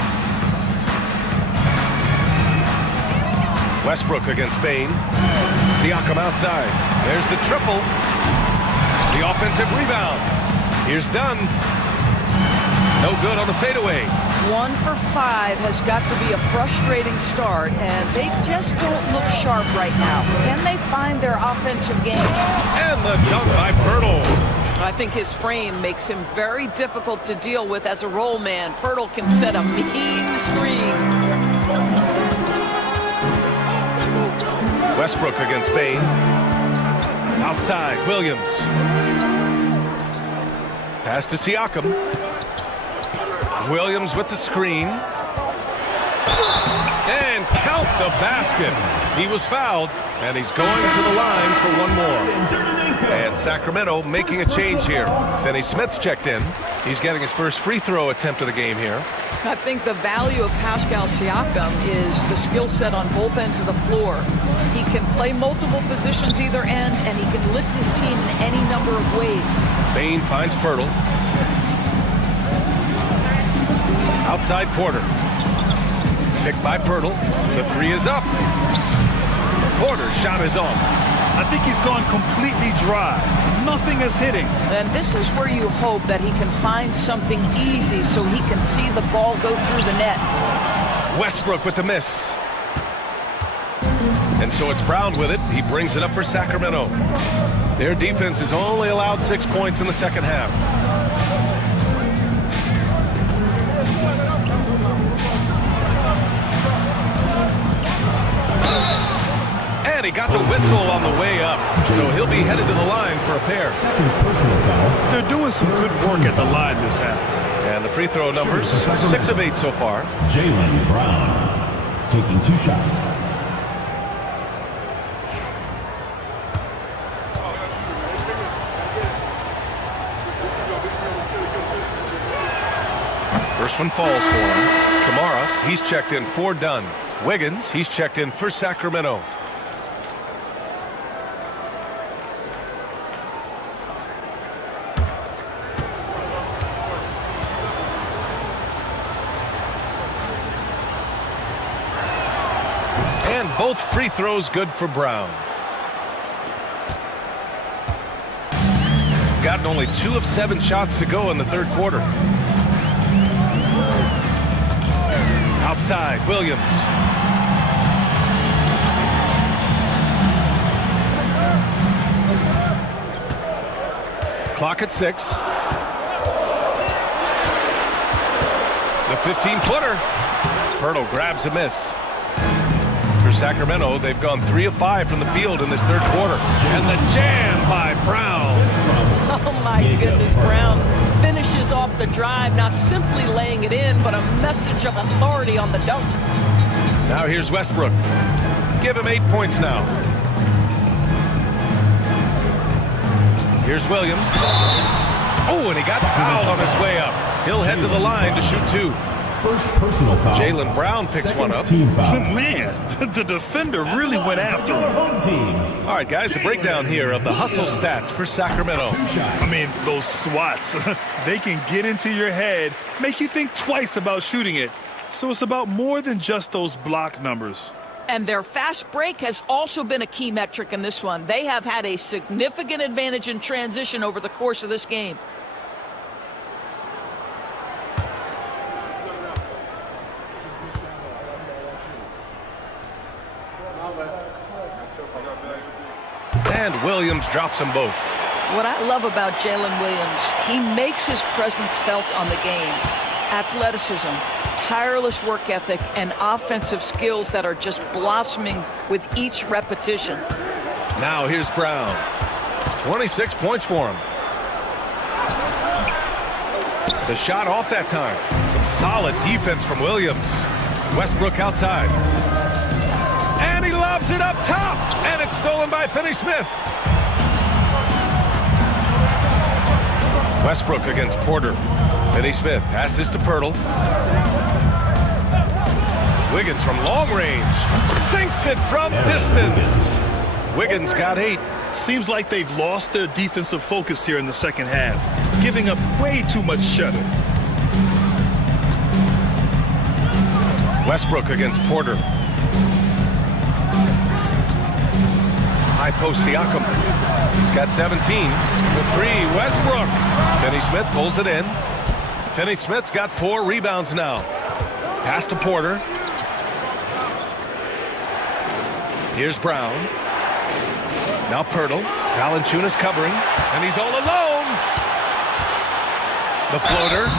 Westbrook against Bain. Siakam outside. There's the triple. The offensive rebound. Here's Dunn. No good on the fadeaway. 1 for 5 has got to be a frustrating start, and they just don't look sharp right now. Can they find their offensive game? And the dunk by Pirtle. I think his frame makes him very difficult to deal with as a roll man. Pirtle can set a mean screen. Westbrook against Bain. Outside, Williams. Pass to Siakam. Williams with the screen. And count the basket. He was fouled, and he's going to the line for one more. And Sacramento making a change here. Finney Smith's checked in. He's getting his first free throw attempt of the game here. I think the value of Pascal Siakam is the skill set on both ends of the floor. He can play multiple positions either end, and he can lift his team in any number of ways. Bain finds Pirtle. Outside Porter. Picked by Pirtle. The 3 is up. Porter's shot is off. I think he's gone completely dry. Nothing is hitting. And this is where you hope that he can find something easy so he can see the ball go through the net. Westbrook with the miss. And so it's Brown with it. He brings it up for Sacramento. Their defense has only allowed 6 points in the second half. And he got the whistle on the way up, so he'll be headed to the line for a pair. They're doing some good work at the line this half. And the free throw numbers, 6 of 8 so far. Jaylen Brown taking 2 shots. First one falls for him. Kamara, he's checked in for Dunn. Wiggins, he's checked in for Sacramento. And both free throws good for Brown. Gotten only 2 of 7 shots to go in the third quarter. Outside, Williams. Clock at 6. The 15-footer. Pirtle grabs a miss. For Sacramento, they've gone 3 of 5 from the field in this third quarter. And the jam by Brown. Oh my goodness, Brown finishes off the drive, not simply laying it in, but a message of authority on the dunk. Now here's Westbrook. Give him 8 points now. Here's Williams. Oh, and he got fouled on his way up. He'll head to the line to shoot 2. First personal foul. Jaylen Brown picks one up. Team foul. Man, the defender really went after him. All right, guys, a breakdown here of the hustle stats for Sacramento. I mean, those swats, they can get into your head, make you think twice about shooting it. So it's about more than just those block numbers. And their fast break has also been a key metric in this one. They have had a significant advantage in transition over the course of this game. And Williams drops them both. What I love about Jalen Williams, he makes his presence felt on the game. Athleticism, tireless work ethic, and offensive skills that are just blossoming with each repetition. Now here's Brown. 26 points for him. The shot off that time. Some solid defense from Williams. Westbrook outside. And he lobs it up top. And it's stolen by Finney-Smith. Westbrook against Porter. Finney-Smith passes to Pirtle. Wiggins from long range. Sinks it from distance. Wiggins got 8. Seems like they've lost their defensive focus here in the second half, giving up way too much shuttle. Westbrook against Porter. High post Siakam. He's got 17. The 3, Westbrook. Finney-Smith pulls it in. Finney-Smith's got 4 rebounds now. Pass to Porter. Here's Brown. Now Pirtle. Valanciunas covering. And he's all alone. The floater.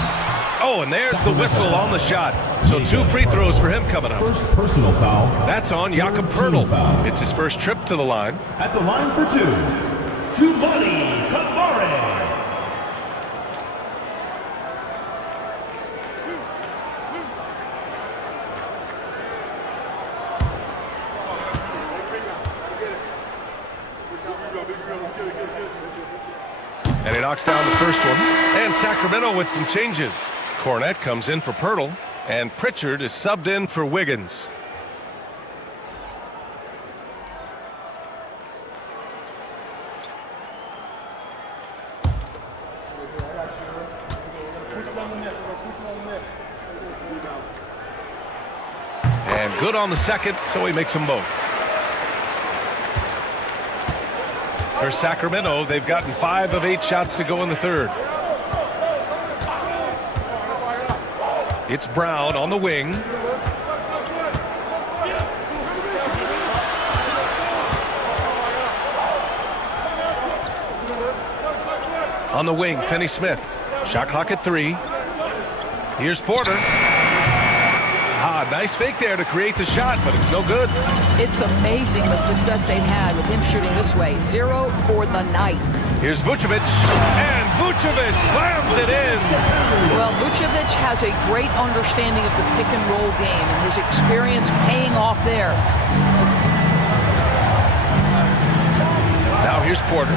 Oh, and there's the whistle on the shot. So 2 free throws for him coming up. First personal foul. That's on Jakob Pirtle. It's his first trip to the line. At the line for 2, Tubani Kamare. And he knocks down the first one. And Sacramento with some changes. Cornette comes in for Pirtle. And Pritchard is subbed in for Wiggins. And good on the second, so he makes them both. For Sacramento, they've gotten 5 of 8 shots to go in the third. It's Brown on the wing. On the wing, Finney-Smith. Shot clock at 3. Here's Porter. Nice fake there to create the shot, but it's no good. It's amazing the success they've had with him shooting this way. 0 for the night. Here's Vucevic, and Vucevic slams it in. Well, Vucevic has a great understanding of the pick and roll game, and his experience paying off there. Now here's Porter.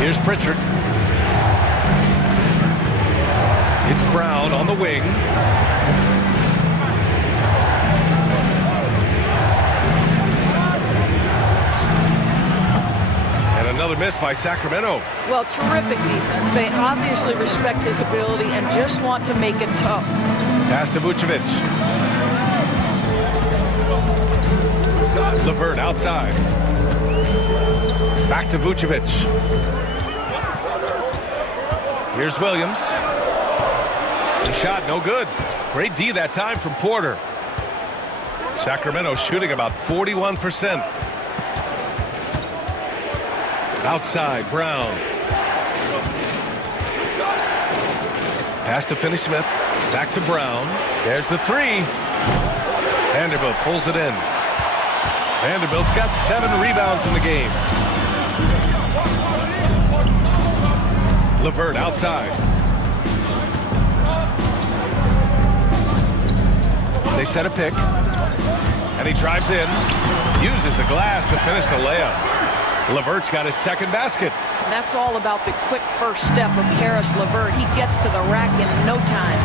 Here's Pritchard. It's Brown on the wing. And another miss by Sacramento. Well, terrific defense. They obviously respect his ability and just want to make it tough. Pass to Vucevic. LeVert outside. Back to Vucevic. Here's Williams. The shot, no good. Great D that time from Porter. Sacramento shooting about 41%. Outside, Brown. Pass to Finney-Smith. Back to Brown. There's the 3. Vanderbilt pulls it in. Vanderbilt's got 7 rebounds in the game. LeVert outside. They set a pick. And he drives in. Uses the glass to finish the layup. LeVert's got his second basket. And that's all about the quick first step of Karis LeVert. He gets to the rack in no time.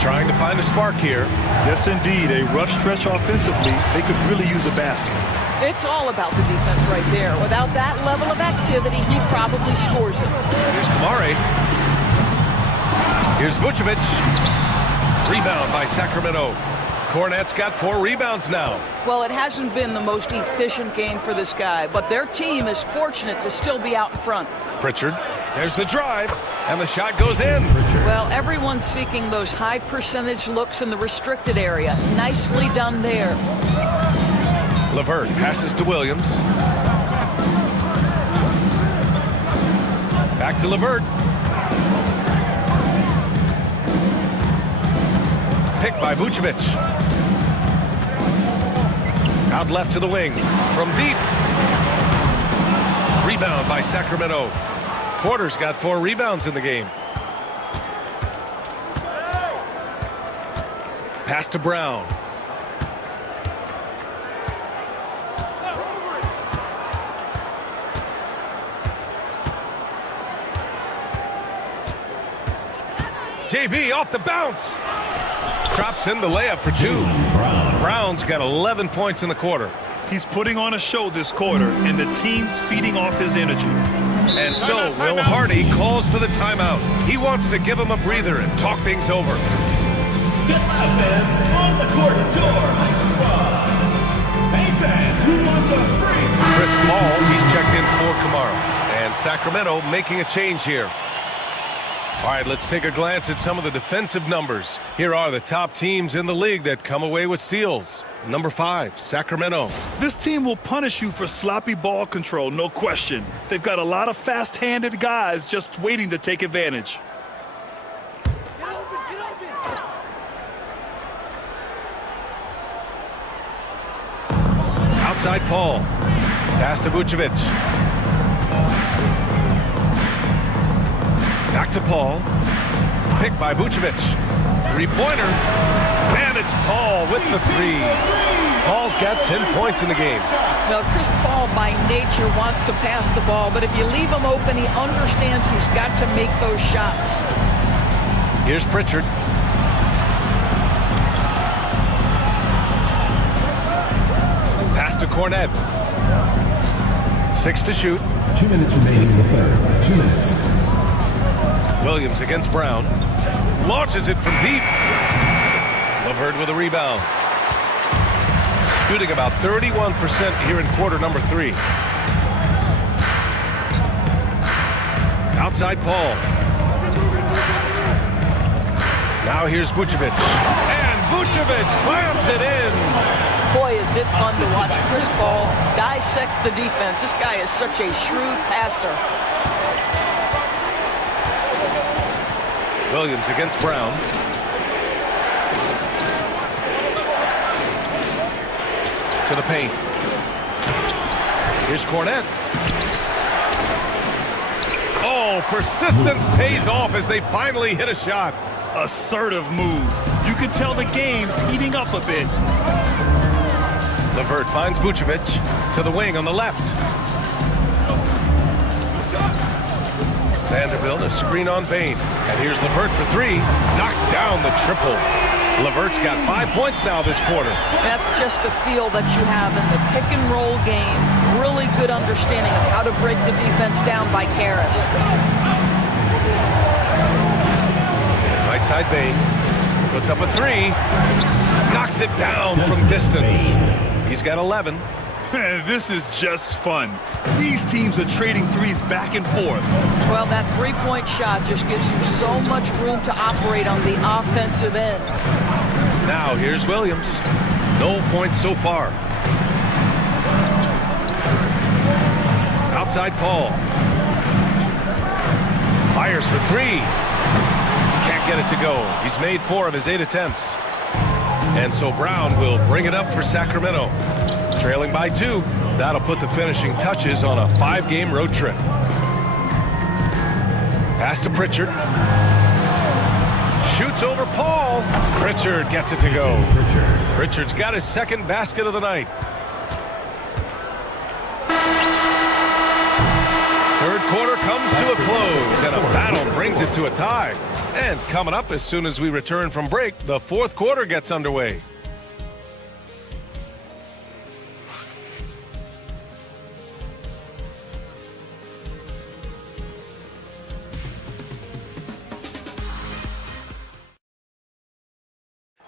Trying to find a spark here. Yes, indeed. A rough stretch offensively. They could really use a basket. It's all about the defense right there. Without that level of activity, he probably scores it. Here's Kamari. Here's Vucevic. Rebound by Sacramento. Cornet's got 4 rebounds now. Well, it hasn't been the most efficient game for this guy, but their team is fortunate to still be out in front. Pritchard. There's the drive, and the shot goes in. Well, everyone's seeking those high percentage looks in the restricted area. Nicely done there. LeVert passes to Williams. Back to LeVert. Picked by Vucevic. Out left to the wing. From deep. Rebound by Sacramento. Porter's got 4 rebounds in the game. Pass to Brown. JB off the bounce. Drops in the layup for 2. Brown's got 11 points in the quarter. He's putting on a show this quarter, and the team's feeding off his energy. And so Will Hardy calls for the timeout. He wants to give him a breather and talk things over. Get loud, fans. On the court is your hype squad. Hey, fans, who wants a free? Chris Paul, he's checked in for Kamara. And Sacramento making a change here. All right, let's take a glance at some of the defensive numbers. Here are the top teams in the league that come away with steals. Number 5, Sacramento. This team will punish you for sloppy ball control, no question. They've got a lot of fast-handed guys just waiting to take advantage. Outside Paul. Pass to Vucevic. Back to Paul. Picked by Vucevic. 3-pointer. And it's Paul with the 3. Paul's got 10 points in the game. Well, Chris Paul by nature wants to pass the ball, but if you leave him open, he understands he's got to make those shots. Here's Pritchard. Pass to Cornet. 6 to shoot. 2 minutes remaining in the third. 2 minutes. Williams against Brown. Launches it from deep. LeVert with a rebound. Shooting about 31% here in quarter number 3. Outside Paul. Now here's Vucevic. And Vucevic slams it in. Boy, is it fun to watch Chris Paul dissect the defense. This guy is such a shrewd passer. Williams against Brown. To the paint. Here's Cornet. Oh, persistence pays off as they finally hit a shot. Assertive move. You can tell the game's heating up a bit. LeVert finds Vucevic to the wing on the left. Vanderbilt, a screen on Bain. And here's LeVert for 3. Knocks down the triple. LeVert's got 5 points now this quarter. That's just a feel that you have in the pick-and-roll game. Really good understanding of how to break the defense down by Karis. Right side Bain. Puts up a 3. Knocks it down from distance. He's got 11. This is just fun. These teams are trading threes back and forth. Well, that three-point shot just gives you so much room to operate on the offensive end. Now here's Williams. No points so far. Outside Paul. Fires for 3. Can't get it to go. He's made 4 of his 8 attempts. And so Brown will bring it up for Sacramento. Trailing by 2. That'll put the finishing touches on a 5-game road trip. Pass to Pritchard. Shoots over Paul. Pritchard gets it to go. Pritchard's got his second basket of the night. Third quarter comes to a close, and a battle brings it to a tie. And coming up as soon as we return from break, the fourth quarter gets underway.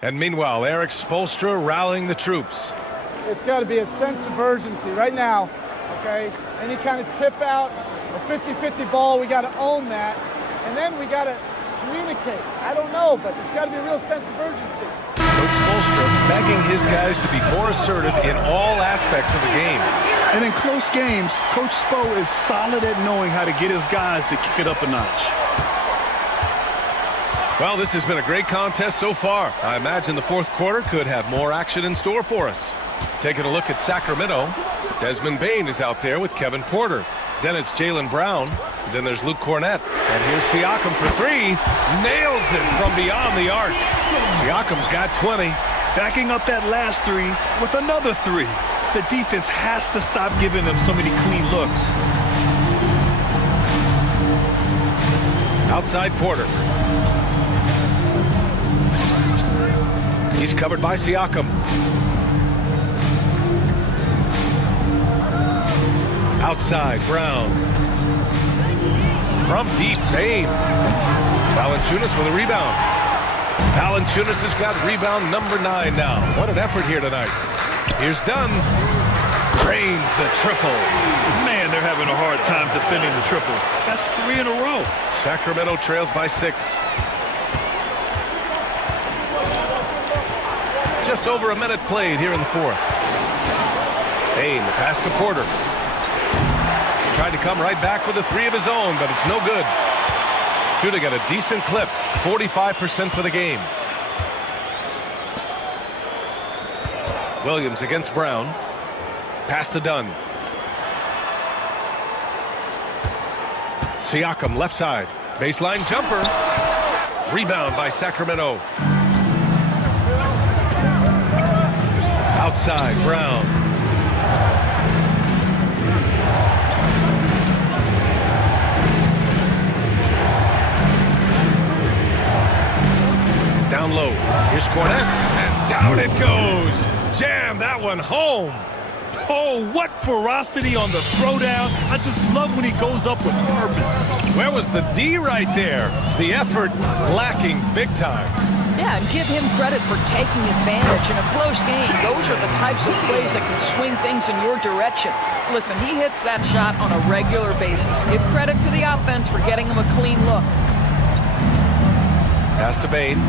And meanwhile, Eric Spoelstra rallying the troops. It's got to be a sense of urgency right now, okay? Any kind of tip out or 50-50 ball, we got to own that. And then we got to communicate. I don't know, but it's got to be a real sense of urgency. Coach Spoelstra begging his guys to be more assertive in all aspects of the game. And in close games, Coach Spo is solid at knowing how to get his guys to kick it up a notch. Well, this has been a great contest so far. I imagine the fourth quarter could have more action in store for us. Taking a look at Sacramento, Desmond Bane is out there with Kevin Porter. Then it's Jaylen Brown. Then there's Luke Cornett. And here's Siakam for three. Nails it from beyond the arc. Siakam's got 20. Backing up that last three with another three. The defense has to stop giving them so many clean looks. Outside Porter. He's covered by Siakam. Outside, Brown. From deep, Bane. Valanciunas with a rebound. Valanciunas has got rebound number 9 now. What an effort here tonight. Here's Dunn. Drains the triple. Man, they're having a hard time defending the triple. That's 3 in a row. Sacramento trails by 6. Just over a minute played here in the fourth. Bane, the pass to Porter. Tried to come right back with a 3 of his own, but it's no good. Duda got a decent clip, 45% for the game. Williams against Brown. Pass to Dunn. Siakam left side. Baseline jumper. Rebound by Sacramento. Outside, Brown. Down low. Here's Cornett. And down it goes. Jam that one home. Oh, what ferocity on the throwdown. I just love when he goes up with purpose. Where was the D right there? The effort lacking big time. Yeah, and give him credit for taking advantage in a close game. Those are the types of plays that can swing things in your direction. Listen, he hits that shot on a regular basis. Give credit to the offense for getting him a clean look. Pass to Bane.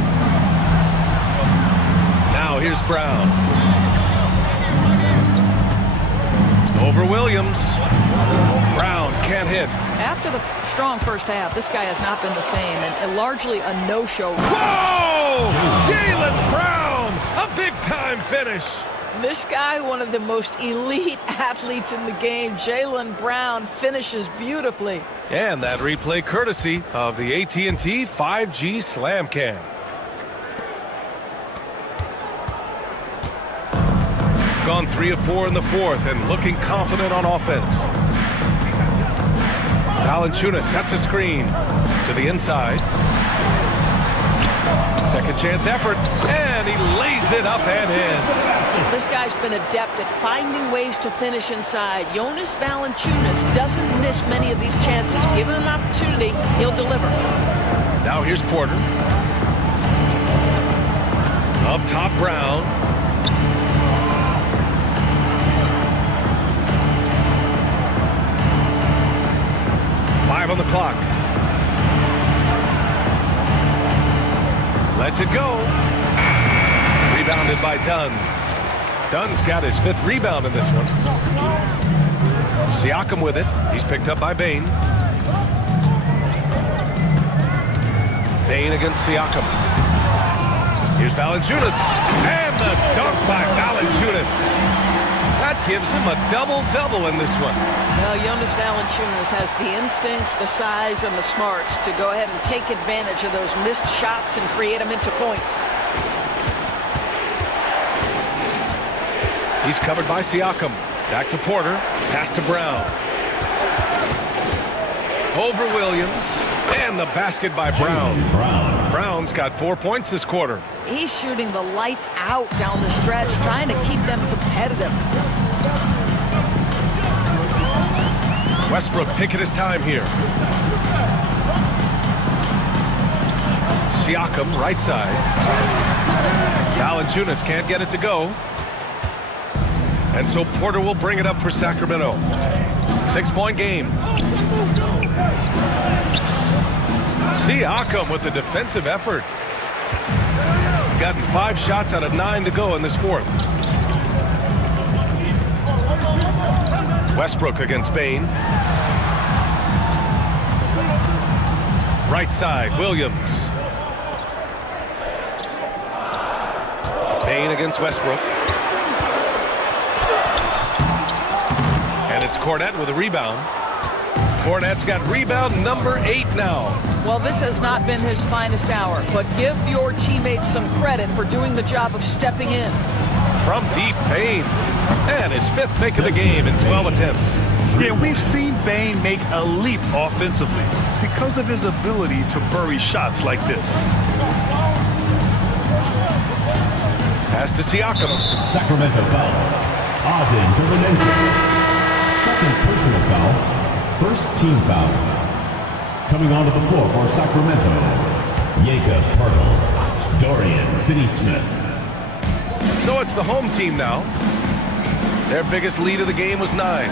Now here's Brown. Over Williams. Brown can't hit. After the strong first half, this guy has not been the same, and largely a no-show. Whoa! Jaylen Brown! A big-time finish. This guy, one of the most elite athletes in the game, Jaylen Brown, finishes beautifully. And that replay courtesy of the AT&T 5G Slam Cam. Gone 3 of 4 in the fourth and looking confident on offense. Valanciunas sets a screen to the inside. Second chance effort, and he lays it up and in. This guy's been adept at finding ways to finish inside. Jonas Valanciunas doesn't miss many of these chances. Given an opportunity, he'll deliver. Now here's Porter. Up top, Brown. Five on the clock. Lets it go. Rebounded by Dunn. Dunn's got his 5th rebound in this one. Siakam with it. He's picked up by Bane. Bane against Siakam. Here's Valanciunas. And the dunk by Valanciunas. that gives him a double-double in this one. Well, Jonas Valanciunas has the instincts, the size, and the smarts to go ahead and take advantage of those missed shots and create them into points. He's covered by Siakam. Back to Porter. Pass to Brown. Over Williams. And the basket by Brown. Brown's got 4 points this quarter. He's shooting the lights out down the stretch, trying to keep them competitive. Westbrook taking his time here. Siakam, right side. Valanciunas can't get it to go. And so Porter will bring it up for Sacramento. 6-point game. Siakam with the defensive effort. Gotten 5 shots out of 9 to go in this fourth. Westbrook against Bane. Right side, Williams. Bane against Westbrook. And it's Cornette with a rebound. Cornette's got rebound number 8 now. Well, this has not been his finest hour, but give your teammates some credit for doing the job of stepping in. From deep, Bane. And his 5th make of the game in 12 attempts. Yeah, we've seen Bane make a leap offensively because of his ability to bury shots like this. Pass to Siakam. Sacramento foul. Ogden Terminator. Second personal foul. First team foul. Coming onto the floor for Sacramento. Jakob Poeltl. Dorian Finney-Smith. So it's the home team now. Their biggest lead of the game was 9.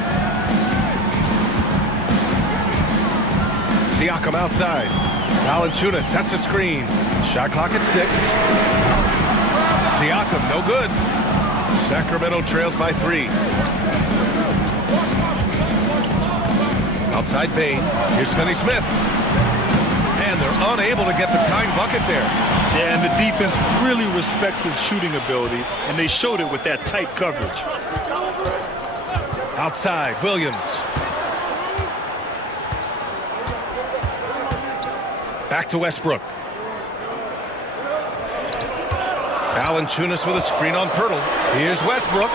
Siakam outside. Valanciunas sets a screen. Shot clock at 6. Siakam, no good. Sacramento trails by 3. Outside Bane. Here's Finney-Smith. And they're unable to get the tying bucket there. Yeah, and the defense really respects his shooting ability, and they showed it with that tight coverage. Outside, Williams. Back to Westbrook. Valanciunas with a screen on Poeltl. Here's Westbrook.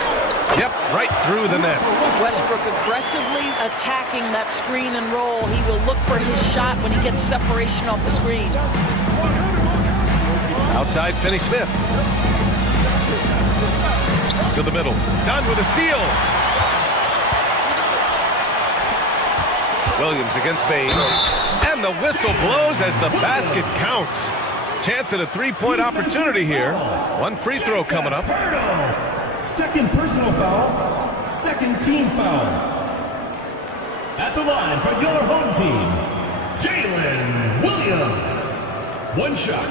Yep, right through the net. Westbrook aggressively attacking that screen and roll. He will look for his shot when he gets separation off the screen. Outside, Finney-Smith. To the middle. Done with a steal. Williams against Bane. And the whistle blows as the basket counts. Chance at a 3-point opportunity here. 1 free throw coming up. Second personal foul. Second team foul. At the line for your home team, Jalen Williams. 1 shot.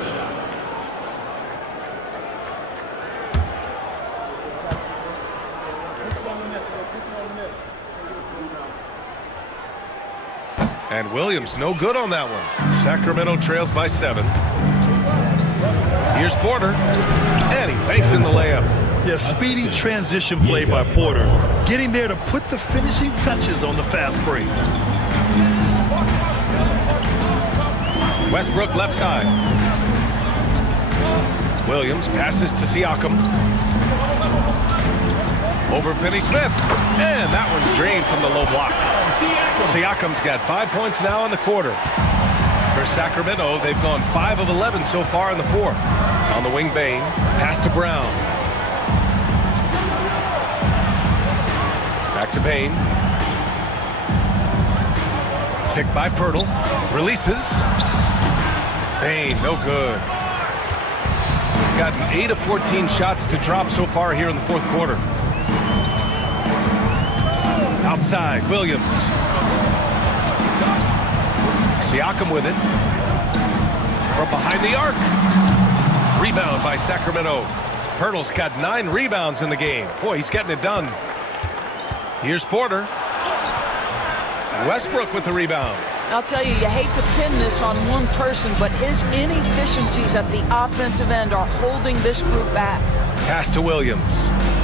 And Williams no good on that one. Sacramento trails by 7. Here's Porter. And he banks in the layup. Yeah, speedy transition play by Porter. Getting there to put the finishing touches on the fast break. Westbrook left side. Williams passes to Siakam. Over Finney-Smith. And that one's drained from the low block. Siakam's got 5 points now in the quarter. For Sacramento, they've gone 5 of 11 so far in the fourth. On the wing, Bane. Pass to Brown. Back to Bane. Picked by Poeltl. Releases. Bane, no good. Gotten 8 of 14 shots to drop so far here in the fourth quarter. Outside, Williams. Siakam with it. From behind the arc. Rebound by Sacramento. Poeltl's got 9 rebounds in the game. Boy, he's getting it done. Here's Porter. Westbrook with the rebound. I'll tell you, you hate to pin this on one person, but his inefficiencies at the offensive end are holding this group back. Pass to Williams.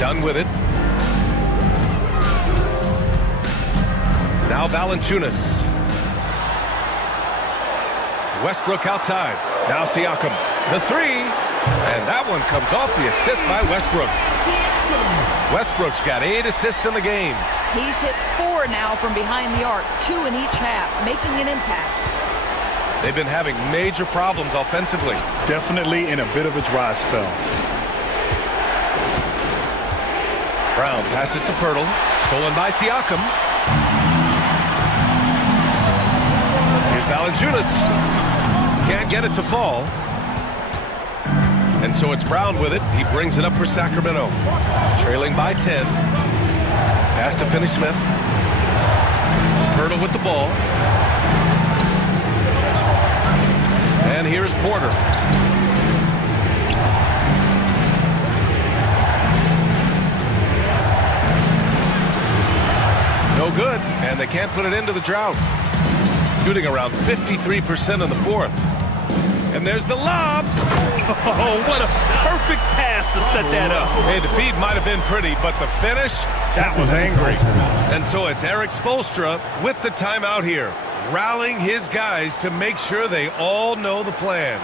Done with it. Now Valanciunas. Westbrook outside. Now Siakam. The three. And that one comes off the assist by Westbrook. Westbrook's got 8 assists in the game. He's hit 4 now from behind the arc, 2 in each half, making an impact. They've been having major problems offensively. Definitely in a bit of a dry spell. Brown passes to Pirtle. Stolen by Siakam. Here's Valanciunas. Can't get it to fall. And so it's Brown with it. He brings it up for Sacramento. Trailing by 10. Pass to Finney-Smith. Pirtle with the ball. And here's Porter. No good, and they can't put it into the drought. Shooting around 53% in the fourth. And there's the lob. Oh, what a perfect pass to set that up. Hey, the feed might have been pretty, but the finish, that was angry. And so it's Eric Spoelstra with the timeout here, rallying his guys to make sure they all know the plan.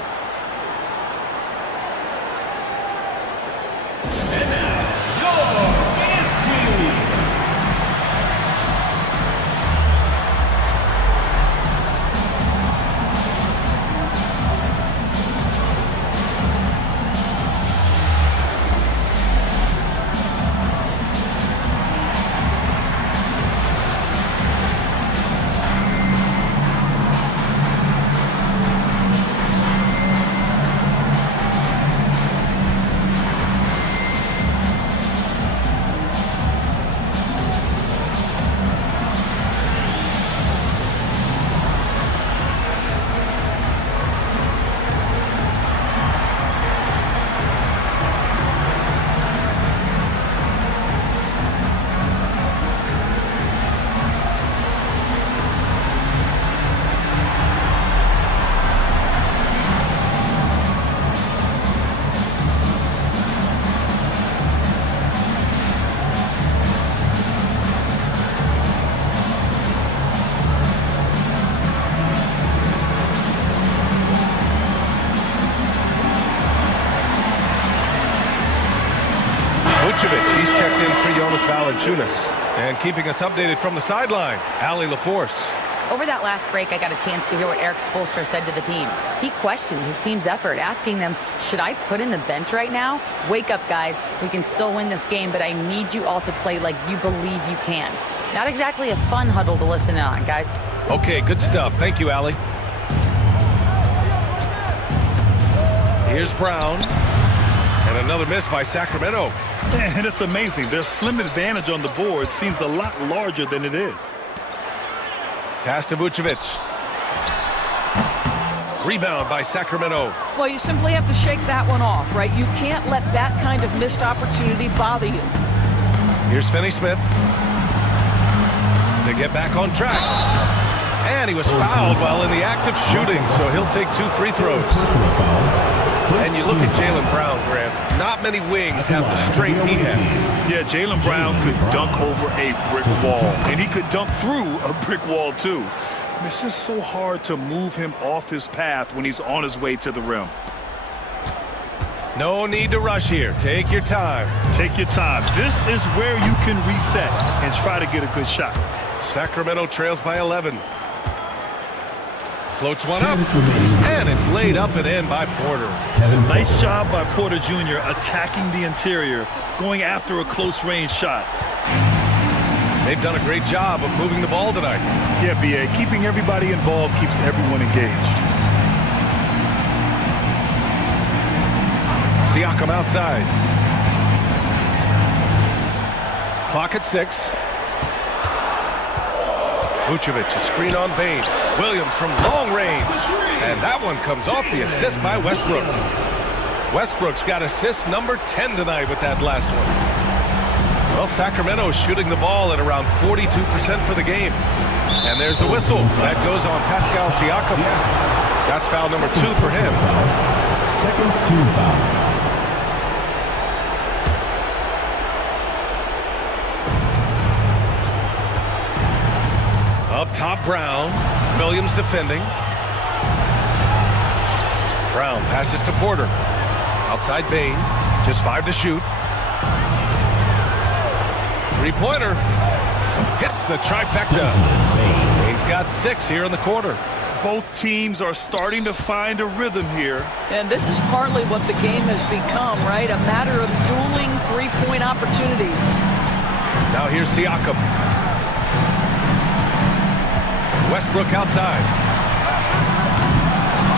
He's checked in for Jonas Valanciunas. And keeping us updated from the sideline, Allie LaForce. Over that last break, I got a chance to hear what Eric Spoelstra said to the team. He questioned his team's effort, asking them, should I put in the bench right now? Wake up, guys. We can still win this game, but I need you all to play like you believe you can. Not exactly a fun huddle to listen in on, guys. Okay, good stuff. Thank you, Allie. Here's Brown. And another miss by Sacramento. And it's amazing. Their slim advantage on the board seems a lot larger than it is. Pass to Vucevic. Rebound by Sacramento. Well, you simply have to shake that one off, right? You can't let that kind of missed opportunity bother you. Here's Finney-Smith to get back on track. And he was fouled while in the act of shooting, so he'll take 2 free throws. And you look at Jaylen Brown, Grant. Not many wings have the strength he has. Yeah, Jaylen Brown could dunk over a brick wall, and he could dunk through a brick wall, too. It's just so hard to move him off his path when he's on his way to the rim. No need to rush here. Take your time. Take your time. This is where you can reset and try to get a good shot. Sacramento trails by 11. Floats one up, and it's laid up and in by Porter. Nice job by Porter Jr. attacking the interior, going after a close-range shot. They've done a great job of moving the ball tonight. Yeah, B.A., keeping everybody involved keeps everyone engaged. Siakam outside. Clock at 6. Vucevic, a screen on Bain. Williams from long range. And that one comes off the assist by Westbrook. Westbrook's got assist number 10 tonight with that last one. Well, Sacramento's shooting the ball at around 42% for the game. And there's a whistle. That goes on Pascal Siakam. That's foul number 2 for him. Second team foul. top, Brown. Williams defending. Brown passes to Porter. Outside Bain. Just 5 to shoot. Three-pointer. Hits the trifecta. Bain's got 6 here in the quarter. Both teams are starting to find a rhythm here. And this is partly what the game has become, right? A matter of dueling three-point opportunities. Now here's Siakam. Westbrook outside.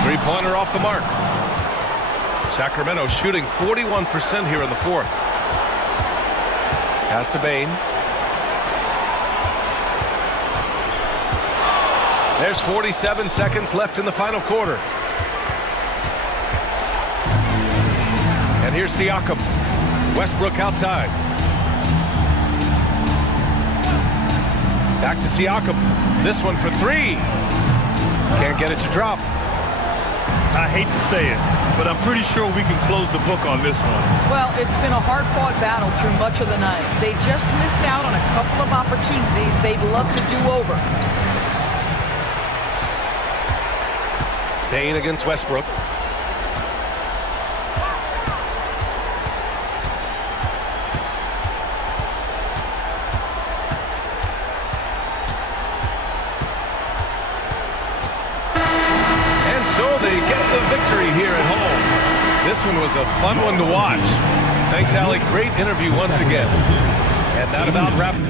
Three-pointer off the mark. Sacramento shooting 41% here in the fourth. Pass to Bain. There's 47 seconds left in the final quarter. And here's Siakam. Westbrook outside. Back to Siakam. This one for 3. Can't get it to drop. I hate to say it, but I'm pretty sure we can close the book on this one. Well, it's been a hard-fought battle through much of the night. They just missed out on a couple of opportunities they'd love to do over. Bain against Westbrook. And so they get the victory here at home. This one was a fun one to watch. Thanks, Allie. Great interview once again. And that about wraps.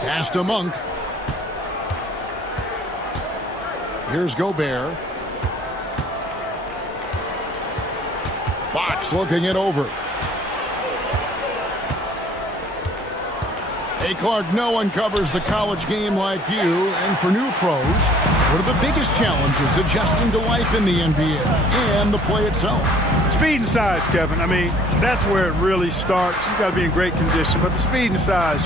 Pass to Monk. Here's Gobert. Fox looking it over. Hey, Clark, no one covers the college game like you. And for new pros, what are the biggest challenges adjusting to life in the NBA and the play itself? Speed and size, Kevin. I mean, that's where it really starts. You got to be in great condition. But the speed and size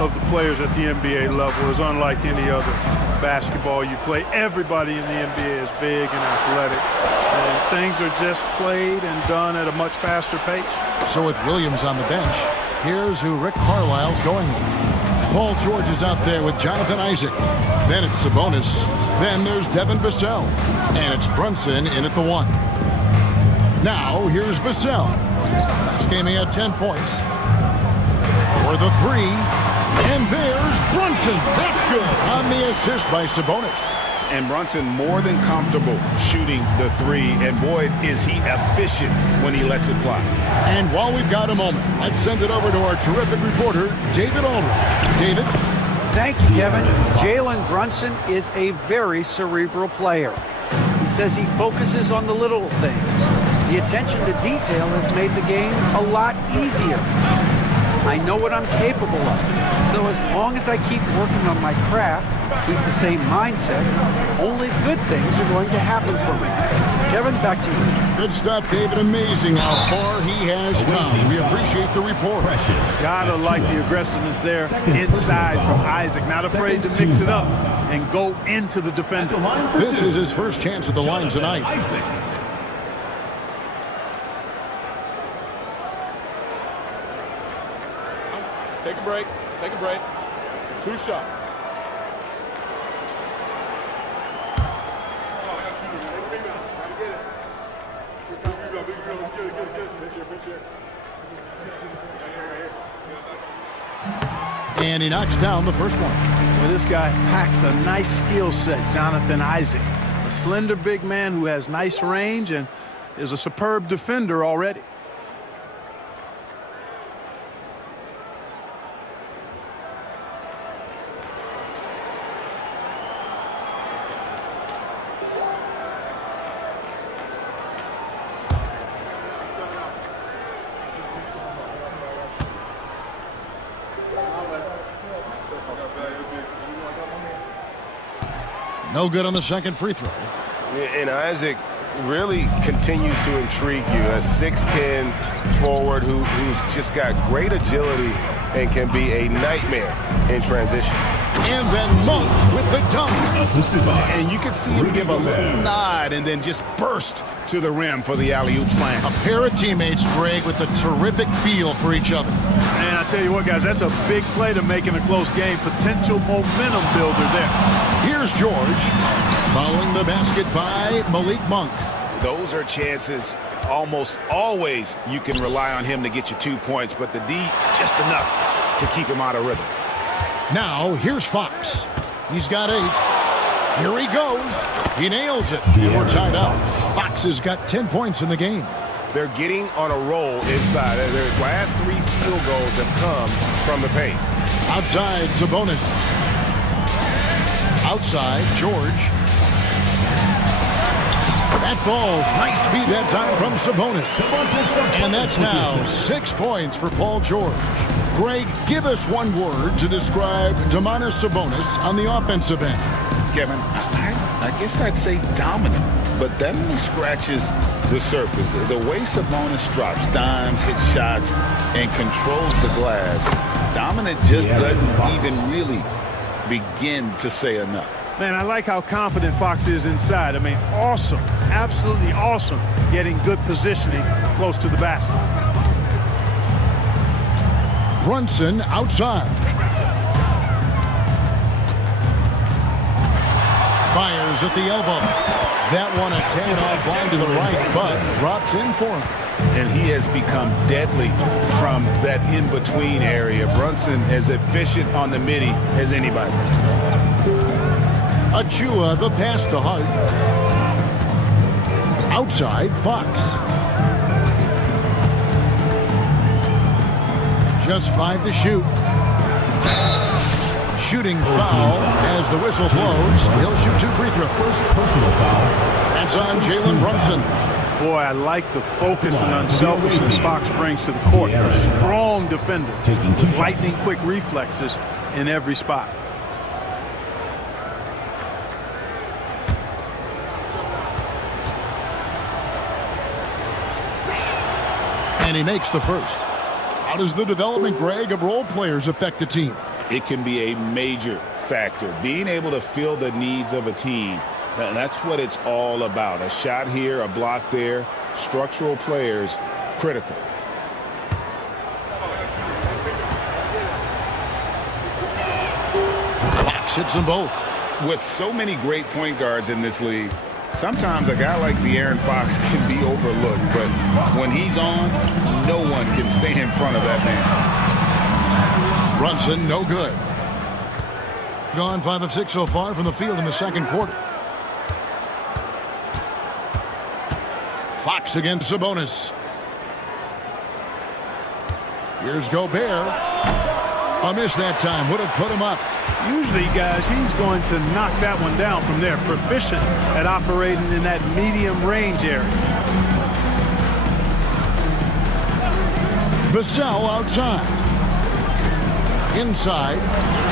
of the players at the NBA level is unlike any other basketball you play. Everybody in the NBA is big and athletic. And things are just played and done at a much faster pace. So with Williams on the bench, here's who Rick Carlisle's going with. Paul George is out there with Jonathan Isaac. Then it's Sabonis. Then there's Devin Vassell. And it's Brunson in at the 1. Now here's Vassell. This game he had 10 points. For the 3. And there's Brunson. That's good. On the assist by Sabonis. And Brunson more than comfortable shooting the 3. And boy, is he efficient when he lets it fly. And while we've got a moment, let's send it over to our terrific reporter, David Aldridge. David? Thank you, Kevin. Jalen Brunson is a very cerebral player. He says he focuses on the little things. The attention to detail has made the game a lot easier. I know what I'm capable of. So as long as I keep working on my craft, keep the same mindset, only good things are going to happen for me. Kevin, back to you. Good stuff, David. Amazing how far he has come. We appreciate the report. Gotta like the aggressiveness there inside from Isaac. Not afraid to mix it up and go into the defender. This is his first chance at the line tonight. Take a break. Take a break. 2 shots. And he knocks down the first one. Well, this guy packs a nice skill set, Jonathan Isaac. A slender big man who has nice range and is a superb defender already. No good on the second free throw. And Isaac really continues to intrigue you. A 6'10 forward who's just got great agility and can be a nightmare in transition. And then Monk with the dunk. And you can see him give a little nod and then just burst to the rim for the alley-oop slam. A pair of teammates, Greg, with a terrific feel for each other. And I tell you what, guys, that's a big play to make in a close game. Potential momentum builder there. Here's George. Following the basket by Malik Monk. Those are chances almost always you can rely on him to get you 2 points, but the D just enough to keep him out of rhythm. Now, here's Fox. He's got 8. Here he goes. He nails it. And we're tied up. Fox has got 10 points in the game. They're getting on a roll inside. Their last 3 field goals have come from the paint. Outside, Sabonis. Outside, George. That falls. Nice feed that time from Sabonis. And that's now 6 points for Paul George. Greg, give us one word to describe Domantas Sabonis on the offensive end. Kevin, I guess I'd say dominant, but that only scratches the surface. The way Sabonis drops dimes, hits shots, and controls the glass, dominant just doesn't even really begin to say enough. Man, I like how confident Fox is inside. I mean, awesome, absolutely awesome, getting good positioning close to the basket. Brunson outside. Fires at the elbow. That one a tad offline to the right, but drops in for him. And he has become deadly from that in-between area. Brunson as efficient on the midi as anybody. Achua, the pass to Hart. Outside, Fox. Just 5 to shoot. Shooting foul as the whistle blows. He'll shoot 2 free throws. First personal foul. That's on Jalen Brunson. Boy, I like the focus and unselfishness Fox brings to the court. A strong defender with lightning-quick reflexes in every spot. And he makes the first. How does the development, Greg, of role players affect a team? It can be a major factor. Being able to fill the needs of a team, that's what it's all about. A shot here, a block there, structural players, critical. Fox hits them both. With so many great point guards in this league, sometimes a guy like De'Aaron Fox can be overlooked, but when he's on, no one can stay in front of that man. Brunson, no good. Gone 5 of 6 so far from the field in the second quarter. Fox against Sabonis. Here's Gobert. A miss that time. Would have put him up. Usually, guys, he's going to knock that one down from there. Proficient at operating in that medium range area. Vassell outside. Inside.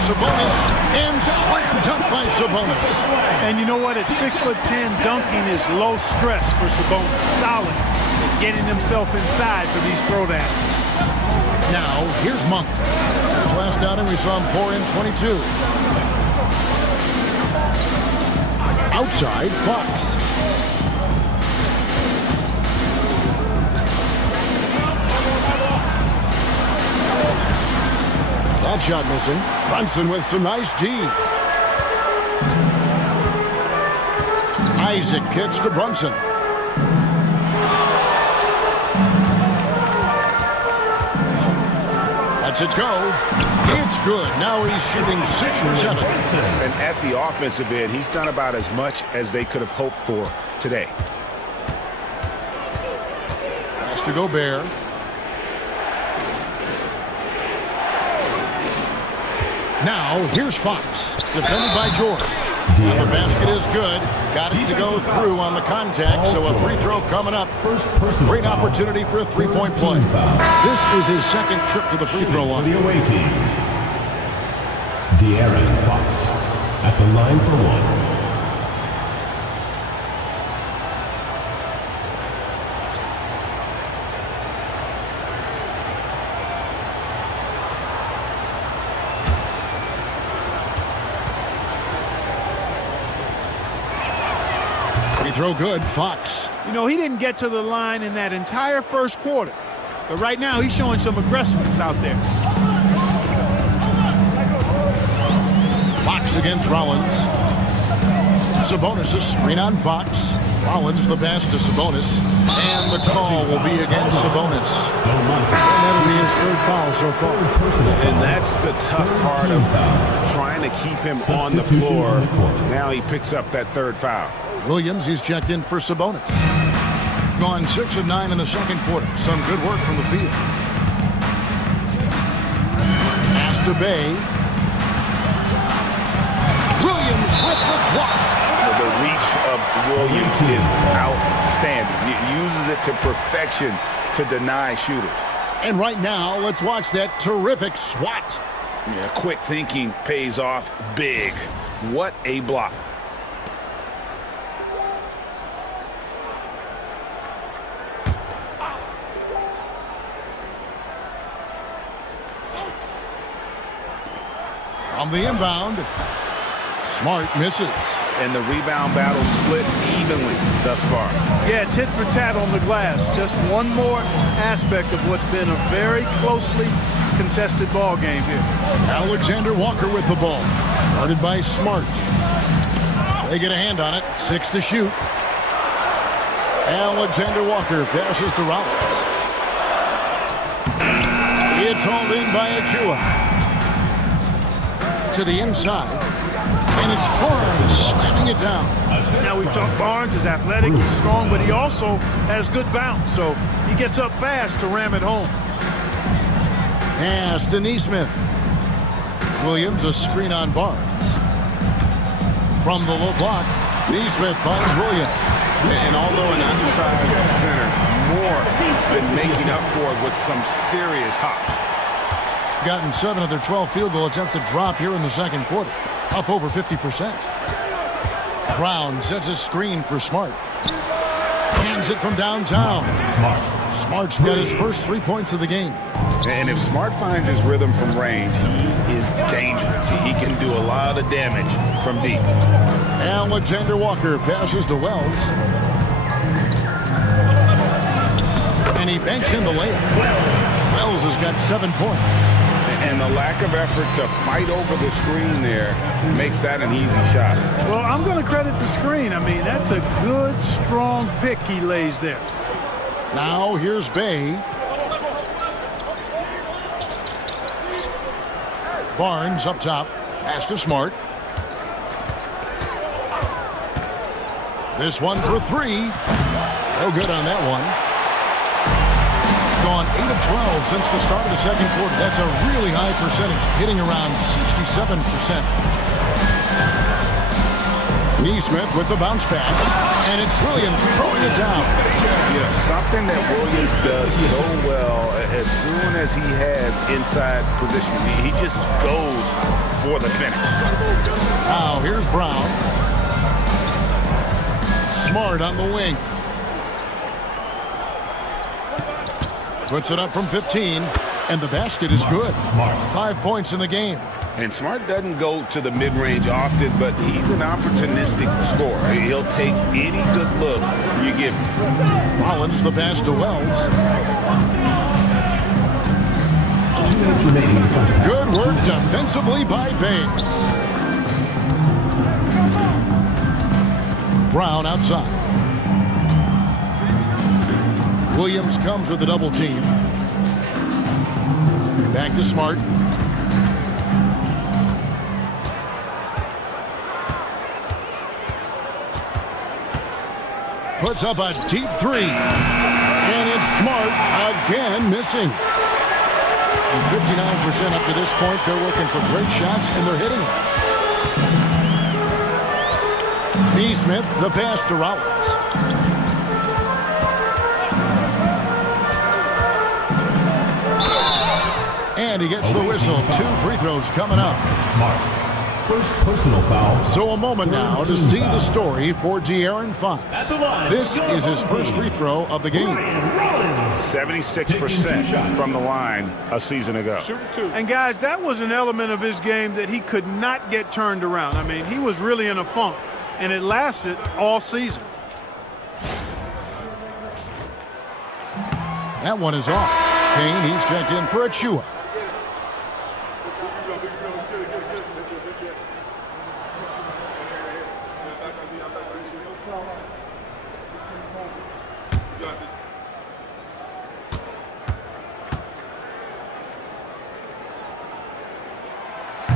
Sabonis. And slam dunk by Sabonis. And you know what? At 6'10", dunking is low stress for Sabonis. Solid at getting himself inside for these throwdowns. Now, here's Monk. Last outing, we saw him pour in 22. Outside, Fox. That shot missing. Brunson with some nice D. Isaac kicks to Brunson. Lets it go. It's good. Now he's shooting 6 from 7. And at the offensive end, he's done about as much as they could have hoped for today. Pass to Gobert. Now, here's Fox. Defended by George. And the basket is good. Got it to go through on the contact, so a free throw coming up. Great opportunity for a three-point play. This is his second trip to the free throw line. For the away team, De'Aaron Fox at the line for one. Throw good, Fox. You know, he didn't get to the line in that entire first quarter. But right now, he's showing some aggressiveness out there. Fox against Rollins. Sabonis, a screen on Fox. Rollins the pass to Sabonis. And the call will be against Sabonis. And that'll be his third foul so far. And that's the tough part of trying to keep him on the floor. Now he picks up that third foul. Williams, he's checked in for Sabonis. Gone 6 of 9 in the second quarter. Some good work from the field. Pass to Bay. Williams with the block. The reach of Williams is outstanding. He uses it to perfection to deny shooters. And right now, let's watch that terrific swat. Yeah, quick thinking pays off big. What a block. From the inbound, Smart misses. And the rebound battle split evenly thus far. Yeah, tit for tat on the glass. Just one more aspect of what's been a very closely contested ball game here. Alexander Walker with the ball. Guarded by Smart. They get a hand on it. 6 to shoot. Alexander Walker passes to Rollins. It's hauled in by Achua. To the inside. And it's Barnes slamming it down. Now we've talked Barnes is athletic, he's strong, but he also has good bounce. So he gets up fast to ram it home. Pass to Neesmith. Williams a screen on Barnes. From the low block, Neesmith finds Williams. And although an undersized center, Moore has been making up for it with some serious hops. Gotten 7 of their 12 field goal attempts to drop here in the second quarter. Up over 50%. Brown sets a screen for Smart. Hands it from downtown. Smart's got his first 3 points of the game. And if Smart finds his rhythm from range, he is dangerous. He can do a lot of damage from deep. Alexander Walker passes to Wells. And he banks in the layup. Wells has got 7 points. And the lack of effort to fight over the screen there makes that an easy shot. Well, I'm going to credit the screen. I mean, that's a good, strong pick he lays there. Now here's Bay. Barnes up top. Pass to Smart. This one for 3. No good on that one. Gone 8 of 12 since the start of the second quarter. That's a really high percentage, hitting around 67%. Neesmith with the bounce pass, and it's Williams throwing it down. You know, something that Williams does so well, as soon as he has inside position, he just goes for the finish. Now here's Brown. Smart on the wing. Puts it up from 15, and the basket is good. 5 points in the game. And Smart doesn't go to the mid-range often, but he's an opportunistic scorer. He'll take any good look you give him. Rollins the pass to Wells. 2 minutes remaining in the first half. Good work defensively by Bay. Brown outside. Williams comes with a double team. Back to Smart. Puts up a deep 3. And it's Smart again missing. And 59% up to this point. They're looking for great shots, and they're hitting it. Neesmith, the pass to Rollins. And he gets the whistle. 2 free throws coming up. Smart. First personal foul. So a moment now to see the story for De'Aaron Fox. This is his first free throw of the game. 76% from the line a season ago. And guys, that was an element of his game that he could not get turned around. I mean, he was really in a funk, and it lasted all season. That one is off. Kane, he's checked in for Achua.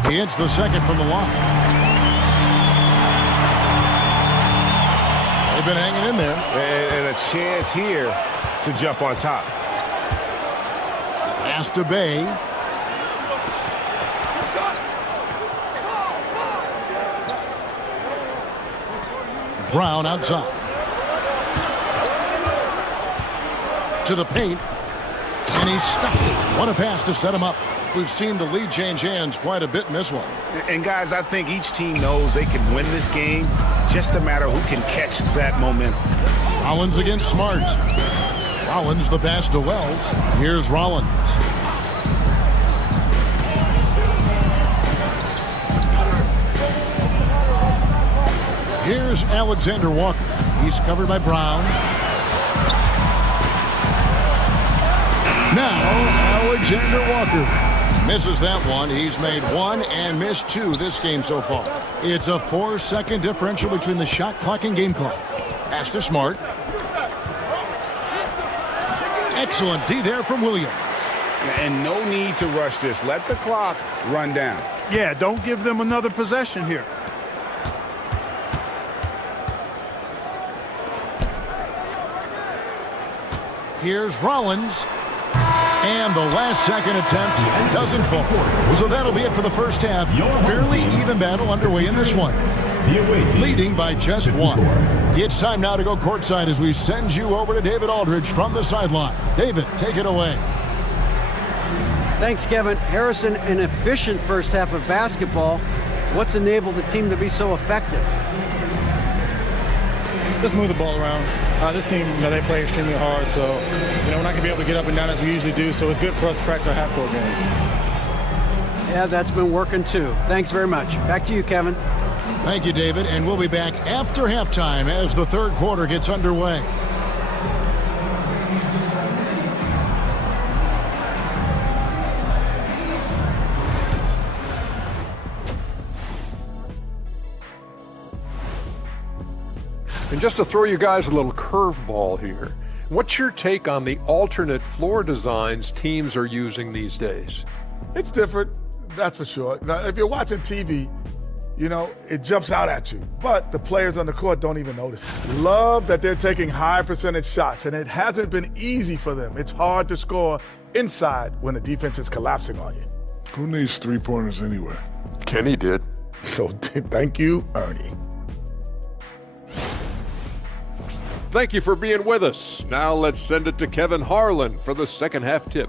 He hits the second from the line. They've been hanging in there. And a chance here to jump on top. Pass to Bay. Brown outside. To the paint. And he stuffs it. What a pass to set him up. We've seen the lead change hands quite a bit in this one. And guys, I think each team knows they can win this game. Just a matter who can catch that momentum. Rollins against Smart. Rollins the pass to Wells. Here's Rollins. Here's Alexander Walker. He's covered by Brown. Now, Alexander Walker misses that one. He's made 1 and missed 2 this game so far. It's a 4-second differential between the shot clock and game clock. Pass to Smart. Excellent D there from Williams. And no need to rush this. Let the clock run down. Yeah, don't give them another possession here. Here's Rollins. And the last second attempt doesn't fall. So that'll be it for the first half. Fairly even battle underway in this one. The away team. Leading by just 54. one. It's time now to go courtside as we send you over to David Aldridge from the sideline. David, take it away. Thanks, Kevin. Harrison, an efficient first half of basketball. What's enabled the team to be so effective? Just move the ball around. This team, they play extremely hard, so we're not going to be able to get up and down as we usually do. So it's good for us to practice our half-court game. Yeah, that's been working too. Thanks very much. Back to you, Kevin. Thank you, David, and we'll be back after halftime as the third quarter gets underway. And just to throw you guys a little curveball here, what's your take on the alternate floor designs teams are using these days? It's different, that's for sure. Now, if you're watching TV, it jumps out at you. But the players on the court don't even notice it. Love that they're taking high percentage shots, and it hasn't been easy for them. It's hard to score inside when the defense is collapsing on you. Who needs three-pointers anyway? Kenny did. So thank you, Ernie. Thank you for being with us. Now let's send it to Kevin Harlan for the second half tip.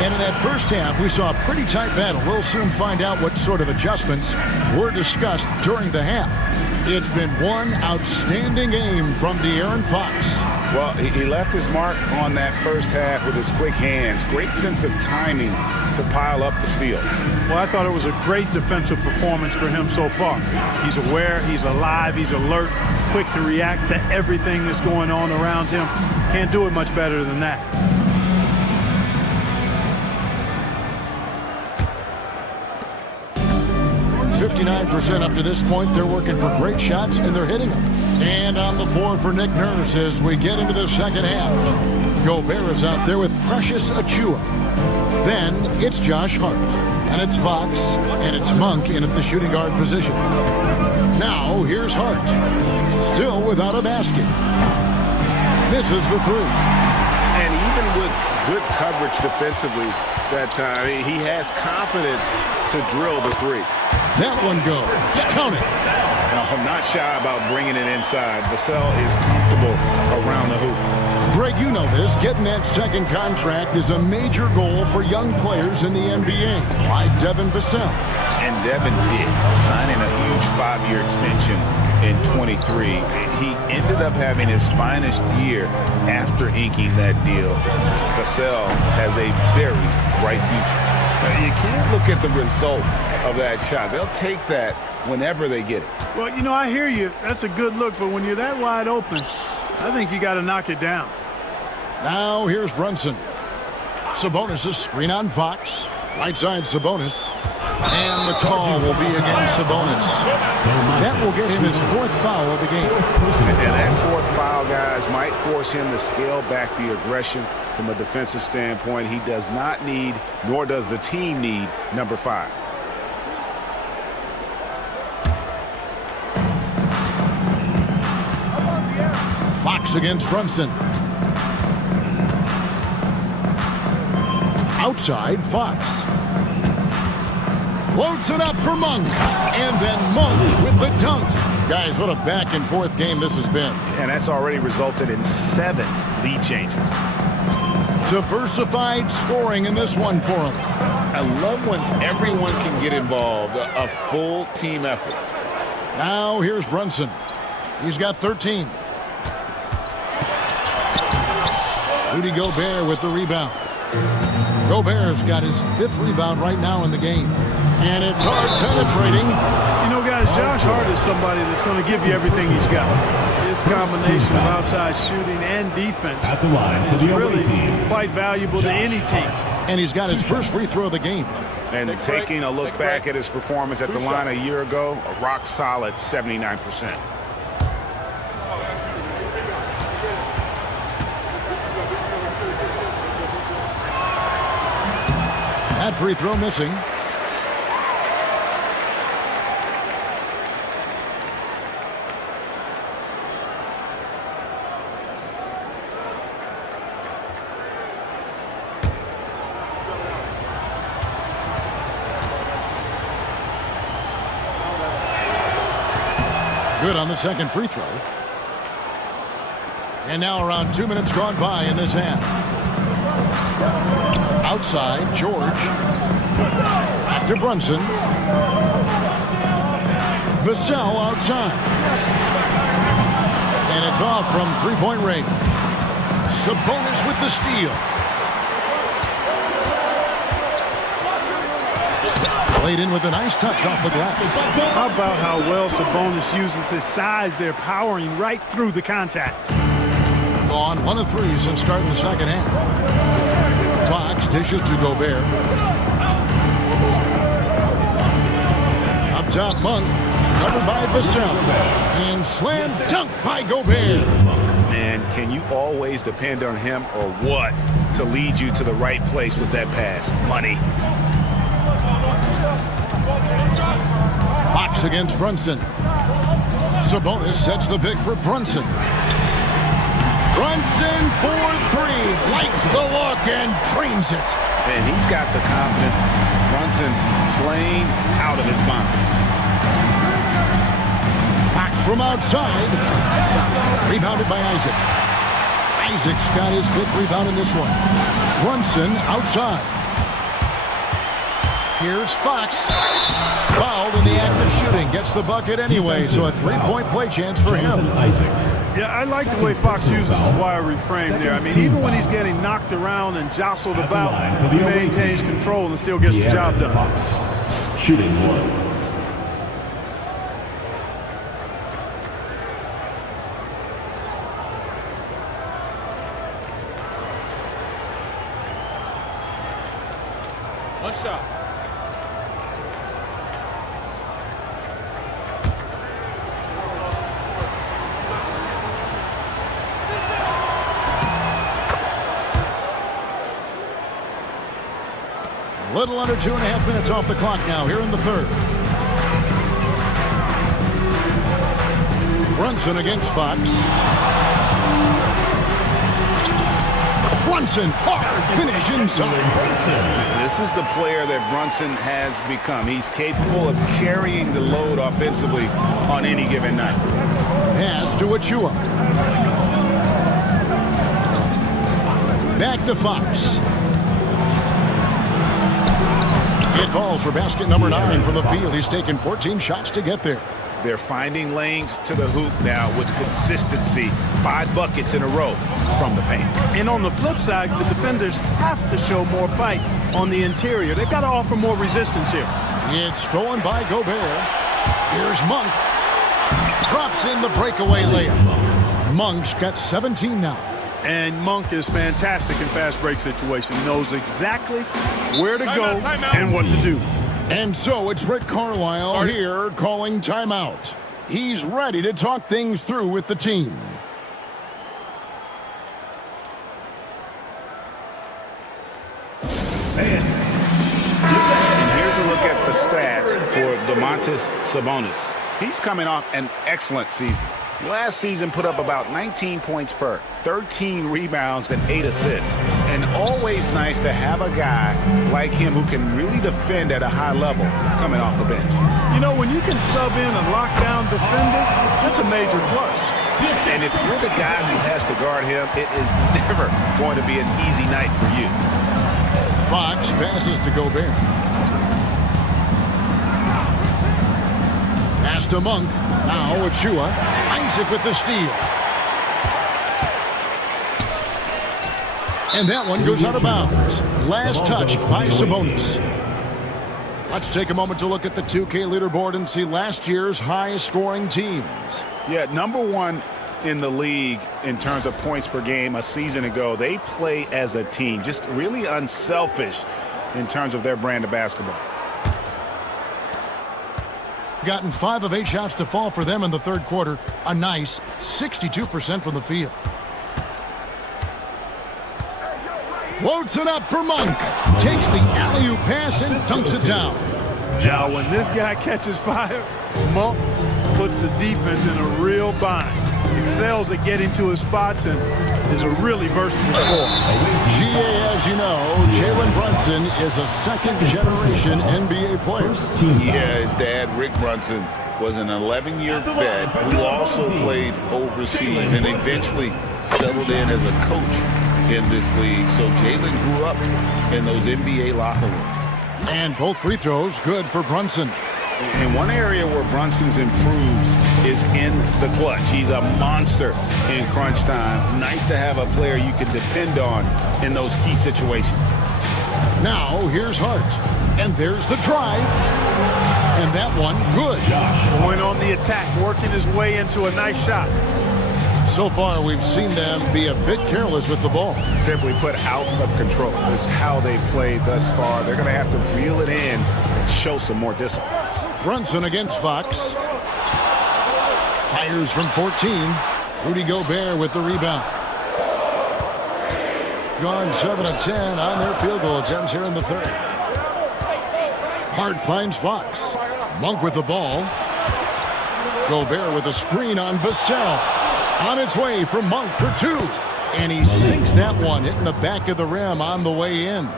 And in that first half, we saw a pretty tight battle. We'll soon find out what sort of adjustments were discussed during the half. It's been one outstanding game from De'Aaron Fox. Well, he left his mark on that first half with his quick hands. Great sense of timing to pile up the steals. Well, I thought it was a great defensive performance for him so far. He's aware, he's alive, he's alert, quick to react to everything that's going on around him. Can't do it much better than that. .59% up to this point. They're working for great shots, and they're hitting them. And on the floor for Nick Nurse as we get into the second half. Gobert is out there with Precious Achiuwa. Then it's Josh Hart, and it's Fox, and it's Monk in at the shooting guard position. Now here's Hart, still without a basket. Misses the three. And even with good coverage defensively that time, he has confidence to drill the three. That one goes. Count it. Now, I'm not shy about bringing it inside. Vassell is comfortable around the hoop. Greg, you know this. Getting that second contract is a major goal for young players in the NBA, like Devin Vassell. And Devin did, signing a huge 5-year extension in 23. He ended up having his finest year after inking that deal. Vassell has a very bright future. You can't look at the result of that shot. They'll take that whenever they get it. Well, I hear you. That's a good look, but when you're that wide open, I think you got to knock it down. Now here's Brunson. Sabonis' screen on Fox. Right side Sabonis. And the call will be against Sabonis. That will get him his fourth foul of the game. And that fourth foul, guys, might force him to scale back the aggression from a defensive standpoint. He does not need, nor does the team need, number 5. Fox against Brunson. Outside, Fox. Floats it up for Monk. And then Monk with the dunk. Guys, what a back-and-forth game this has been. And that's already resulted in 7 lead changes. Diversified scoring in this one for him. I love when everyone can get involved, a full team effort. Now here's Brunson. He's got 13. Rudy Gobert with the rebound. Gobert's got his 5th rebound right now in the game. And it's hard penetrating. Guys, Josh Hart is somebody that's going to give you everything he's got. His combination of outside shooting and defense is really quite valuable to any team. And he's got his first free throw of the game. And taking a look back at his performance at the line a year ago, a rock-solid 79%. That free throw missing. Good on the second free throw. And now around 2 minutes gone by in this half. Outside, George. Back to Brunson. Vassell outside. And it's off from three-point range. Sabonis with the steal. Played in with a nice touch off the glass. How about how well Sabonis uses his size there, powering right through the contact. Gone 1 of 3 since starting the second half. Fox dishes to Gobert. Up top, Monk. Covered by Vassell. And slam dunk by Gobert. Man, can you always depend on him or what to lead you to the right place with that pass? Money. Fox against Brunson. Sabonis sets the pick for Brunson. Brunson for 3. Likes the look and drains it. And he's got the confidence. Brunson playing out of his mind. Fox from outside. Rebounded by Isaac. Isaac's got his 5th rebound in this one. Brunson outside. Here's Fox. Fouled in the act of shooting. Gets the bucket anyway, so a 3-point play chance for him. Yeah, I like the way Fox uses his wiry frame there. I mean, even when he's getting knocked around and jostled about, he maintains control and still gets the job done. Shooting 1. One shot. A little under 2.5 minutes off the clock now here in the third. Brunson against Fox. Brunson, hard finish inside. This is the player that Brunson has become. He's capable of carrying the load offensively on any given night. Pass to Achua. Back to Fox. It falls for basket number 9 from the field. He's taken 14 shots to get there. They're finding lanes to the hoop now with consistency. 5 buckets in a row from the paint. And on the flip side, the defenders have to show more fight on the interior. They've got to offer more resistance here. It's stolen by Gobert. Here's Monk. Drops in the breakaway layup. Monk's got 17 now. And Monk is fantastic in fast break situation. Knows exactly where to go and what to do. And so it's Rick Carlisle here calling timeout. He's ready to talk things through with the team. And here's a look at the stats for Domantas Sabonis. He's coming off an excellent season. Last season put up about 19 points per, 13 rebounds, and 8 assists. And always nice to have a guy like him who can really defend at a high level coming off the bench. You know, when you can sub in a lockdown defender, that's a major plus. And if you're the guy who has to guard him, it is never going to be an easy night for you. Fox passes to Gobert. Pass to Monk. Now Achua. Isaac with the steal. And that one goes out of bounds. Last touch by Sabonis. Let's take a moment to look at the 2K leaderboard and see last year's high-scoring teams. Yeah, number 1 in the league in terms of points per game a season ago. They play as a team, just really unselfish in terms of their brand of basketball. Gotten 5 of 8 shots to fall for them in the third quarter. A nice 62% from the field. Floats it up for Monk. Takes the alley-oop pass and dunks it down. Now, when this guy catches fire, Monk puts the defense in a real bind. Excels at getting to his spots and is a really versatile scorer. GA, as you know, Jalen Brunson is a second-generation NBA player. Yeah, his dad, Rick Brunson, was an 11-year vet who also played overseas and eventually settled in as a coach in this league. So Jalen grew up in those NBA locker rooms. And both free throws good for Brunson. And one area where Brunson's improved is in the clutch. He's a monster in crunch time. Nice to have a player you can depend on in those key situations. Now here's Hart. And there's the drive. And that one good. Going on the attack, working his way into a nice shot. So far, we've seen them be a bit careless with the ball. Simply put, out of control. This is how they've played thus far. They're going to have to reel it in and show some more discipline. Brunson against Fox. Fires from 14. Rudy Gobert with the rebound. Gone 7 of 10 on their field goal attempts here in the third. Hart finds Fox. Monk with the ball. Gobert with a screen on Vassell. On its way from Monk for two. And he sinks that one, hitting the back of the rim on the way in.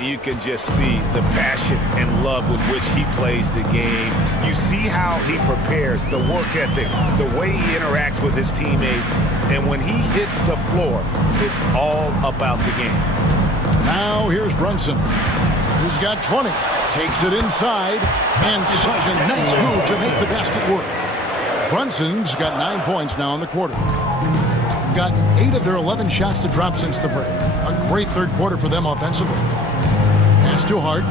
You can just see the passion and love with which he plays the game. You see how he prepares, the work ethic, the way he interacts with his teammates. And when he hits the floor, it's all about the game. Now here's Brunson. He's got 20. Takes it inside. And such a nice move to make the basket work. Brunson's got 9 points now in the quarter. Gotten 8 of their 11 shots to drop since the break. A great third quarter for them offensively. Pass to Hart.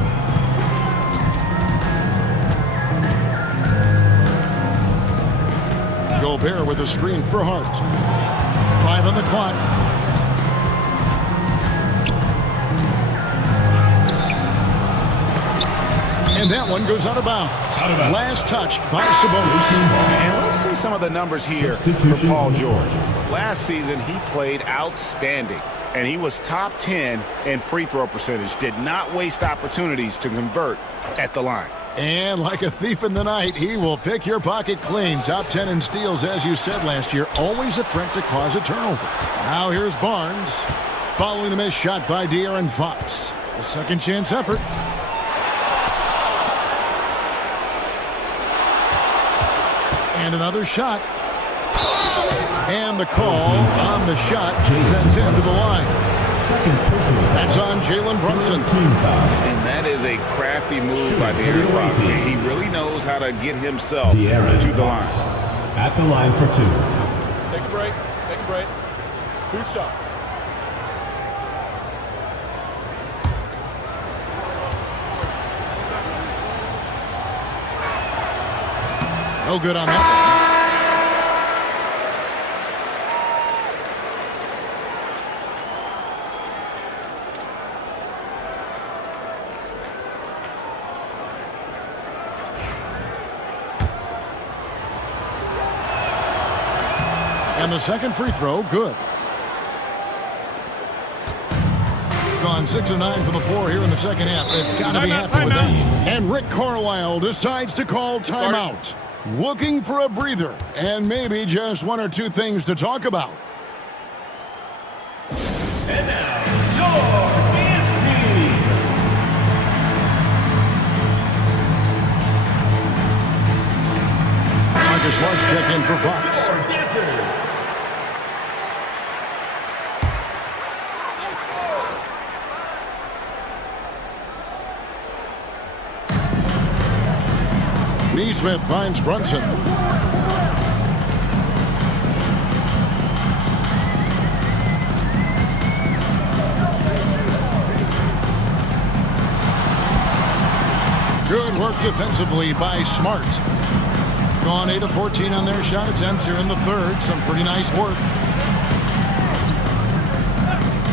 Gobert with a screen for Hart. 5 on the clock. And that one goes out of bounds. Last touch by Sabonis. And let's see some of the numbers here for Paul George. Last season, he played outstanding, and he was top 10 in free throw percentage. Did not waste opportunities to convert at the line. And like a thief in the night, he will pick your pocket clean. Top 10 in steals, as you said last year. Always a threat to cause a turnover. Now here's Barnes. Following the missed shot by De'Aaron Fox. A second chance effort. And another shot. And the call on the shot sends him to the line. That's on Jalen Brunson. And that is a crafty move by De'Aaron Fox. He really knows how to get himself to the line. At the line for 2. Take a break. Take a break. 2 shots. No good on that. And the second free throw, good. Gone 6 of 9 from the floor here in the second half. They've got to be happy with that. And Rick Carlisle decides to call timeout. Looking for a breather and maybe just 1 or 2 things to talk about. And now, your dance team. Marcus Smart's check in for Fox. Your dancers. Neesmith finds Brunson. Good work defensively by Smart. Gone 8 of 14 on their shot attempts here in the third. Some pretty nice work.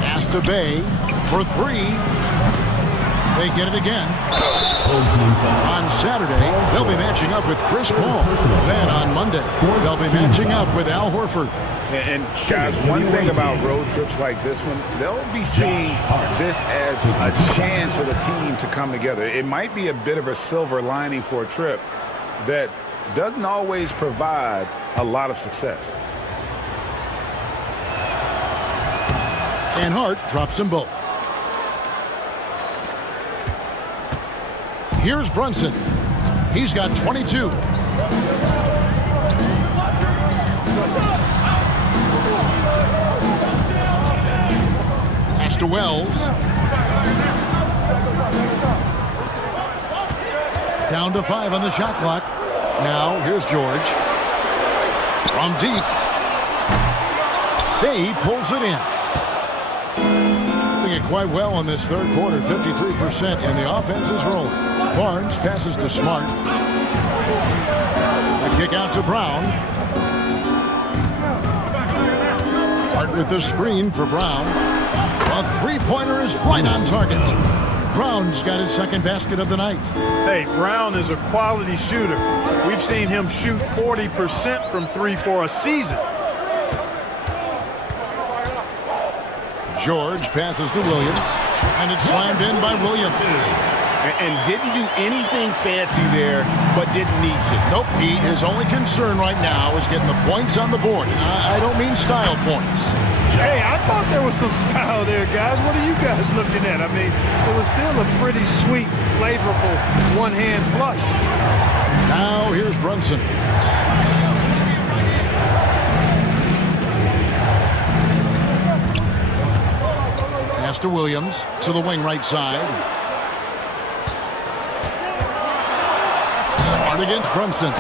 Pass to Bay for 3. They get it again. On Saturday, they'll be matching up with Chris Paul. Then on Monday, they'll be matching up with Al Horford. And guys, one thing about road trips like this one, they'll be seeing this as a chance for the team to come together. It might be a bit of a silver lining for a trip that doesn't always provide a lot of success. And Hart drops them both. Here's Brunson. He's got 22. Pass to Wells. Down to 5 on the shot clock. Now, here's George. From deep. Bay pulls it in. Doing it quite well in this third quarter, 53%, and the offense is rolling. Barnes passes to Smart. The kick out to Brown. Smart with the screen for Brown. A three-pointer is right on target. Brown's got his second basket of the night. Hey, Brown is a quality shooter. We've seen him shoot 40% from 3 for a season. George passes to Williams, and it's slammed in by Williams. And didn't do anything fancy there, but didn't need to. Nope, his only concern right now is getting the points on the board. I don't mean style points. Hey, I thought there was some style there, guys. What are you guys looking at? I mean, it was still a pretty sweet, flavorful one-hand flush. Now here's Brunson. Pass to Williams, to the wing right side. Smart against Brunson.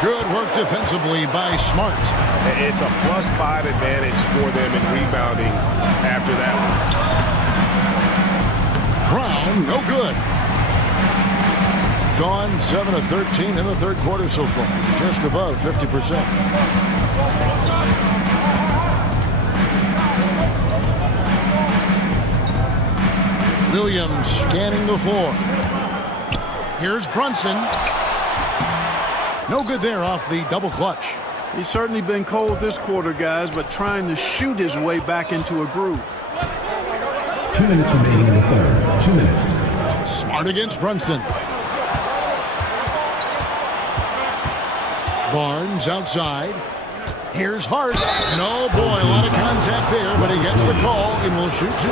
Good work defensively by Smart. It's a +5 advantage for them in rebounding after that one. Brown, no good. Gone 7 of 13 in the third quarter so far. Just above 50%. Williams scanning the floor. Here's Brunson. No good there off the double clutch. He's certainly been cold this quarter, guys, but trying to shoot his way back into a groove. 2 minutes remaining in the third. 2 minutes. Smart against Brunson. Barnes outside. Here's Hart. And oh boy, a lot of contact there, but he gets the call and will shoot 2.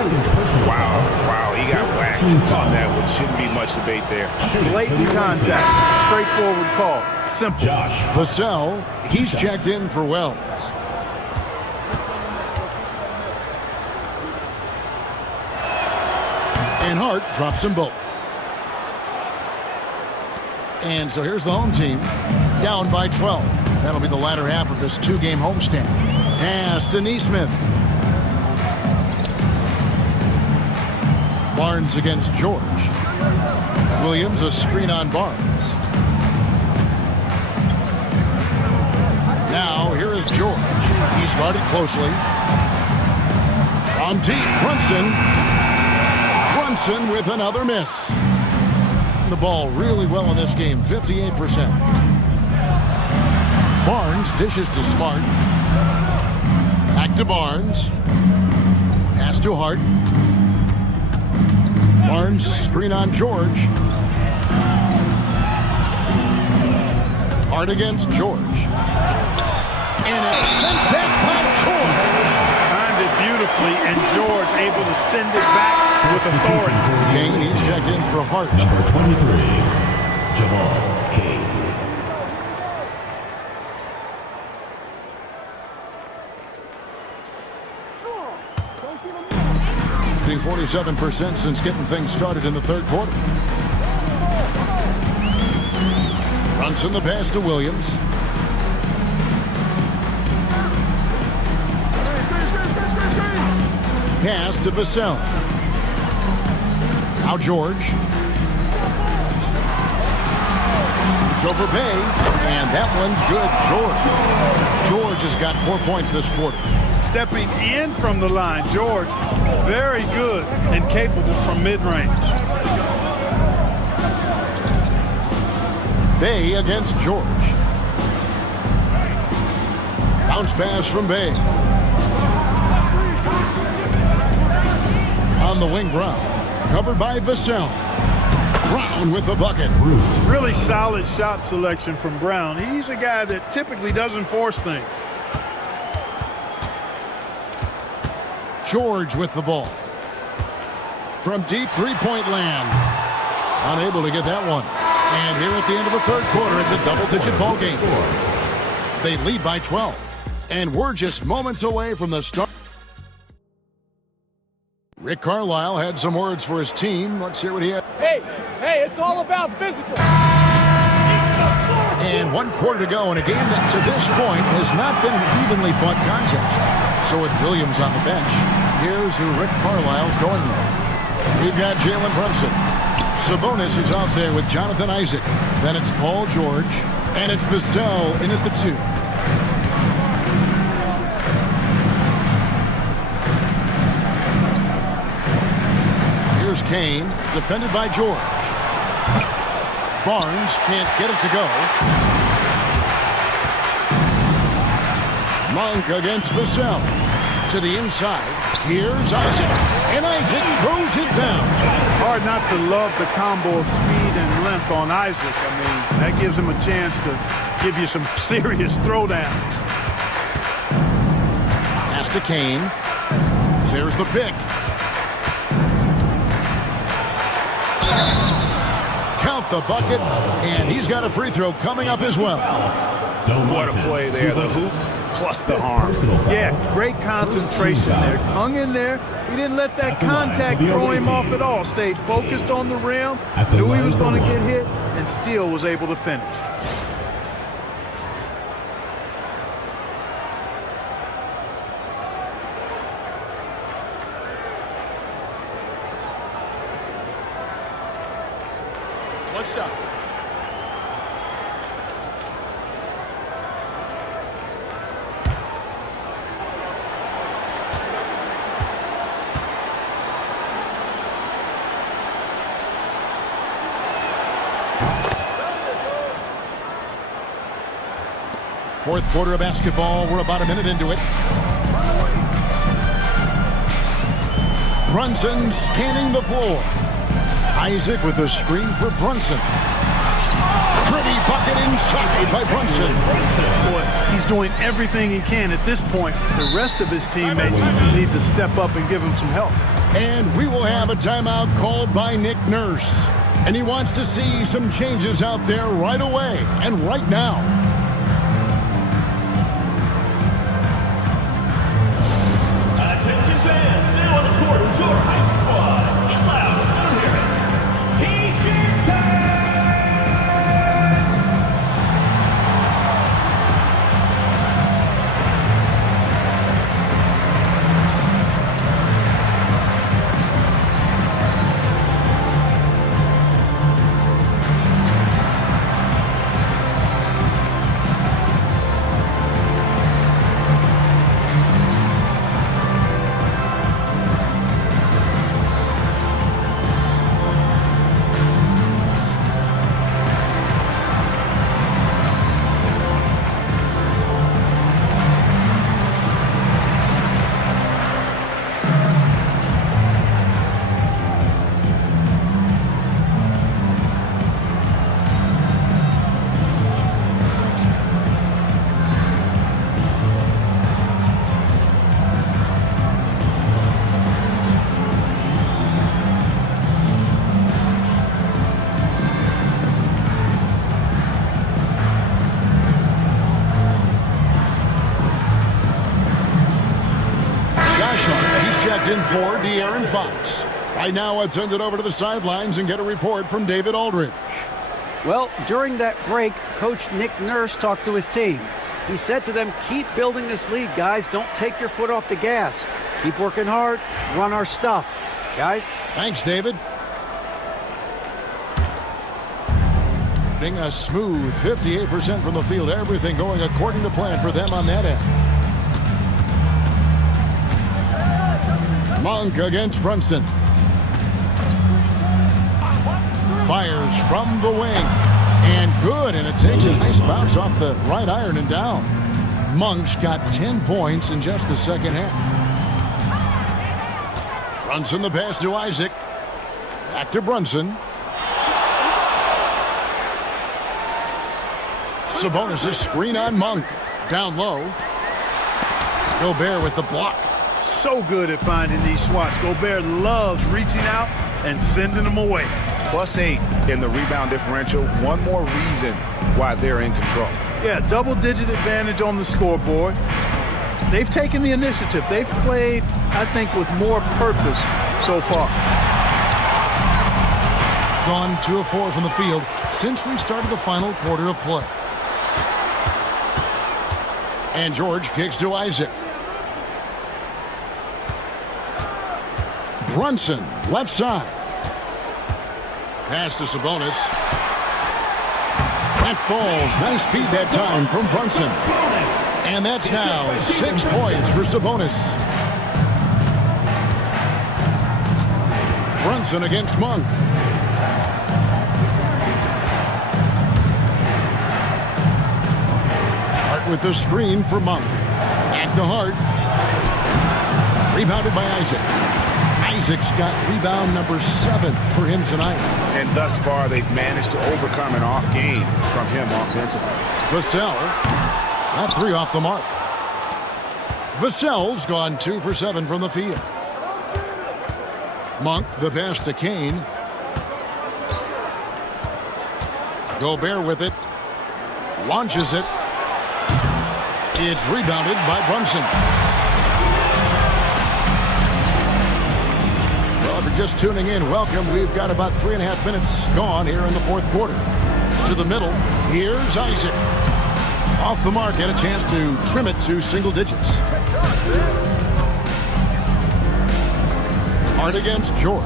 Wow, he got whacked on that one. Shouldn't be much debate there. Blatant contact. Straightforward call. Simple. Josh Vassell, he's checked in for Wells. And Hart drops them both. And so here's the home team, down by 12. That'll be the latter half of this 2-game homestand. Pass to Neesmith. Barnes against George. Williams, a screen on Barnes. Now, here is George. He's guarded closely. From deep, Brunson. Brunson with another miss. The ball really well in this game, 58%. Barnes dishes to Smart. Back to Barnes. Pass to Hart. Barnes screen on George. Hart against George. And it's sent back by George. Timed it beautifully, and George able to send it back with authority. Kane, he's checked in for Hart. Number 23, Jamal Kane. Being 47% since getting things started in the third quarter. Brunson the pass to Williams. Pass to Vassell. Now George. It's over Bay, and that one's good. George has got 4 points this quarter. Stepping in from the line, George, very good and capable from mid-range. Bay against George. Bounce pass from Bay. On the wing, Brown. Covered by Vassell. Brown with the bucket. Really solid shot selection from Brown. He's a guy that typically doesn't force things. George with the ball. From deep three-point land. Unable to get that one. And here at the end of the third quarter, it's a double-digit ball game. They lead by 12. And we're just moments away from the start. Rick Carlisle had some words for his team. Let's hear what he had. Hey, it's all about physical. And 1 quarter to go in a game that to this point has not been an evenly fought contest. So with Williams on the bench, here's who Rick Carlisle's going with. We've got Jalen Brunson. Sabonis is out there with Jonathan Isaac. Then it's Paul George. And it's Vassell in at the 2. Here's Kane, defended by George. Barnes can't get it to go. Monk against Vassell. To the inside. Here's Isaac. And Isaac throws it down. Hard not to love the combo of speed and length on Isaac. I mean, that gives him a chance to give you some serious throwdowns. Pass to Kane. There's the pick. Count the bucket, and he's got a free throw coming up as well. What a play there. The hoop plus the harm. Yeah, great concentration there. Hung in there. He didn't let that contact throw him off at all. Stayed focused on the rim, knew he was going to get hit, and still was able to finish. One shot. Fourth quarter of basketball. We're about a minute into it. Brunson scanning the floor. Isaac with a screen for Brunson. Pretty bucket inside by Brunson. Boy, he's doing everything he can at this point. The rest of his teammates need to step up and give him some help. And we will have a timeout called by Nick Nurse. And he wants to see some changes out there right away and right now. Attention fans, now on the court is your hype squad. Get loud, let them hear it. T-shirt checked in for De'Aaron Fox. Right now, let's send it over to the sidelines and get a report from David Aldridge. Well, during that break, Coach Nick Nurse talked to his team. He said to them, keep building this lead, guys. Don't take your foot off the gas. Keep working hard. Run our stuff. Guys? Thanks, David. Being a smooth 58% from the field. Everything going according to plan for them on that end. Monk against Brunson. Fires from the wing. And good, and it takes a nice bounce off the right iron and down. Monk's got 10 points in just the second half. Brunson the pass to Isaac. Back to Brunson. Sabonis' screen on Monk. Down low. Gobert with the block. So good at finding these swats. Gobert loves reaching out and sending them away. +8 in the rebound differential. One more reason why they're in control. Yeah, double-digit advantage on the scoreboard. They've taken the initiative. They've played, I think, with more purpose so far. Gone 2 of 4 from the field since we started the final quarter of play. And George kicks to Isaac. Brunson, left side. Pass to Sabonis. That falls. Nice feed that time from Brunson. And that's now 6 points for Sabonis. Brunson against Monk. Hart with the screen for Monk. Back to Hart. Rebounded by Isaac. Isaac's got rebound number 7 for him tonight. And thus far, they've managed to overcome an off game from him offensively. Vassell, that 3 off the mark. Vassell's gone 2 for 7 from the field. Monk, the pass to Kane. Gobert with it. Launches it. It's rebounded by Brunson. Well, if you're just tuning in, welcome. We've got about 3.5 minutes gone here in the fourth quarter. To the middle, here's Isaac. Off the mark, had a chance to trim it to single digits. Hart against George.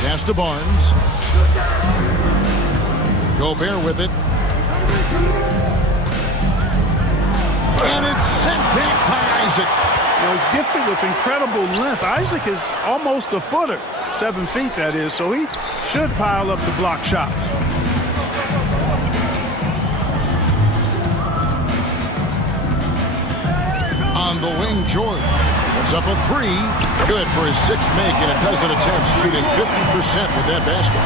Pass to Barnes. Gobert with it. And it's sent back by Isaac. You know, he's gifted with incredible length. Isaac is almost a footer. 7 feet, that is, so he should pile up the block shots. On the wing, George. Puts up a 3. Good for his 6th make in a dozen attempts, shooting 50% with that basket.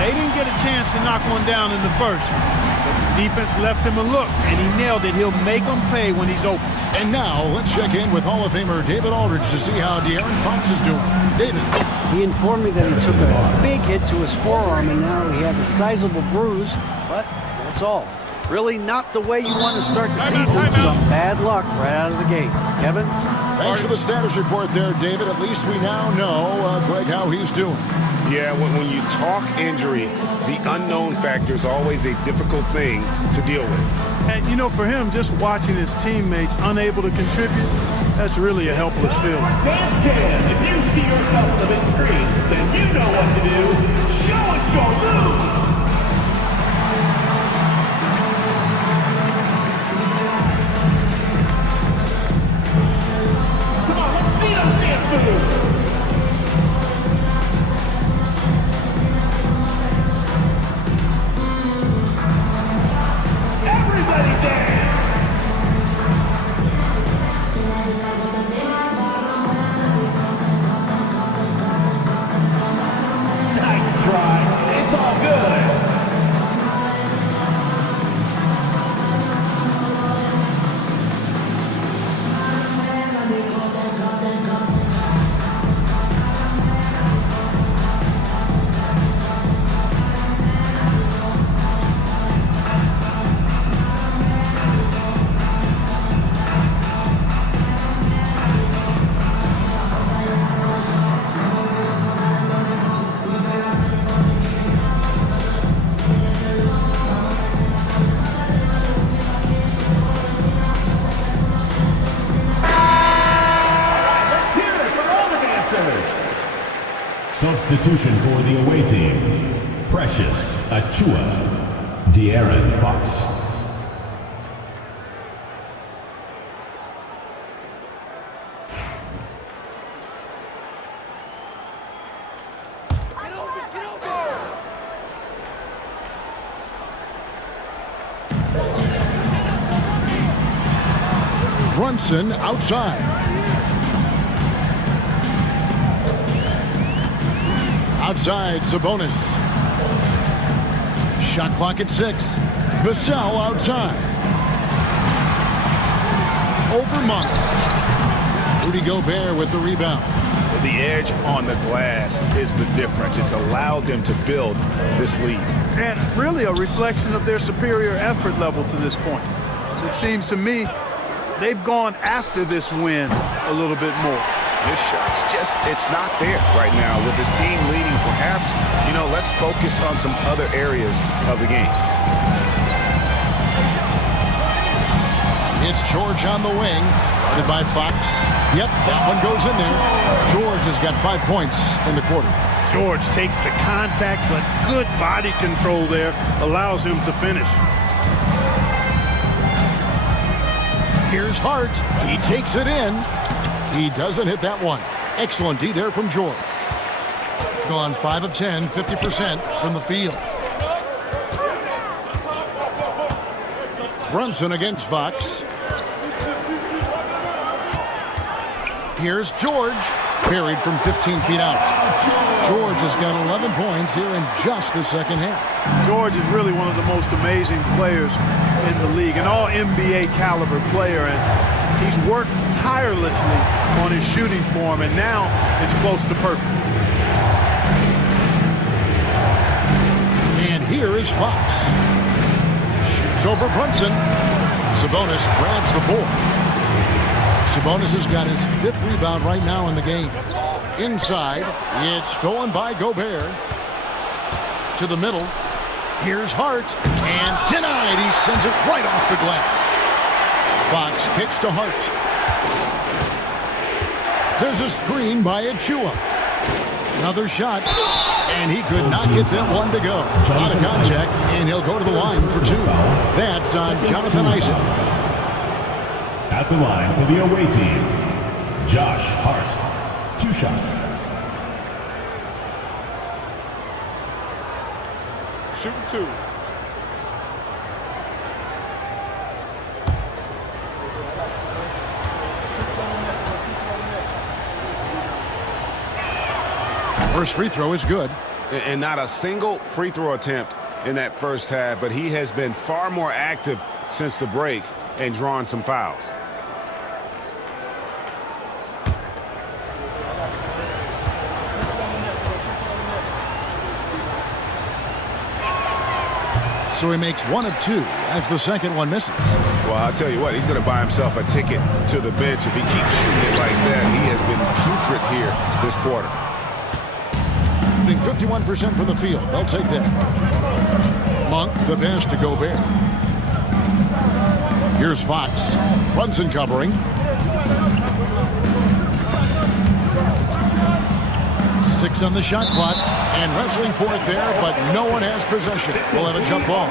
They didn't get a chance to knock one down in the first. But the defense left him a look, and he nailed it. He'll make them pay when he's open. And now, let's check in with Hall of Famer David Aldridge to see how De'Aaron Fox is doing. David. He informed me that he took a big hit to his forearm, and now he has a sizable bruise, but that's all. Really not the way you want to start the season. Some bad luck right out of the gate. Kevin? Thanks for the status report there, David. At least we now know, Greg, how he's doing. Yeah, when you talk injury, the unknown factor is always a difficult thing to deal with. And, you know, for him, just watching his teammates unable to contribute, that's really a helpless feeling. Dance Cam, if you see yourself on the big screen, then you know what to do. Show us your moves. Come on, let's see those dance moves. Everybody dance! Nice try. It's all good. Substitution for the away team. Precious Achua. De'Aaron Fox. Brunson outside. Outside, Sabonis. Shot clock at 6. Vassell outside. Over Monk. Rudy Gobert with the rebound. The edge on the glass is the difference. It's allowed them to build this lead. And really a reflection of their superior effort level to this point. It seems to me they've gone after this win a little bit more. His shot's just, it's not there right now. With his team leading, perhaps, let's focus on some other areas of the game. It's George on the wing, guarded by Fox. Yep, that one goes in there. George has got 5 points in the quarter. George takes the contact, but good body control there allows him to finish. Here's Hart. He takes it in. He doesn't hit that one. Excellent D there from George. Gone 5 of 10, 50% from the field. Brunson against Fox. Here's George. Carried from 15 feet out. George has got 11 points here in just the second half. George is really one of the most amazing players in the league, an all-NBA caliber player, and he's worked tirelessly on his shooting form, and now it's close to perfect. And here is Fox. Shoots over Brunson. Sabonis grabs the board. Sabonis has got his 5th rebound right now in the game. Inside, it's stolen by Gobert. To the middle. Here's Hart, and denied. He sends it right off the glass. Fox kicks to Hart. There's a screen by Achua. Another shot, and he could not get that one to go. Out of contact, and he'll go to the line for 2. That's on Jonathan Isaac. At the line for the away team, Josh Hart. 2 shots. Shooting 2. First free throw is good. And not a single free throw attempt in that first half, but he has been far more active since the break and drawn some fouls. So he makes 1 of 2 as the second one misses. Well, I'll tell you what, he's going to buy himself a ticket to the bench. If he keeps shooting it like that, he has been putrid here this quarter. 51% from the field. They'll take that. Monk, the pass to Gobert. Here's Fox. Brunson covering. 6 on the shot clock. And wrestling for it there, but no one has possession. We'll have a jump ball.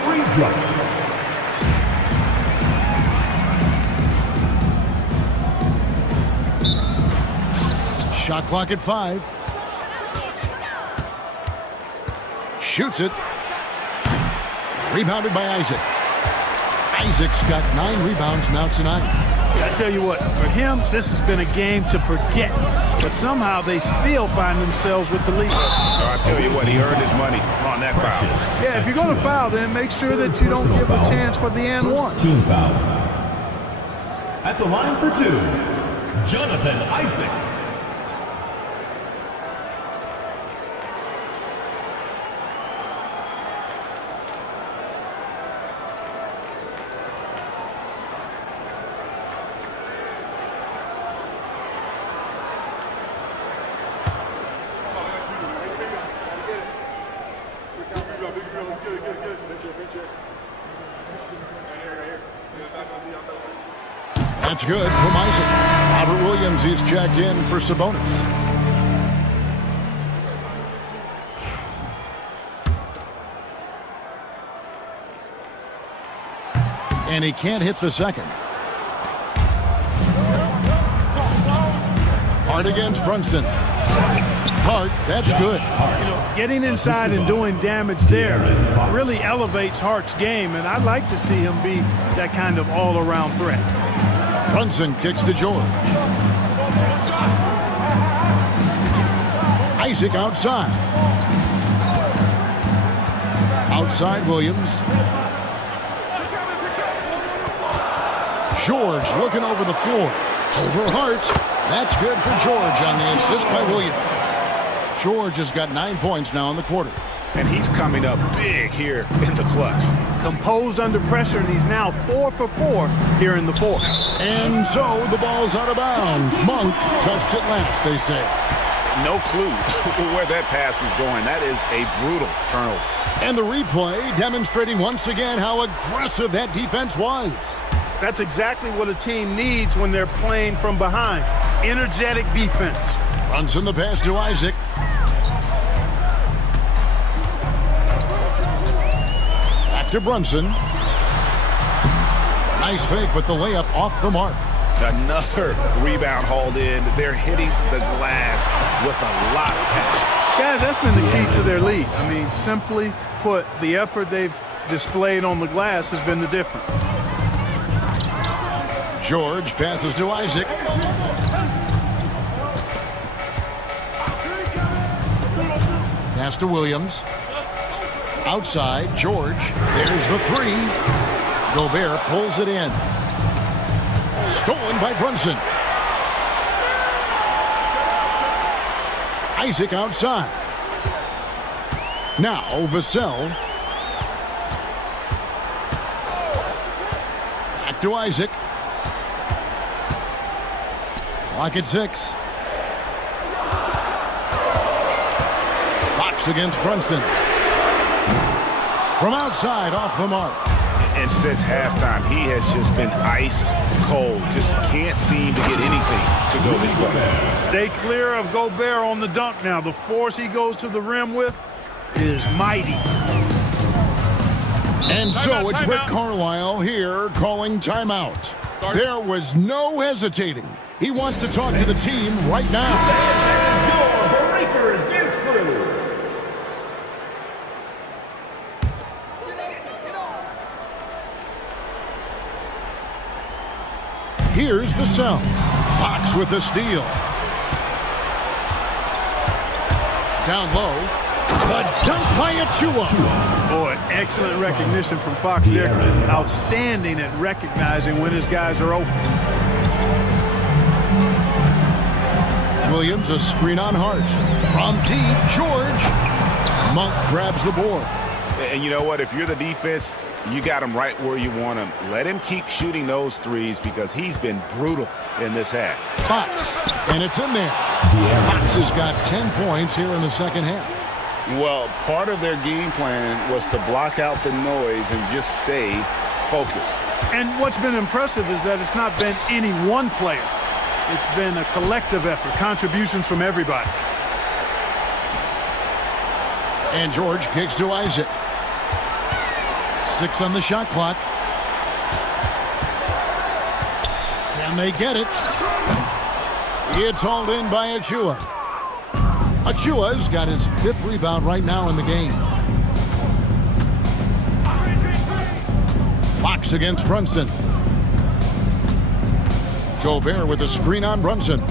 Shot clock at 5. Shoots it. Rebounded by Isaac. Isaac's got 9 rebounds now tonight. I tell you what, for him, this has been a game to forget. But somehow they still find themselves with the lead. I tell you what, he earned his money on that foul. Yeah, if you're going to foul, then make sure that you don't give a chance for the and one. Team foul. At the line for 2, Jonathan Isaac. That's good from Isaac. Robert Williams is checked in for Sabonis. And he can't hit the second. Hart against Brunson. Hart, that's good. Getting inside and doing damage there really elevates Hart's game, and I'd like to see him be that kind of all-around threat. Brunson kicks to George. Isaac outside. Outside Williams. George looking over the floor. Over Hart. That's good for George on the assist by Williams. George has got 9 points now in the quarter. And he's coming up big here in the clutch. Composed under pressure, and he's now 4 for 4 here in the fourth. And so the ball's out of bounds. Monk touched it last, they say. No clue where that pass was going. That is a brutal turnover. And the replay demonstrating once again how aggressive that defense was. That's exactly what a team needs when they're playing from behind. Energetic defense. Brunson the pass to Isaac. Back to Brunson. Nice fake with the layup off the mark. Another rebound hauled in. They're hitting the glass with a lot of passion. Guys, that's been the key to their lead. I mean, simply put, the effort they've displayed on the glass has been the difference. George passes to Isaac. Pass to Williams. Outside, George. There's the three. Gobert pulls it in. Stolen by Brunson. Isaac outside. Now Vassell. Back to Isaac. Clock at 6. Fox against Brunson. From outside, off the mark. And since halftime, he has just been ice cold. Just can't seem to get anything to go his way. Stay clear of Gobert on the dunk now. The force he goes to the rim with is mighty. And so it's Rick Carlisle here calling timeout. There was no hesitating. He wants to talk to the team right now. Your Breakers dance crew. Here's Vassell. Fox with the steal. Down low. The dunk by Achua. Boy, excellent recognition from Fox there. Outstanding at recognizing when his guys are open. Williams, a screen on Hart. From deep, George. Monk grabs the board. And you know what? If you're the defense, you got him right where you want him. Let him keep shooting those threes because he's been brutal in this half. Fox, and it's in there. Fox has got 10 points here in the second half. Well, part of their game plan was to block out the noise and just stay focused. And what's been impressive is that it's not been any one player. It's been a collective effort, contributions from everybody. And George kicks to Isaac. 6 on the shot clock. Can they get it? It's hauled in by Achua. Achua's got his 5th rebound right now in the game. Fox against Brunson. Gobert with a screen on Brunson.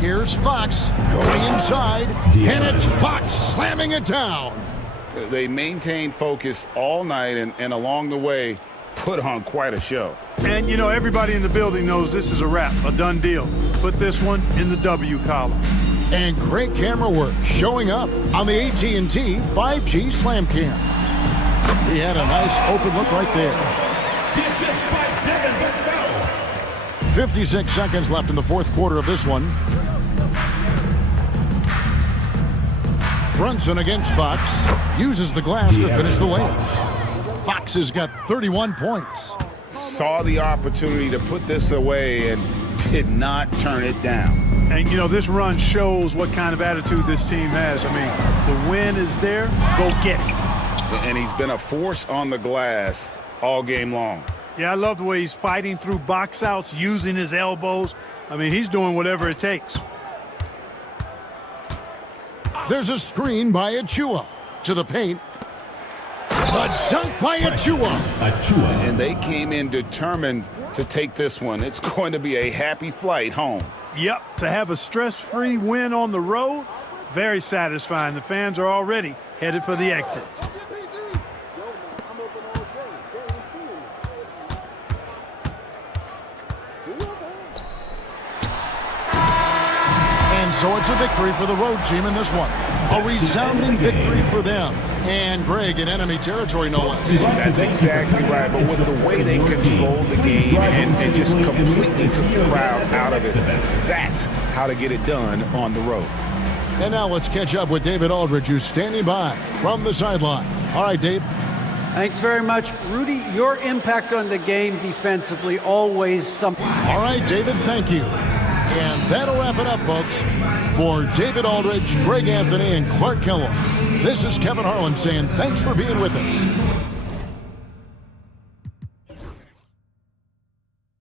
Here's Fox going inside, and it's Fox slamming it down. They maintained focus all night and along the way put on quite a show. And, you know, everybody in the building knows this is a wrap, a done deal. Put this one in the W column. And great camera work showing up on the AT&T 5G Slam Cam. He had a nice open look right there. This is by Devin Vassell. 56 seconds left in the fourth quarter of this one. Brunson against Fox. Uses the glass to finish the layup. Fox has got 31 points. Saw the opportunity to put this away and did not turn it down. And, you know, this run shows what kind of attitude this team has. I mean, the win is there. Go get it. And he's been a force on the glass all game long. Yeah, I love the way he's fighting through box outs, using his elbows. I mean, he's doing whatever it takes. There's a screen by Achua. To the paint. A dunk by Achua. And they came in determined to take this one. It's going to be a happy flight home. Yep, to have a stress-free win on the road, very satisfying. The fans are already headed for the exits. So it's a victory for the road team in this one. A resounding victory for them. And Greg in enemy territory, no less. That's exactly right. But with the way they controlled the game and just completely took the crowd out of it, that's how to get it done on the road. And now let's catch up with David Aldridge, who's standing by from the sideline. All right, Dave. Thanks very much. Rudy, your impact on the game defensively, always something. All right, David, thank you. And that'll wrap it up, folks. For David Aldridge, Greg Anthony, and Clark Kellogg, this is Kevin Harlan saying thanks for being with us.